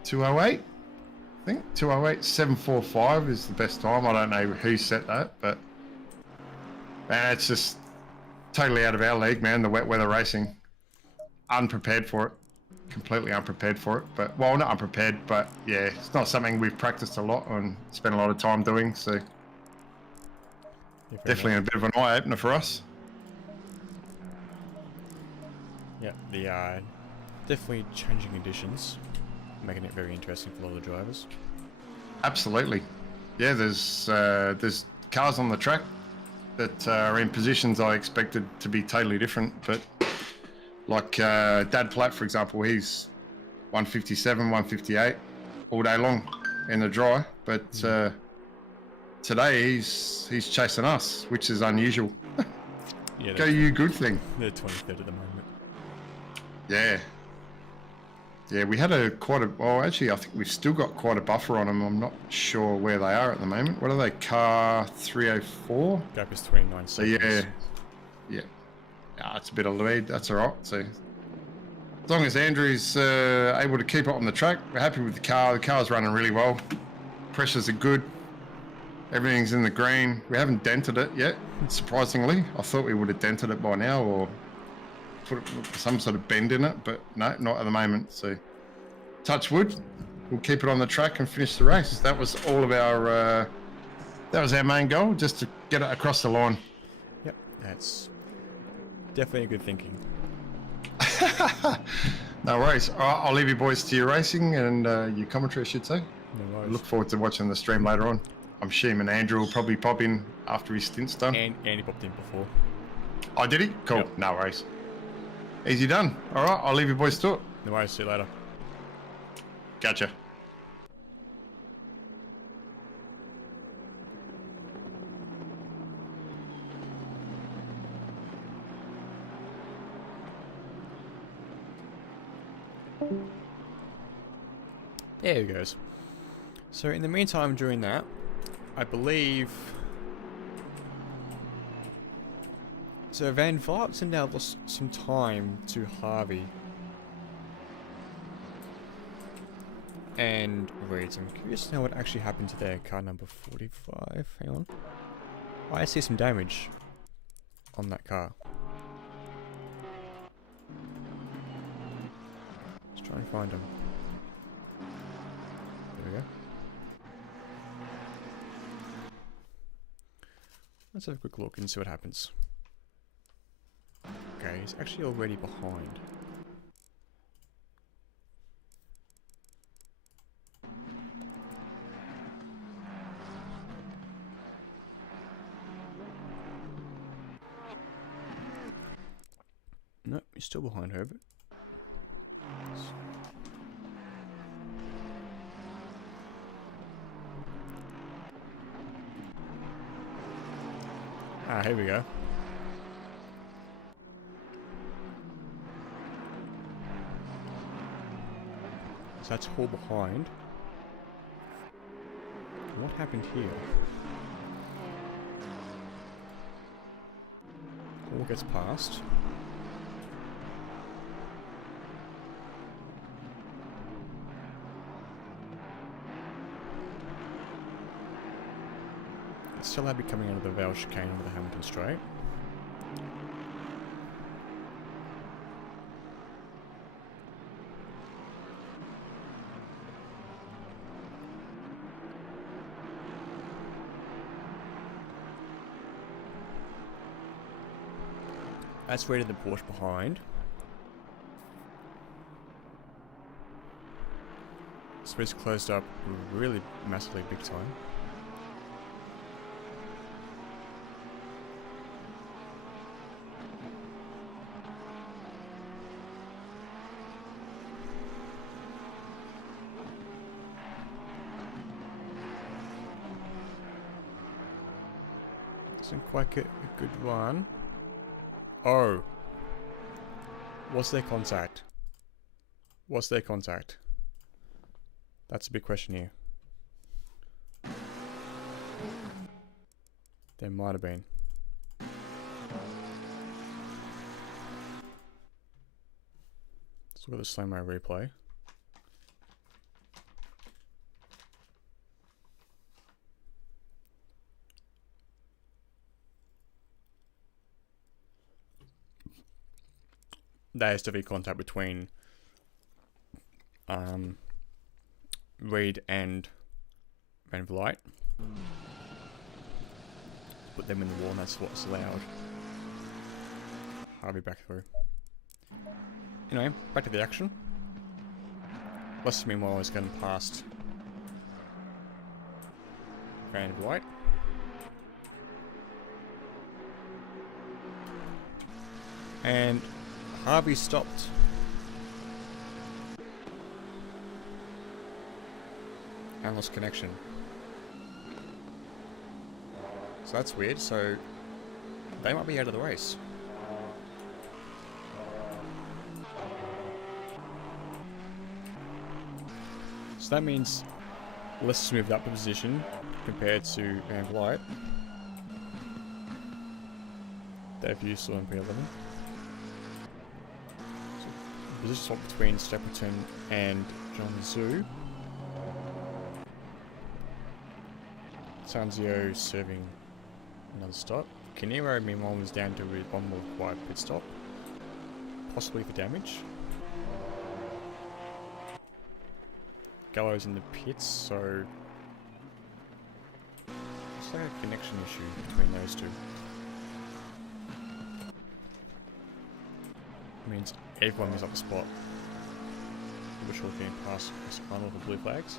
208, I think 208, 745 is the best time. I don't know who set that, but man, it's just totally out of our league, man. The wet weather racing, unprepared for it. Completely unprepared for it, but well, not unprepared, but yeah, it's not something we've practiced a lot and spent a lot of time doing, so definitely a bit of an eye-opener for us. Yeah, the definitely changing conditions, making it very interesting for a lot of drivers. Absolutely. Yeah, there's cars on the track that are in positions I expected to be totally different, but like Dad Platt, for example, he's 157, 158 all day long in the dry, but today he's chasing us, which is unusual. Yeah, Go you, good thing. They're 23rd at the moment. Yeah. Yeah, we had actually I think we've still got quite a buffer on them. I'm not sure where they are at the moment. What are they? Car 304? Gap is 29 seconds. So yeah. It's a bit of lead, that's alright. So as long as Andrew's able to keep it on the track, we're happy with the car. The car's running really well. Pressures are good. Everything's in the green. We haven't dented it yet, surprisingly. I thought we would have dented it by now or put some sort of bend in it, but no, not at the moment. So touch wood, we'll keep it on the track and finish the race. That was all of our that was our main goal, just to get it across the line. Yep, that's definitely a good thinking. No worries. All right, I'll leave you boys to your racing and your commentary, I should say. No worries. Look forward to watching the stream later on. I'm assuming Andrew will probably pop in after his stint's done. And Andy popped in before. Oh, did he? Cool. Yep. No worries. Easy done. All right, I'll leave you boys to it. No worries. See you later. Gotcha. There he goes. So in the meantime, during that, I believe So Van Vliet's now lost some time to Harvey. And Reed. I'm curious to know what actually happened to their car number 45. Hang on. I see some damage on that car. Let's try and find him. There we go. Let's have a quick look and see what happens. Okay, he's actually already behind. Nope, he's still behind Herbert. Ah, here we go. So that's Hall behind. What happened here? Hall gets past. Still Abbey coming out of the Vale chicane onto the Hamilton straight. That's rated the Porsche behind. So it's closed up really massively big time. Doesn't quite get a good run. Oh. What's their contact? What's their contact? That's a big question here. There might have been. Let's look at the slow mo replay. There has to be contact between Reed and Van Vliet. Put them in the wall and that's what's allowed. Harvey back through. Anyway, back to the action. Lester meanwhile is going past Van Vliet. And Harvey stopped. And lost connection. So that's weird, so they might be out of the race. So that means Lester's moved up a position compared to Van Vliet. They've used still in P11. Position swap between Stapleton and John Zhu. Sanzio serving another stop. Canero meanwhile was down to his one more required pit stop. Possibly for damage. Gallo's in the pits, so it's like a connection issue between those two. Means everyone is up the spot. We're short getting past Arnold for blue flags.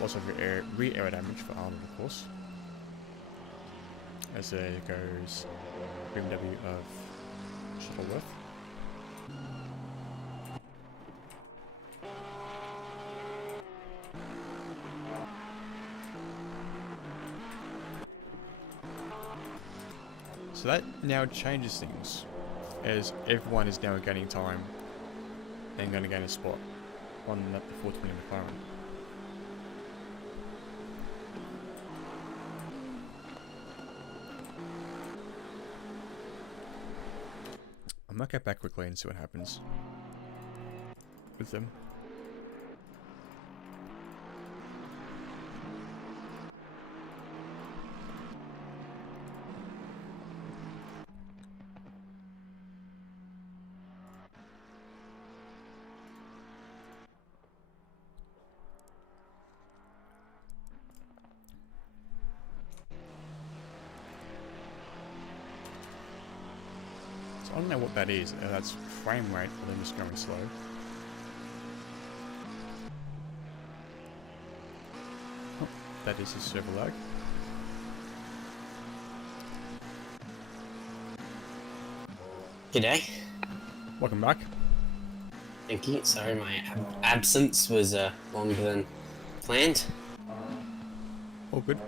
Lots of re-air damage for Arnold, of course. As there goes BMW of Shuttleworth. So that now changes things, as everyone is now gaining time and going to gain a spot on the 420 McLaren. might get back quickly and see what happens with them. I don't know what that is. That's frame rate for them just going slow. Oh, that is his server lag. G'day. Welcome back. Thank you. Sorry, my absence was longer than planned. All good.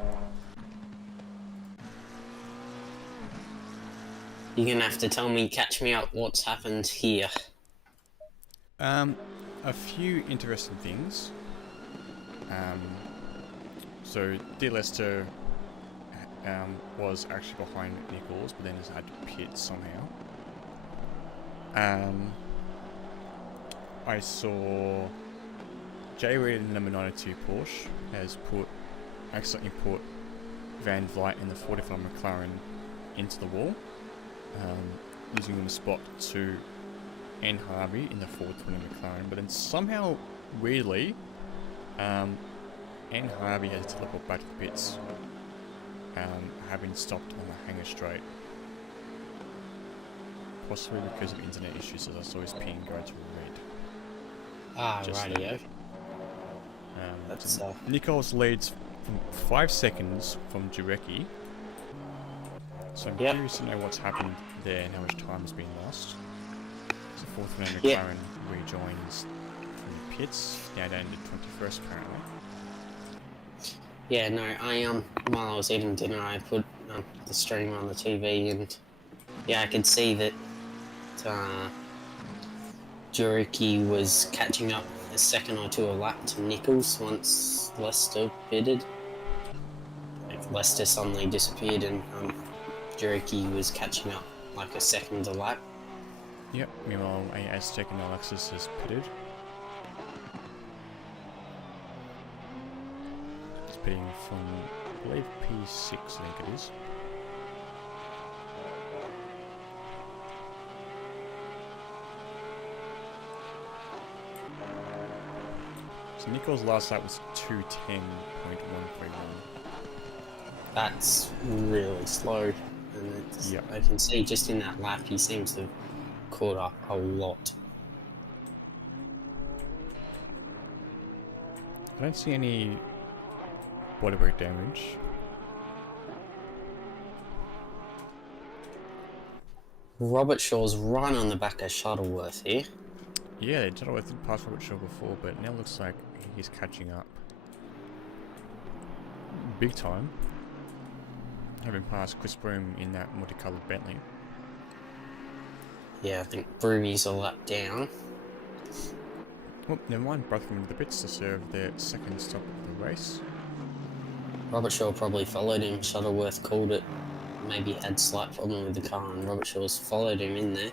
You're gonna have to tell me, catch me up, what's happened here. A few interesting things. So Dear Lester was actually behind Nichols, but then has had to pit somehow. I saw J Reed in number 92 Porsche has accidentally put Van Vliet in the 45 McLaren into the wall. Using them to spot to N Harvey in the 420 McLaren, but then somehow, weirdly, N Harvey has to teleport back to the pits, having stopped on the hangar straight. Possibly because of internet issues, as I saw his ping go to red. Ah, rightio. Nichols leads from 5 seconds from Jarecki. So I'm curious to know what's happened there and how much time has been lost. So 420 McLaren rejoins from the pits, now down to 21st apparently. Yeah, no, while I was eating dinner, I put the stream on the TV, and yeah, I could see that Jarecki was catching up a second or two a lap to Nichols once Lester pitted. Like, Lester suddenly disappeared and Jarecki was catching up like a second a lap. Yep, meanwhile Aztec and Alexis has pitted. It's pitting from, I believe, P6, I think it is. So Nichols' last lap was 2:10.131. That's really slow, and I can see just in that lap he seems to have caught up a lot. I don't see any bodywork damage. Robert Shaw's right on the back of Shuttleworth here. Yeah, Shuttleworth did pass Robert Shaw before, but now looks like he's catching up. Big time. Having passed Chris Broome in that multicoloured Bentley. Yeah, I think Broomey's a lap down. Oh, never mind. Both of them into the pits to serve their second stop of the race. Robert Shaw probably followed him. Shuttleworth called it. Maybe had slight problem with the car, and Robert Shaw's followed him in there.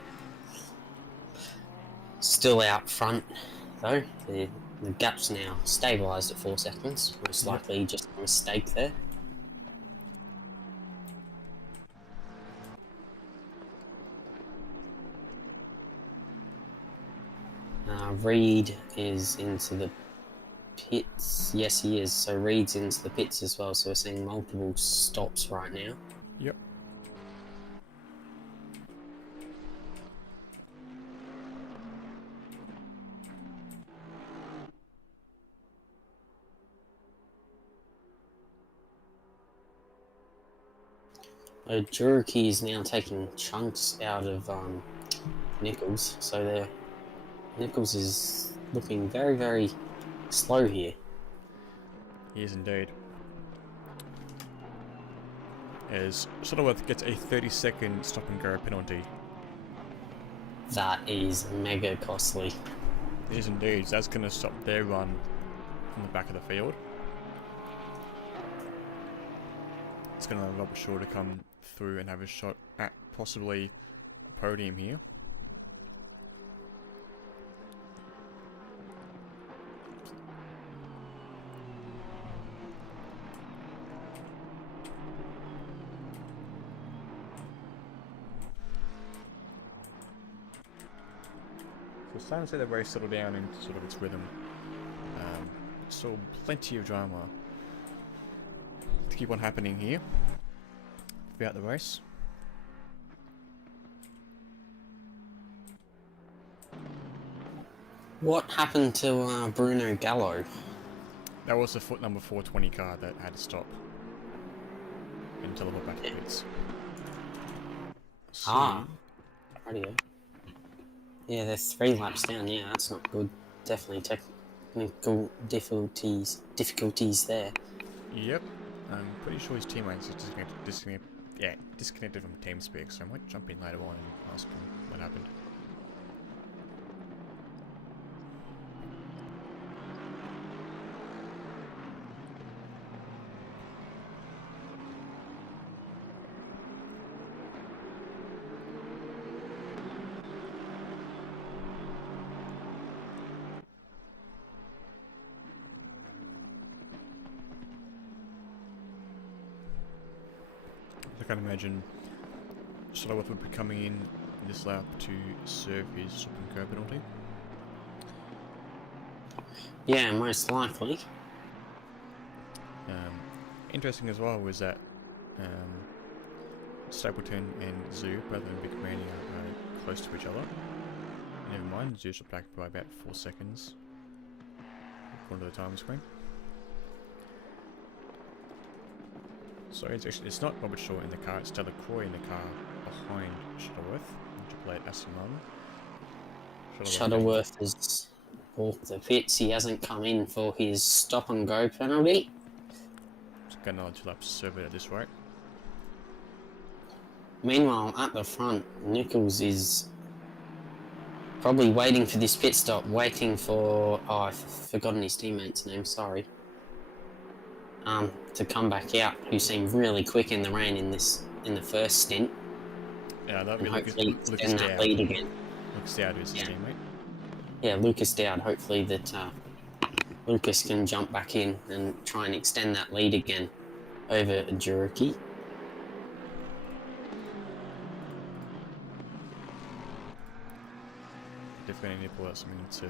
Still out front, though. The gap's now stabilised at 4 seconds. Most likely just a mistake there. Reed is into the pits. Yes, he is. So Reed's into the pits as well. So we're seeing multiple stops right now. Yep. Jarecki is now taking chunks out of Nichols, so Nichols is looking very, very slow here. He is indeed. As Shuttleworth gets a 30-second stop and go penalty. That is mega costly. It is indeed. That's going to stop their run from the back of the field. It's going to allow Robert Shaw to come through and have a shot at possibly a podium here. So it's starting to see the race settle down into sort of its rhythm. Still plenty of drama to keep on happening here throughout the race. What happened to Bruno Gallo? That was the number 420 car that had to stop and teleport back to the pits. Ah, radio. Yeah, they're 3 laps down. Yeah, that's not good. Definitely technical difficulties there. Yep, I'm pretty sure his teammates just disconnected from TeamSpeak, so I might jump in later on and ask him what happened. I can't imagine Shuttleworth would be coming in this lap to serve his stop and go penalty. Yeah, most likely. Interesting as well was that Stapleton and Zoo, both in Big Mania, are close to each other. Never mind, Zoo shot back by about 4 seconds according to the time screen. So it's not Robert Shaw in the car, it's Delacroix in the car behind Shuttleworth. Triple 8 Aston Martin. Shuttleworth has walked the pits. He hasn't come in for his stop and go penalty. Just got another 2 laps to serve it at this rate. Meanwhile, at the front, Nichols is probably waiting for this pit stop, waiting for... Oh, I've forgotten his teammate's name, sorry. To come back out, who seemed really quick in the rain in the first stint. Yeah, that'll be hopefully Lucas that lead again. Lucas Dowd is his teammate. Yeah, Lucas Dowd. Hopefully that Lucas can jump back in and try and extend that lead again over Jurecki. Definitely need to pull out something to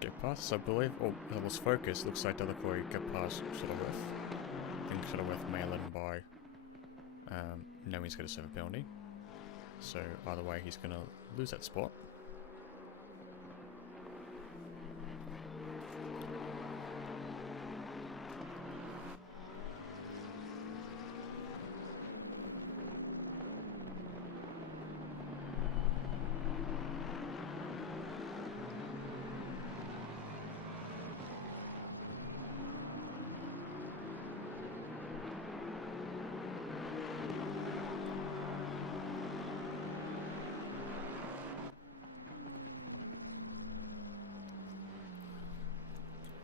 get past, I believe. Oh, that was focus. Looks like Delacroix got past Shuttleworth. I think Shuttleworth may let him by. No, he's going to serve a penalty. So either way, he's going to lose that spot.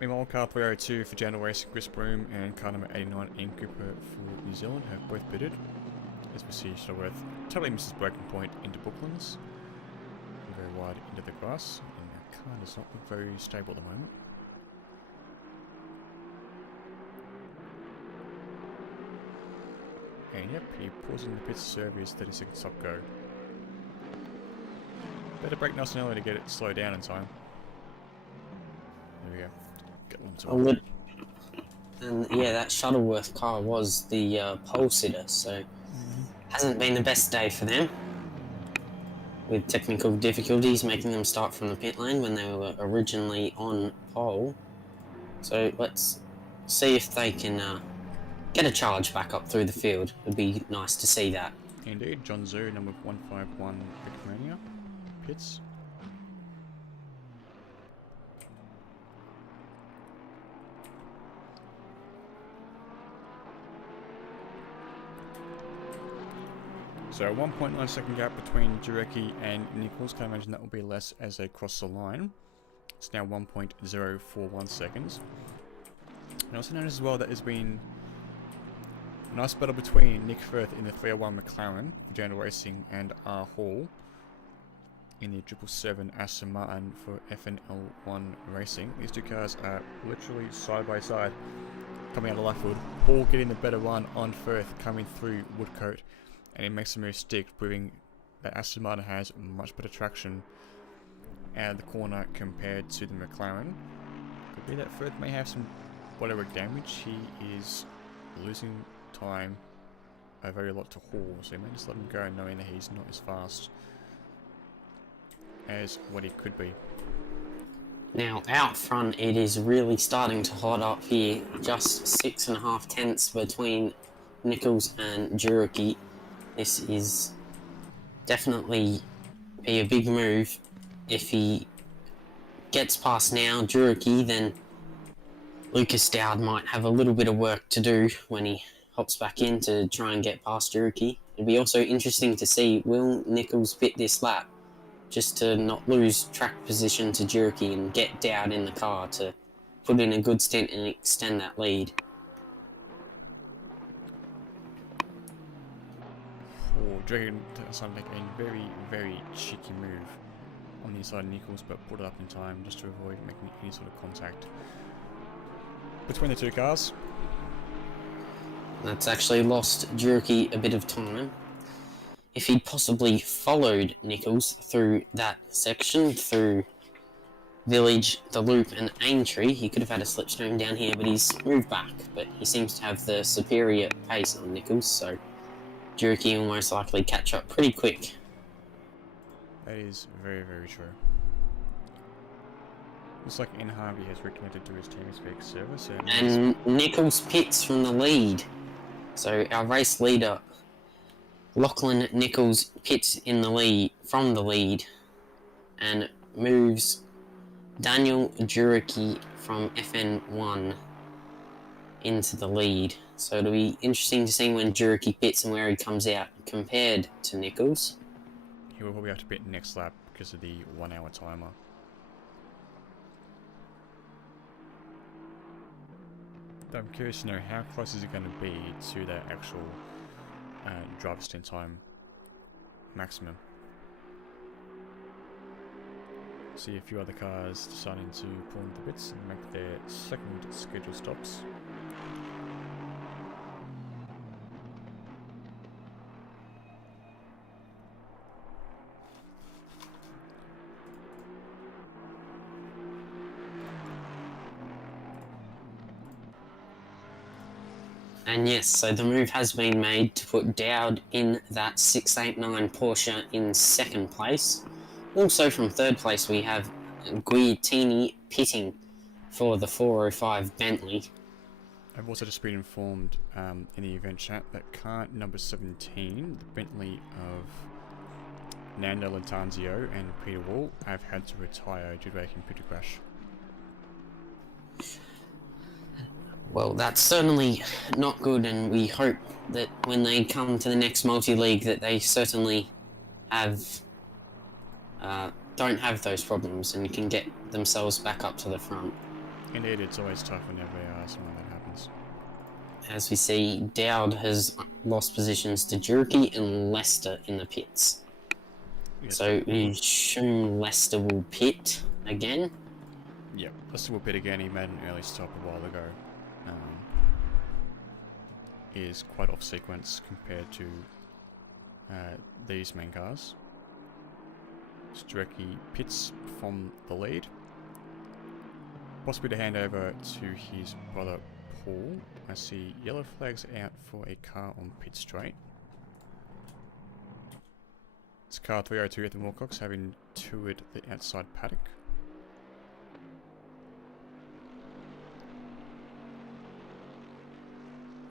Meanwhile, car 302 for Jandal Racing, Chris Broom, and car number 89 in Cooper for New Zealand have both bidded. As we see, Shuttleworth totally misses breaking point into Brooklands, very wide into the grass, and our car does not look very stable at the moment. And yep, he pulls in the pits to serve his 30 second stop go. Better brake nice and early to get it slowed down in time. There we go. And yeah, that Shuttleworth car was the pole sitter, so hasn't been the best day for them. With technical difficulties making them start from the pit lane when they were originally on pole. So let's see if they can get a charge back up through the field. It'd be nice to see that. Indeed, John Zoo, number 151 Victoria, pits. So a 1.9 second gap between Jurecki and Nichols. Can't imagine that will be less as they cross the line. It's now 1.041 seconds. And also notice as well that there's been a nice battle between Nick Firth in the 301 McLaren for Jandal Racing and R. Hall in the 777 Aston Martin for FNL1 Racing. These two cars are literally side by side coming out of Lackwood. Hall getting the better run on Firth coming through Woodcote. And it makes the move stick, proving that Aston Martin has much better traction out of the corner compared to the McLaren. Could be that Firth may have some whatever damage. He is losing time a very lot to haul, so you may just let him go knowing that he's not as fast as what he could be. Now out front it is really starting to hot up here, just 6.5 tenths between Nichols and Juriki. This is definitely be a big move. If he gets past now Juriki, then Lucas Dowd might have a little bit of work to do when he hops back in to try and get past Juriki. It'd be also interesting to see, will Nichols pit this lap just to not lose track position to Juriki and get Dowd in the car to put in a good stint and extend that lead. For Dragon to make a very, very cheeky move on the inside of Nichols, but put it up in time just to avoid making any sort of contact between the two cars. That's actually lost Juriki a bit of time. If he'd possibly followed Nichols through that section, through Village, the Loop and Aintree, he could have had a slipstream down here, but he's moved back. But he seems to have the superior pace on Nichols, so Juriki will most likely catch up pretty quick. That is very, very true. Looks like N Harvey has reconnected to his TeamSpeak server, so and Nichols pits from the lead. So our race leader, Lachlan Nichols, pits in the lead, from the lead, and moves Daniel Juriki from FN1 into the lead. So it'll be interesting to see when Juriki pits and where he comes out compared to Nichols. He will probably have to pit next lap because of the 1 hour timer. I'm curious to know how close is it going to be to that actual driver stint time maximum. See a few other cars deciding to pull into the pits and make their second scheduled stops. And yes, so the move has been made to put Dowd in that 689 Porsche in second place. Also from third place we have Guiatini pitting for the 405 Bentley. I've also just been informed in the event chat that car number 17, the Bentley of Nando Latanzio and Peter Wall, have had to retire due to a computer crash. Well, that's certainly not good, and we hope that when they come to the next multi-league that they certainly have don't have those problems and can get themselves back up to the front. Indeed, it's always tough whenever something like that happens. As we see, Dowd has lost positions to Juriki and Lester in the pits. Yes. So we assume Lester will pit again. Yep, Lester will pit again. He made an early stop a while ago. Is quite off sequence compared to these main cars. Juriki pits from the lead. Possibly to hand over to his brother Paul. I see yellow flags out for a car on pit straight. It's car 302 at the Moorcocks, having toured the outside paddock.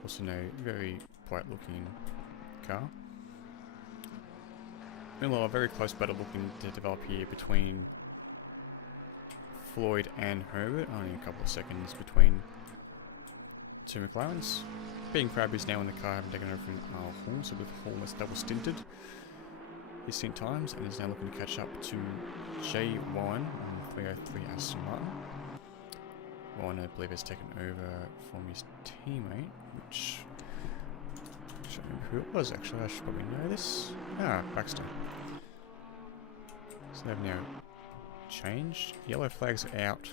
Also no very bright looking car. Meanwhile, a very close battle looking to develop here between Floyd and Herbert. Only a couple of seconds between two McLarens. Being Crab is now in the car, having taken over from Al Horn, so Horn was double stinted his stint times and is now looking to catch up to Jay Warren on 303 Aston Martin. Warren, I believe, has taken over from his teammate, which I don't remember who it was actually. I should probably know this. Ah, Baxter. So they've now changed. Yellow flags are out.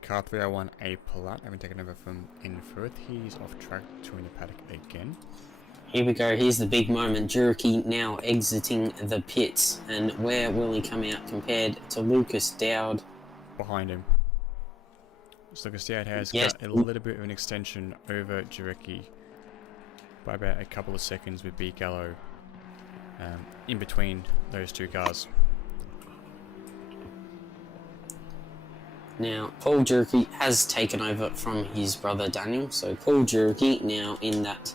Car 301 A Palat having taken over from Infirth. He's off track to in the paddock again. Here we go, here's the big moment. Juriki now exiting the pits. And where will he come out compared to Lucas Dowd? Behind him. So Lucas Dowd has Yes. got a little bit of an extension over Juriki by about a couple of seconds with B Gallo in between those two cars. Now, Paul Juriki has taken over from his brother Daniel. So Paul Juriki now in that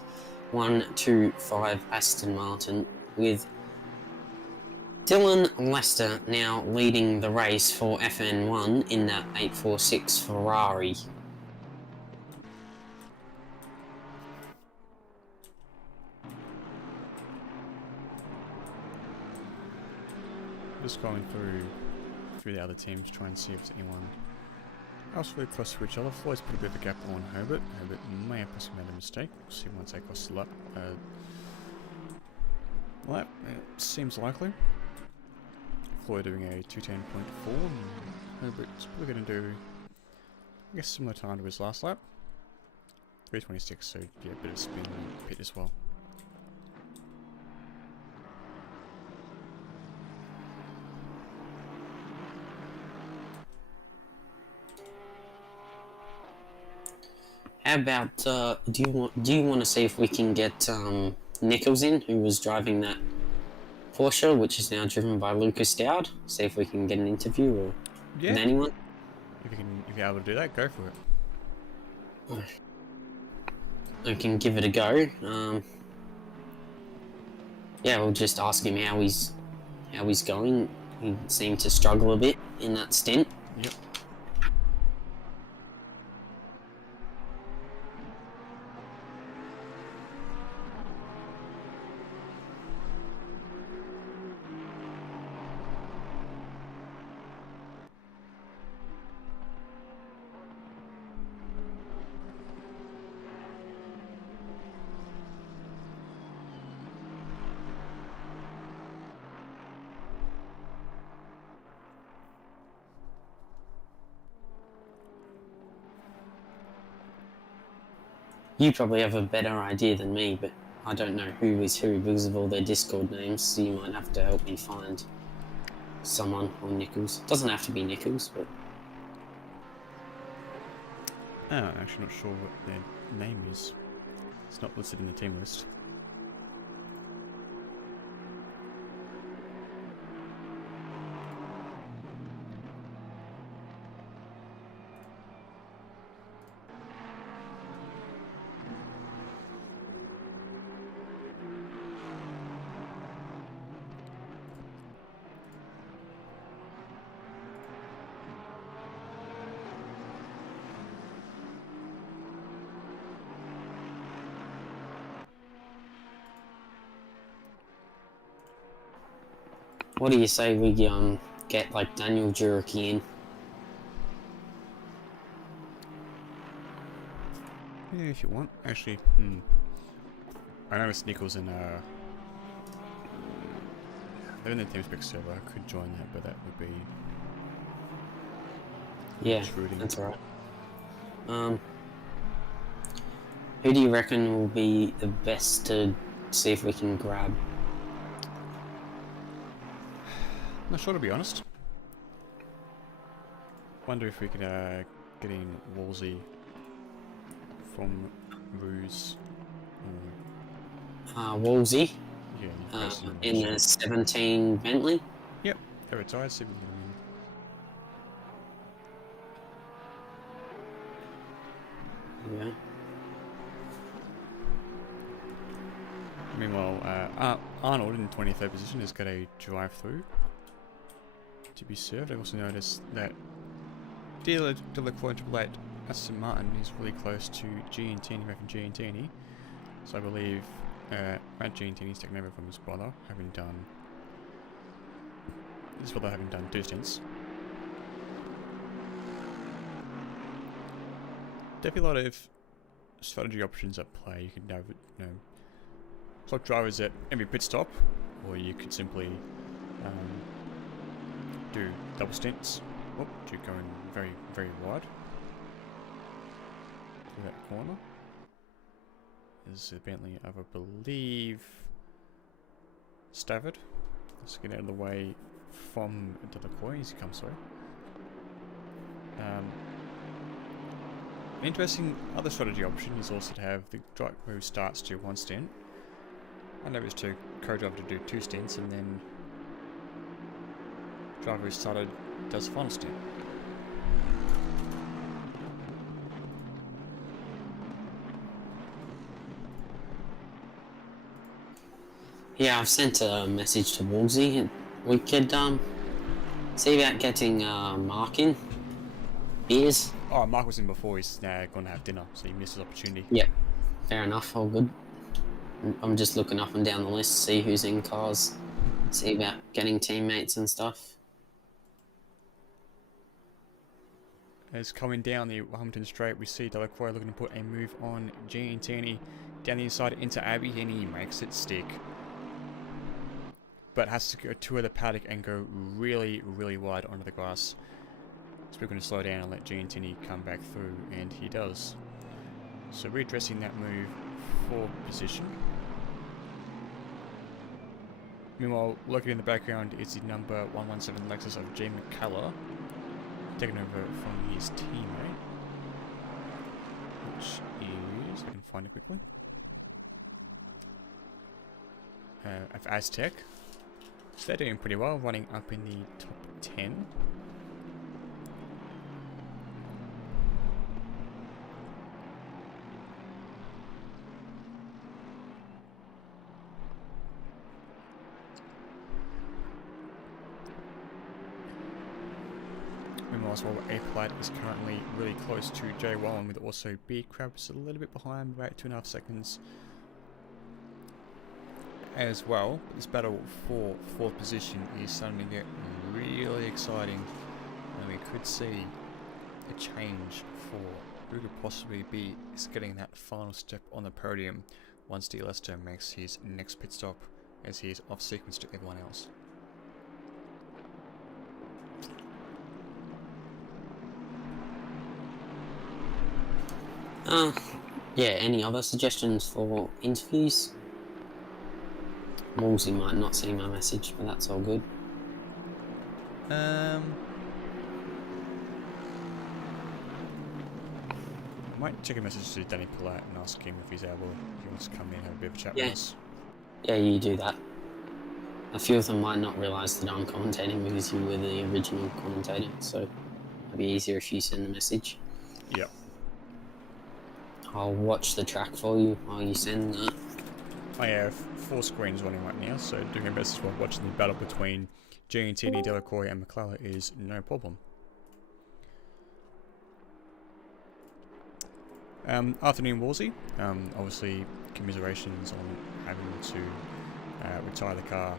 125 Aston Martin with Dylan Lester now leading the race for FN1 in that 846 Ferrari. Just going through the other teams, try and see if there's anyone else really close to each other. Floyd's put a bit of a gap on Herbert. Herbert may have possibly made a mistake. We'll see once they cross the lap. Well, it seems likely. Floyd doing a 210.4. Herbert's probably going to do, I guess, similar time to his last lap. 326, so yeah, a bit of spin and pit as well. How about do you want to see if we can get Nichols in, who was driving that Porsche, which is now driven by Lucas Dowd? See if we can get an interview or with anyone. If you're able to do that, go for it. We can give it a go. Yeah, we'll just ask him how he's going. He seemed to struggle a bit in that stint. Yep. You probably have a better idea than me, but I don't know who is who because of all their Discord names, so you might have to help me find someone on Nichols. Doesn't have to be Nichols, but... Oh, I'm actually not sure what their name is. It's not listed in the team list. What do you say we get like Daniel Juriki in? Yeah, if you want. Actually, I know it's Nichols and they're in the team spec server. I could join that, but that would be intruding. That's alright. Who do you reckon will be the best to see if we can grab? Not sure, to be honest. Wonder if we could get in Wolsey from Ruse. Wolsey? Yeah. In a 17 Bentley? Yep, they're retired. See if we can get them in. Yeah. Meanwhile, Arnold in 23rd position has got a drive-through to be served. I also noticed that Delacroix Triple 8 Aston Martin is really close to Giantini, from Giantini. So I believe Matt Giantini's taken over from his brother, having done two stints. Definitely a lot of strategy options at play. You could have, clock drivers at every pit stop, or you could simply do double stints. Whoop, you're going very, very wide through that corner. is the Bentley of, I believe, Stafford. Let's get out of the way from Delacroix as he comes through. Interesting other strategy option is also to have the driver who starts to 1 stint, and there is to co-driver to do 2 stints, and then driver who started does final stint. Yeah, I've sent a message to Woolsey. We could see about getting Mark in. Beers. Oh, Mark was in before. He's now going to have dinner, so he missed his opportunity. Yep, fair enough. All good. I'm just looking up and down the list, see who's in cars, see about getting teammates and stuff. As coming down the Hamilton Straight, we see Delacroix looking to put a move on Giantini down the inside into Abbey, and he makes it stick. But has to go tour the paddock and go really, really wide onto the grass. So we're going to slow down and let Giantini come back through, and he does. So readdressing that move for position. Meanwhile, looking in the background is the number 117 Lexus of J. McCullough, taken over from his teammate, which is, I can find it quickly, of Aztec. So they're doing pretty well, running up in the top 10. Meanwhile, as well, A Plat is currently really close to J1, with also B Crabs a little bit behind, about 2.5 seconds as well. But this battle for 4th position is starting to get really exciting, and we could see a change for who could possibly be getting that final step on the podium once D. Lester makes his next pit stop, as he is off sequence to everyone else. Yeah, any other suggestions for interviews? Woolsey might not see my message, but that's all good. Might check a message to Danny Polite and ask him if he's able, if he wants to come in and have a bit of a chat with us. Yeah, you do that. A few of them might not realise that I'm commentating because you were the original commentator, so it'd be easier if you send the message. Yep. I'll watch the track for you while you send that. I have 4 screens running right now, so doing my best while watching the battle between Giantini, Delacroix and McClellan is no problem. Afternoon, Woolsey. Obviously, commiserations on having to retire the car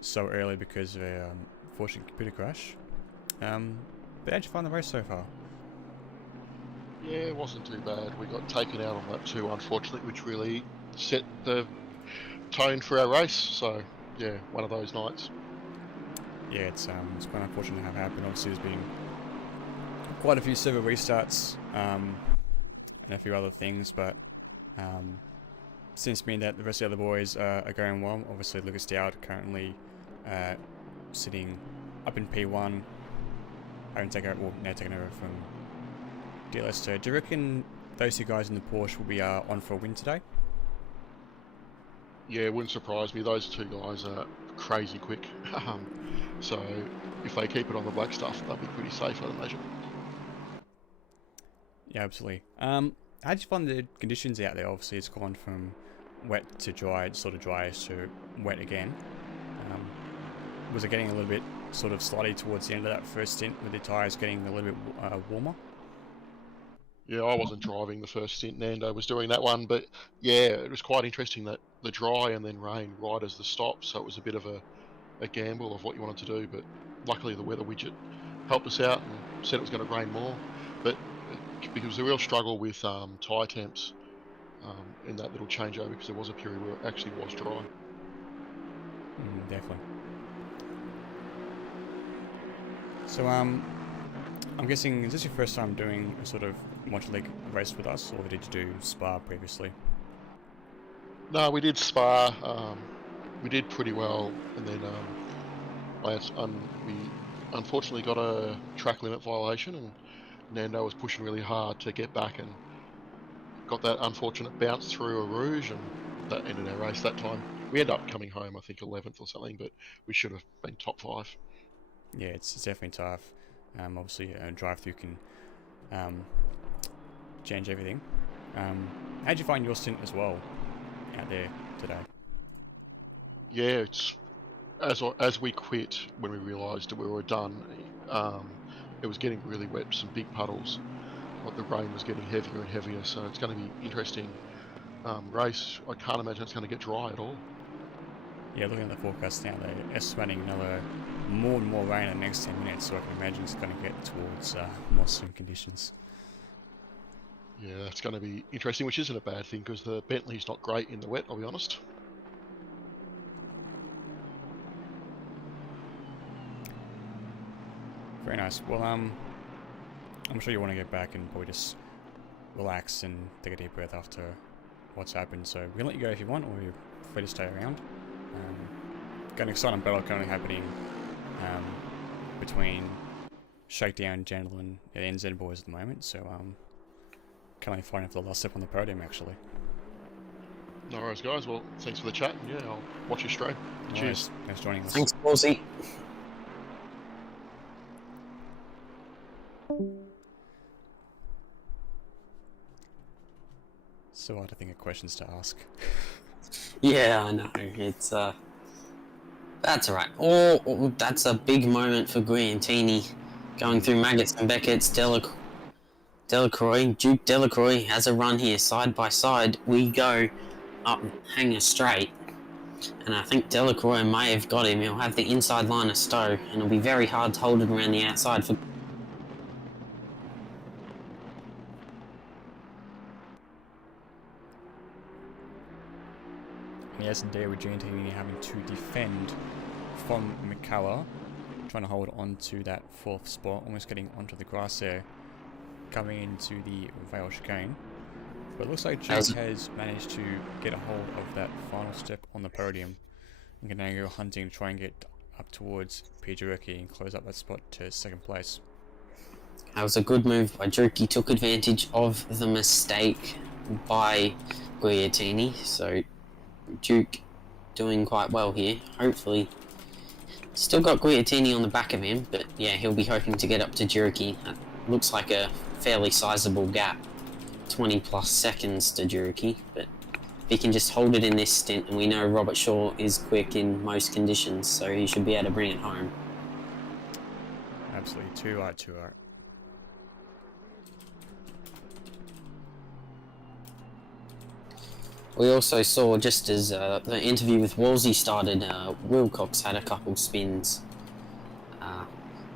so early because of a unfortunate computer crash. But how'd you find the race so far? Yeah, it wasn't too bad. We got taken out on lap 2, unfortunately, which really set the tone for our race. So, yeah, one of those nights. Yeah, it's quite unfortunate to have happened. Obviously, there's been quite a few server restarts and a few other things, but seems to mean that the rest of the other boys are going well. Obviously, Lucas Dowd currently sitting up in P1, having taken over, now taken over from DLS. So, do you reckon those 2 guys in the Porsche will be on for a win today? Yeah, it wouldn't surprise me. Those 2 guys are crazy quick. So if they keep it on the black stuff, they'll be pretty safe, I'd imagine. Yeah, absolutely. How'd you find the conditions out there? Obviously, it's gone from wet to dry, sort of dry to wet again. Was it getting a little bit sort of slidey towards the end of that first stint with the tyres getting a little bit warmer? Yeah, I wasn't driving the first stint, Nando was doing that one, but yeah, it was quite interesting that the dry and then rain right as the stop, so it was a bit of a gamble of what you wanted to do, but luckily the weather widget helped us out and said it was going to rain more, but it was a real struggle with tyre temps in that little changeover, because there was a period where it actually was dry. Definitely. So I'm guessing, is this your first time doing a sort of multi-league race with us, or did you do Spa previously? No, we did Spa. We did pretty well, and then we unfortunately got a track limit violation, and Nando was pushing really hard to get back and got that unfortunate bounce through a rouge, and that ended our race that time. We ended up coming home, I think 11th or something, but we should have been top 5. Yeah, it's definitely tough. Obviously, a drive-through can change everything. How'd you find your stint as well out there today? Yeah, it's as we quit when we realised that we were done. It was getting really wet, some big puddles. Like the rain was getting heavier and heavier, so it's going to be interesting race. I can't imagine it's going to get dry at all. Yeah, looking at the forecast now, they're estimating another more and more rain in the next 10 minutes, so I can imagine it's going to get towards monsoon conditions. Yeah, that's going to be interesting, which isn't a bad thing because the Bentley's not great in the wet, I'll be honest. Very nice. Well, I'm sure you want to get back and probably just relax and take a deep breath after what's happened. So we can let you go if you want, or you're free to stay around. Got an exciting battle currently happening between Shakedown, Jandal, and NZ boys at the moment. So currently fighting for the last step on the podium, actually. No worries, guys. Well, thanks for the chat. Yeah, I'll watch your stream. Cheers. Thanks for joining us. Thanks, Ballsy. So hard to think of questions to ask. Yeah, I know. It's that's alright. Oh, that's a big moment for Guiantini. Going through Maggots and Beckett's, Delacroix, Duke Delacroix has a run here, side by side. We go up Hanger Straight, and I think Delacroix may have got him. He'll have the inside line of Stowe, and it'll be very hard to hold it around the outside for. Yes, indeed, with Giantini having to defend from McCullough, trying to hold on to that 4th spot, almost getting onto the grass there, coming into the Vale chicane. But it looks like Duke has managed to get a hold of that final step on the podium. And can now go hunting to try and get up towards Pietrurki and close up that spot to 2nd place. That was a good move by Duke. He took advantage of the mistake by Guiantini, so Duke doing quite well here. Hopefully, still got Guiantini on the back of him, but yeah, he'll be hoping to get up to Juriki. That looks like a fairly sizable gap, 20 plus seconds to Juriki, but if he can just hold it in this stint, and we know Robert Shaw is quick in most conditions, so he should be able to bring it home. Absolutely, too hard. We also saw, just as the interview with Wolsey started, Wilcox had a couple spins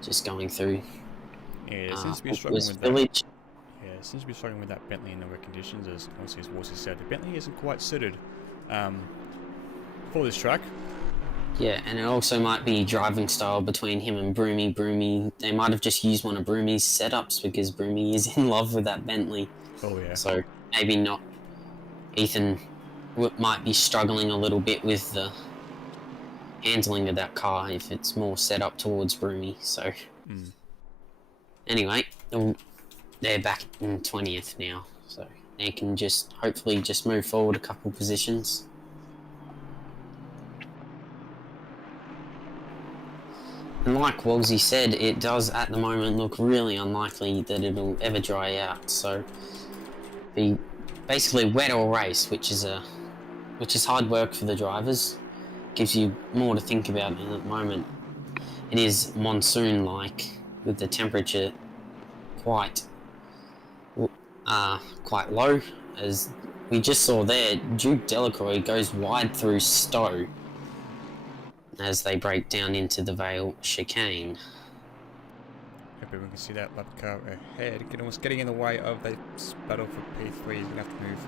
just going through. Yeah, seems to be struggling with that. Yeah, seems to be struggling with that Bentley in the wet conditions, as obviously as Wolsey said. The Bentley isn't quite suited for this track. Yeah, and it also might be driving style between him and Broomy. Broomy, they might have just used one of Broomy's setups because Broomy is in love with that Bentley. Oh yeah. So maybe not. Ethan might be struggling a little bit with the handling of that car if it's more set up towards Broomy. So anyway, they're back in 20th now, so they can just hopefully just move forward a couple positions. And like Wolsey said, it does at the moment look really unlikely that it'll ever dry out, so be basically wet or race, which is hard work for the drivers. Gives you more to think about at the moment. It is monsoon-like, with the temperature quite low, as we just saw there. Duke Delacroix goes wide through Stowe as they break down into the Vale chicane. Hope everyone can see that lap car ahead, almost getting in the way of the battle for P3. He's going to have to move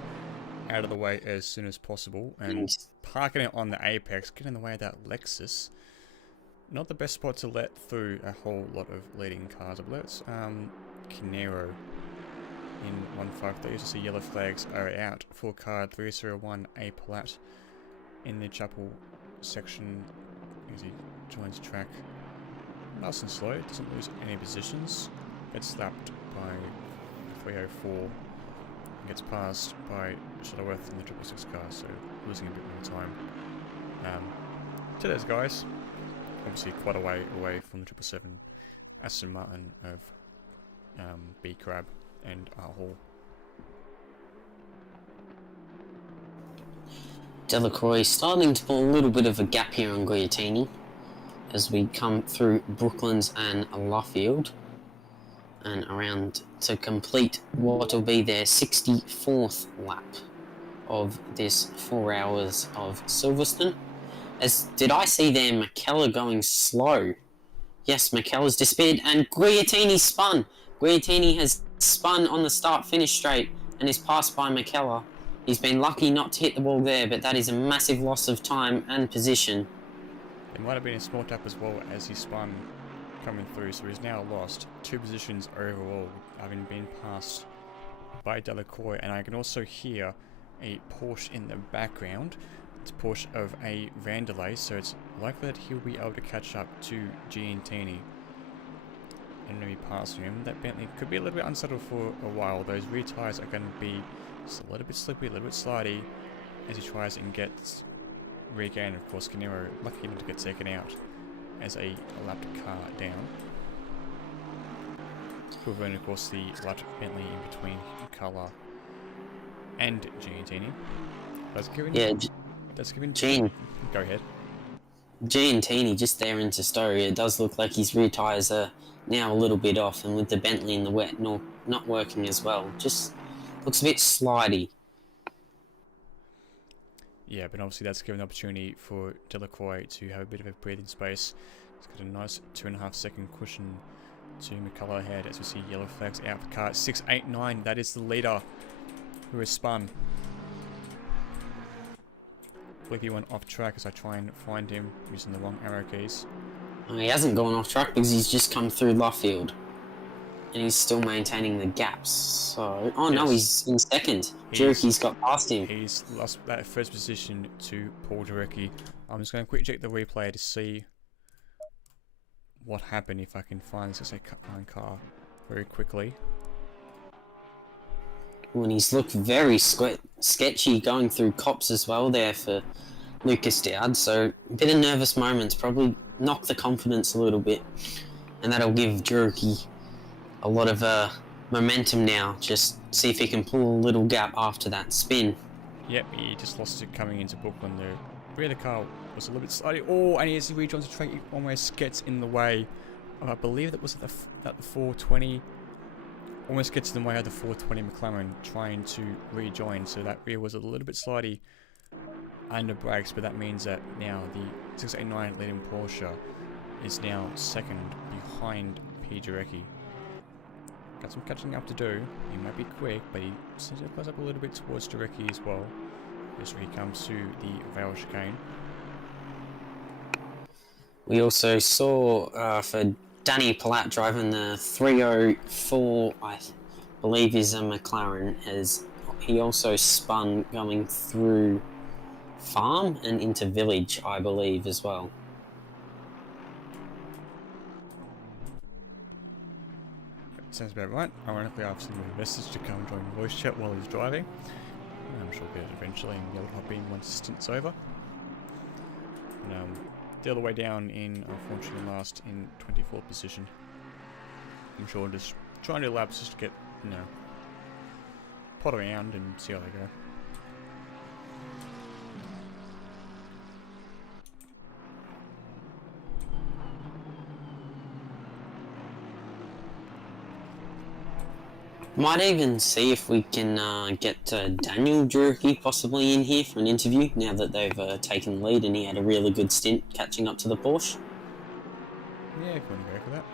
out of the way as soon as possible, and parking it on the apex, get in the way of that Lexus. Not the best spot to let through a whole lot of leading cars. I believe it's Kinero in 153. So see yellow flags are out for car 301A Palat in the chapel section as he joins the track. Nice and slow, doesn't lose any positions. Gets slapped by 304 and gets passed by Shuttleworth in the 666 car, so losing a bit more time. To those guys, obviously quite a way away from the 777 Aston Martin of B Crab and R Hall. Delacroix starting to pull a little bit of a gap here on Guglielmini as we come through Brooklands and Luffield and around to complete what will be their 64th lap of this 4 hours of Silverstone. As did I see there McKellar going slow? Yes, McKellar's disappeared and Guglielmini spun. Guglielmini has spun on the start-finish straight and is passed by McKellar. He's been lucky not to hit the wall there, but that is a massive loss of time and position. It might have been a small tap as well as he spun coming through, so he's now lost 2 positions overall, having been passed by Delacroix, and I can also hear a Porsche in the background. It's Porsche of a Vandelay, so it's likely that he'll be able to catch up to Giantini and maybe pass him. That Bentley could be a little bit unsettled for a while. Those rear tyres are going to be just a little bit slippery, a little bit slidey as he tries and gets regained. Of course, Canero lucky enough to get taken out as a lapped car down. Equivalent, of course, the lapped Bentley in between Colour and Giantini. That's given Gene. Go ahead. Giantini just there into Story. It does look like his rear tyres are now a little bit off, and with the Bentley in the wet not working as well. Just looks a bit slidey. Yeah, but obviously that's given the opportunity for Delacroix to have a bit of a breathing space. He's got a nice 2.5 second cushion to McCullough ahead as we see yellow flags out for car 689. That is the leader who has spun. I believe he went off track as I try and find him using the wrong arrow keys. He hasn't gone off track because he's just come through Luffield. And he's still maintaining the gaps. So, oh yes. No, he's in second. Jurecki's got past him. He's lost that first position to Paul Jurecki. I'm just going to quickly check the replay to see what happened if I can find this car very quickly. When he's looked very sketchy going through cops as well there for Lucas Dowd. So, a bit of nervous moments. Probably knock the confidence a little bit. And that'll give Jurecki a lot of momentum now. Just see if he can pull a little gap after that spin. Yep, he just lost it coming into Brooklyn. The rear of the car was a little bit slidey. Oh, and as he rejoins the track, he almost gets in the way. I believe that was at the 420. Almost gets in the way of the 420 McLaren trying to rejoin. So that rear was a little bit slidey under brakes, but that means that now the 689 leading Porsche is now second behind P. Jurecki. Got some catching up to do. He might be quick, but he seems to close up a little bit towards Jurecki as well as he comes to the Vale chicane. We also saw for Danny Palat driving the 304, I believe is a McLaren, as he also spun going through Farm and into Village, I believe, as well. Sounds about right. Ironically, I've sent him a message to come join voice chat while he's driving. I'm sure he'll get it eventually and be able to hop in once the stint's over. And, the other way down in, unfortunately, last in 24th position. I'm sure just trying to do laps just to get, pot around and see how they go. Might even see if we can get Daniel Jurecki possibly in here for an interview now that they've taken the lead and he had a really good stint catching up to the Porsche. Yeah, if you want to go for that.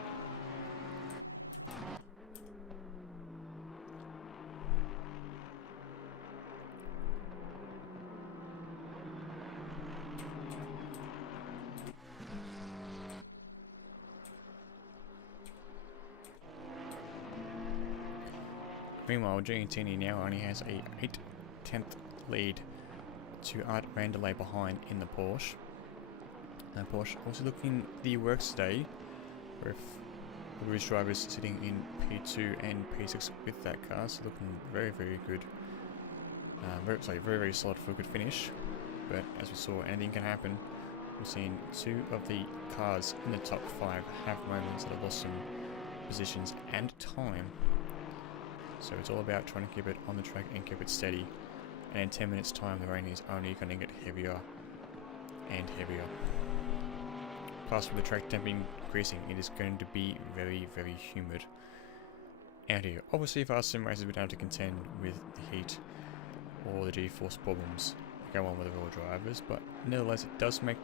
Meanwhile, Giantini now only has a 8/10 lead to Art Vanderlei behind in the Porsche. And Porsche also looking the works today, with the Rouge drivers sitting in P2 and P6 with that car, so looking very, very good. Very solid for a good finish. But as we saw, anything can happen. We've seen 2 of the cars in the top 5 have moments that have lost some positions and time. So it's all about trying to keep it on the track and keep it steady. And in 10 minutes time, the rain is only going to get heavier and heavier. Plus with the track temp increasing, it is going to be very, very humid out here. Obviously, if our sim racers have been able to contend with the heat or the G-force problems that go on with the real drivers, but nevertheless, it does make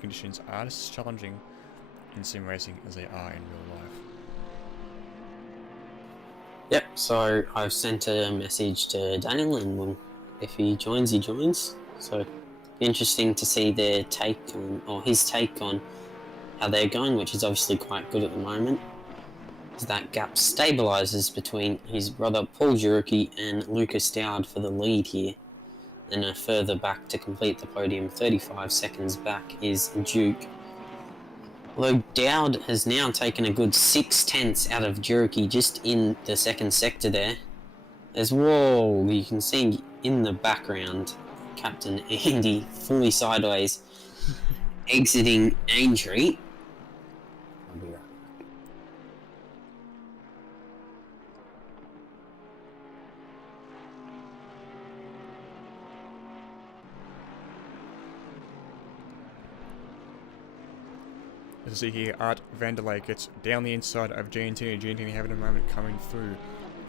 conditions are as challenging in sim racing as they are in real life. Yep, so I've sent a message to Daniel, and if he joins, he joins. So interesting to see their take on, or his take on how they're going, which is obviously quite good at the moment. As that gap stabilises between his brother Paul Jurecki and Lucas Dowd for the lead here. And further back to complete the podium, 35 seconds back, is Duke. Although Dowd has now taken a good 6/10 out of Jurecki just in the second sector there. As whoa, you can see in the background Captain Andy fully sideways exiting Aintree. I'll be right back. As you see here, Art Vanderlei gets down the inside of Giantini. Giantini having a moment coming through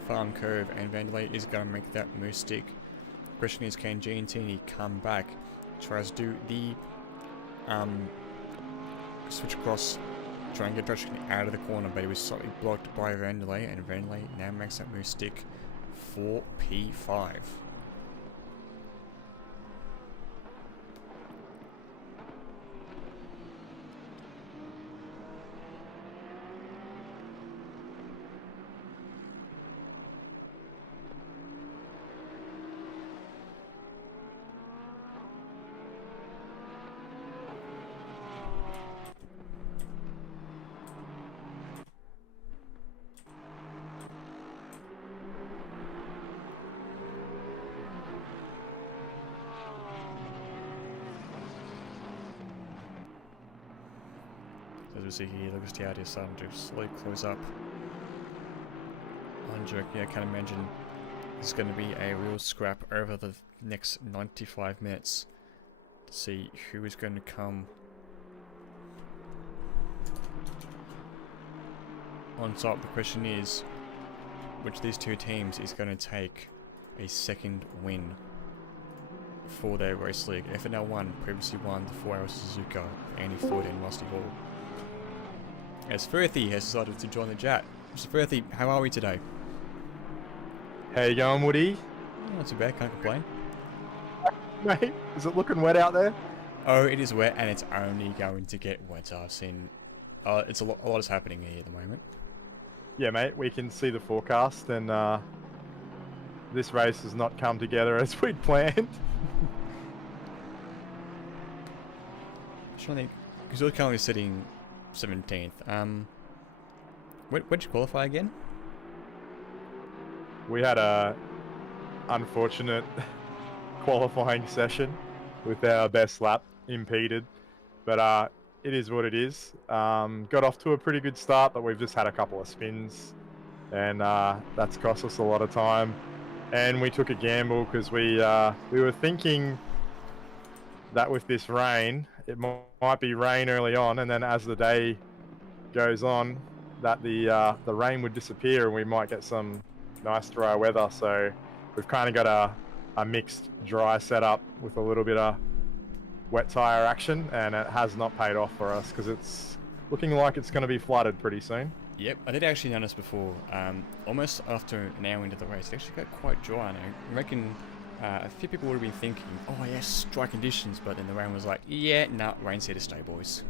farm curve, and Vanderlei is going to make that move stick. Question is, can Giantini come back? Tries to do the switch across, try and get traction out of the corner, but he was slightly blocked by Vanderlei, and Vanderlei now makes that move stick for P5. As we see here, Lucas Dowd is starting to slowly close up on Jurecki. I can't imagine it's going to be a real scrap over the next 95 minutes to see who is going to come on top. The question is, which of these two teams is going to take a second win for their race league? FNL1 previously won the 4 Hours Suzuka, Andy Floyd and Rusty Hall. As Firthy has decided to join the chat. Mr. Firthy, how are we today? How you going, Woody? Not too bad, can't complain. Mate, is it looking wet out there? Oh, it is wet, and it's only going to get wetter. I've seen... it's a lot is happening here at the moment. Yeah, mate, we can see the forecast, and this race has not come together as we'd planned. I'm trying to think, because we're currently sitting 17th. Where'd you qualify again? We had a unfortunate qualifying session with our best lap impeded, but it is what it is. Got off to a pretty good start, but we've just had a couple of spins, and that's cost us a lot of time. And we took a gamble because we were thinking that with this rain, it might be rain early on, and then as the day goes on, that the rain would disappear and we might get some nice dry weather. So we've kind of got a mixed dry setup with a little bit of wet tire action, and it has not paid off for us because it's looking like it's going to be flooded pretty soon. Yep, I did actually notice before, almost after an hour into the race, it actually got quite dry, and I reckon a few people would have been thinking, oh yes, dry conditions, but then the rain was like, yeah, nah, rain's here to stay, boys.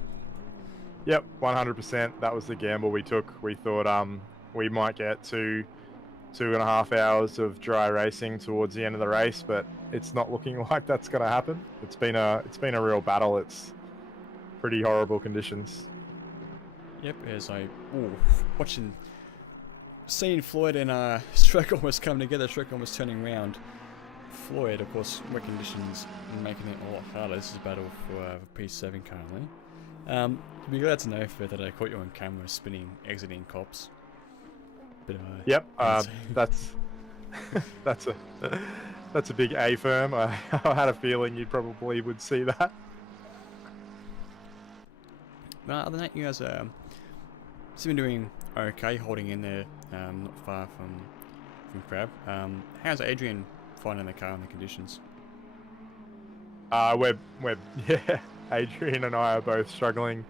Yep, 100%. That was the gamble we took. We thought we might get to 2.5 hours of dry racing towards the end of the race, but it's not looking like that's going to happen. It's been a real battle. It's pretty horrible conditions. Yep, as seeing Floyd and Shrek almost come together, Shrek almost turning around. Floyd, of course, wet conditions making it a lot harder. This is a battle for P7 currently. Be glad to know that I caught you on camera exiting cops. Bit of a Yep, that's a big A firm. I had a feeling you probably would see that. But other than that, you guys seem to be doing okay, holding in there, not far from Crab. How's Adrian finding the car and the conditions? Yeah, Adrian and I are both struggling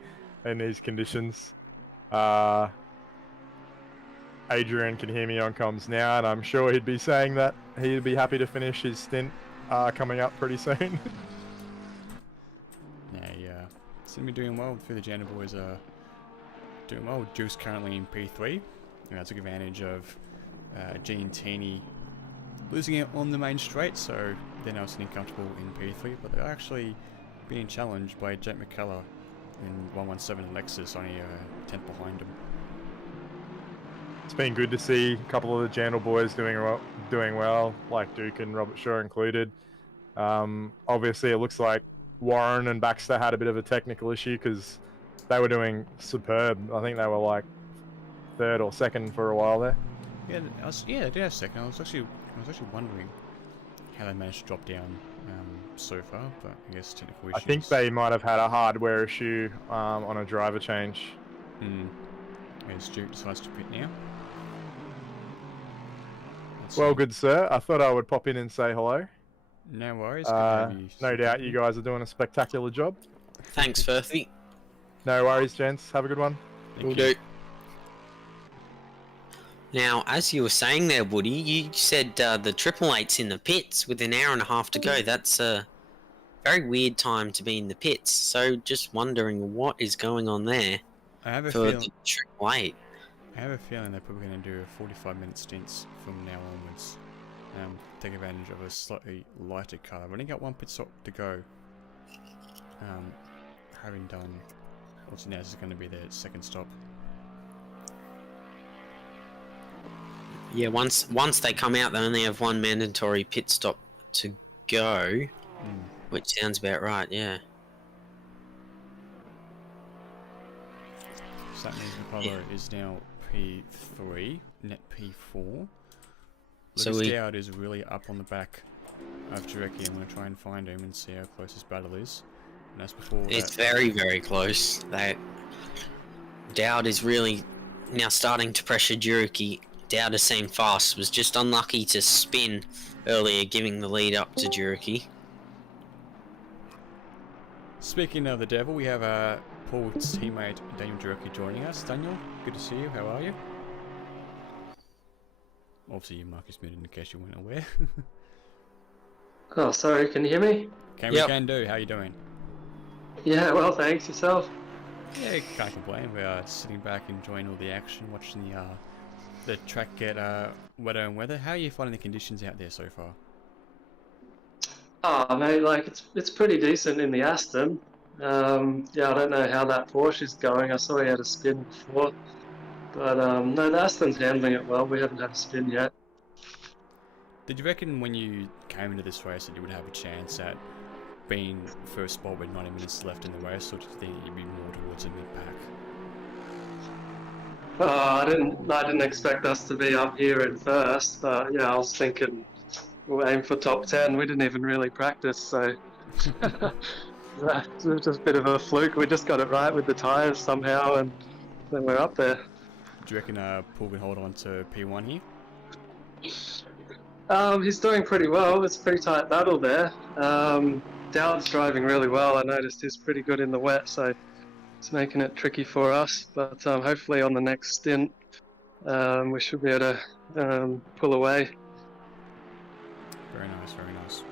in these conditions. Adrian can hear me on comms now, and I'm sure he'd be saying that he'd be happy to finish his stint coming up pretty soon. Yeah, seem to be doing well. Through the Jandal boys are doing well. Juice currently in P3. Took advantage of G and Teeny losing it on the main straight, so they're now sitting comfortable in P3, but they're actually being challenged by Jake McCullough in 117 Lexus, only a tenth behind him. It's been good to see a couple of the Jandal boys doing well, like Duke and Robert Shaw included. Obviously, it looks like Warren and Baxter had a bit of a technical issue because they were doing superb. I think they were like third or second for a while there. Yeah, they did have second. I was actually wondering how they managed to drop down so far, but I guess technical issues. I think they might have had a hardware issue on a driver change. As Duke decides to pit now. Well, good sir. I thought I would pop in and say hello. No worries. No doubt you guys are doing a spectacular job. Thanks, Furphy. No worries, gents. Have a good one. Will do. Now, as you were saying there, Woody, you said the 888's in the pits with an hour and a half to go. That's a very weird time to be in the pits. So, just wondering what is going on there. I have a for feeling. The 888. I have a feeling they're probably going to do a 45-minute stints from now onwards. Take advantage of a slightly lighter car. I've only got one pit stop to go. Having done, obviously now this is going to be their second stop. Yeah, once they come out, they only have one mandatory pit stop to go, which sounds about right. Yeah. So that means Apollo is now P3, net P4. So Lucas Dowd is really up on the back of Jarecki. I'm going to try and find him and see how close his battle is. And as before, it's very, very close. Dowd is really now starting to pressure Jarecki. Dowd has seemed fast, was just unlucky to spin earlier, giving the lead up to Jarecki. Speaking of the devil, we have Paul's teammate Daniel Jarecki joining us. Daniel, good to see you. How are you? Obviously, your mic is muted in case you weren't aware. Oh, sorry. Can you hear me? We can do. How are you doing? Yeah, well, thanks. Yourself? Yeah, can't complain. We are sitting back, enjoying all the action, watching the track get wetter and weather. How are you finding the conditions out there so far? Oh, mate, like it's pretty decent in the Aston. Yeah, I don't know how that Porsche is going. I saw he had a spin before, but no, the Aston's handling it well. We haven't had a spin yet. Did you reckon when you came into this race that you would have a chance at being first spot with 90 minutes left in the race, or do you think you'd be more towards a mid-pack? I didn't expect us to be up here at first, but yeah, I was thinking we'll aim for top 10. We didn't even really practice, so it was just a bit of a fluke. We just got it right with the tyres somehow, and then we're up there. Do you reckon Paul can hold on to P1 here? He's doing pretty well. It's a pretty tight battle there. Dowd's driving really well. I noticed he's pretty good in the wet, so it's making it tricky for us. But hopefully on the next stint, we should be able to pull away. Very nice, very nice.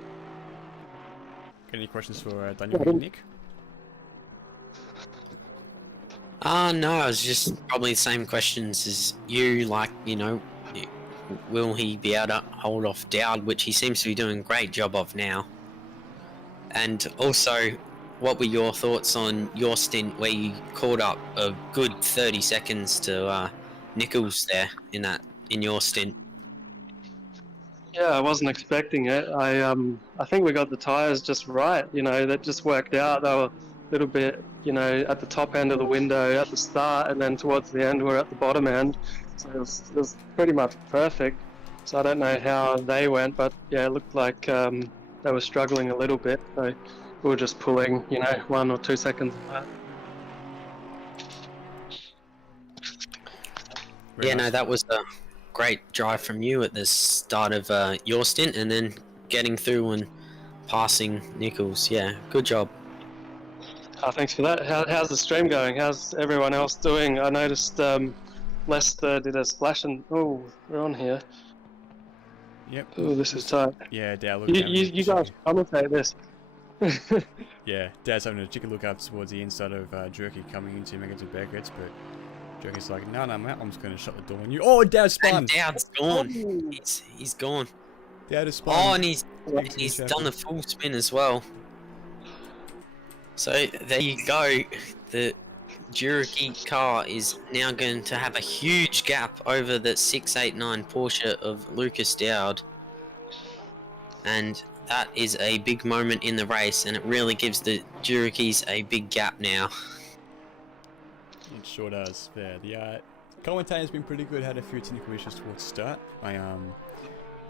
Got any questions for Daniel and Nick? No, it's just probably the same questions as you, like, you know, will he be able to hold off Dowd, which he seems to be doing a great job of now. And also, what were your thoughts on your stint where you caught up a good 30 seconds to Nichols there in your stint? Yeah, I wasn't expecting it. I think we got the tyres just right. You know, that just worked out. They were a little bit, you know, at the top end of the window at the start, and then towards the end we're at the bottom end. So it was pretty much perfect. So I don't know how they went, but yeah, it looked like they were struggling a little bit. So we were just pulling, you know, 1 or 2 seconds apart. Yeah, no, that was a great drive from you at the start of your stint, and then getting through and passing Nichols. Yeah, good job. Thanks for that. How's the stream going? How's everyone else doing? I noticed Lester did a splash and... Oh, we're on here. Yep. Oh, this is tight. Yeah, Dad, look You guys commentate this. Yeah, Dad's having a chicken look up towards the inside of Jerky coming into Megaton Beckets, but Jerky's like, no, Matt, I'm just going to shut the door on you. Oh, Dad spun! And Dowd's gone. He's gone. Dad has spun. Oh, and he's done the full spin as well. So there you go. The Juraki car is now going to have a huge gap over the 689 Porsche of Lucas Dowd. And that is a big moment in the race, and it really gives the Jurakis a big gap now. It sure does. Yeah, the commentator's been pretty good. Had a few technical issues towards the start.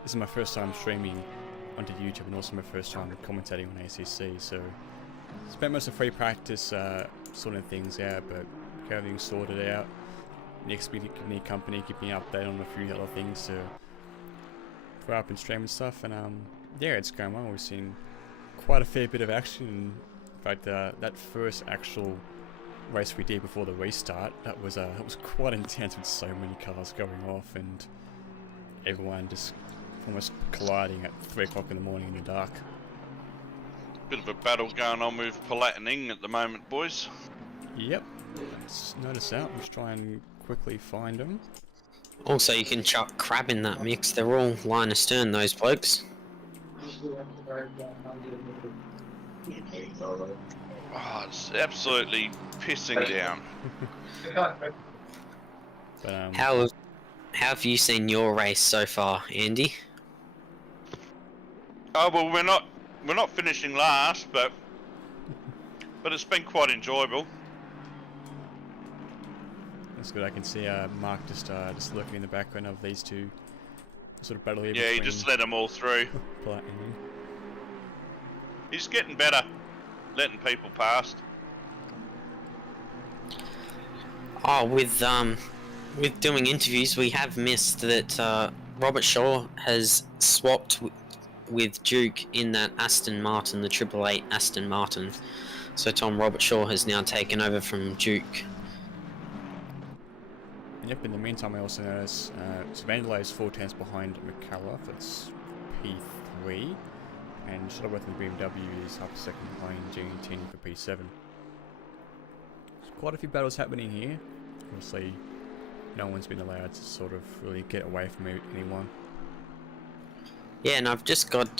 This is my first time streaming onto YouTube, and also my first time commentating on ACC. So spent most of free practice sorting things out, but everything sorted out. Next week, the company keep me updated on a few other things to put up and stream and stuff. And yeah, it's going well. We've seen quite a fair bit of action. In fact, that first actual race we did before the restart, that was quite intense with so many cars going off and everyone just almost colliding at 3 o'clock in the morning in the dark. Bit of a battle going on with Palat and Ing at the moment, boys. Yep, let's notice that. Let's try and quickly find them. Also, you can chuck Crab in that mix. They're all line astern, those blokes. Oh, it's absolutely pissing down. But, How have you seen your race so far, Andy? Oh well, we're not finishing last, but it's been quite enjoyable. That's good. I can see Mark just lurking in the background of these two sort of battle here. Yeah, he just let them all through. He's getting better, letting people past. Oh, with doing interviews, we have missed that Robert Shaw has swapped with Duke in that Aston Martin, the 888 Aston Martin. So Robert Shaw has now taken over from Duke. Yep, in the meantime I also notice Vandalay is 4 tenths behind McCullough, that's P3, and Shuttleworth and BMW is half a second behind G10 for P7. There's quite a few battles happening here. Obviously, no one's been allowed to sort of really get away from anyone. Yeah, and I've just got,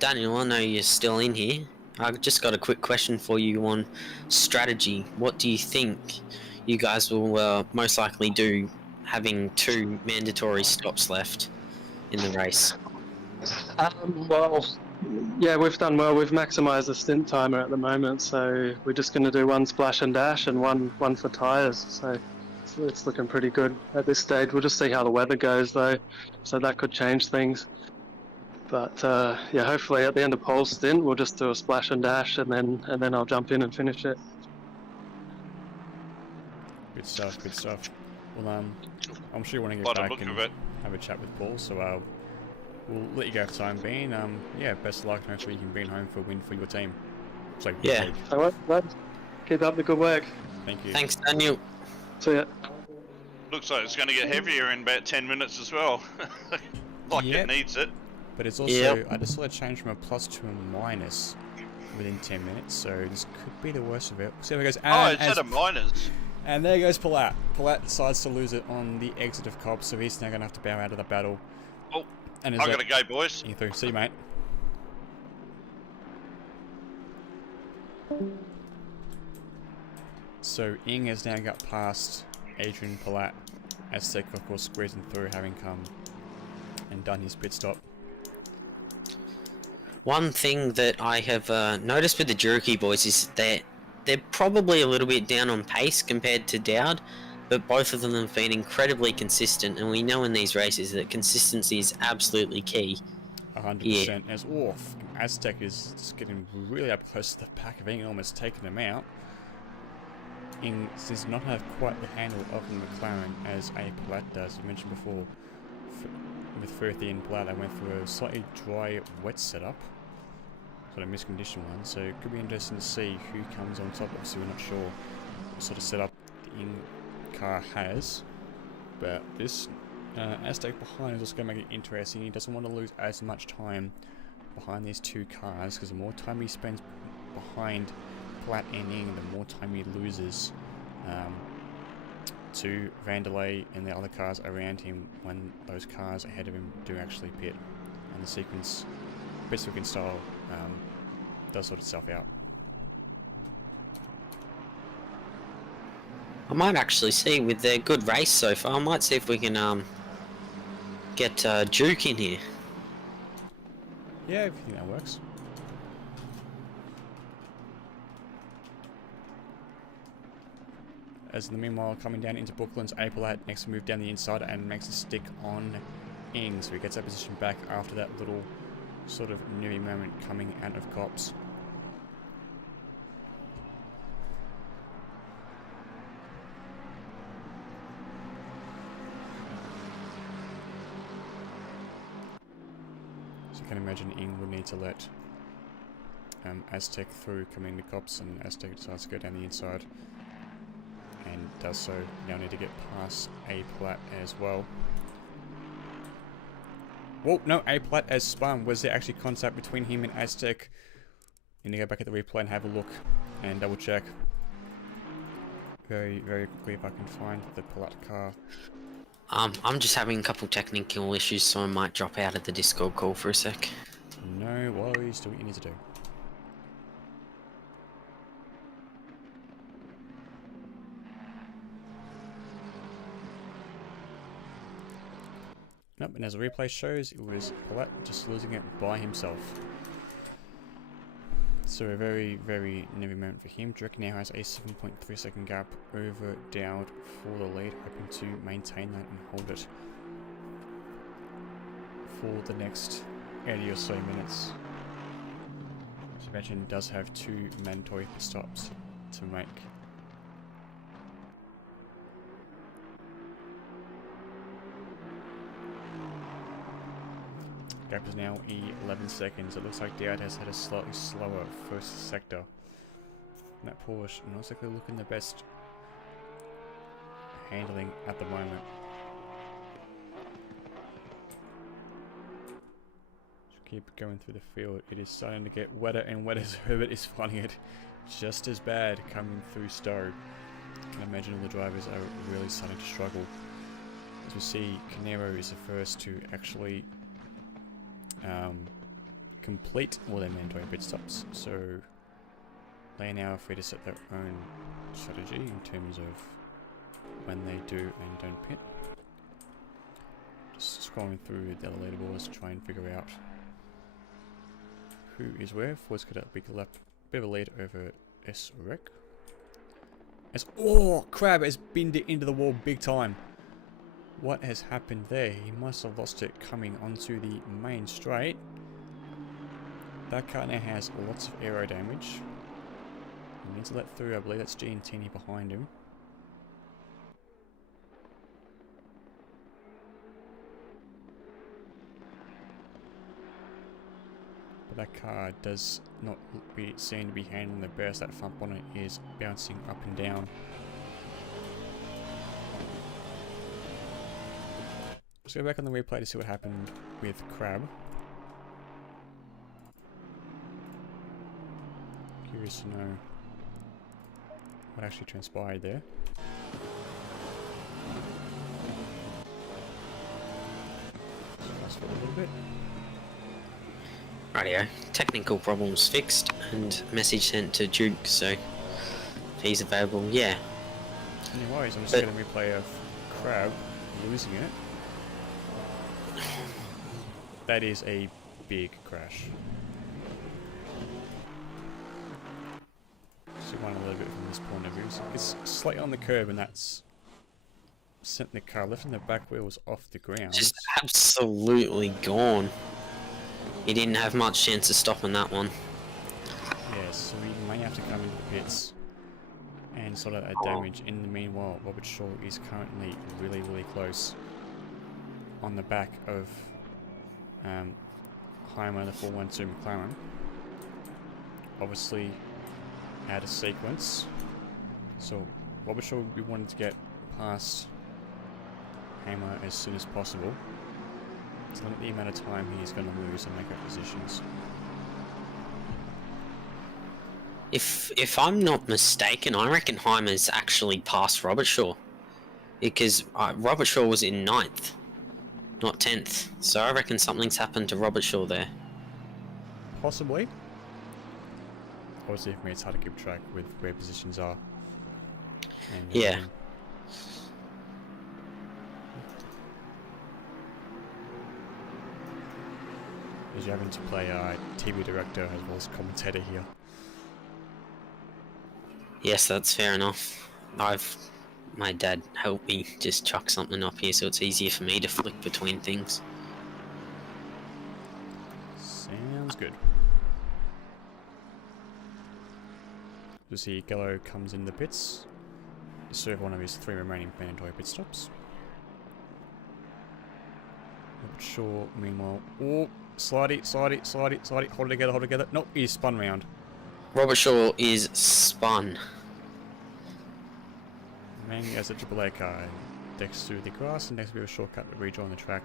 Daniel, I know you're still in here. I've just got a quick question for you on strategy. What do you think you guys will most likely do, having 2 mandatory stops left in the race? Well, yeah, we've done well. We've maximised the stint timer at the moment, so we're just going to do 1 splash and dash and one for tyres. So it's looking pretty good at this stage. We'll just see how the weather goes, though, so that could change things. But yeah, hopefully at the end of Paul's stint, we'll just do a splash and dash, and then I'll jump in and finish it. Good stuff, good stuff. Well, I'm sure you want to get back and have a chat with Paul, so we'll let you go for the time being. Yeah, best of luck, and hopefully you can bring home for a win for your team. So, yeah. All right, keep up the good work. Thank you. Thanks, Daniel. See ya. Looks like it's going to get heavier in about 10 minutes as well. Like it needs it. But it's also, I just saw it change from a plus to a minus within 10 minutes, so this could be the worst of it. See how it goes. Oh, it's at a minus. And there goes Palat. Palat decides to lose it on the exit of Cobb, so he's now going to have to bow out of the battle. Oh, and I gotta go, boys. You through. See you, mate. So Ing has now got past Adrian Palat, Aztec of course squeezing through, having come and done his pit stop. One thing that I have noticed with the Juruki boys is that they're probably a little bit down on pace compared to Dowd, but both of them have been incredibly consistent, and we know in these races that consistency is absolutely key. 100%. As Aztec is just getting really up close to the back of Ing and almost taking him out. Ing does not have quite the handle of the McLaren as a Palat does. You mentioned before, with Firthy and Palat, they went through a slightly dry, wet setup. Sort of misconditioned one, so it could be interesting to see who comes on top. Obviously we're not sure what sort of setup the Ing car has, but this Aztec behind is also going to make it interesting. He doesn't want to lose as much time behind these two cars, because the more time he spends behind Palat and Ing, the more time he loses to Vanderlei and the other cars around him when those cars ahead of him do actually pit, and the sequence, pit sequence style, does sort itself out. I might actually see, with their good race so far, I might see if we can get Duke in here. Yeah, if you think that works. As in the meanwhile, coming down into Brooklands, Palat next to move down the inside and makes a stick on Ing, so he gets that position back after that little sort of newbie moment coming out of Cops. So I can imagine Ing would need to let Aztec through coming into Cops, and Aztec decides to go down the inside and does so. Now need to get past Palat as well. Whoa, no, Palat has spun. Was there actually contact between him and Aztec? Need to go back at the replay and have a look and double check. Very, very quickly if I can find the Palat car. I'm just having a couple technical issues, so I might drop out of the Discord call for a sec. No worries, do what you need to do. Nope, and as the replay shows, it was Palat just losing it by himself. So a very, very nervy moment for him. Drake now has a 7.3 second gap over Dowd for the lead, hoping to maintain that and hold it for the next 80 or so minutes. As I mentioned, does have 2 mandatory pit stops to make. Gap is now 11 seconds. It looks like Dowd has had a slightly slower first sector. And that Porsche not exactly looking the best handling at the moment. Just keep going through the field. It is starting to get wetter and wetter as Herbert is finding it just as bad coming through Stowe. I can imagine all the drivers are really starting to struggle. As we see, Canero is the first to actually complete all their mandatory pit stops, so they are now free to set their own strategy in terms of when they do and don't pit. Just scrolling through the other leaderboards to try and figure out who is where. Ford's got a bit of a lead over S-Rec. Crab has binned it into the wall big time. What has happened there? He must have lost it coming onto the main straight. That car now has lots of aero damage. He needs to let through, I believe that's Giantini behind him. But that car does not seem to be handling the best. That front bonnet is bouncing up and down. Let's go back on the replay to see what happened with Crab. Curious to know what actually transpired there. just for a little bit. Rightio. Technical problems fixed and message sent to Duke, so if he's available, yeah. No worries, I'm just going to replay of Crab losing it. That is a big crash. So one a little bit from this point of view. So it's slightly on the curb, and that's sent the car, lifting the back wheels off the ground. Just absolutely gone. He didn't have much chance of stopping that one. Yeah, so we may have to come into the pits and sort out that damage. In the meanwhile, Robert Shaw is currently really, really close on the back of Heimer, the 412 McLaren. Obviously out of sequence. So Robert Shaw, we wanted to get past Heimer as soon as possible. To limit the amount of time he's going to lose and make up positions. If I'm not mistaken, I reckon Heimer's actually past Robert Shaw. Because Robert Shaw was in 9th, not 10th. So I reckon something's happened to Robert Shaw there. Possibly. Obviously for me it's hard to keep track with where positions are. And, yeah. As you're having to play TV director as well as commentator here. Yes, that's fair enough. My dad helped me just chuck something up here so it's easier for me to flick between things. Sounds good. You see Gallo comes in the pits to serve one of his 3 remaining mandatory pit stops. Robert Shaw, meanwhile, slidey, hold it together. Nope, he's spun round. Robert Shaw is spun. Manning has a AAA car, decks through the grass and next to be a shortcut to rejoin the track.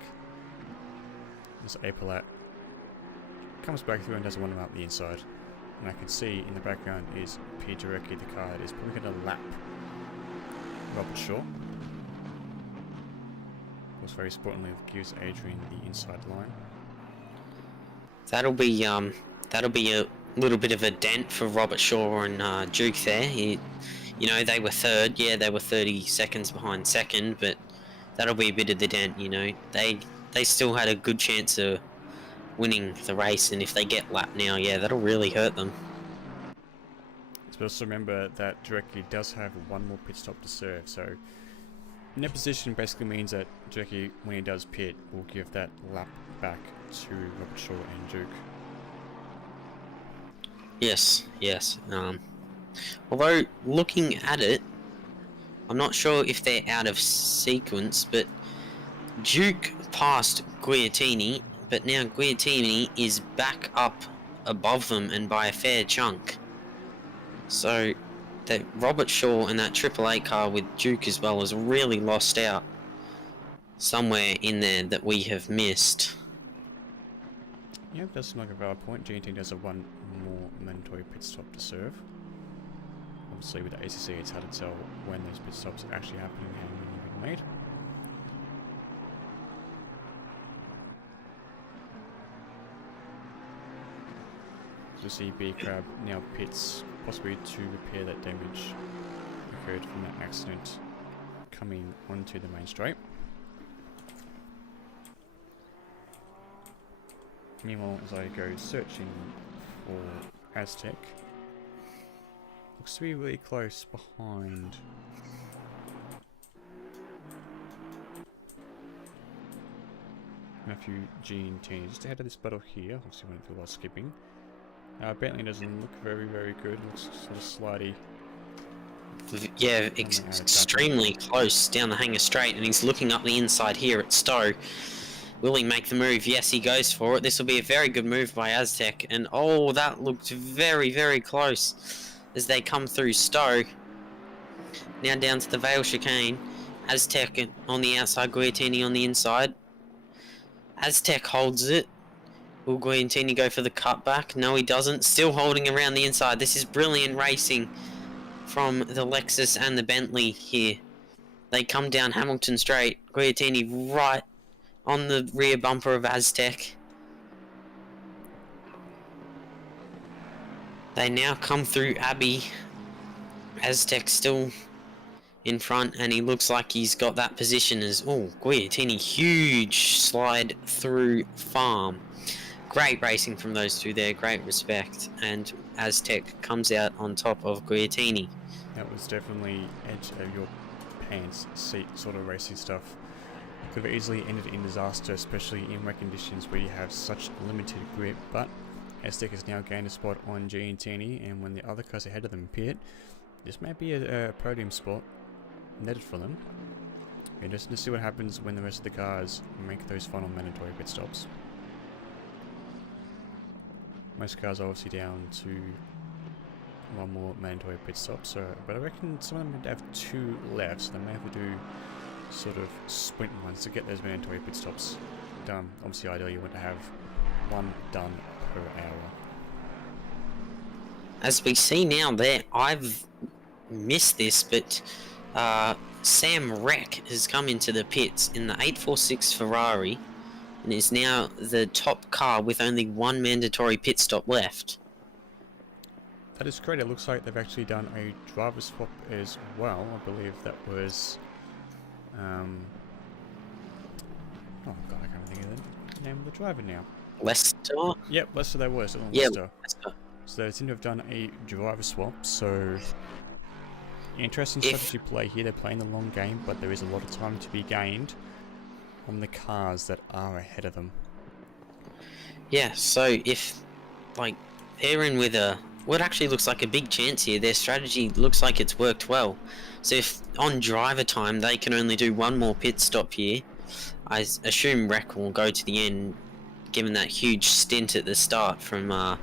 This Apolat comes back through and does one out the inside. And I can see in the background is Peter Recchi, the car that is probably going to lap Robert Shaw. Was very sportingly gives Adrian the inside line. That'll be a little bit of a dent for Robert Shaw and Duke there. You know, they were third. Yeah, they were 30 seconds behind second, but that'll be a bit of the dent. You know, they still had a good chance of winning the race, and if they get lapped now, yeah, that'll really hurt them. But also remember that Directly does have one more pit stop to serve, so net position basically means that Directly, when he does pit, will give that lap back to Robert Shaw and Duke. Yes. Although, looking at it, I'm not sure if they're out of sequence, but Duke passed Guillotini, but now Guillotini is back up above them and by a fair chunk. So, that Robert Shaw and that AAA car with Duke as well has really lost out somewhere in there that we have missed. Yeah, that's seem like a valid point. GT does have one more mandatory pit stop to serve. Obviously with the ACC it's hard to tell when those pit stops are actually happening and when they've been made. So see B-Crab now pits, possibly to repair that damage occurred from that accident coming onto the main straight. Meanwhile, as I go searching for Aztec, looks to be really close behind Matthew G and T. Just ahead of this battle here, obviously went through a lot of skipping. Bentley doesn't look very, very good, looks sort of slidey. Yeah, extremely close down the hanger straight, and he's looking up the inside here at Stowe. Will he make the move? Yes, he goes for it. This will be a very good move by Aztec, and oh, that looked very, very close as they come through Stowe. Now down to the Vale chicane. Aztec on the outside, Guillotini on the inside. Aztec holds it. Will Guillotini go for the cutback? No, he doesn't. Still holding around the inside. This is brilliant racing from the Lexus and the Bentley here. They come down Hamilton Straight. Guillotini right on the rear bumper of Aztec. They now come through Abbey. Aztec still in front, and he looks like he's got that position as... Oh, Guillotini, huge slide through Farm. Great racing from those two there, great respect. And Aztec comes out on top of Guillotini. That was definitely edge of your pants seat sort of racing stuff. Could have easily ended in disaster, especially in wet conditions where you have such limited grip, but Aztec has now gained a spot on Giantini, and when the other cars ahead of them pit, this may be a podium spot netted for them. Interesting to see what happens when the rest of the cars make those final mandatory pit stops. Most cars are obviously down to one more mandatory pit stop, so but I reckon some of them would have 2 left, so they may have to do sort of sprint ones to get those mandatory pit stops done. Obviously, ideally, you want to have 1 done per hour. As we see now there, I've missed this, but Sam Reck has come into the pits in the 846 Ferrari and is now the top car with only 1 mandatory pit stop left. That is correct. It looks like they've actually done a driver swap as well. I believe that was oh god, I can't think of the name of the driver now. Lester? Yep, Lester they were. Yeah, Lester. So they seem to have done a driver swap, so interesting strategy play here. They're playing the long game, but there is a lot of time to be gained on the cars that are ahead of them. Yeah, so if, like, they're in with what actually looks like a big chance here, their strategy looks like it's worked well. So if on driver time they can only do 1 more pit stop here, I assume Rec will go to the end, given that huge stint at the start from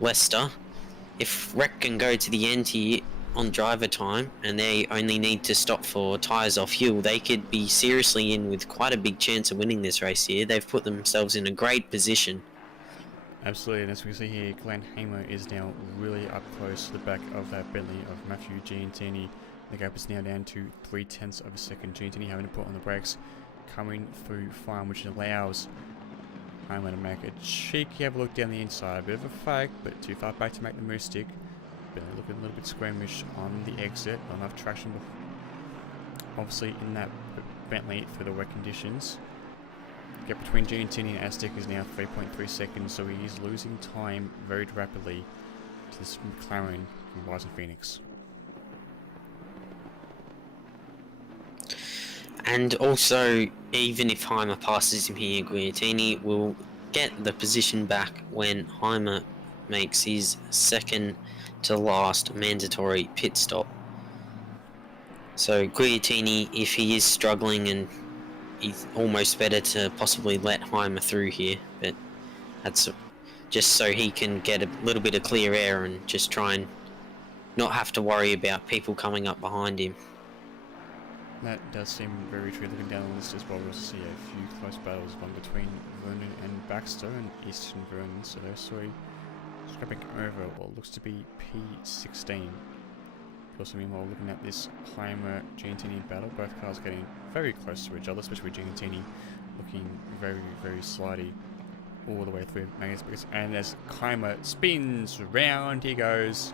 Lester. If Rec can go to the end here on driver time, and they only need to stop for tyres off fuel, they could be seriously in with quite a big chance of winning this race here. They've put themselves in a great position. Absolutely, and as we can see here, Glenn Hamer is now really up close to the back of that Bentley of Matthew Giantini. The gap is now down to 0.3 of a second. Giantini having to put on the brakes, coming through Farm, which allows Hamer to make a cheeky have a look down the inside. A bit of a fake, but too far back to make the move stick. Bentley looking a little bit squeamish on the exit, not enough traction obviously in that Bentley through the wet conditions. The gap between Giantini and Aztec is now 3.3 seconds, so he is losing time very rapidly to this McLaren from Rising Phoenix. And also, even if Heimer passes him here, Guillotini will get the position back when Heimer makes his second to last mandatory pit stop. So Guillotini, if he is struggling, and he's almost better to possibly let Heimer through here, but that's just so he can get a little bit of clear air and just try and not have to worry about people coming up behind him. That does seem very true. Looking down the list as well, we'll see a few close battles, one between Vernon and Baxter and Eastern Vernon, so those 3 scrapping over what looks to be P16. Also, meanwhile, looking at this Heimer Giantini battle, both cars getting very close to each other, especially with Giantini looking very, very slidey all the way through Magnus. And as Heimer spins round, he goes.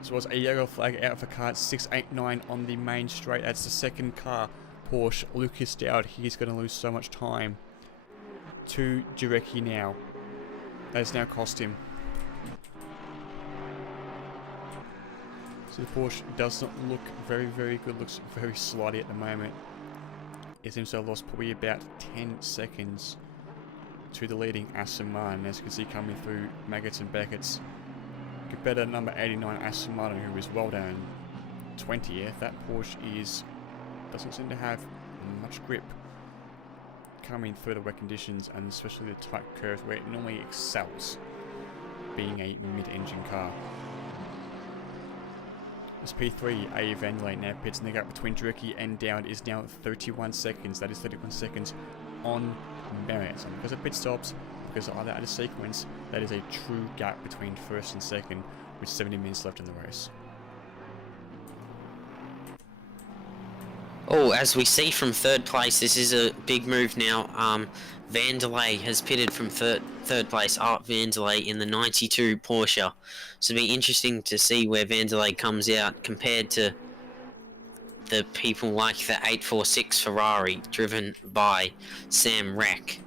So it's a yellow flag out for car 689 on the main straight. That's the second car, Porsche. Lucas Dowd, he's going to lose so much time to Jarecki now. That has now cost him. So the Porsche does not look very, very good. Looks very slidey at the moment. It seems to have lost probably about 10 seconds to the leading Aston Martin. As you can see coming through Maggots and Beckett's. Better number 89 Aston Martin, who is well down 20th. That Porsche doesn't seem to have much grip coming through the wet conditions, and especially the tight curves where it normally excels, being a mid-engine car. This P3 A Vandelay now pits, and the gap between Jarecki and Dowd is now 31 seconds. That is 31 seconds on merit. So because of pit stops, because of other added sequence, that is a true gap between first and second, with 70 minutes left in the race. Oh, as we see from third place, this is a big move now. Vanderlei has pitted from third place. Art Vanderlei in the 92 Porsche. So it'll be interesting to see where Vanderlei comes out compared to the people like the 846 Ferrari driven by Sam Reck.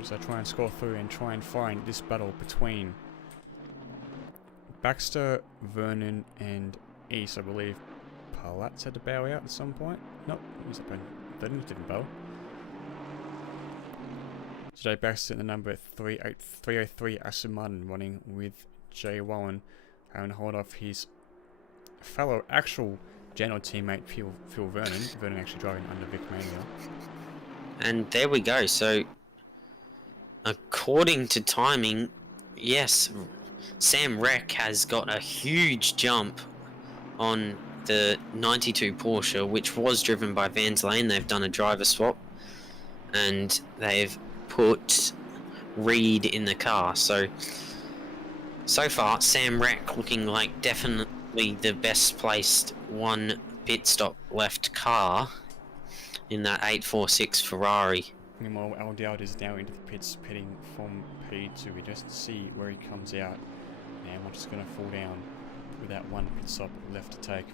As I try and score through and try and find this battle between Baxter, Vernon, and East, I believe. Palatz had to bow out at some point. Nope, he's up in Vernon didn't bow. Today Baxter in the number 303 Aston Martin running with Jay Wallen having to hold off his fellow actual general teammate Phil Vernon. Vernon actually driving under Vic Manuel. And there we go. So according to timing, yes, Sam Reck has got a huge jump on the 92 Porsche, which was driven by Vanderlei. They've done a driver swap, and they've put Reed in the car. So far, Sam Reck looking like definitely the best placed one pit stop left car in that 846 Ferrari. Meanwhile, Aldiard is now into the pits, pitting from P2. We just see where he comes out. And we're just going to fall down with that one pit stop left to take.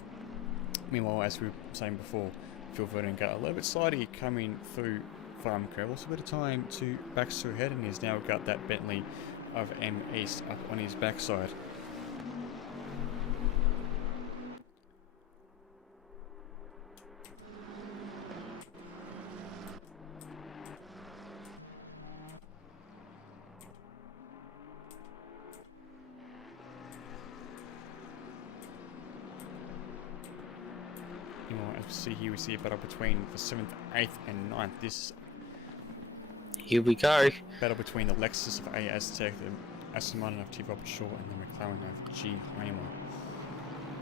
Meanwhile, as we were saying before, Phil Vernon got a little bit slidey coming through Farm Curve. Also a bit of time to Baxter ahead, and he's now got that Bentley of M East up on his backside. As we see a battle between the 7th, 8th and 9th. This Here we go. Battle between the Lexus of AUST, the Aston Martin of T. Robert Shaw, and the McLaren of G. Hamer.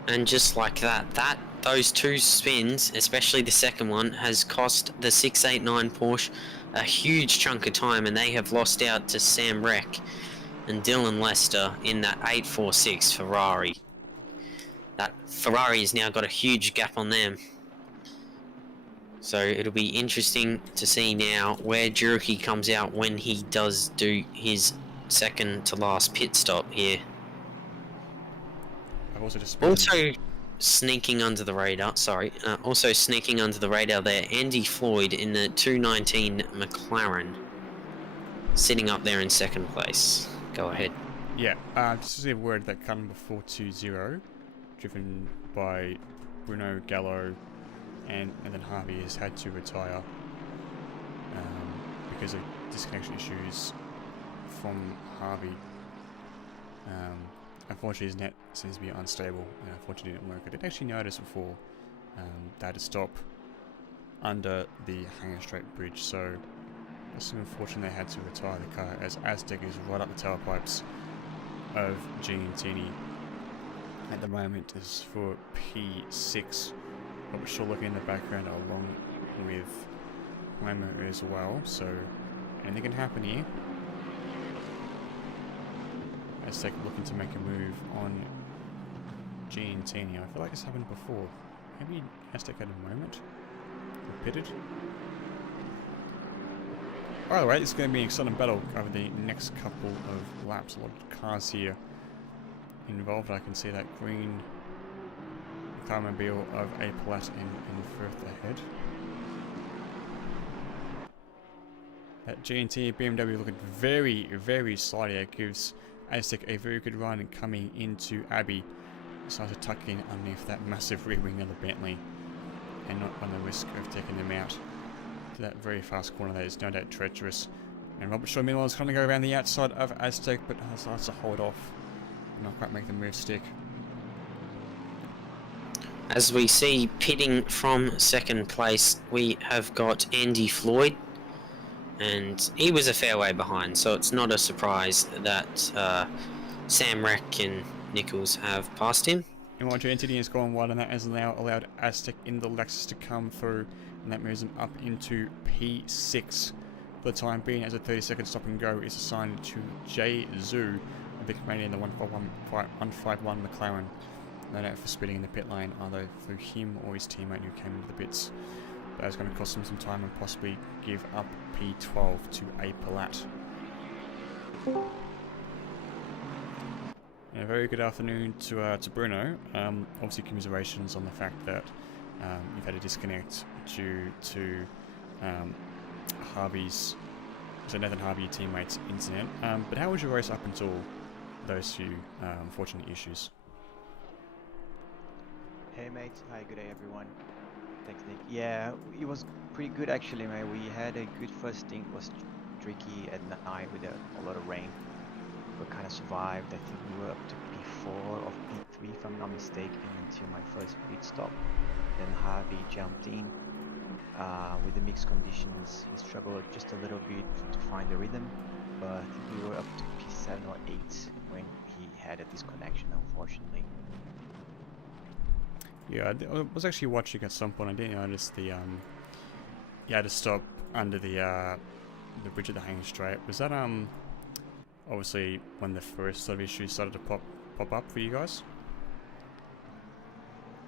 And just like that, those two spins, especially the second one, has cost the 689 Porsche a huge chunk of time, and they have lost out to Sam Reck and Dylan Lester in that 846 Ferrari. That Ferrari has now got a huge gap on them. So it'll be interesting to see now where Juruki comes out when he does do his second to last pit stop here. I've also just sneaking under the radar, also sneaking under the radar there, Andy Floyd in the 219 McLaren, sitting up there in second place. Go ahead. Yeah, just to see a word that come before 2-0, driven by Bruno Gallo, and then Harvey has had to retire because of disconnection issues from Harvey. Unfortunately, his net seems to be unstable, and unfortunately didn't work. I did actually notice before they had to stop under the Hanger Strait Bridge, so it's unfortunate they had to retire the car, as Aztec is right up the tailpipes of Giantini at the moment. Is for P6, but we're sure looking in the background along with Weimer as well, so anything can happen here. Aztec looking to make a move on Giantini. I feel like this happened before. Maybe Aztec had a moment. Pitted. Either way, it's going to be an exciting battle over the next couple of laps. A lot of cars here involved. I can see that green carmobile of A. Palat in first ahead. That GT BMW looking very, very slidey. It gives Aztec a very good run coming into Abbey. Starts to tuck in underneath that massive rear wing of the Bentley and not run the risk of taking them out to that very fast corner that is no doubt treacherous. And Robert Shaw meanwhile is trying to go around the outside of Aztec, but starts to hold off and not quite make the move stick. As we see pitting from second place, we have got Andy Floyd, and he was a fair way behind, so it's not a surprise that Sam Reck and Nichols have passed him. And while Giantini has gone wide, and that has now allowed Aztec in the Lexus to come through, and that moves them up into P6 for the time being, as a 30-second stop and go is assigned to Jay Zhu, a big Canadian in the 151 McLaren. no doubt for speeding in the pit lane, either through him or his teammate who came into the pits. But that's going to cost him some time and possibly give up P12 to A Palat. A very good afternoon to Bruno. Obviously commiserations on the fact that you've had a disconnect due to Nathan Harvey, your teammate's incident. But how was your race up until those few unfortunate issues? Hey mate, hi, good day everyone. Thanks Nick. Yeah, it was pretty good actually mate. We had a good first stint, was tricky at night with a lot of rain. We kind of survived. I think we were up to P4 or P3 if I'm not mistaken until my first pit stop. Then Harvey jumped in. With the mixed conditions, he struggled just a little bit to find the rhythm, but I think we were up to P7 or 8 when he had a disconnection, unfortunately. Yeah, I was actually watching at some point. I didn't notice the you had to stop under the bridge at the Hanging Straight. Was that obviously when the first sort of issues started to pop up for you guys?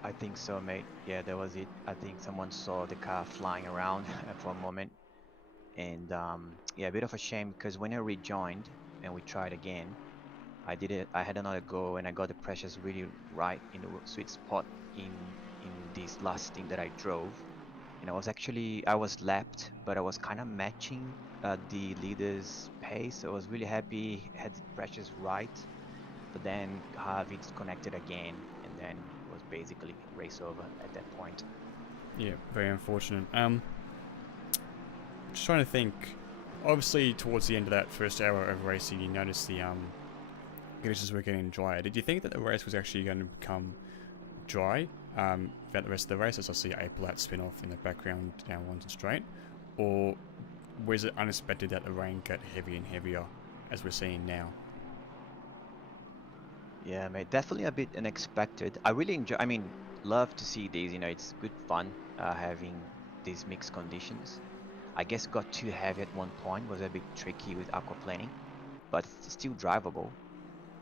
I think so, mate. Yeah, that was it. I think someone saw the car flying around for a moment, and yeah, a bit of a shame because when I rejoined and we tried again, I had another go and I got the pressures really right in the sweet spot in this last stint that I drove, and I was lapped, but I was kind of matching the leader's pace. So I was really happy, had the pressures right, but then Harvey disconnected again, and then it was basically race over at that point. Yeah, very unfortunate. Just trying to think. Obviously, towards the end of that first hour of racing, you noticed the conditions were getting drier. Did you think that the race was actually going to become dry throughout the rest of the race, as I see A Palat spin off in the background down London Straight, or was it unexpected that the rain got heavier and heavier as we're seeing now? Yeah, mate, definitely a bit unexpected. I really enjoy. I mean, love to see these. You know, it's good fun having these mixed conditions. I guess it got too heavy at one point. Was a bit tricky with aquaplaning, but it's still drivable.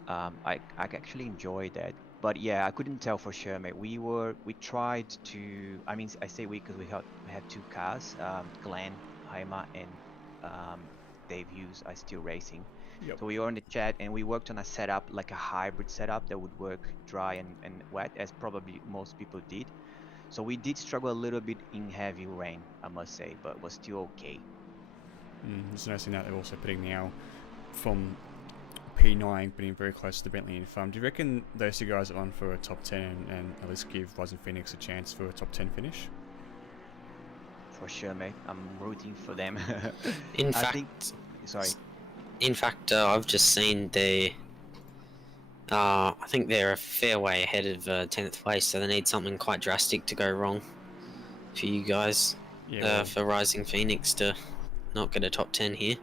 I actually enjoyed that. But yeah, I couldn't tell for sure, mate. We tried to. I mean, I say we because we had two cars. Glenn Heimer and Dave Hughes are still racing. Yep. So we were on the chat and we worked on a setup, like a hybrid setup that would work dry and wet, as probably most people did. So we did struggle a little bit in heavy rain, I must say, but was still okay. It's noticing that they're also putting now from P9, putting very close to the Bentley in farm. Do you reckon those two guys are on for a top 10 and at least give Rising Phoenix a chance for a top 10 finish? For sure, mate. I'm rooting for them. In fact, I've just seen I think they're a fair way ahead of 10th place, so they need something quite drastic to go wrong for you guys, for Rising Phoenix to not get a top 10 here.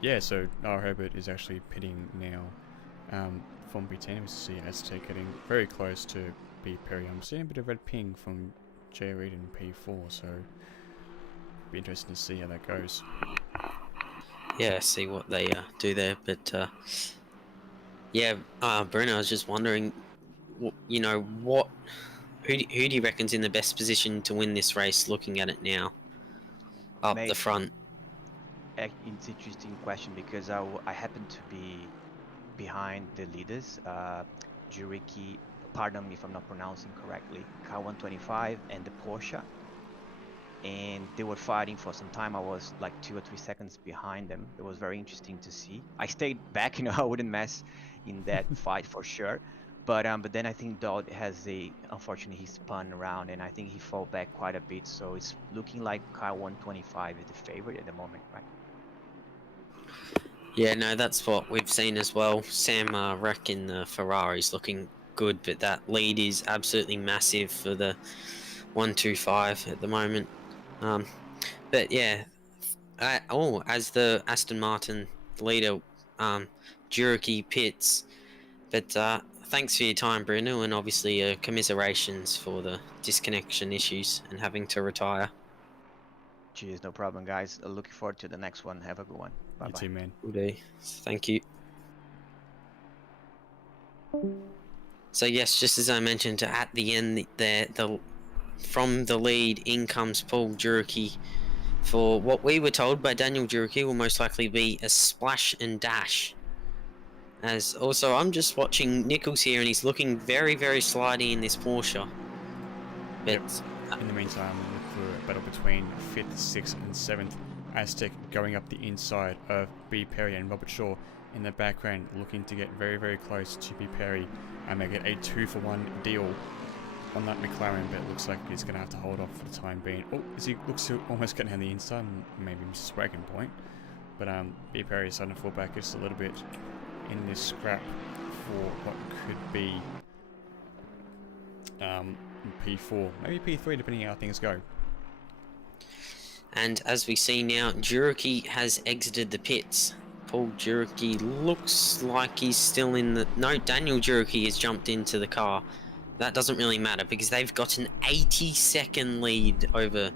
Yeah, so our Herbert is actually pitting now from P10. We see Aztec getting very close to B Perry. I'm seeing a bit of red ping from J Reed in P4, so be interesting to see how that goes. Yeah, see what they do there, but yeah, Bruno, I was just wondering, you know, who do you reckon's in the best position to win this race? Looking at it now, up the front. It's an interesting question because I happen to be behind the leaders, Juriki, pardon me if I'm not pronouncing correctly, car 125 and the Porsche, and they were fighting for some time. I was like 2 or 3 seconds behind them. It was very interesting to see. I stayed back, you know, I wouldn't mess in that fight for sure. But then I think Dodd unfortunately he spun around and I think he fell back quite a bit. So it's looking like car 125 is the favorite at the moment, right? Yeah, no, that's what we've seen as well. Sam Reck in the Ferrari's looking good, but that lead is absolutely massive for the 125 at the moment. But yeah, as the Aston Martin leader, Juriki pits. But thanks for your time, Bruno, and obviously commiserations for the disconnection issues and having to retire. Cheers, no problem, guys. Looking forward to the next one. Have a good one. Bye-bye. You too, man. Good day. Thank you. So yes, just as I mentioned, at the end there, from the lead in comes Paul Jurecki for what we were told by Daniel Jurecki will most likely be a splash and dash. As also, I'm just watching Nichols here, and he's looking very, very slidey in this Porsche. But in the meantime, we look for a battle between 5th, 6th, and 7th. Aztec going up the inside of B. Perry and Robert Shaw in the background, looking to get very, very close to B. Perry and make it a 2-for-1 deal on that McLaren, but it looks like he's going to have to hold off for the time being. Oh, as he looks to almost get down the inside and maybe miss his wagon point. But B. Perry is starting to fall back just a little bit in this scrap for what could be P4, maybe P3, depending on how things go. And as we see now, Jurecki has exited the pits. Paul Jurecki looks like he's still in the... No, Daniel Jurecki has jumped into the car. That doesn't really matter because they've got an 80-second lead over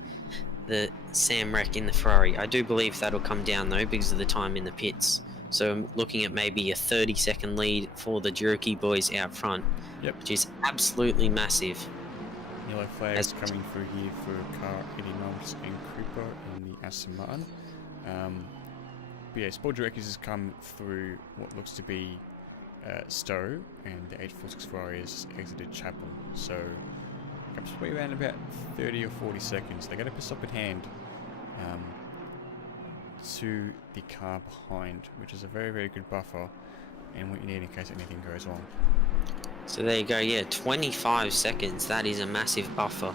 the Sam Wreck in the Ferrari. I do believe that'll come down though because of the time in the pits. So I'm looking at maybe a 30-second lead for the Jurecki boys out front, which is absolutely massive. Yellow flags coming through here for car 89 and Cooper in the Aston Martin. But yeah, Paul Jurecki has come through what looks to be Stowe, and the 846 Ferrari has exited Chapel. So comes probably around about 30 or 40 seconds. They got a pit stop in hand to the car behind, which is a very, very good buffer and what you need in case anything goes wrong. So there you go, yeah, 25 seconds, that is a massive buffer.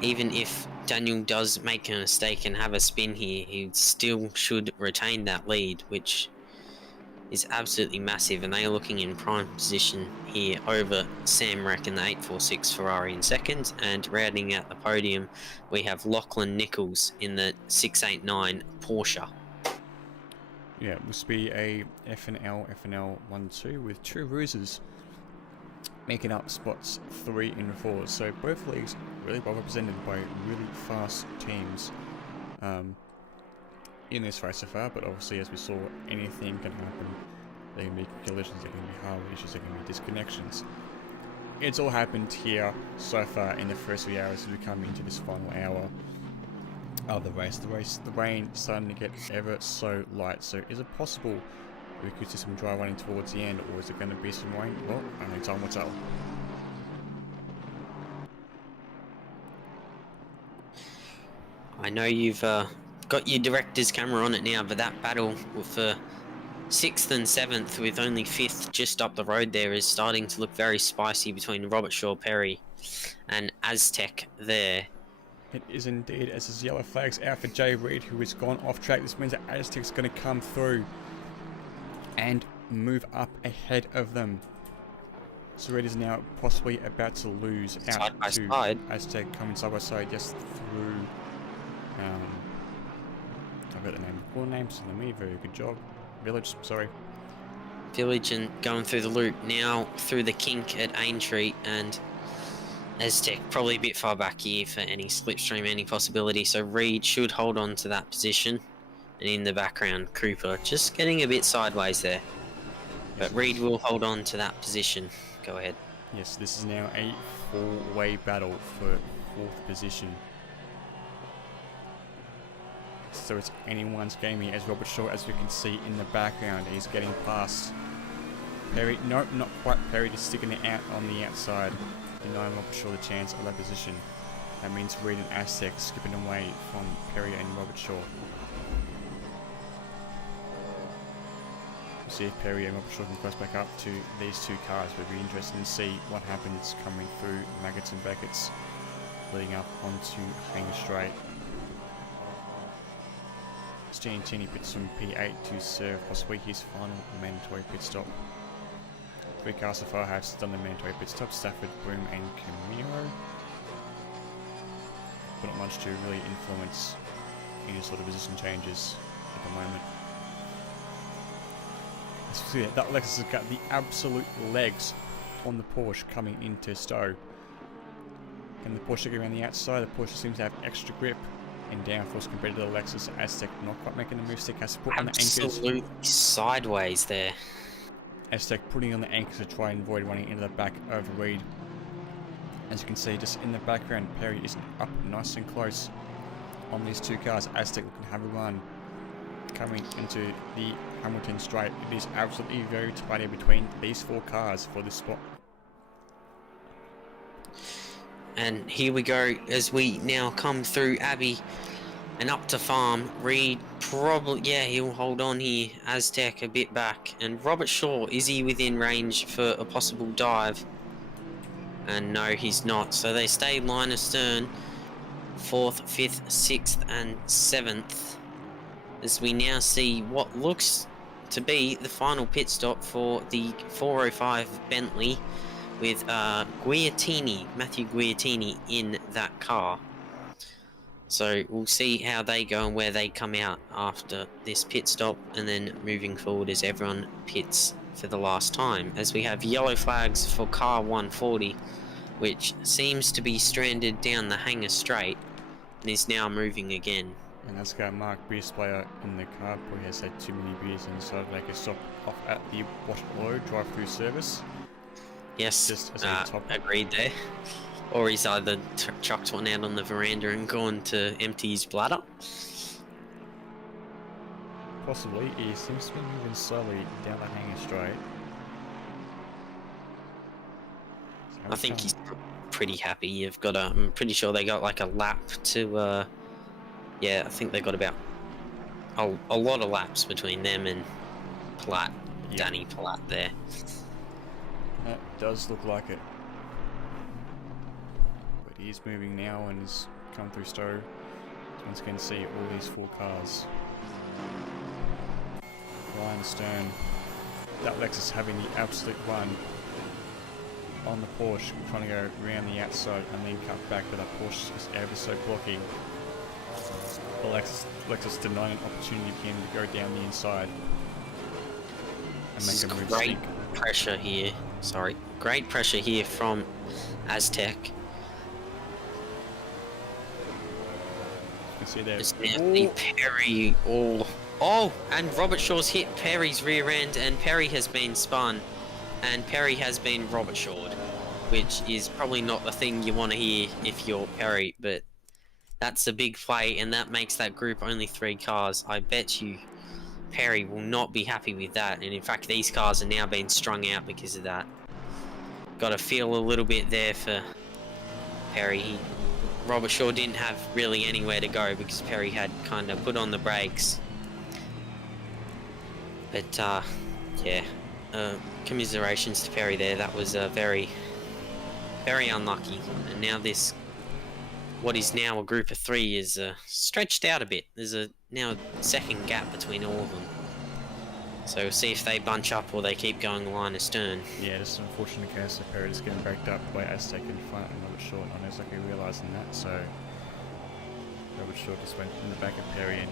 Even if Daniel does make a mistake and have a spin here, he still should retain that lead, which is absolutely massive, and they are looking in prime position here over Sam Wreck in the 846 Ferrari in second, and rounding out the podium we have Lachlan Nichols in the 689 Porsche. Yeah, it must be a FNL 1-2 with two ruses making up spots 3 and 4. So both leagues really well represented by really fast teams in this race so far, but obviously as we saw, anything can happen. There can be collisions, there can be hardware issues, there can be disconnections. It's all happened here so far in the first few hours as we come into this final hour of the race. The rain starting to get ever so light, so is it possible we could see some dry running towards the end, or is it going to be some rain? Well, only time will tell. I know you've got your director's camera on it now, but that battle for 6th and 7th with only 5th just up the road there is starting to look very spicy between Robert Shaw Perry and Aztec there. It is indeed, as his yellow flag's out for Jay Reid, who has gone off track. This means that Aztec's going to come through and move up ahead of them. So Reid is now possibly about to lose out side by to side. Aztec coming side by side just through I've got the name. All names to me, very good job. Village, sorry. Village and going through the loop now through the kink at Aintree, and Aztec probably a bit far back here for any slipstream, any possibility. So Reid should hold on to that position, and in the background Cooper just getting a bit sideways there, but Reid will hold on to that position. Go ahead. Yes, this is now a 4-way battle for 4th position. So it's anyone's game here, as Robert Shaw, as we can see in the background, is getting past Perry. No, not quite Perry, just sticking it out on the outside, denying Robert Shaw the chance of that position. That means Reid and Aztec skipping away from Perry and Robert Shaw. We'll see if Perry and Robert Shaw can close back up to these two cars. We'll be interested to see what happens coming through Maggots and Beckett's, leading up onto Hanger Straight. Giantini pits from P8 to serve possibly his final mandatory pit stop. 3 cars so far have done the mandatory pit stop: Stafford, Broom and Camilo. But not much to really influence any sort of position changes at the moment. See that Lexus has got the absolute legs on the Porsche coming into Stowe. And the Porsche get around the outside, the Porsche seems to have extra grip and downforce compared to the Lexus. Aztec not quite making the move. Stick has to put on the anchors. Absolutely sideways there. Aztec putting on the anchors to try and avoid running into the back of Reed. As you can see, just in the background, Perry is up nice and close on these two cars. Aztec looking to have a run coming into the Hamilton straight. It is absolutely very tight between these 4 cars for this spot. And here we go as we now come through Abbey and up to Farm. Reed probably, yeah, he'll hold on here. Aztec a bit back. And Robert Shaw, is he within range for a possible dive? And no, he's not. So they stay line astern. 4th, 5th, 6th and 7th. As we now see what looks to be the final pit stop for the 405 Bentley with Matthew Guiatini in that car. So we'll see how they go and where they come out after this pit stop, and then moving forward as everyone pits for the last time, as we have yellow flags for car 140, which seems to be stranded down the hangar straight and is now moving again. And that's got Mark beer sprayer in the car, probably has had too many beers and decided to make a stop off at the Waterloo drive-through service. Yes, just as a top. Agreed there. Or he's either chucked one out on the veranda and gone to empty his bladder. Possibly. He seems to be moving slowly down the hangar straight. I think he's pretty happy. You've got I'm pretty sure they got like a lap to, yeah, I think they got about a lot of laps between them and Platt, Danny Platt there. That does look like it. But he's moving now and has come through Stowe. Once again, see all these 4 cars. Ryan Stern. That Lexus having the absolute run on the Porsche, trying to go around the outside and then cut back, but that Porsche is ever so blocky. The Lexus denying an opportunity for him to go down the inside and make a move. Great pressure here. Sorry, great pressure here from Aztec. You can see there. It's now Perry. Oh, and Robert Shaw's hit Perry's rear end, and Perry has been spun, and Perry has been Robert Shaw'd, which is probably not the thing you want to hear if you're Perry, but that's a big play, and that makes that group only 3 cars. I bet you Perry will not be happy with that, and in fact these cars are now being strung out because of that. Got to feel a little bit there for Perry. Robert Shaw didn't have really anywhere to go because Perry had kind of put on the brakes. But yeah, commiserations to Perry there. That was very, very unlucky. And now this, what is now a group of 3, is stretched out a bit. There's now a second gap between all of them. So we'll see if they bunch up or they keep going line astern. Yeah, just an unfortunate case of Perry just getting backed up by Aztec in front and Robert Shaw not exactly realising that, so Robert Shaw just went in the back of Perry and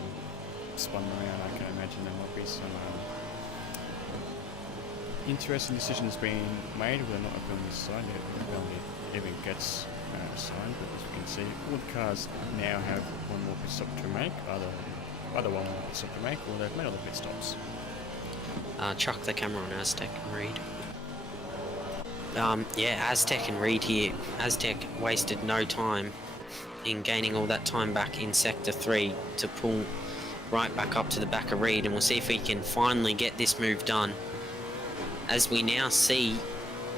spun around. I can imagine there might be some interesting decisions being made whether or not a penalty is signed. The penalty even gets signed, but as we can see, all the cars now have one more pit stop to make, either one more pit stop to make, or they've made other pit stops. Chuck the camera on Aztec and Reed. Yeah, Aztec and Reed here. Aztec wasted no time in gaining all that time back in Sector 3 to pull right back up to the back of Reed, and we'll see if we can finally get this move done. As we now see,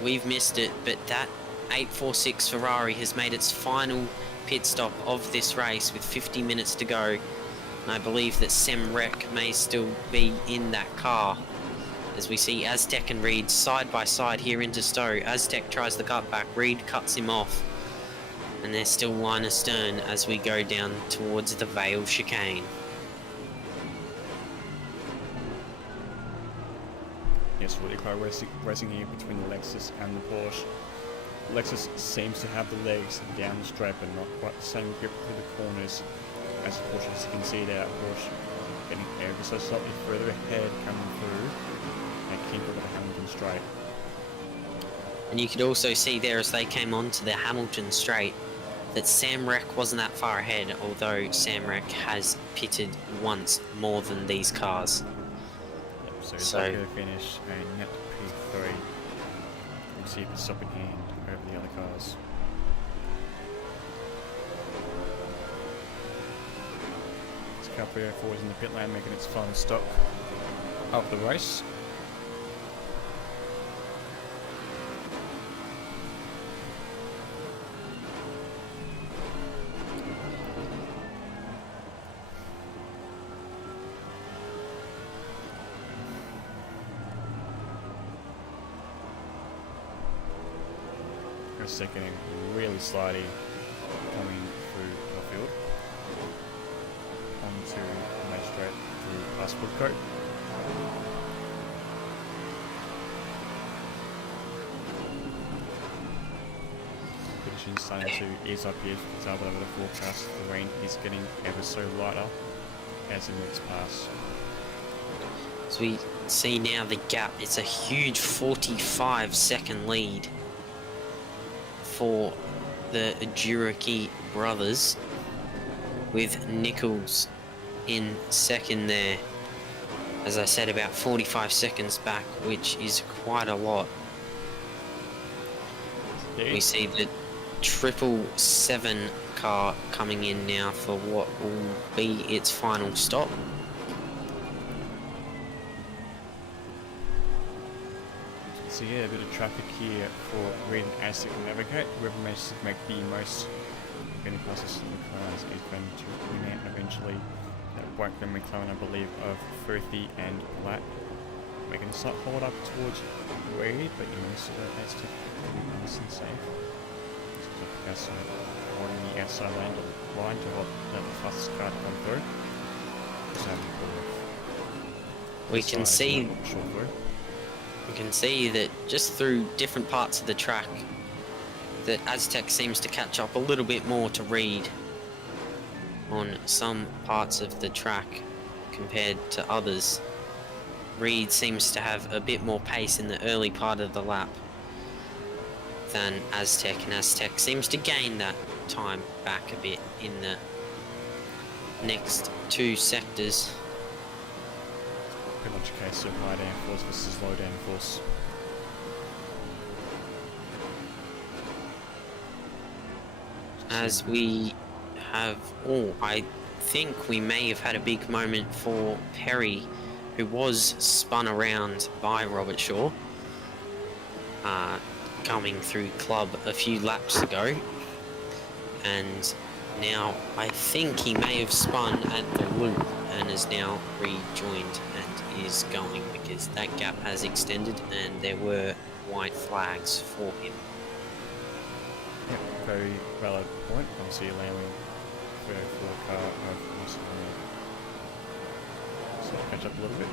we've missed it, but that 846 Ferrari has made its final pit stop of this race with 50 minutes to go. And I believe that Sem Rec may still be in that car. As we see Aztec and Reed side by side here into Stowe. Aztec tries the cut back, Reed cuts him off. And they're still line astern as we go down towards the Vale chicane. Yes, really quite racing here between the Lexus and the Porsche. Lexus seems to have the legs down the straight but not quite the same grip through the corners as the Porsche. As you can see there, Porsche getting ever so slightly further ahead coming through and keep up with the Hamilton straight. And you could also see there as they came onto the Hamilton straight that Sam Rec wasn't that far ahead, although Sam Rec has pitted once more than these cars. Yep, So he's lucky to finish and net P3. We'll see if it's stopping hand over the other cars. Caprio forwards in the pit lane, making its final stop of the race. For a second, really slidey coming through the field. Onto the magistrate through passport code. Conditions starting to ease up here for example over the forecast. The rain is getting ever so lighter as the minutes pass. As we see now the gap, it's a huge 45-second lead for the Juraki brothers, with Nichols in second there. As I said, about 45 seconds back, which is quite a lot. We see the 777 car coming in now for what will be its final stop. So yeah, a bit of traffic here for Reed and Asic to navigate. Whoever manages to make the most getting closest to the cars is going to win out eventually. That won't be McLaren, I believe, of Firthy and Black. Making a slight hold up towards Reed, but you know, so that has to be nice and safe. So holding the outside line to hold that fastest car to come through. So we can see that just through different parts of the track that Aztec seems to catch up a little bit more to Reed on some parts of the track compared to others. Reed seems to have a bit more pace in the early part of the lap than Aztec, and Aztec seems to gain that time back a bit in the next two sectors. Pretty much a case of high downforce versus low downforce. As we have, I think we may have had a big moment for Perry, who was spun around by Robert Shaw, coming through club a few laps ago, and now I think he may have spun at the loop and has now rejoined and is going, because that gap has extended and there were white flags for him. Yep, very valid point. Obviously allowing for a car of Barcelona. So catch up a little bit.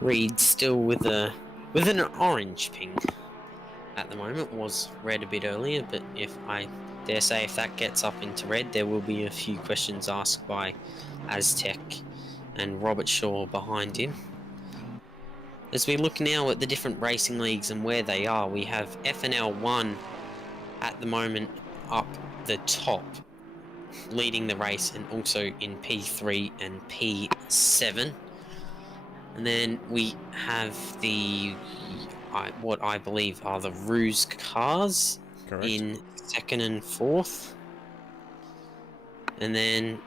Reed still with an orange ping at the moment. Was red a bit earlier, but if I dare say if that gets up into red, there will be a few questions asked by Aztec and Robert Shaw behind him. As we look now at the different racing leagues and where they are, we have FNL 1 at the moment up the top, leading the race, and also in P3 and P7. And then we have the what I believe are the Ruse cars. Correct. In second and fourth. And then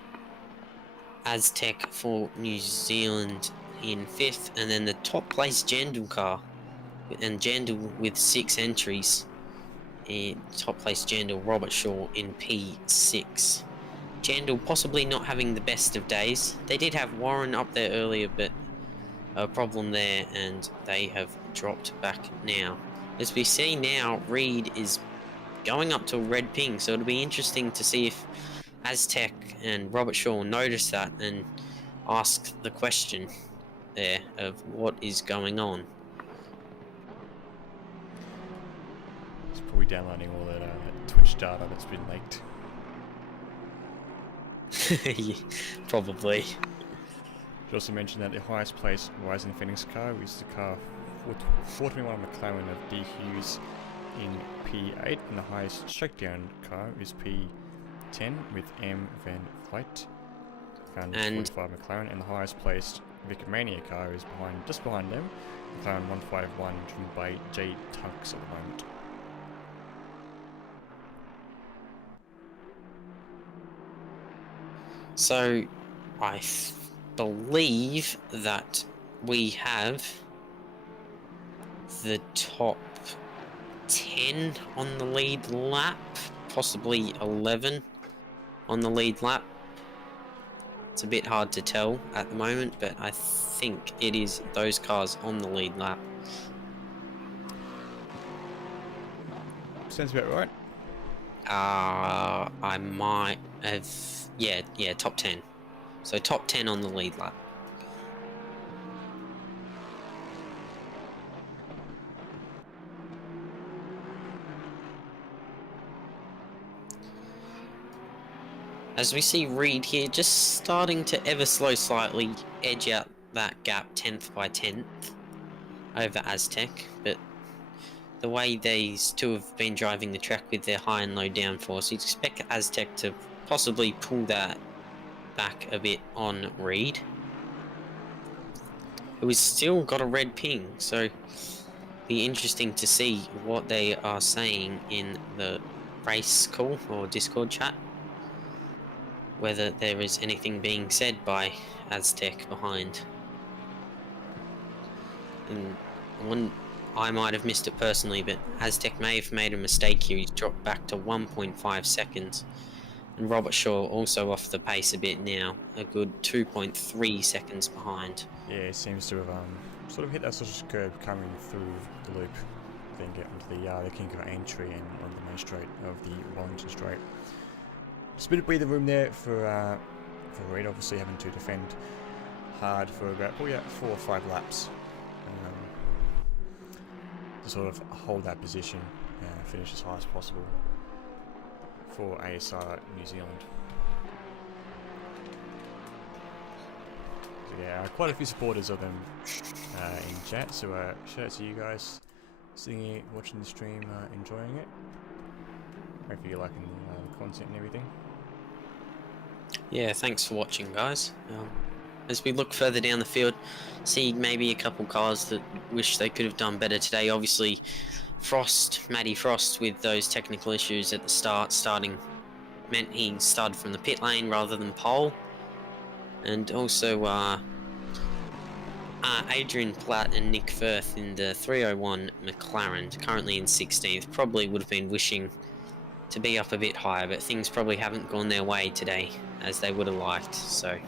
Aztec for New Zealand in fifth. And then the top place Jandal car. And Jandal with 6 entries. In top place Jandal, Robert Shaw in P6. Jandal possibly not having the best of days. They did have Warren up there earlier, but a problem there, and they have dropped back now. As we see now, Reed is going up to a red ping, so it'll be interesting to see if Aztec and Robert Shaw notice that and ask the question there of what is going on. It's probably downloading all that Twitch data that's been leaked. Yeah, probably. She also mentioned that the highest place Rising Phoenix car is the car 421 McLaren of D. Hughes in P8, and the highest shakedown car is P10 with M. Van Vliet. And 45 McLaren, and the highest placed Vic Mania car is just behind them, McLaren 151, driven by J. Tunks at the moment. So, I believe that we have the top 10 on the lead lap, possibly 11 on the lead lap. It's a bit hard to tell at the moment, but I think it is those cars on the lead lap. Sounds about right. I might have, yeah, top 10. So top 10 on the lead lap. As we see Reed here just starting to ever so slightly edge out that gap 10th by 10th over Aztec, but the way these two have been driving the track with their high and low downforce, you'd expect Aztec to possibly pull that back a bit on Reed, who has still got a red ping, so be interesting to see what they are saying in the race call or Discord chat, whether there is anything being said by Aztec behind. And I might have missed it personally, but Aztec may have made a mistake here. He's dropped back to 1.5 seconds. And Robert Shaw also off the pace a bit now, a good 2.3 seconds behind. Yeah, he seems to have sort of hit that sort of curve coming through the loop, then get into the Kinko entry and on the main straight of the Wellington Straight. Just a bit of breathing room there for Reed, obviously having to defend hard for about probably 4 or 5 laps to sort of hold that position and finish as high as possible for ASR New Zealand. So yeah, quite a few supporters of them in chat, so shout out to you guys sitting here watching the stream, enjoying it. Hopefully you're liking the content and everything. Yeah, thanks for watching, guys. As we look further down the field, see maybe a couple cars that wish they could have done better today. Obviously, Matty Frost, with those technical issues at the starting meant he started from the pit lane rather than pole. And also, Adrian Platt and Nick Firth in the 301 McLaren, currently in 16th, probably would have been wishing to be up a bit higher, but things probably haven't gone their way today as they would have liked. So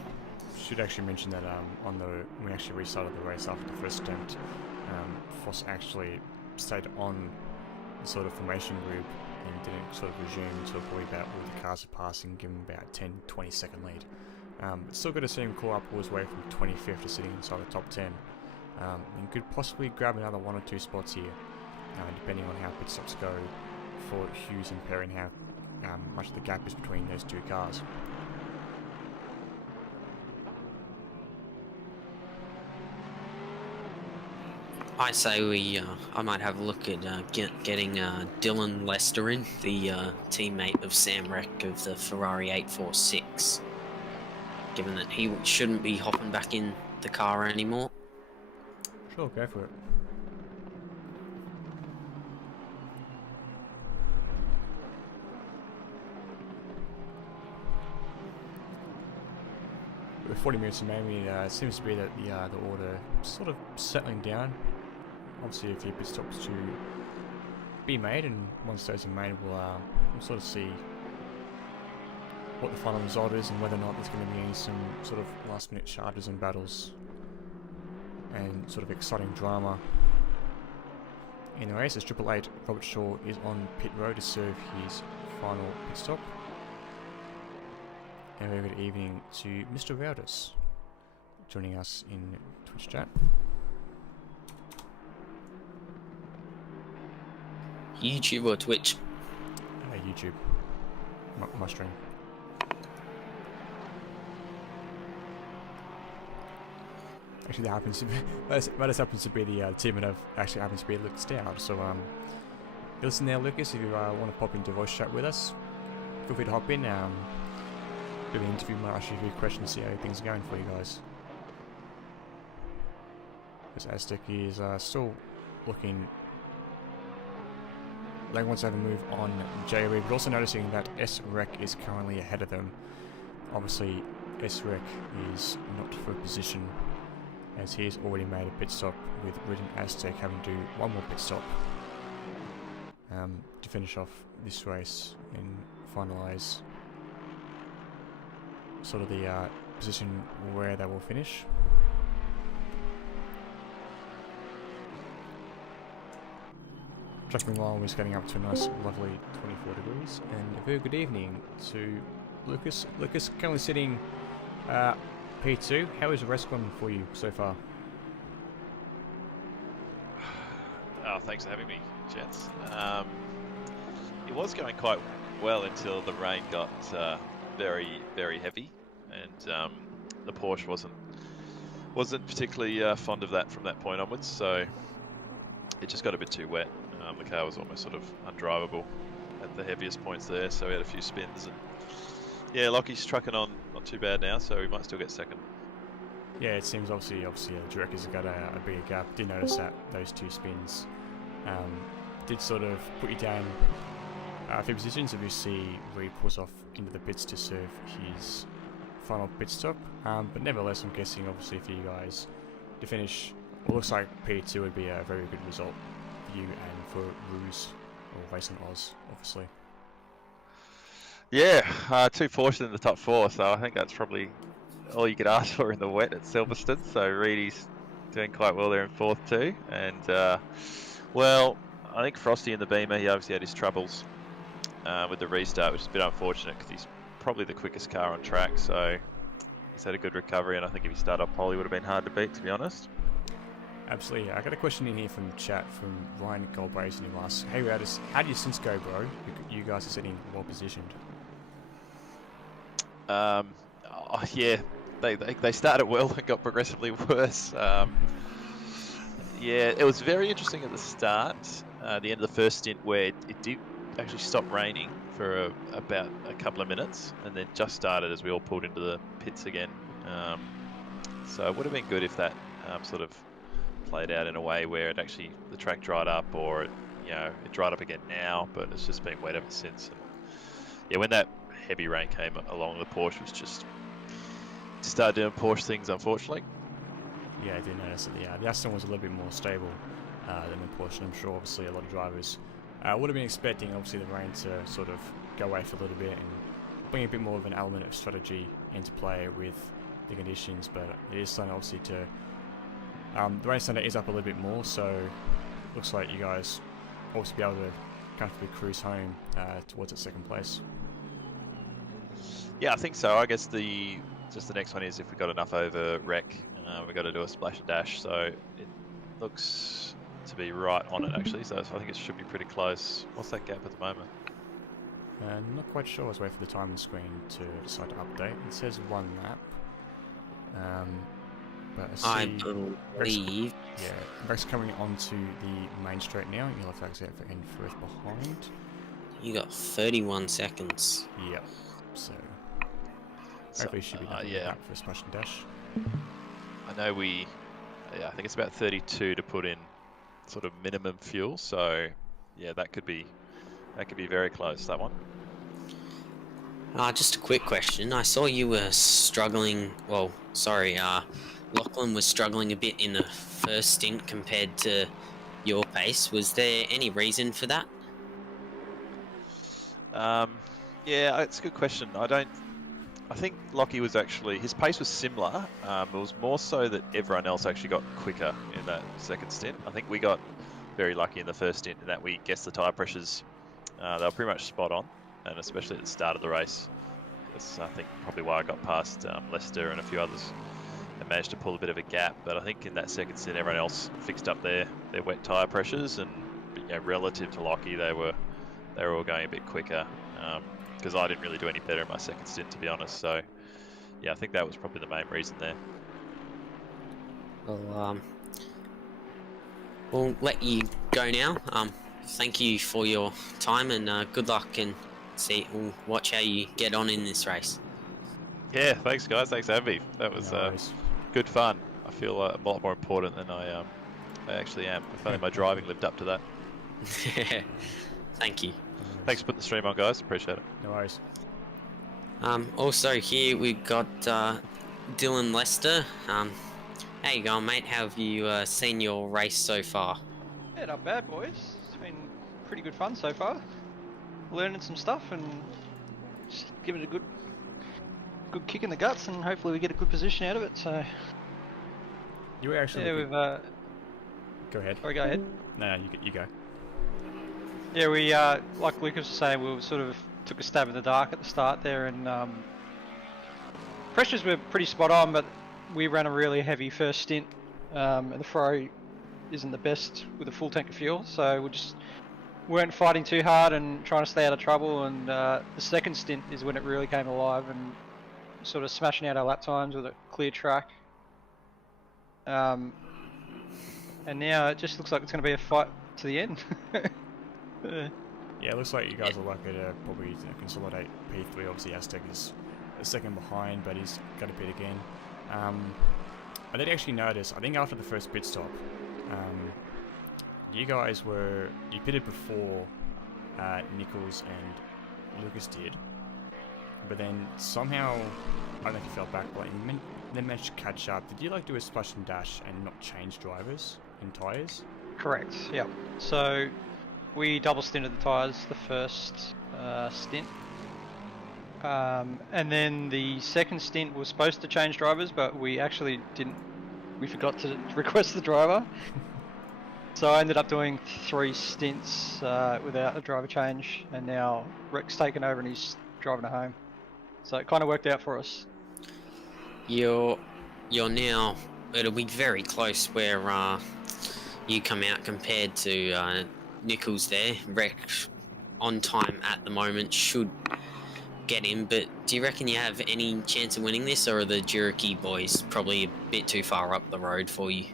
should actually mention that when we actually restarted the race after the first attempt, Foss actually stayed on the sort of formation group and didn't sort of resume until probably about all the cars were passing, giving him about 10-20 second lead. But still got to see him call up all his way from 25th to sitting inside the top 10, and could possibly grab another 1 or 2 spots here, depending on how pit stops go for Hughes and Perry and how much the gap is between those 2 cars. I say I might have a look at getting Dylan Lester in, the teammate of Sam Reck of the Ferrari 846, given that he shouldn't be hopping back in the car anymore. Sure, go for it. With 40 minutes remaining, it seems to be that the order sort of settling down. Obviously, a few pit stops to be made, and once those are made, we'll sort of see what the final result is and whether or not there's going to be some sort of last-minute charges and battles and sort of exciting drama in the race. As 888 Robert Shaw is on pit road to serve his final pit stop. And a very good evening to Mr. Rouders joining us in Twitch chat. YouTube or Twitch? YouTube. My stream. Actually, that happens to be that happens to be the team that actually happens to be Lucas Dowd. So you listen there, Lucas. If you want to pop into voice chat with us, feel free to hop in. Do an interview, might ask you a few questions, see how things are going for you guys. Because Aztec is still looking like wants to have a move on JRE, but also noticing that S-Rec is currently ahead of them. Obviously, S-Rec is not for position, as he has already made a pit stop, with Rid and Aztec having to do one more pit stop to finish off this race and finalise sort of the position where they will finish. Track meanwhile was getting up to a nice lovely 24 degrees, and a very good evening to Lucas. Lucas, currently sitting P2. How has the race gone for you so far? Thanks for having me, gents. It was going quite well until the rain got very, very heavy, and the Porsche wasn't particularly fond of that from that point onwards. So it just got a bit too wet. The car was almost sort of undrivable at the heaviest points there, so we had a few spins, and yeah, Lockie's trucking on not too bad now, so we might still get second. Yeah, it seems obviously Jurek's got a bigger gap. Did notice that those two spins did sort of put you down a few positions. If you see Reed pulls off into the pits to serve his final pit stop, but nevertheless, I'm guessing obviously for you guys to finish, what looks like P2 would be a very good result for you and for Ruse or Racing Oz, obviously. Yeah, 2 Porsches in the top 4, so I think that's probably all you could ask for in the wet at Silverstone. So Reedy's doing quite well there in 4th too, and well, I think Frosty in the Beamer, he obviously had his troubles with the restart, which is a bit unfortunate because he's probably the quickest car on track, so he's had a good recovery, and I think if he started up pole, he would have been hard to beat, to be honest. Absolutely. I got a question in here from chat from Ryan Goldbrazen, who asks, hey Radis, how do you since go, bro? You guys are sitting well positioned. Yeah, they started well and got progressively worse. Yeah, it was very interesting at the start, the end of the first stint, where it did actually stop raining for about a couple of minutes, and then just started as we all pulled into the pits again. So it would have been good if that sort of played out in a way where it actually, the track dried up, or it dried up again now, but it's just been wet ever since. And yeah, when that heavy rain came along, the Porsche was just started doing Porsche things, unfortunately. Yeah, I did notice that the Aston was a little bit more stable than the Porsche. I'm sure obviously a lot of drivers would have been expecting obviously the rain to sort of go away for a little bit and bring a bit more of an element of strategy into play with the conditions, but it is starting obviously to the rain standard is up a little bit more, so looks like you guys also be able to comfortably cruise home towards that second place. Yeah, I think so. I guess the next one is if we got enough over wreck, we got to do a splash and dash. So it looks to be right on it actually. So I think it should be pretty close. What's that gap at the moment? Not quite sure. I was waiting for the timing screen to decide to update. It says 1 lap. But I believe. Yeah, Rex coming onto the main straight now. You'll have to exit for end first behind. You got 31 seconds. Yep. So hopefully should be done with that for a splash and dash. I know I think it's about 32 to put in sort of minimum fuel. So yeah, that could be very close, that one. Just a quick question. I saw you were struggling. Well, sorry. Lachlan was struggling a bit in the first stint compared to your pace. Was there any reason for that? Yeah, it's a good question. I think Lockie was actually, his pace was similar. It was more so that everyone else actually got quicker in that second stint. I think we got very lucky in the first stint in that we guessed the tyre pressures. They were pretty much spot on, and especially at the start of the race. That's, I think, probably why I got past Lester and a few others and managed to pull a bit of a gap. But I think in that second stint, everyone else fixed up their wet tyre pressures, and relative to Lockie, they were all going a bit quicker. Because I didn't really do any better in my second stint, to be honest. So, yeah, I think that was probably the main reason there. We'll let you go now. Thank you for your time and good luck, and we'll watch how you get on in this race. Yeah, thanks guys. Thanks for having me. That was good fun. I feel a lot more important than I actually am. If only my driving lived up to that. Thank you. Thanks for putting the stream on, guys. Appreciate it. No worries. Also here we've got Dylan Lester. How you going, mate? How have you seen your race so far? Yeah, not bad, boys. It's been pretty good fun so far. Learning some stuff and just give it a good kick in the guts, and hopefully we get a good position out of it. So you were actually we've go ahead. Sorry, go ahead. No, you go. Yeah, we like Lucas was saying, we sort of took a stab in the dark at the start there, and pressures were pretty spot on, but we ran a really heavy first stint, and the Ferrari isn't the best with a full tank of fuel, so we just weren't fighting too hard and trying to stay out of trouble. And the second stint is when it really came alive and sort of smashing out our lap times with a clear track. And now it just looks like it's going to be a fight to the end. Yeah, it looks like you guys are likely to probably consolidate P3. Obviously, Aztec is a second behind, but he's got a pit again. I did actually notice, I think after the first pit stop, you pitted before Nichols and Lucas did, but then somehow, I don't know if you fell back, but you then managed to catch up. Did you do a splash and dash and not change drivers and tyres? Correct, yep. So we double stinted the tyres the first stint. And then the second stint was supposed to change drivers, but we actually didn't. We forgot to request the driver. So I ended up doing 3 stints without a driver change, and now Rick's taken over and he's driving it home. So it kind of worked out for us. You're now, it'll be very close where you come out compared to Nichols there. Rick on time at the moment should get him, but do you reckon you have any chance of winning this, or are the Juriki boys probably a bit too far up the road for you?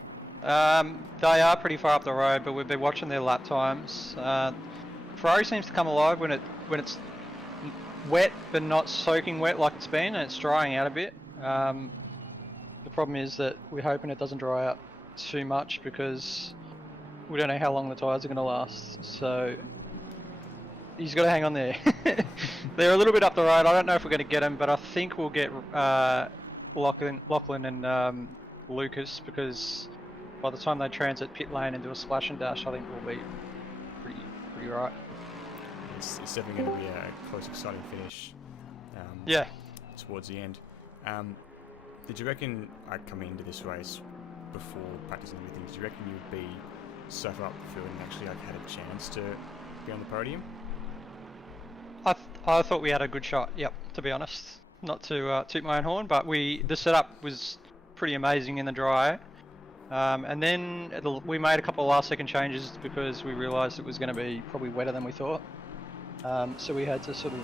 They are pretty far up the road, but we've been watching their lap times. Ferrari seems to come alive when it's wet, but not soaking wet like it's been, and it's drying out a bit. The problem is that we're hoping it doesn't dry out too much because we don't know how long the tyres are going to last. So he's got to hang on there. They're a little bit up the road. I don't know if we're going to get them, but I think we'll get Lachlan and Lucas, because by the time they transit pit lane and do a splash and dash, I think we'll be pretty right. It's definitely going to be a close, exciting finish. Yeah. Towards the end. Did you reckon, coming into this race before practicing everything, did you reckon you'd be so far up the field and actually had a chance to be on the podium? I thought we had a good shot. Yep. To be honest, not to toot my own horn, but the setup was pretty amazing in the dry. And then we made a couple of last-second changes because we realised it was going to be probably wetter than we thought. So we had to sort of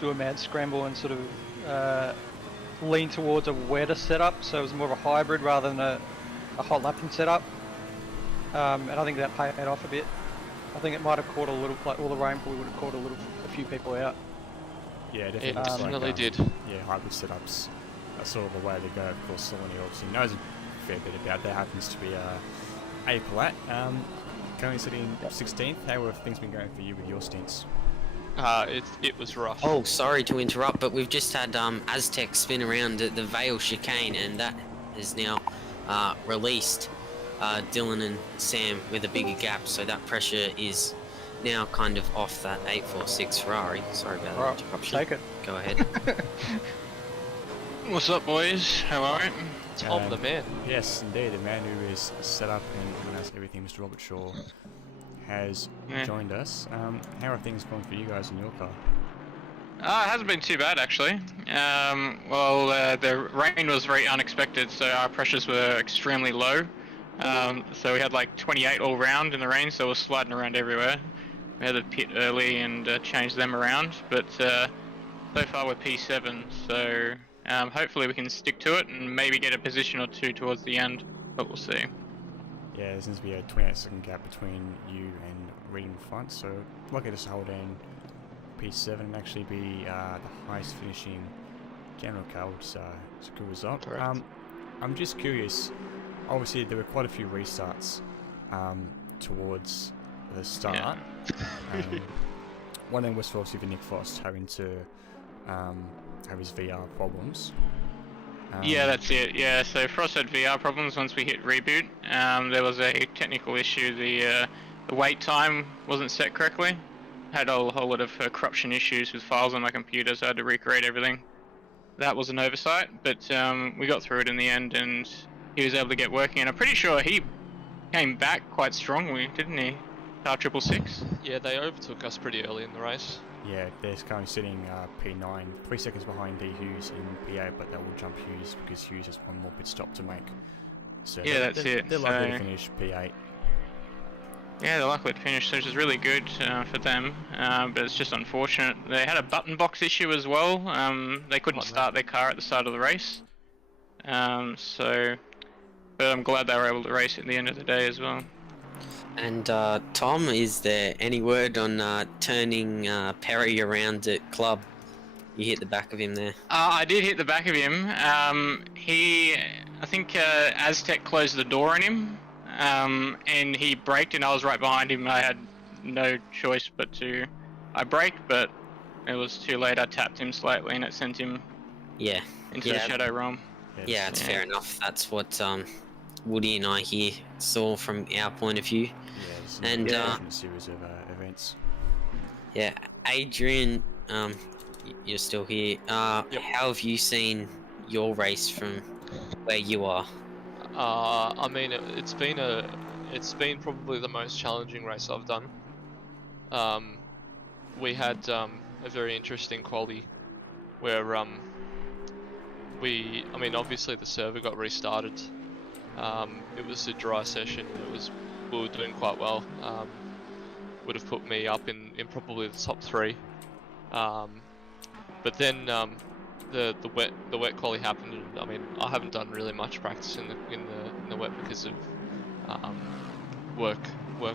do a mad scramble and sort of lean towards a wetter setup. So it was more of a hybrid rather than a hot lapping setup. And I think that paid off a bit. I think it might have caught a little, all the rain probably would have caught a few people out. Yeah, definitely. It definitely did. Yeah, hybrid setups are sort of the way to go. Of course, Solani obviously knows a fair bit about that. Happens to be a Palat. Currently sitting 16th. How have things been going for you with your stints? It was rough. Oh, sorry to interrupt, but we've just had Aztec spin around the Vale chicane, and that is now released Dylan and Sam with a bigger gap, so that pressure is now kind of off that 846 Ferrari. Sorry about that interruption. Take it. Go ahead. What's up, boys? How are you? Tom the man. Yes, indeed, the man who is set up and knows everything. Mr. Robert Shaw has joined us. How are things going for you guys in your car? It hasn't been too bad, actually. The rain was very unexpected, so our pressures were extremely low. So we had like 28 all round in the rain, so we're sliding around everywhere. We had to pit early and change them around, but so far we're P7, so hopefully we can stick to it and maybe get a position or two towards the end. but we'll see. Yeah, there seems to be a 28-second gap between you and Reed in front, so lucky to hold in P7 and actually be the highest finishing general car, which is a good result. I'm just curious, obviously there were quite a few restarts towards the start. One of them was obviously for Nick Frost having to have his VR problems. Yeah, that's it. Yeah, so Frost had VR problems once we hit reboot. There was a technical issue. The wait time wasn't set correctly. Had a whole lot of corruption issues with files on my computer, so I had to recreate everything. That was an oversight, but we got through it in the end, and he was able to get working. And I'm pretty sure he came back quite strongly, didn't he? Car 666. Yeah, they overtook us pretty early in the race. Yeah, they're currently sitting P9, 3 seconds behind D Hughes in P8, but they will jump Hughes because Hughes has one more pit stop to make. So yeah, that's it. They're likely to finish P8. Yeah, they're likely to finish, which is really good for them, but it's just unfortunate. They had a button box issue as well. They couldn't start their car at the start of the race. But I'm glad they were able to race at the end of the day as well. And Tom, is there any word on turning Perry around at club? You hit the back of him there. I did hit the back of him. I think Aztec closed the door on him, and he braked, and I was right behind him. I had no choice but to. I braked, but it was too late. I tapped him slightly, and it sent him into the shadow realm. Yeah, it's fair enough. That's what Woody and I here saw from our point of view. Yeah, and different series of events. Yeah, Adrian, you're still here. How have you seen your race from where you are? I mean, it's been probably the most challenging race I've done. We had a very interesting quali where I mean, obviously the server got restarted. It was a dry session. We were doing quite well. Would have put me up in probably the top 3. But then the wet quali happened. And, I mean, I haven't done really much practice in the wet because of work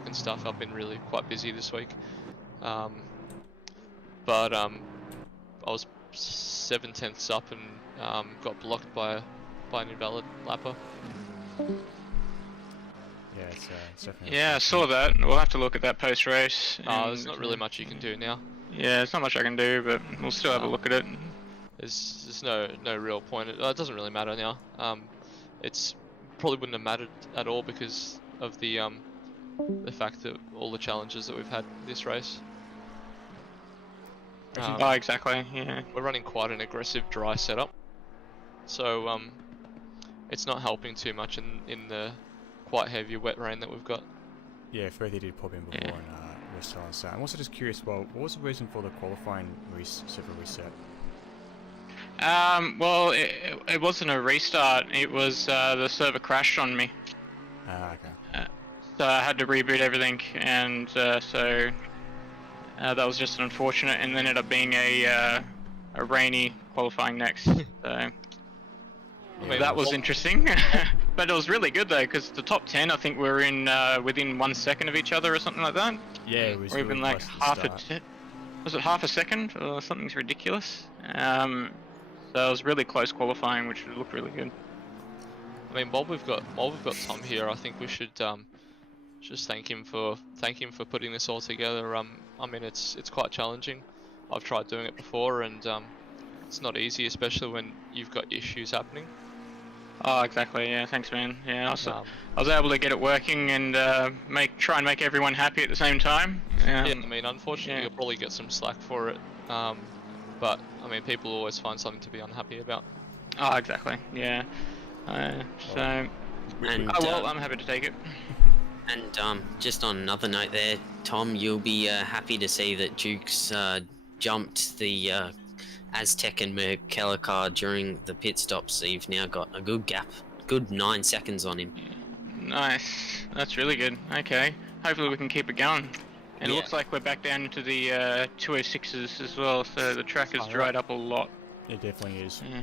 and stuff. I've been really quite busy this week. But I was 7/10ths up and got blocked by an invalid lapper. Yeah, it's definitely. Yeah, I saw that. We'll have to look at that post race. There's not really much you can do now. Yeah, there's not much I can do, but we'll still have a look at it. There's no real point. It doesn't really matter now. It's probably wouldn't have mattered at all because of the fact that all the challenges that we've had this race. Exactly. Yeah. We're running quite an aggressive dry setup, so it's not helping too much in the quite heavy wet rain that we've got. Yeah, Freddie did pop in before and restart. I'm also just curious, well, what was the reason for the qualifying server reset? Well, it wasn't a restart. It was the server crashed on me. Okay. So I had to reboot everything, and so that was just unfortunate. And then ended up being a rainy qualifying next. So that was interesting. But it was really good though, because the top 10, I think we were in within 1 second of each other or something like that. Yeah, it was. Or even really like was it half a second or something's ridiculous? So it was really close qualifying, which looked really good. I mean, while we've got Tom here, I think we should just thank him for putting this all together. I mean, it's quite challenging. I've tried doing it before, and it's not easy, especially when you've got issues happening. Oh, exactly. Yeah, thanks, man. Yeah, I was able to get it working and try and make everyone happy at the same time. Yeah, I mean, unfortunately, you'll probably get some slack for it. But I mean, people always find something to be unhappy about. Oh, exactly. Yeah. So. And, well, I'm happy to take it. And just on another note there, Tom, you'll be happy to see that Duke's jumped the Aztec and Merkeller car during the pit stops, so you've now got a good gap, good 9 seconds on him. Nice, that's really good. Okay, hopefully we can keep it going. And it looks like we're back down into the 206s as well, so the track has dried up a lot. It definitely is. Yeah.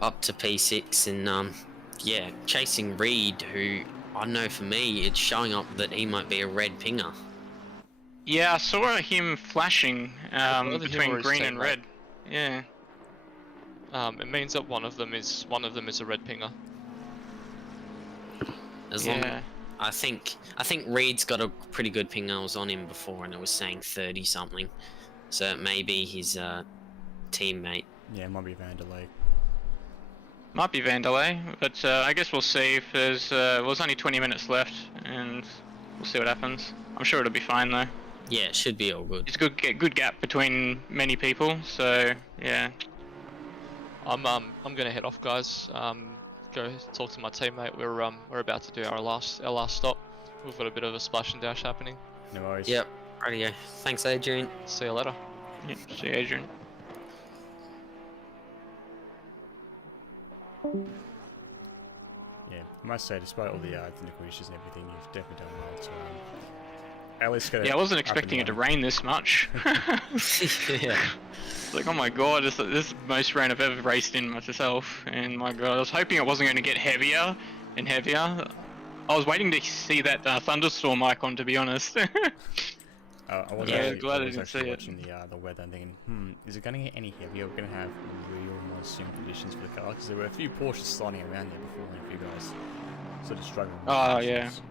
Up to P6, and yeah, chasing Reed, who, I don't know, for me, it's showing up that he might be a red pinger. Yeah, I saw him flashing Either him or between his green and teammate. red. Yeah. It means that one of them is a red pinger. As long, I think Reed's got a pretty good ping. I was on him before, and it was saying 30 something, so it may be his teammate. Yeah, it might be Vanderlei. Might be Vanderlei, but I guess we'll see if there's well, there's only 20 minutes left, and we'll see what happens. I'm sure it'll be fine though. Yeah, it should be all good. It's a good gap between many people, so yeah. I'm gonna head off, guys. Go talk to my teammate. We're about to do our last stop. We've got a bit of a splash and dash happening. No worries. Yep. Radio. Thanks, Adrian. See you later. Yep. See you, Adrian. Yeah, I must say, despite all the technical issues and everything, you've definitely done well to at least get it. Yeah, I wasn't up and expecting it to running. rain this much. Yeah. It's like, oh my god, this is the most rain I've ever raced in myself, and my god, I was hoping it wasn't going to get heavier and heavier. I was waiting to see that thunderstorm icon, to be honest. I was Yeah, actually, glad I was didn't actually see it. watching the weather and thinking, is it going to get any heavier? We're going to have real monsoon conditions for the car, because there were a few Porsches sliding around there before, and a few guys sort of struggling. with Oh the yeah, conditions.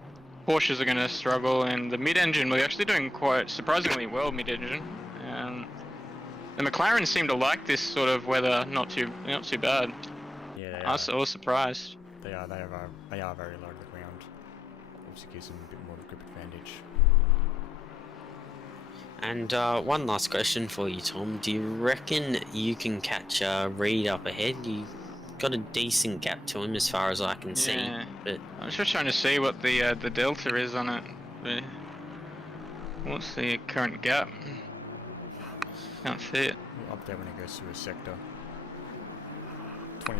Porsches are going to struggle, and the mid-engine we're actually doing quite surprisingly well. Mid-engine, the McLaren seem to like this sort of weather, not too bad. Yeah, I was surprised. They are very low to the ground. Obviously gives them a bit more of a grip advantage. And one last question for you, Tom. Do you reckon you can catch Reed up ahead? You got a decent gap to him as far as I can see. Yeah. But I'm just trying to see what the delta is on it. What's the current gap? Can't see it. Up there when it goes through a sector.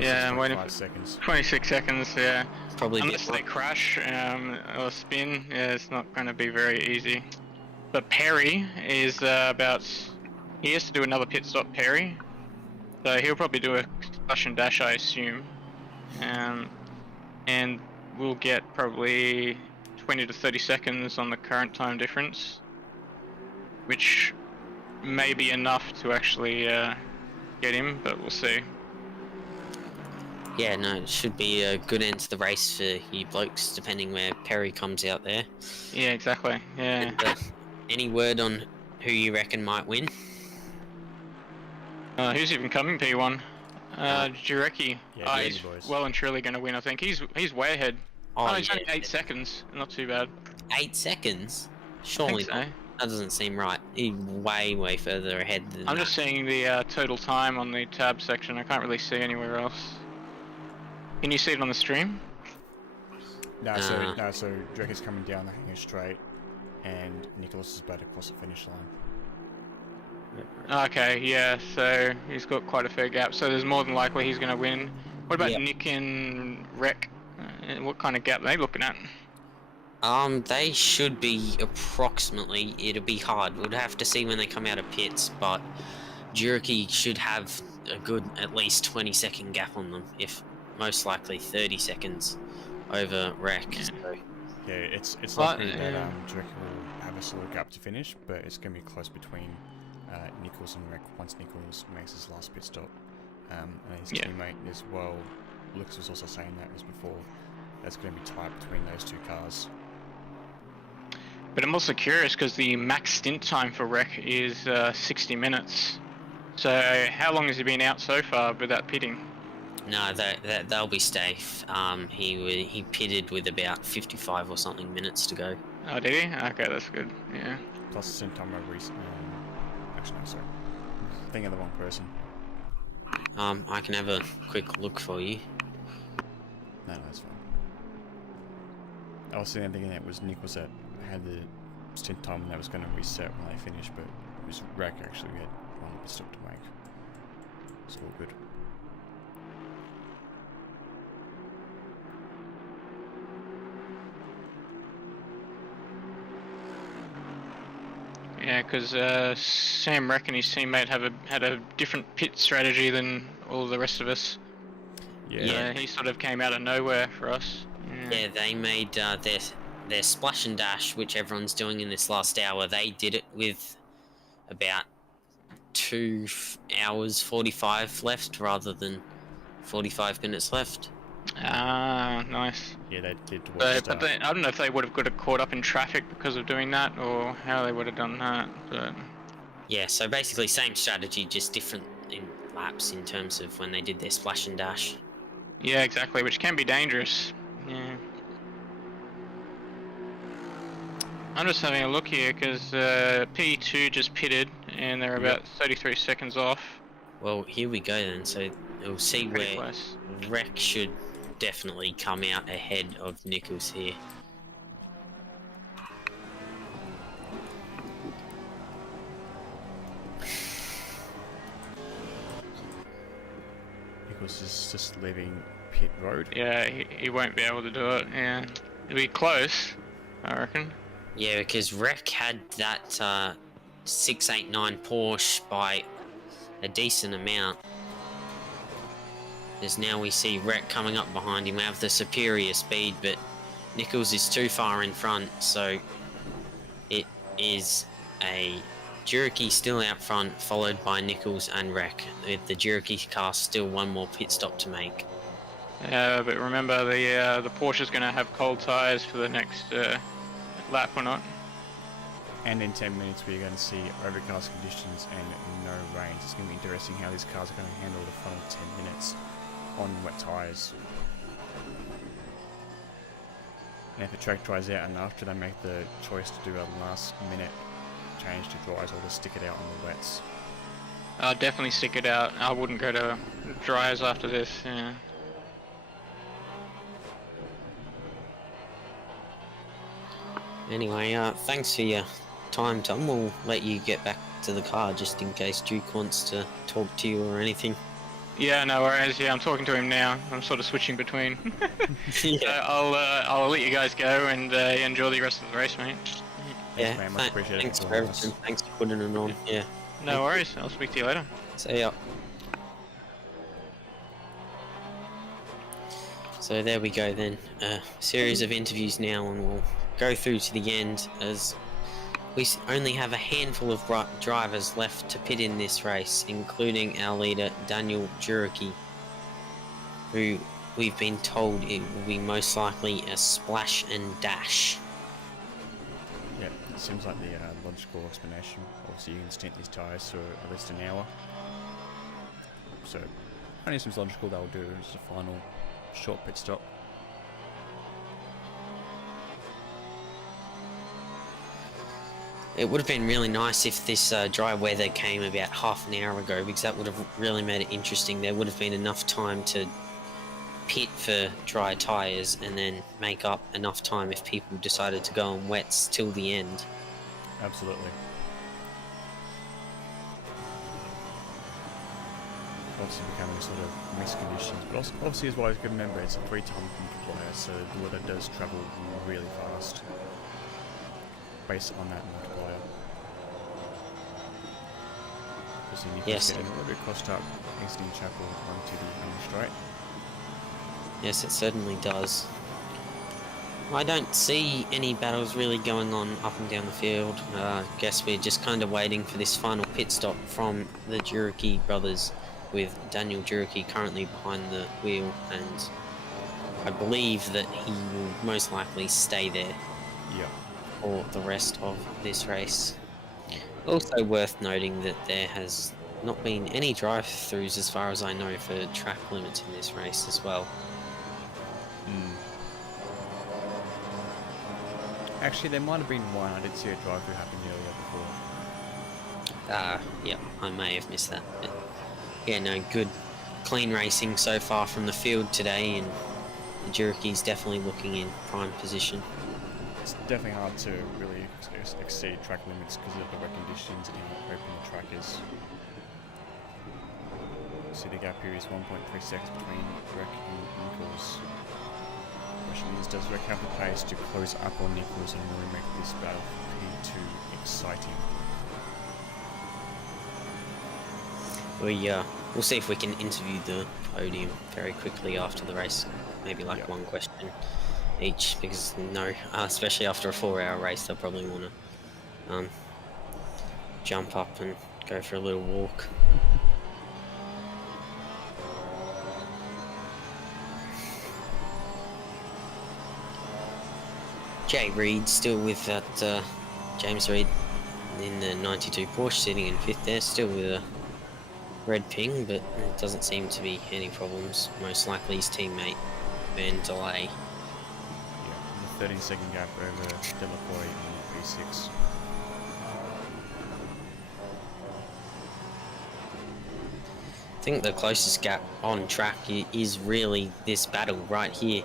Yeah, I'm waiting 25 for seconds. 26 seconds. Yeah. Probably a bit unless they crash or spin, yeah, it's not going to be very easy. But Perry is he has to do another pit stop. Perry, so he'll probably do a splash and dash, I assume, and we'll get probably 20 to 30 seconds on the current time difference, which may be enough to actually get him, but we'll see. yeah, no, it should be a good end to the race for you blokes, depending where Perry comes out there. Yeah, exactly. Yeah. And, any word on who you reckon might win? Who's even coming? P1. Jarecki. Yeah, He's boys. well and truly going to win. I think he's way ahead. Oh, he's yeah. only 8 seconds. Not too bad. 8 seconds? Surely so. not. That doesn't seem right. He's way further ahead than I'm that. just seeing the total time on the tab section. I can't really see anywhere else. Can you see it on the stream? No, so Jarecki's coming down the hanger straight, and Nicholas is about to cross the finish line. Okay, yeah, so he's got quite a fair gap, so there's more than likely he's going to win. What about Yeah. Nick and Rec? What kind of gap are they looking at? They should be approximately, it'll be hard. We'll have to see when they come out of pits, but Jarecki should have a good at least 20-second gap on them, if most likely 30 seconds over Rec. Yeah. So. Yeah, it's likely that Jarecki will have a sort of gap to finish, but it's going to be close between Nichols and Rec once Nichols makes his last pit stop. And his teammate as well, Lucas was also saying that as before, that's going to be tight between those two cars. But I'm also curious because the max stint time for Rec is 60 minutes. So how long has he been out so far without pitting? No, they'll be safe. He pitted with about 55 or something minutes to go. Oh, did he? Okay, that's good. Yeah. Plus the same time over actually, no, sorry. Thinking of the wrong person. I can have a quick look for you. No, that's fine. I was thinking that was Nichols that had the stint time and that was going to reset when they finished, but it was Rec actually had one pit stop to make. It's all good. Yeah, because Sam Rec and his teammate had a different pit strategy than all the rest of us. Yeah, he sort of came out of nowhere for us. Yeah, they made their splash and dash, which everyone's doing in this last hour. They did it with about 2 hours 45 left rather than 45 minutes left. Ah, nice. Yeah, they did. But I don't know if they would have got caught up in traffic because of doing that, or how they would have done that. But yeah, so basically same strategy, just different in laps in terms of when they did their splash and dash. yeah, exactly, which can be dangerous. Yeah. I'm just having a look here because P2 just pitted and they're about 33 seconds off. Well, here we go then. So we'll see Pretty where close. Rec should definitely come out ahead of Nichols here. Nichols is just leaving pit road. Yeah, he won't be able to do it. Yeah, it'll be close, I reckon. Yeah, because Rec had that 689 Porsche by a decent amount. As now we see Rec coming up behind him, have the superior speed, but Nichols is too far in front, so it is a Juriki still out front, followed by Nichols and Rec, with the Juriki car still one more pit stop to make. Yeah, but remember the Porsche's going to have cold tyres for the next lap or not. And in 10 minutes we're going to see overcast conditions and no rain. It's going to be interesting how these cars are going to handle the final 10 minutes on wet tyres. And if the track dries out enough, do they make the choice to do a last minute change to dries or to stick it out on the wets? I'll definitely stick it out. I wouldn't go to dryers after this. Yeah. Anyway, thanks for your time, Tom. We'll let you get back to the car just in case Duke wants to talk to you or anything. Yeah, no worries. Yeah, I'm talking to him now. I'm sort of switching between. I'll let you guys go and enjoy the rest of the race, mate. Yeah, man, much appreciated. thanks for everything. Thanks for putting it on. Yeah. No worries. I'll speak to you later. See ya. So there we go then. A series of interviews now, and we'll go through to the end as we only have a handful of drivers left to pit in this race, including our leader Daniel Juriki, who we've been told it will be most likely a splash and dash. Yeah, it seems like the logical explanation. Obviously you can stint these tyres for at least an hour. So, only seems logical they'll do as a final short pit stop. It would have been really nice if this dry weather came about half an hour ago, because that would have really made it interesting. There would have been enough time to pit for dry tyres and then make up enough time if people decided to go on wets till the end. Absolutely. Obviously becoming sort of mixed conditions, but also, obviously as well as you can remember, it's a 3-ton multiplier, so the weather does travel really fast based on that multiplier. Obviously you Yes. get a little bit crossed up exiting Chapel onto the home straight. Yes, it certainly does. I don't see any battles really going on up and down the field. Guess we're just kind of waiting for this final pit stop from the Juriki brothers, with Daniel Juriki currently behind the wheel, and I believe that he will most likely stay there for the rest of this race. Also worth noting that there has not been any drive-throughs as far as I know for track limits in this race as well. Actually, there might have been one. I did see a drive-through happen earlier before. Yeah, I may have missed that. But yeah, no, good, clean racing so far from the field today, and the Juriki's definitely looking in prime position. It's definitely hard to really exceed track limits because of the wet conditions and how open the track is. See, the gap here is 1.3 seconds between Rec and Nichols. Question is, does Rec have the pace to close up on Nichols and really make this battle for P2 exciting? We we'll see if we can interview the podium very quickly after the race. Maybe like one question each, because especially after a 4-hour race, they'll probably want to jump up and go for a little walk. Jay Reid still with that, James Reid in the 92 Porsche, sitting in 5th there, still with a red ping, but it doesn't seem to be any problems. Most likely his teammate Van Delay. Yeah, the 13-second gap over Delacroix in P6. I think the closest gap on track is really this battle right here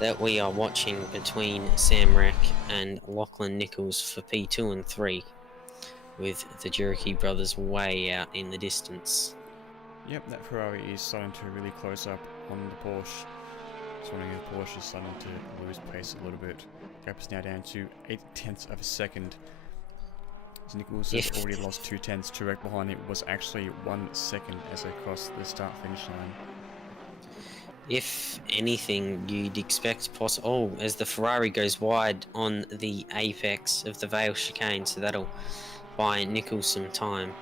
that we are watching between Sam Reck and Lachlan Nichols for P2 and 3, with the Cherokee brothers way out in the distance. Yep, that Ferrari is starting to really close up on the Porsche. Just wondering if the Porsche is starting to lose pace a little bit. Gap is now down to 0.8 of a second. As Nichols has already lost 0.2. Turek behind it was actually 1 second as they crossed the start-finish line. If anything, you'd expect as the Ferrari goes wide on the apex of the Vale chicane, so that'll buy Nichols some time.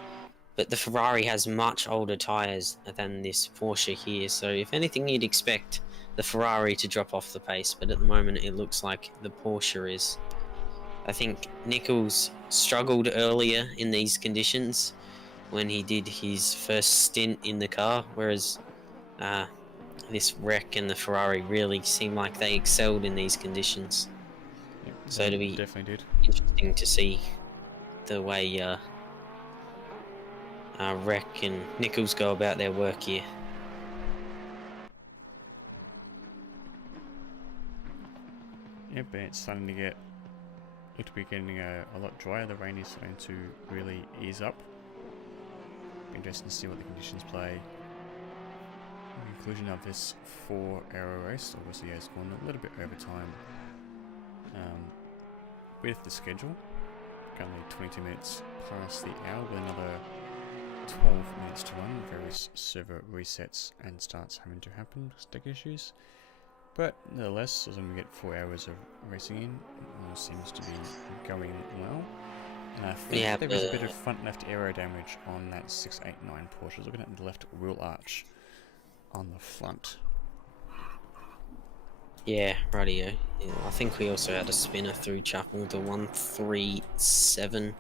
But the Ferrari has much older tyres than this Porsche here, so if anything, you'd expect the Ferrari to drop off the pace, but at the moment it looks like the Porsche is. I think Nichols struggled earlier in these conditions when he did his first stint in the car, whereas this Wreck and the Ferrari really seem like they excelled in these conditions. Yep, so it'll be definitely did. Interesting to see the way Wreck and Nichols go about their work here. Yep, and it's starting to look to be getting a lot drier. The rain is starting to really ease up. Be interesting to see what the conditions play. The conclusion of this 4-hour race obviously has gone a little bit over time with the schedule. Currently 22 minutes past the hour with another 12 minutes to run. Various server resets and starts having to happen because tech issues. But nonetheless, as long as we get 4 hours of racing in, it all seems to be going well. And I think there was a bit of front left aero damage on that 689 Porsche. Looking at the left wheel arch on the front. Yeah, rightio. Yeah, I think we also had a spinner through Chapel, the 137,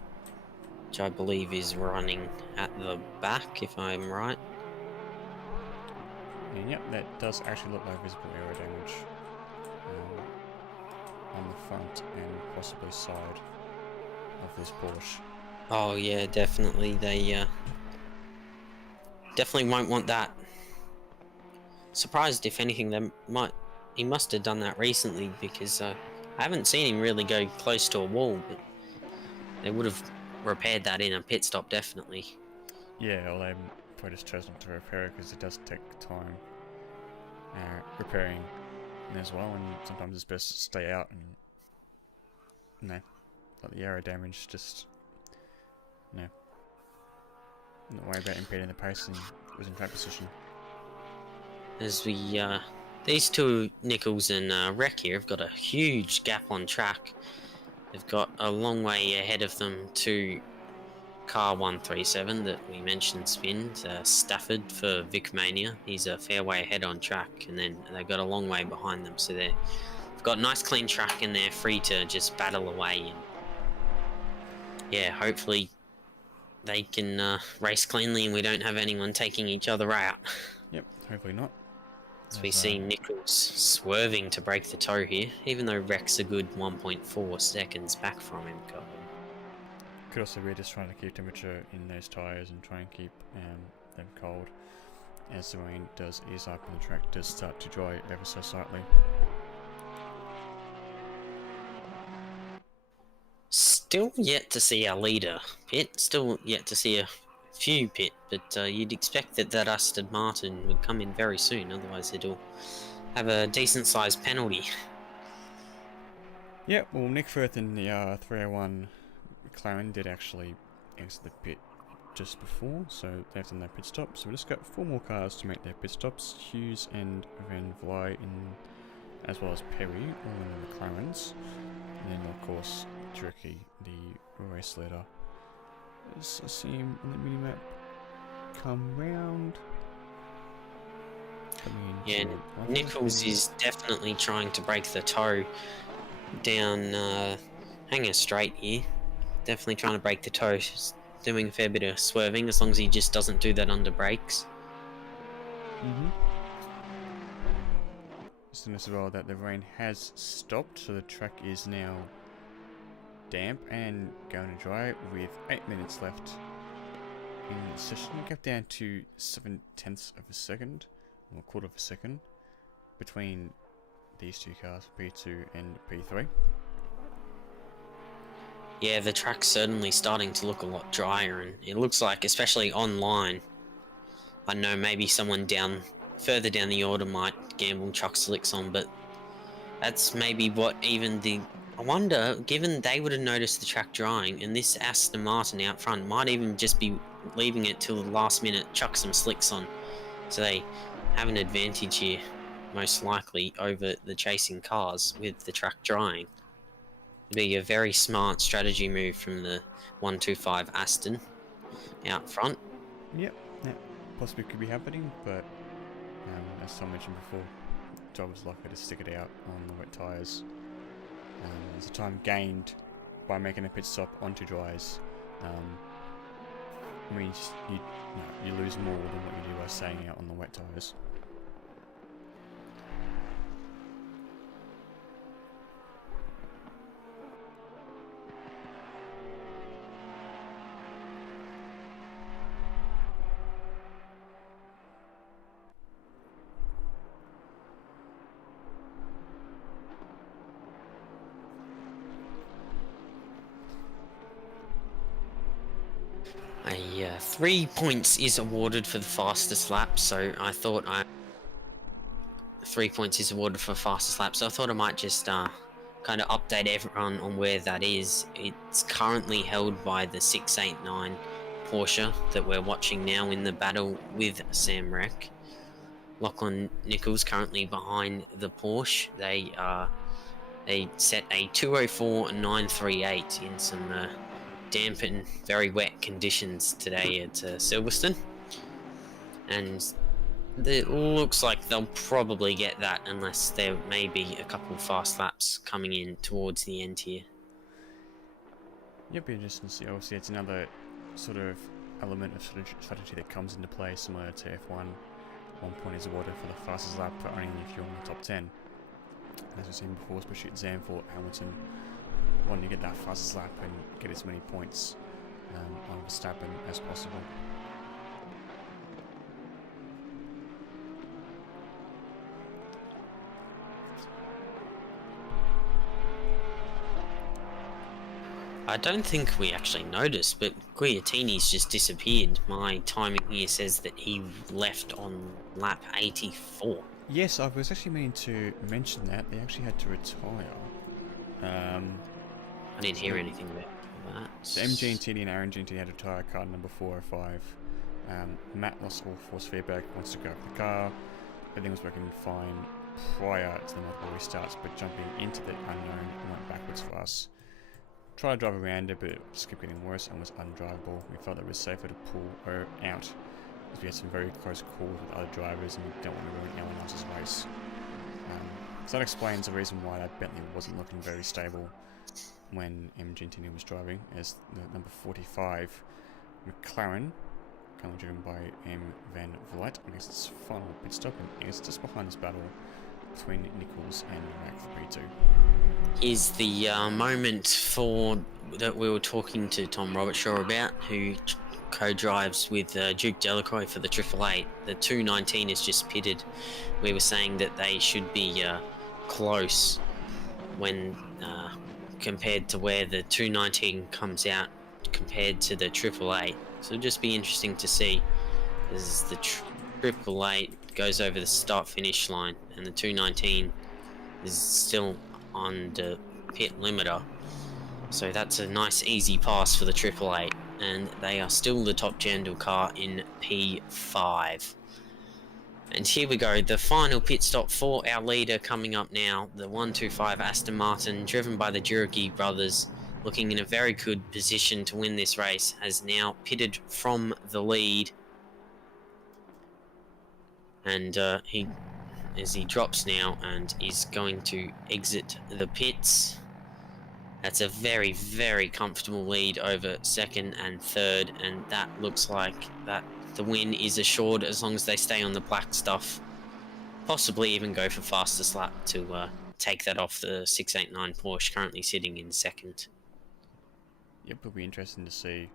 which I believe is running at the back, if I'm right. And yep, that does actually look like visible aero damage on the front and possibly side of this Porsche. Oh yeah, definitely. They definitely won't want that. Surprised, if anything, he must have done that recently, because I haven't seen him really go close to a wall, but they would have repaired that in a pit stop, definitely. Yeah, well, they probably just chose not to repair it because it does take time repairing as well, and sometimes it's best to stay out and let the aero damage just not worry about impeding the pace and losing track position. As we these two, Nichols and Wreck here, have got a huge gap on track. They've got a long way ahead of them to car 137 that we mentioned spins, Stafford for Vic Mania. He's a fair way ahead on track, and then they've got a long way behind them, so they've got a nice clean track and they're free to just battle away. And yeah, hopefully they can race cleanly and we don't have anyone taking each other out. Yep, hopefully not. As we see Nichols swerving to break the toe here, even though Reck's a good 1.4 seconds back from him. Could also be just trying to keep temperature in those tyres and try and keep them cold. As the rain does ease up and the track does start to dry ever so slightly. Still yet to see our leader pit, still yet to see a few pit, but you'd expect that Aston Martin would come in very soon, otherwise it'll have a decent sized penalty. Yeah, well, Nick Firth in the 301 McLaren did actually exit the pit just before, so they've done their pit stop. So we just got 4 more cars to make their pit stops. Hughes and Van Vliet, as well as Perry, all in the McLarens. And then of course Tricky, the race leader. I see him on the minimap come round. Yeah, Nichols is definitely trying to break the toe down Hanger Straight here. Definitely trying to break the toe. He's doing a fair bit of swerving, as long as he just doesn't do that under brakes. Just notice as well that the rain has stopped, so the track is now damp and going to dry with 8 minutes left in the session. We get down to 7/10 of a second, or a quarter of a second, between these two cars, P2 and P3. Yeah, the track's certainly starting to look a lot drier, and it looks like, especially online, I know maybe someone further down the order might gamble and chuck slicks on, but that's maybe what even I wonder, given they would have noticed the track drying, and this Aston Martin out front might even just be leaving it till the last minute, chuck some slicks on, so they have an advantage here, most likely, over the chasing cars with the track drying. It'd be a very smart strategy move from the 125 Aston out front. Yep, that possibly could be happening, but as Tom mentioned before, drivers likely to stick it out on the wet tyres. There's a time gained by making a pit stop onto dries. Means you lose more than what you do by staying out on the wet tyres. A 3 points is awarded for the fastest lap, so I thought 3 points is awarded for fastest lap, so I thought I might just kind of update everyone on where that is. It's currently held by the 689 Porsche that we're watching now in the battle with Sam Reck. Lachlan Nichols currently behind the Porsche. They set a 2:04.938 in some damp and very wet conditions today at Silverstone, and it looks like they'll probably get that unless there may be a couple fast laps coming in towards the end here. Yep, be interesting to see. Obviously, it's another sort of element of strategy that comes into play, similar to F1. 1 point is awarded for the fastest lap, but only if you're in the top 10. And as we've seen before, especially at Zandvoort, Hamilton wanting to get that fastest lap and get as many points on Verstappen as possible. I don't think we actually noticed, but Guillotini's just disappeared. My timing here says that he left on lap 84. Yes, I was actually meaning to mention that. They actually had to retire. I didn't hear anything about that. So MGT and Aaron GT had to retire car number 405. Matt lost all force feedback, wants to go over the car. Everything was working fine prior to the multiple restarts, but jumping into the unknown went backwards for us. Tried to drive around it, but it just kept getting worse and was undrivable. We felt it was safer to pull her out, as we had some very close calls with other drivers and we don't want to ruin anyone else's race. So that explains the reason why that Bentley wasn't looking very stable when MGT was driving, as the number 45 McLaren, currently driven by M. Van Vliet, makes its final pit stop and is just behind this battle between Nichols and Mac for P2. Is the moment that we were talking to Tom Robertshaw about, who co-drives with Duke Delacroix for the 888. The 219 is just pitted. We were saying that they should be close when compared to where the 219 comes out compared to the 888. So it'll just be interesting to see as the 888 goes over the start-finish line and the 219 is still on the pit limiter. So that's a nice easy pass for the 888. and they are still the top Jandal car in P5. And here we go, the final pit stop for our leader coming up now, the 125 Aston Martin, driven by the Juraki brothers, looking in a very good position to win this race, has now pitted from the lead. And as he drops now and is going to exit the pits. That's a very, very comfortable lead over second and third, and that looks like that the win is assured as long as they stay on the black stuff. Possibly even go for fastest lap to take that off the 689 Porsche, currently sitting in second. Yep, it'll be interesting to see.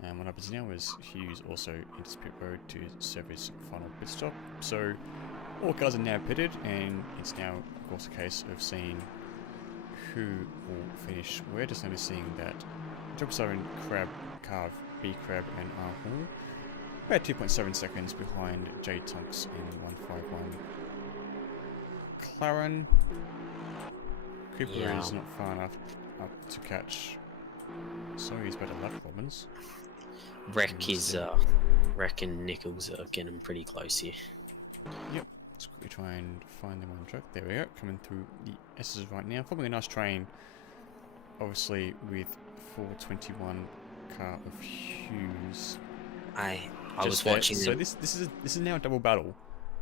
What happens now is Hughes also enters pit road to serve his final pit stop. So all cars are now pitted, and it's now, of course, a case of seeing who will finish. We're just noticing that Jobsar Crab, Carve, B Crab, and R Hall about 2.7 seconds behind J Tunks in 151. McLaren Cooper is not far enough up to catch. So he's better left, Robbins. Wreck and Nichols are getting pretty close here. Yep, let's quickly try and find them on track. There we go, coming through the S's right now. Probably a nice train, obviously, with 421 car of Hughes. I was watching. So this is now a double battle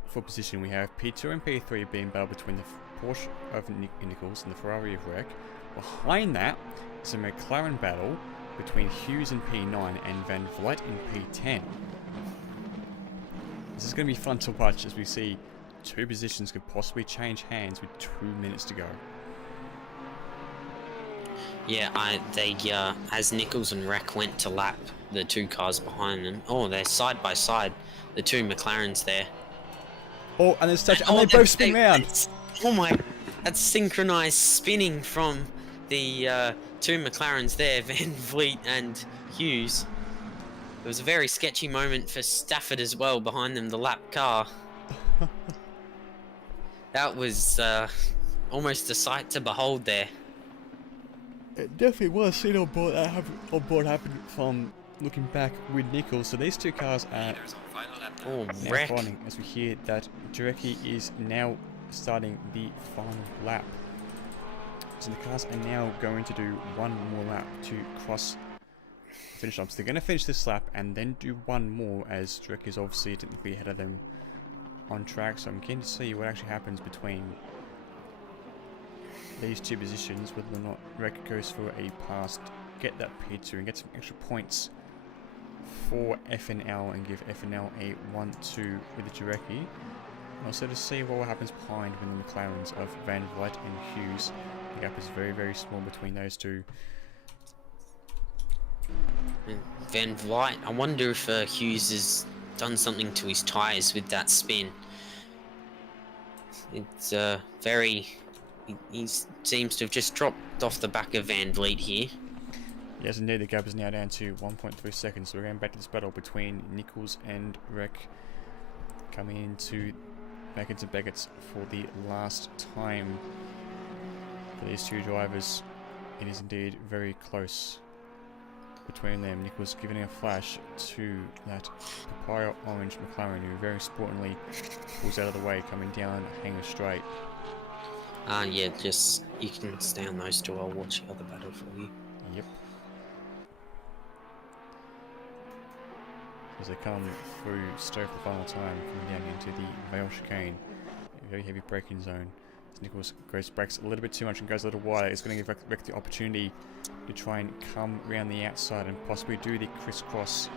for position. We have P2 and P3 being battled between the Porsche of Nichols and the Ferrari of Wreck. Behind that is a McLaren battle between Hughes in P9 and Van Vliet in P10. This is going to be fun to watch as we see two positions could possibly change hands with 2 minutes to go. Yeah, as Nichols and Wreck went to lap the two cars behind them. Oh, they're side by side, the two McLarens there. Oh, and there's and they both spin round. Oh my, that's synchronized spinning from the two McLarens there, Van Vliet and Hughes. It was a very sketchy moment for Stafford as well, behind them, the lap car. That was almost a sight to behold there. It definitely was seen on board happened from looking back with Nichols. So these two cars are now finding, as we hear that Jurecki is now starting the final lap. So the cars are now going to do one more lap to cross the finish line. So they're going to finish this lap and then do one more, as Jurecki is obviously technically ahead of them on track. So I'm keen to see what actually happens between these two positions, whether or not Wreck goes for a pass, get that P2 and get some extra points for FNL and give FNL a 1-2 with the Jurecki. And also to see what happens behind when the McLarens of Van Vliet and Hughes. The gap is very, very small between those two. Van Vliet, I wonder if Hughes has done something to his tyres with that spin. It's he seems to have just dropped off the back of Van Vliet here. Yes, indeed, the gap is now down to 1.3 seconds. So we're going back to this battle between Nichols and Wreck, coming into Beckett and Beckett's for the last time for these two drivers. It is indeed very close between them. Nichols giving a flash to that papaya orange McLaren, who very sportingly pulls out of the way, coming down Hanger Straight. Yeah, just you can stay on those two. I'll watch the other battle for you. Yep. As they come through Stowe for the final time, coming down into the Vale chicane, a very heavy braking zone. As Nichols brakes a little bit too much and goes a little wider, it's going to give Wreck the opportunity to try and come around the outside and possibly do the crisscross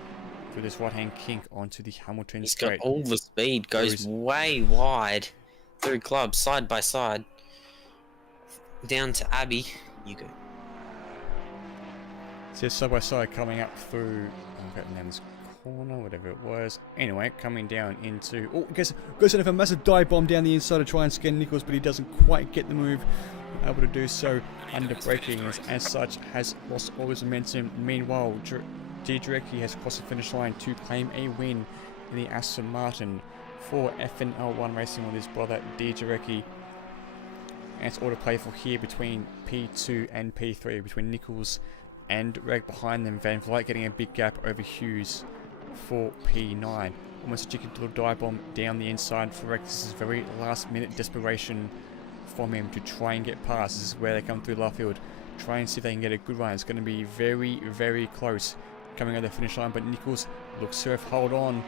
through this right-hand kink onto the Hamilton straight. He's got all the speed, goes way wide through clubs, side by side. Down to Abbey, you go. So side by side coming up through Vietnam's corner, whatever it was. Anyway, coming down into goes in for a massive dive bomb down the inside to try and scan Nichols, but he doesn't quite get the move. Able to do so under braking, as such has lost all his momentum. Meanwhile, D. Jurecki has crossed the finish line to claim a win in the Aston Martin for FNL1 Racing with his brother D. Jurecki. And it's all to play for here between P2 and P3, between Nichols and right behind them, Van Vliet getting a big gap over Hughes for P9. Almost a chicken little dive bomb down the inside for Rex. This is very last minute desperation from him to try and get past. This is where they come through Luffield. Try and see if they can get a good run. It's going to be very, very close coming over the finish line, but Nichols looks to have hold on,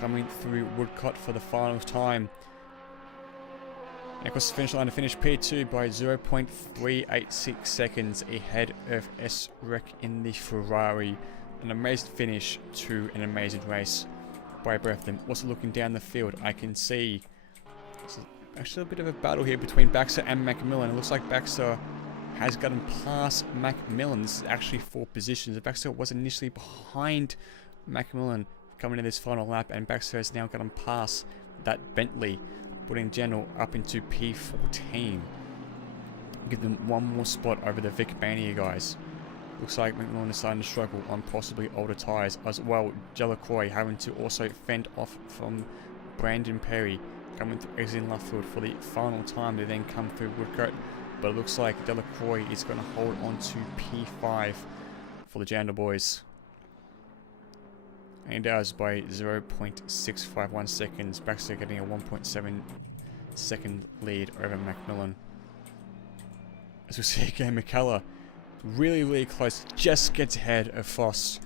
coming through Woodcott for the final time. And across the finish line to finish P2 by 0.386 seconds ahead of S-Rec in the Ferrari. An amazing finish to an amazing race by both of them. Also looking down the field, I can see there's actually a bit of a battle here between Baxter and Macmillan. It looks like Baxter has gotten past Macmillan. This is actually 4 positions. Baxter was initially behind Macmillan coming into this final lap, and Baxter has now gotten past that Bentley, putting General up into P14. Give them one more spot over the Vic Mania guys. Looks like Macmillan is starting to struggle on possibly older tyres as well. Delacroix having to also fend off from Brandon Perry, coming through exiting Luffield for the final time to then come through Woodcote. But it looks like Delacroix is going to hold on to P5 for the Jandal boys. And he does by 0.651 seconds. Baxter getting a 1.7 second lead over Macmillan. As we see again, McCullough really, really close. Just gets ahead of Foss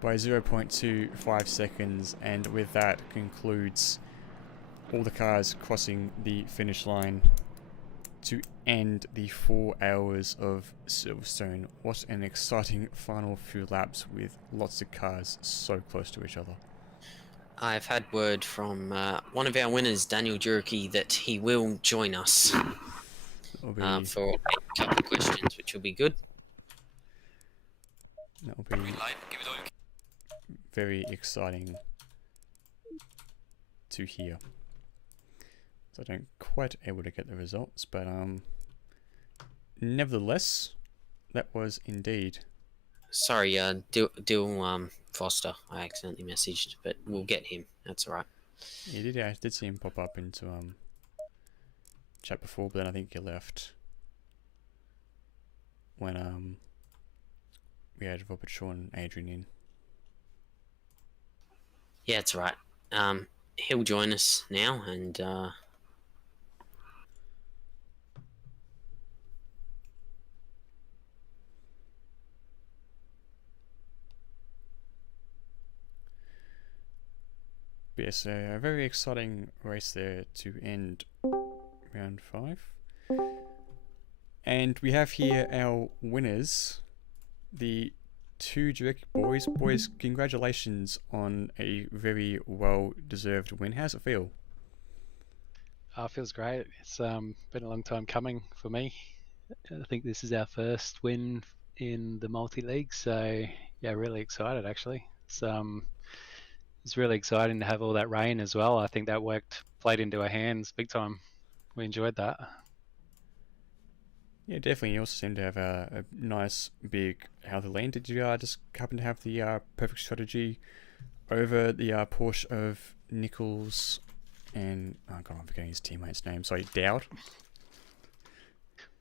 by 0.25 seconds. And with that concludes all the cars crossing the finish line to end the 4 hours of Silverstone. What an exciting final few laps with lots of cars so close to each other. I've had word from one of our winners, Daniel Juricki, that he will join us for a couple of questions, which will be good. That'll be very exciting to hear. So I don't quite able to get the results, but nevertheless, that was indeed. Sorry, Dill Foster, I accidentally messaged, but we'll get him. That's alright. Yeah, I did see him pop up into chat before, but then I think he left when we had Robert Shaw and Adrian in. Yeah, it's alright. He'll join us now, and yes, a very exciting race there to end round 5. And we have here our winners, the 2 direct boys. Boys, congratulations on a very well-deserved win. How's it feel? It feels great. It's been a long time coming for me. I think this is our first win in the multi-league, so yeah, really excited actually. It's really exciting to have all that rain as well. I think that played into our hands big time. We enjoyed that. Yeah, definitely. You also seem to have a nice, big, healthy lane. Did you just happen to have the perfect strategy over the Porsche of Nichols and... Oh god, I'm forgetting his teammate's name. Sorry, Dowd?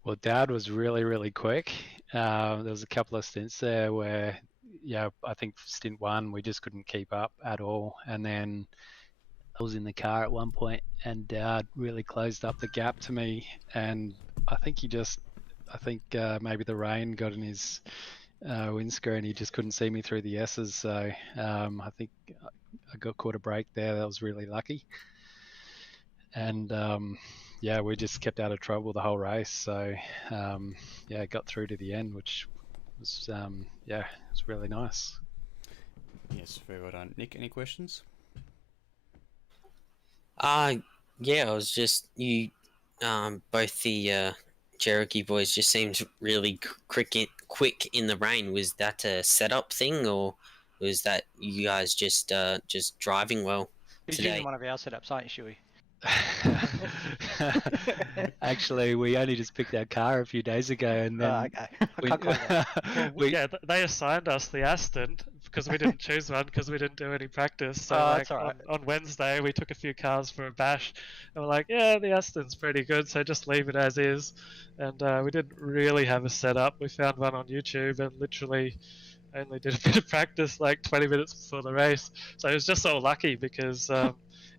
Well, Dowd was really, really quick. There was a couple of stints there where, yeah, I think stint 1, we just couldn't keep up at all. And then I was in the car at one point and Dowd really closed up the gap to me. And I think maybe the rain got in his windscreen. He just couldn't see me through the S's. So I think I got caught a break there. That was really lucky. And yeah, we just kept out of trouble the whole race. So yeah, got through to the end, which was yeah, it's really nice. Yes, very well done. Nick, any questions? Yeah, I was just both the Cherokee boys just seemed really quick in the rain. Was that a setup thing, or was that you guys just driving well Who's today? using one of our setups, aren't you, Shuey? Actually, we only just picked our car a few days ago, and then okay. yeah, they assigned us the Aston because we didn't choose one because we didn't do any practice. So That's like alright. on Wednesday we took a few cars for a bash, and we're like, yeah, the Aston's pretty good, so just leave it as is. And we didn't really have a setup. We found one on YouTube and literally only did a bit of practice like 20 minutes before the race. So it was just so lucky because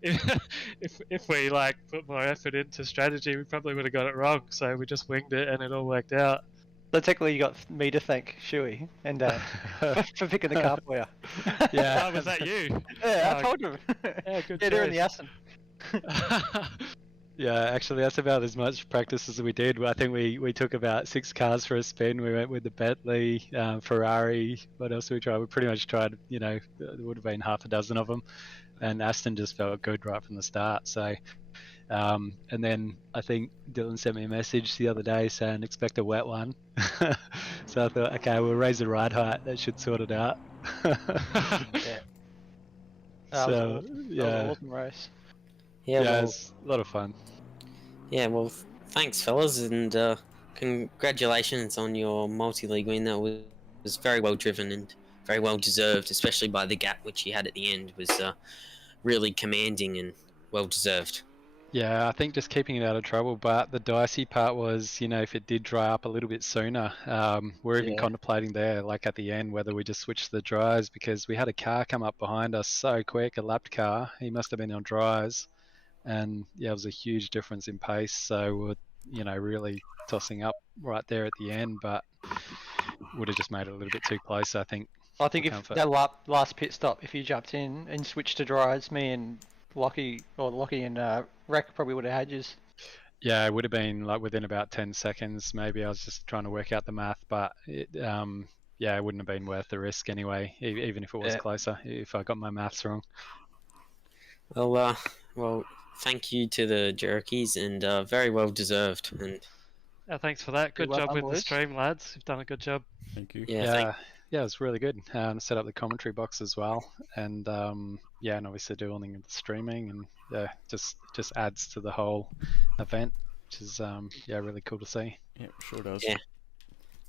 if we like put more effort into strategy, we probably would have got it wrong. So we just winged it and it all worked out. So technically, you got me to thank Shuey and for picking the car for you. Oh, was that you? Yeah, I Oh, told him. Yeah, good Yeah, they're in the choice. Aston. Yeah, actually, that's about as much practice as we did. I think we took about 6 cars for a spin. We went with the Bentley, Ferrari. What else did we try? We pretty much tried, you know, there would have been half a dozen of them. And Aston just felt good right from the start. So, and then I think Dylan sent me a message the other day saying expect a wet one. So I thought, okay, we'll raise the ride height. That should sort it out. Yeah. That was So, awesome. yeah. That was an awesome race. Yeah, Yeah, well, it's a lot of fun. yeah, well, thanks, fellas, and congratulations on your multi-league win. That was very well driven and very well deserved, especially by the gap which you had at the end was really commanding and well deserved. Yeah, I think just keeping it out of trouble, but the dicey part was, you know, if it did dry up a little bit sooner, we're even Yeah. contemplating there, like at the end, whether we just switch the dries because we had a car come up behind us so quick, a lapped car. He must have been on dries, and yeah, it was a huge difference in pace. So we're, you know, really tossing up right there at the end, but would have just made it a little bit too close, I think. I think for if comfort. that last pit stop, if you jumped in and switched to dries, me and Lockie and Rec probably would have had yous. Yeah, it would have been like within about 10 seconds. Maybe I was just trying to work out the math, but it, yeah, it wouldn't have been worth the risk anyway, even if it was Yeah. closer, if I got my maths wrong. Well, thank you to the Cherokees, and very well deserved. And Thanks for that. Good well job done, with the boys. stream, lads. You've done a good job. Thank you. yeah, Yeah, it was really good. Set up the commentary box as well, and yeah, and obviously doing the streaming, and yeah, just adds to the whole event, which is yeah, really cool to see. Yeah, sure does. yeah,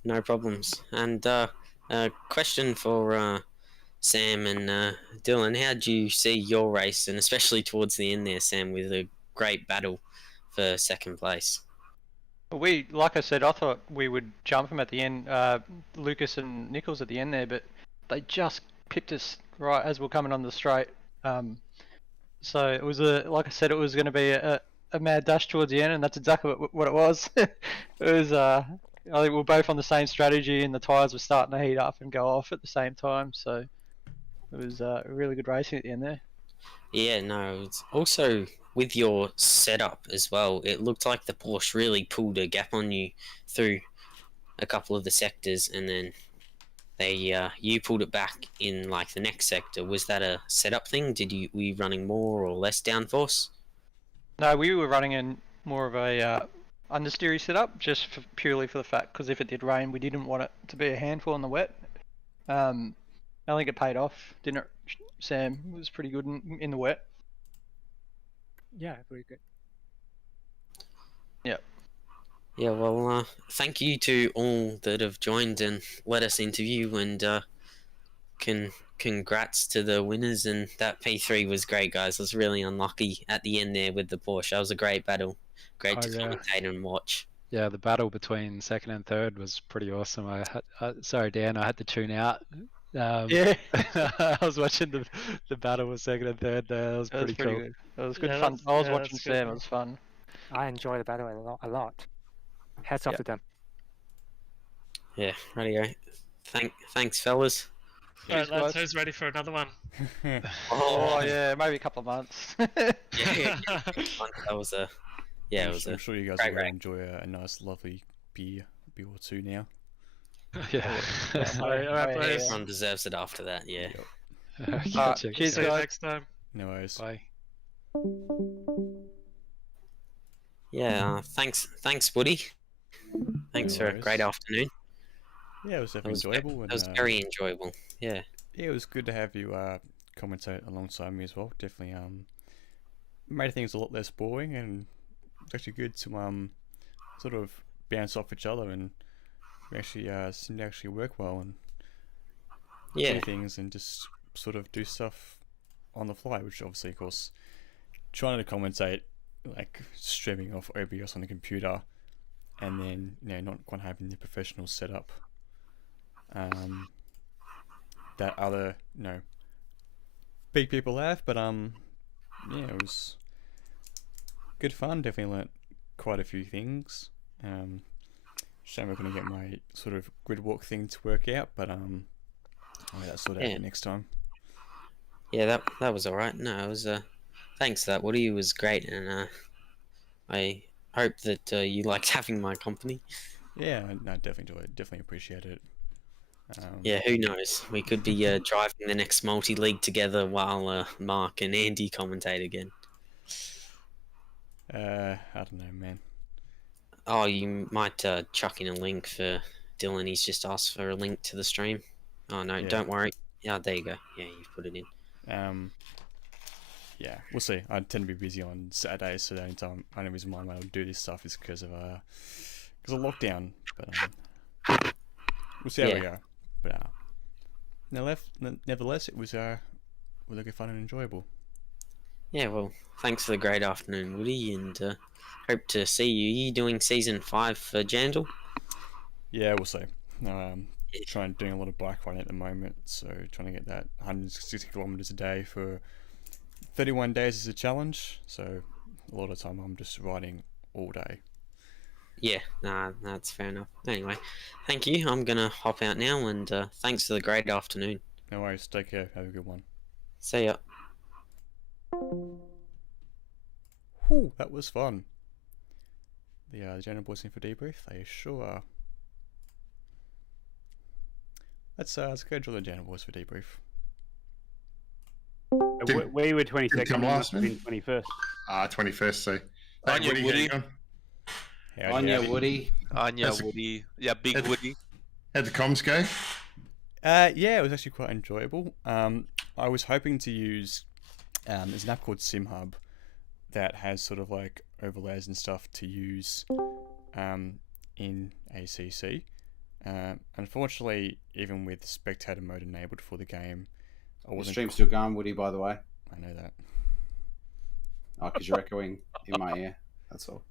no problems. And question for Sam and Dylan, how do you see your race, and especially towards the end there, Sam, with a great battle for second place? We, like I said, I thought we would jump them at the end, Lucas and Nichols at the end there, but they just pipped us right as we're coming on the straight. So it was like I said, it was going to be a mad dash towards the end, and that's exactly what it was. It was, I think we were both on the same strategy, and the tyres were starting to heat up and go off at the same time. So it was a really good racing at the end there. Yeah, no, it's also with your setup as well, it looked like the Porsche really pulled a gap on you through a couple of the sectors, and then you pulled it back in like the next sector. Was that a setup thing? Were you running more or less downforce? No, we were running in more of a understeery setup, just purely for the fact, because if it did rain, we didn't want it to be a handful in the wet. I think it paid off, didn't it, Sam? It was pretty good in the wet. Yeah, very good. Yep. Yeah, well, thank you to all that have joined and let us interview, and congrats to the winners. And that P3 was great, guys. I was really unlucky at the end there with the Porsche. That was a great battle. Great to commentate and watch. Yeah, the battle between second and third was pretty awesome. Sorry, Dan, I had to tune out. Yeah. I was watching the battle with second and third there. That was pretty cool. Good. It was good fun. I was watching Sam. It was fun. I enjoyed the battle a lot. Hats off to them. Yeah, rightio. Thanks, fellas. Alright, lads, who's ready for another one? Oh yeah, maybe a couple of months. yeah. That was a yeah. I'm sure you guys will enjoy a nice, lovely beer or two now. Yeah. Alright, please. Everyone deserves it after that. Yeah. Cheers, See you guys. next time. No worries. Bye. Yeah. Thanks, Woody. Thanks for a great afternoon. Yeah, it was definitely enjoyable. That was very enjoyable. Yeah. Yeah, it was good to have you commentate alongside me as well. Definitely made things a lot less boring, and it's actually good to sort of bounce off each other, and we actually seemed to actually work well. And Yeah. things and just sort of do stuff on the fly, which obviously, of course, trying to commentate, like streaming off OBS on the computer, and then not quite having the professional setup that other big people have, but yeah, it was good fun. Definitely learnt quite a few things. Shame I couldn't get my sort of grid walk thing to work out, but I'll get that sorted out next time. Yeah, that was alright. No, it was thanks for that, Woody. It was great, and I hope that you liked having my company. Yeah, no, definitely enjoy it. Definitely appreciate it. Yeah, who knows? We could be driving the next multi-league together while Mark and Andy commentate again. I don't know, man. Oh, you might chuck in a link for Dylan. He's just asked for a link to the stream. Oh no, Yeah. don't worry. Yeah, there you go. Yeah, you've put it in. Yeah, we'll see. I tend to be busy on Saturdays, so the only only reason why I'm able to do this stuff is because of lockdown. But we'll see how we go. But nevertheless, it was really good fun and enjoyable. Yeah, well, thanks for the great afternoon, Woody, and hope to see you. Are you doing season 5 for Jandal? Yeah, we'll see. Doing a lot of bike riding at the moment, so trying to get that 160 kilometers a day for 31 days is a challenge. So a lot of time I'm just riding all day. Yeah, that's fair enough. Anyway, thank you. I'm gonna hop out now, and thanks for the great afternoon. No worries. Take care. Have a good one. See ya. Whew, that was fun. The General Boys in for debrief. They sure are. Let's go draw the General Boys for debrief. We were 22nd. come last, been 21st. 21st. So. On your Woody. Anya Woody. Anya Woody. Yeah, big Woody. How'd the comms go? Yeah, it was actually quite enjoyable. I was hoping to use there's an app called SimHub that has sort of like overlays and stuff to use in ACC. Unfortunately, even with spectator mode enabled for the game, The stream's still going, Woody, by the way. I know that. Oh, because you're echoing in my ear. That's all.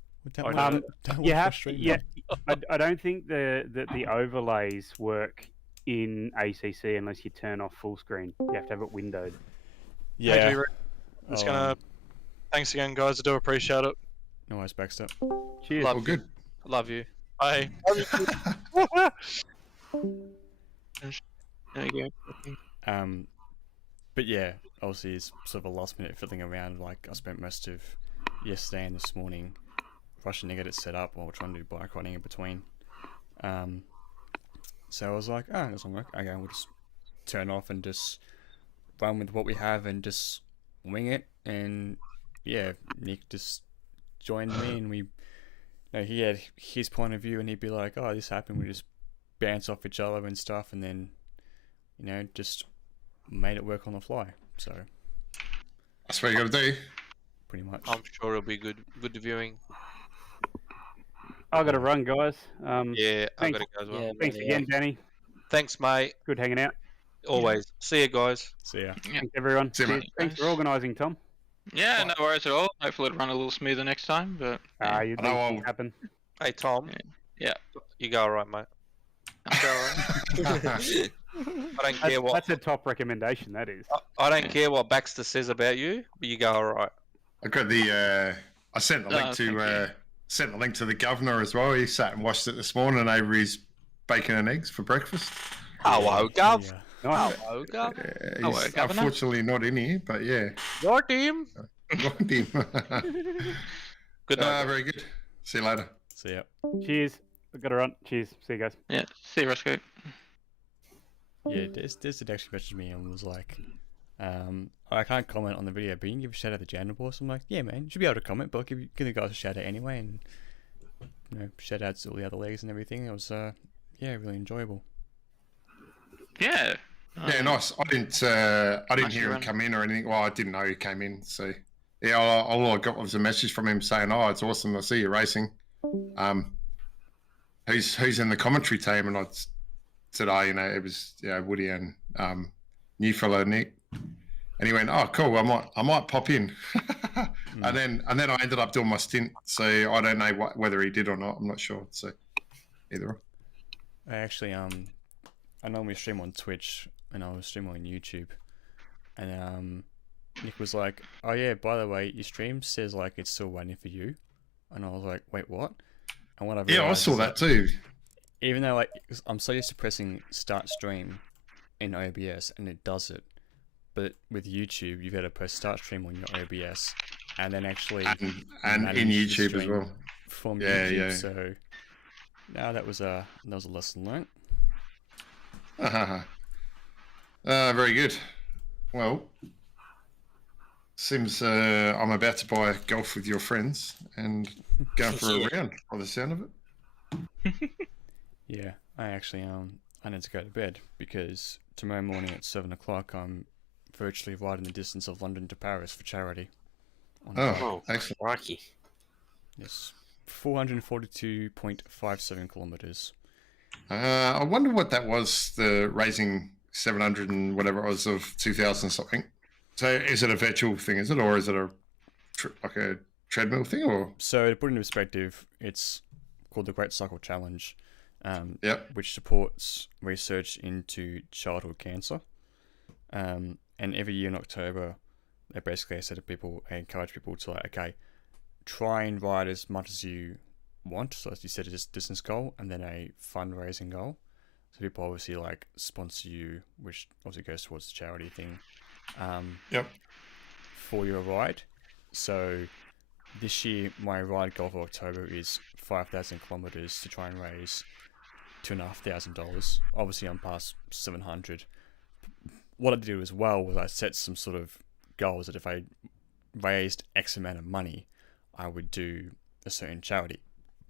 You have to, yeah. I don't think the overlays work in ACC unless you turn off full screen. You have to have it windowed. Yeah. Hey, just gonna. Thanks again, guys. I do appreciate it. No worries, Baxter. Cheers. Well, good. Love you. Bye. There you go. But yeah, obviously it's sort of a last minute fiddling around. Like I spent most of yesterday and this morning rushing to get it set up while trying to do bike riding in between. So I was like, oh, it doesn't work. Okay, we'll just turn off and just run with what we have and just wing it. And yeah, Nick just joined me, and he had his point of view, and he'd be like, oh, this happened. We just bounce off each other and stuff, and then just made it work on the fly. So that's what you got to do. Pretty much. I'm sure it'll be good viewing. I got to run, guys. Yeah, I thanks, got to go as well. Thanks again, Danny. Thanks, mate. Good hanging out. Always. See you guys. See ya. Thanks, everyone. See you, mate. Thanks for organising, Tom. Yeah, no worries at all. Hopefully it'll run a little smoother next time, but... You think it'll happen. Hey, Tom. Yeah. You go alright, mate. I'll go alright. I don't care what... That's a top recommendation, that is. I don't care what Baxter says about you, but you go alright. I got the. I sent the link to the governor as well. He sat and watched it this morning over his bacon and eggs for breakfast. Hello, Gov. Nice. Hello, Gov. He's unfortunately not in here, but yeah. Your team. Not him. Good night. Very good. See you later. See ya. Cheers. I've got to run. Cheers. See you guys. Yeah. See you, Roscoe. Yeah, Des did actually message me and was like, I can't comment on the video, but you can give a shout out to Jandal Boys. I'm like, yeah, man, you should be able to comment, but I'll give the guys a shout out anyway, and shout outs to all the other leagues and everything. It was really enjoyable. Yeah. Yeah, nice. I didn't hear him come in or anything. Well, I didn't know he came in, so yeah. All I got was a message from him saying, "Oh, it's awesome. I see you racing. Who's in the commentary team?" And I said, "Oh, it was Woody and new fellow Nick, and he went, "Oh, cool. I might pop in." And then I ended up doing my stint. So I don't know whether he did or not. I'm not sure. So either. I actually I normally stream on Twitch and I was streaming on YouTube, and Nick was like, "Oh yeah, by the way, your stream says like it's still waiting for you," and I was like, "Wait, what?" And what I saw that too. Even though like I'm so used to pressing start stream in OBS and it does it, but with YouTube you've got to press start stream on your OBS and then actually and in YouTube as well from yeah YouTube. yeah So now that was a lesson learned. Very good. Well, seems I'm about to buy golf with your friends and go for a round by the sound of it. Yeah, I actually I need to go to bed because tomorrow morning at 7 o'clock I'm virtually riding the distance of London to Paris for charity. Excellent. Crikey. Yes, 442.57 kilometers. I wonder what that was. The raising 700 and whatever it was of 2000 something. So is it a virtual thing? Is it, or is it like a treadmill thing? Or so to put it into perspective, it's called the Great Cycle Challenge. Which supports research into childhood cancer. And every year in October, they basically said to people, they encourage people to like, okay, try and ride as much as you want. So as you said, a distance goal and then a fundraising goal. So people obviously like sponsor you, which obviously goes towards the charity thing. For your ride. So this year, my ride goal for October is 5,000 kilometers to try and raise $2,500. Obviously, I'm past 700. What I did as well was I set some sort of goals that if I raised X amount of money, I would do a certain charity,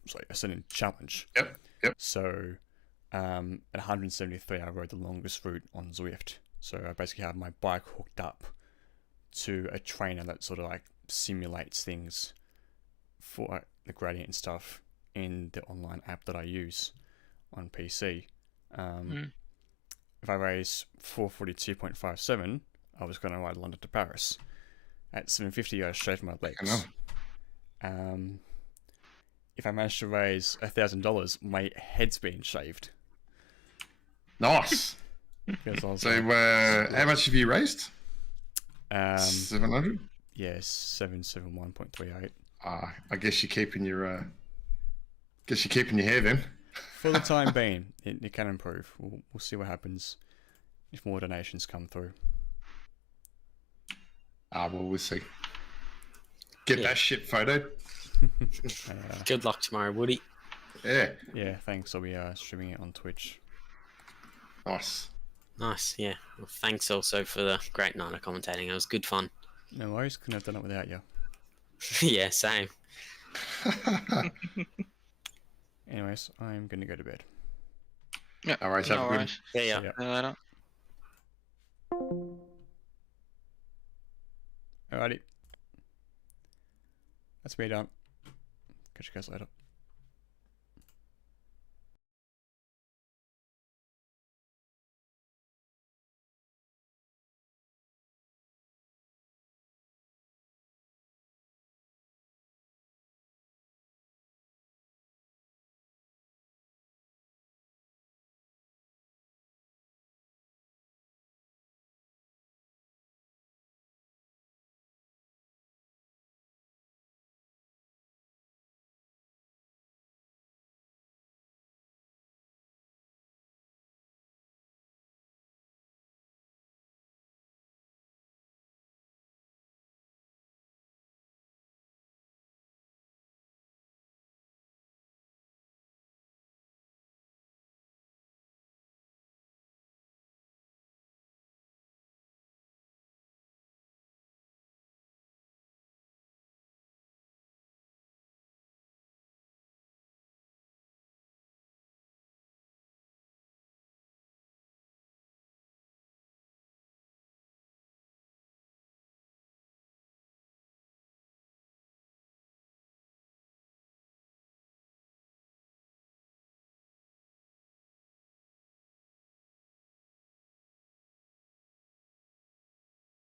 sorry, a certain challenge. So, at 173, I rode the longest route on Zwift. So I basically have my bike hooked up to a trainer that sort of like simulates things for the gradient and stuff in the online app that I use on PC. If I raise 442.57, I was going to ride London to Paris. At 750, I shaved my legs. If I managed to raise $1,000, my head's been shaved. Nice. So, how much have you raised? 700. Yes, 771.38. I guess you're keeping your. Guess you're keeping your hair then. For the time being, it can improve. We'll see what happens if more donations come through. Well, we'll see. Get that shit photoed. Good luck tomorrow, Woody. Yeah. Yeah, thanks. I'll be streaming it on Twitch. Nice. Nice, yeah. Well, thanks also for the great night of commentating. It was good fun. No worries. Couldn't have done it without you. Yeah, same. Anyways, I'm going to go to bed. Yeah. All right. Have a good. See ya. Alrighty. That's me done. Catch you guys later.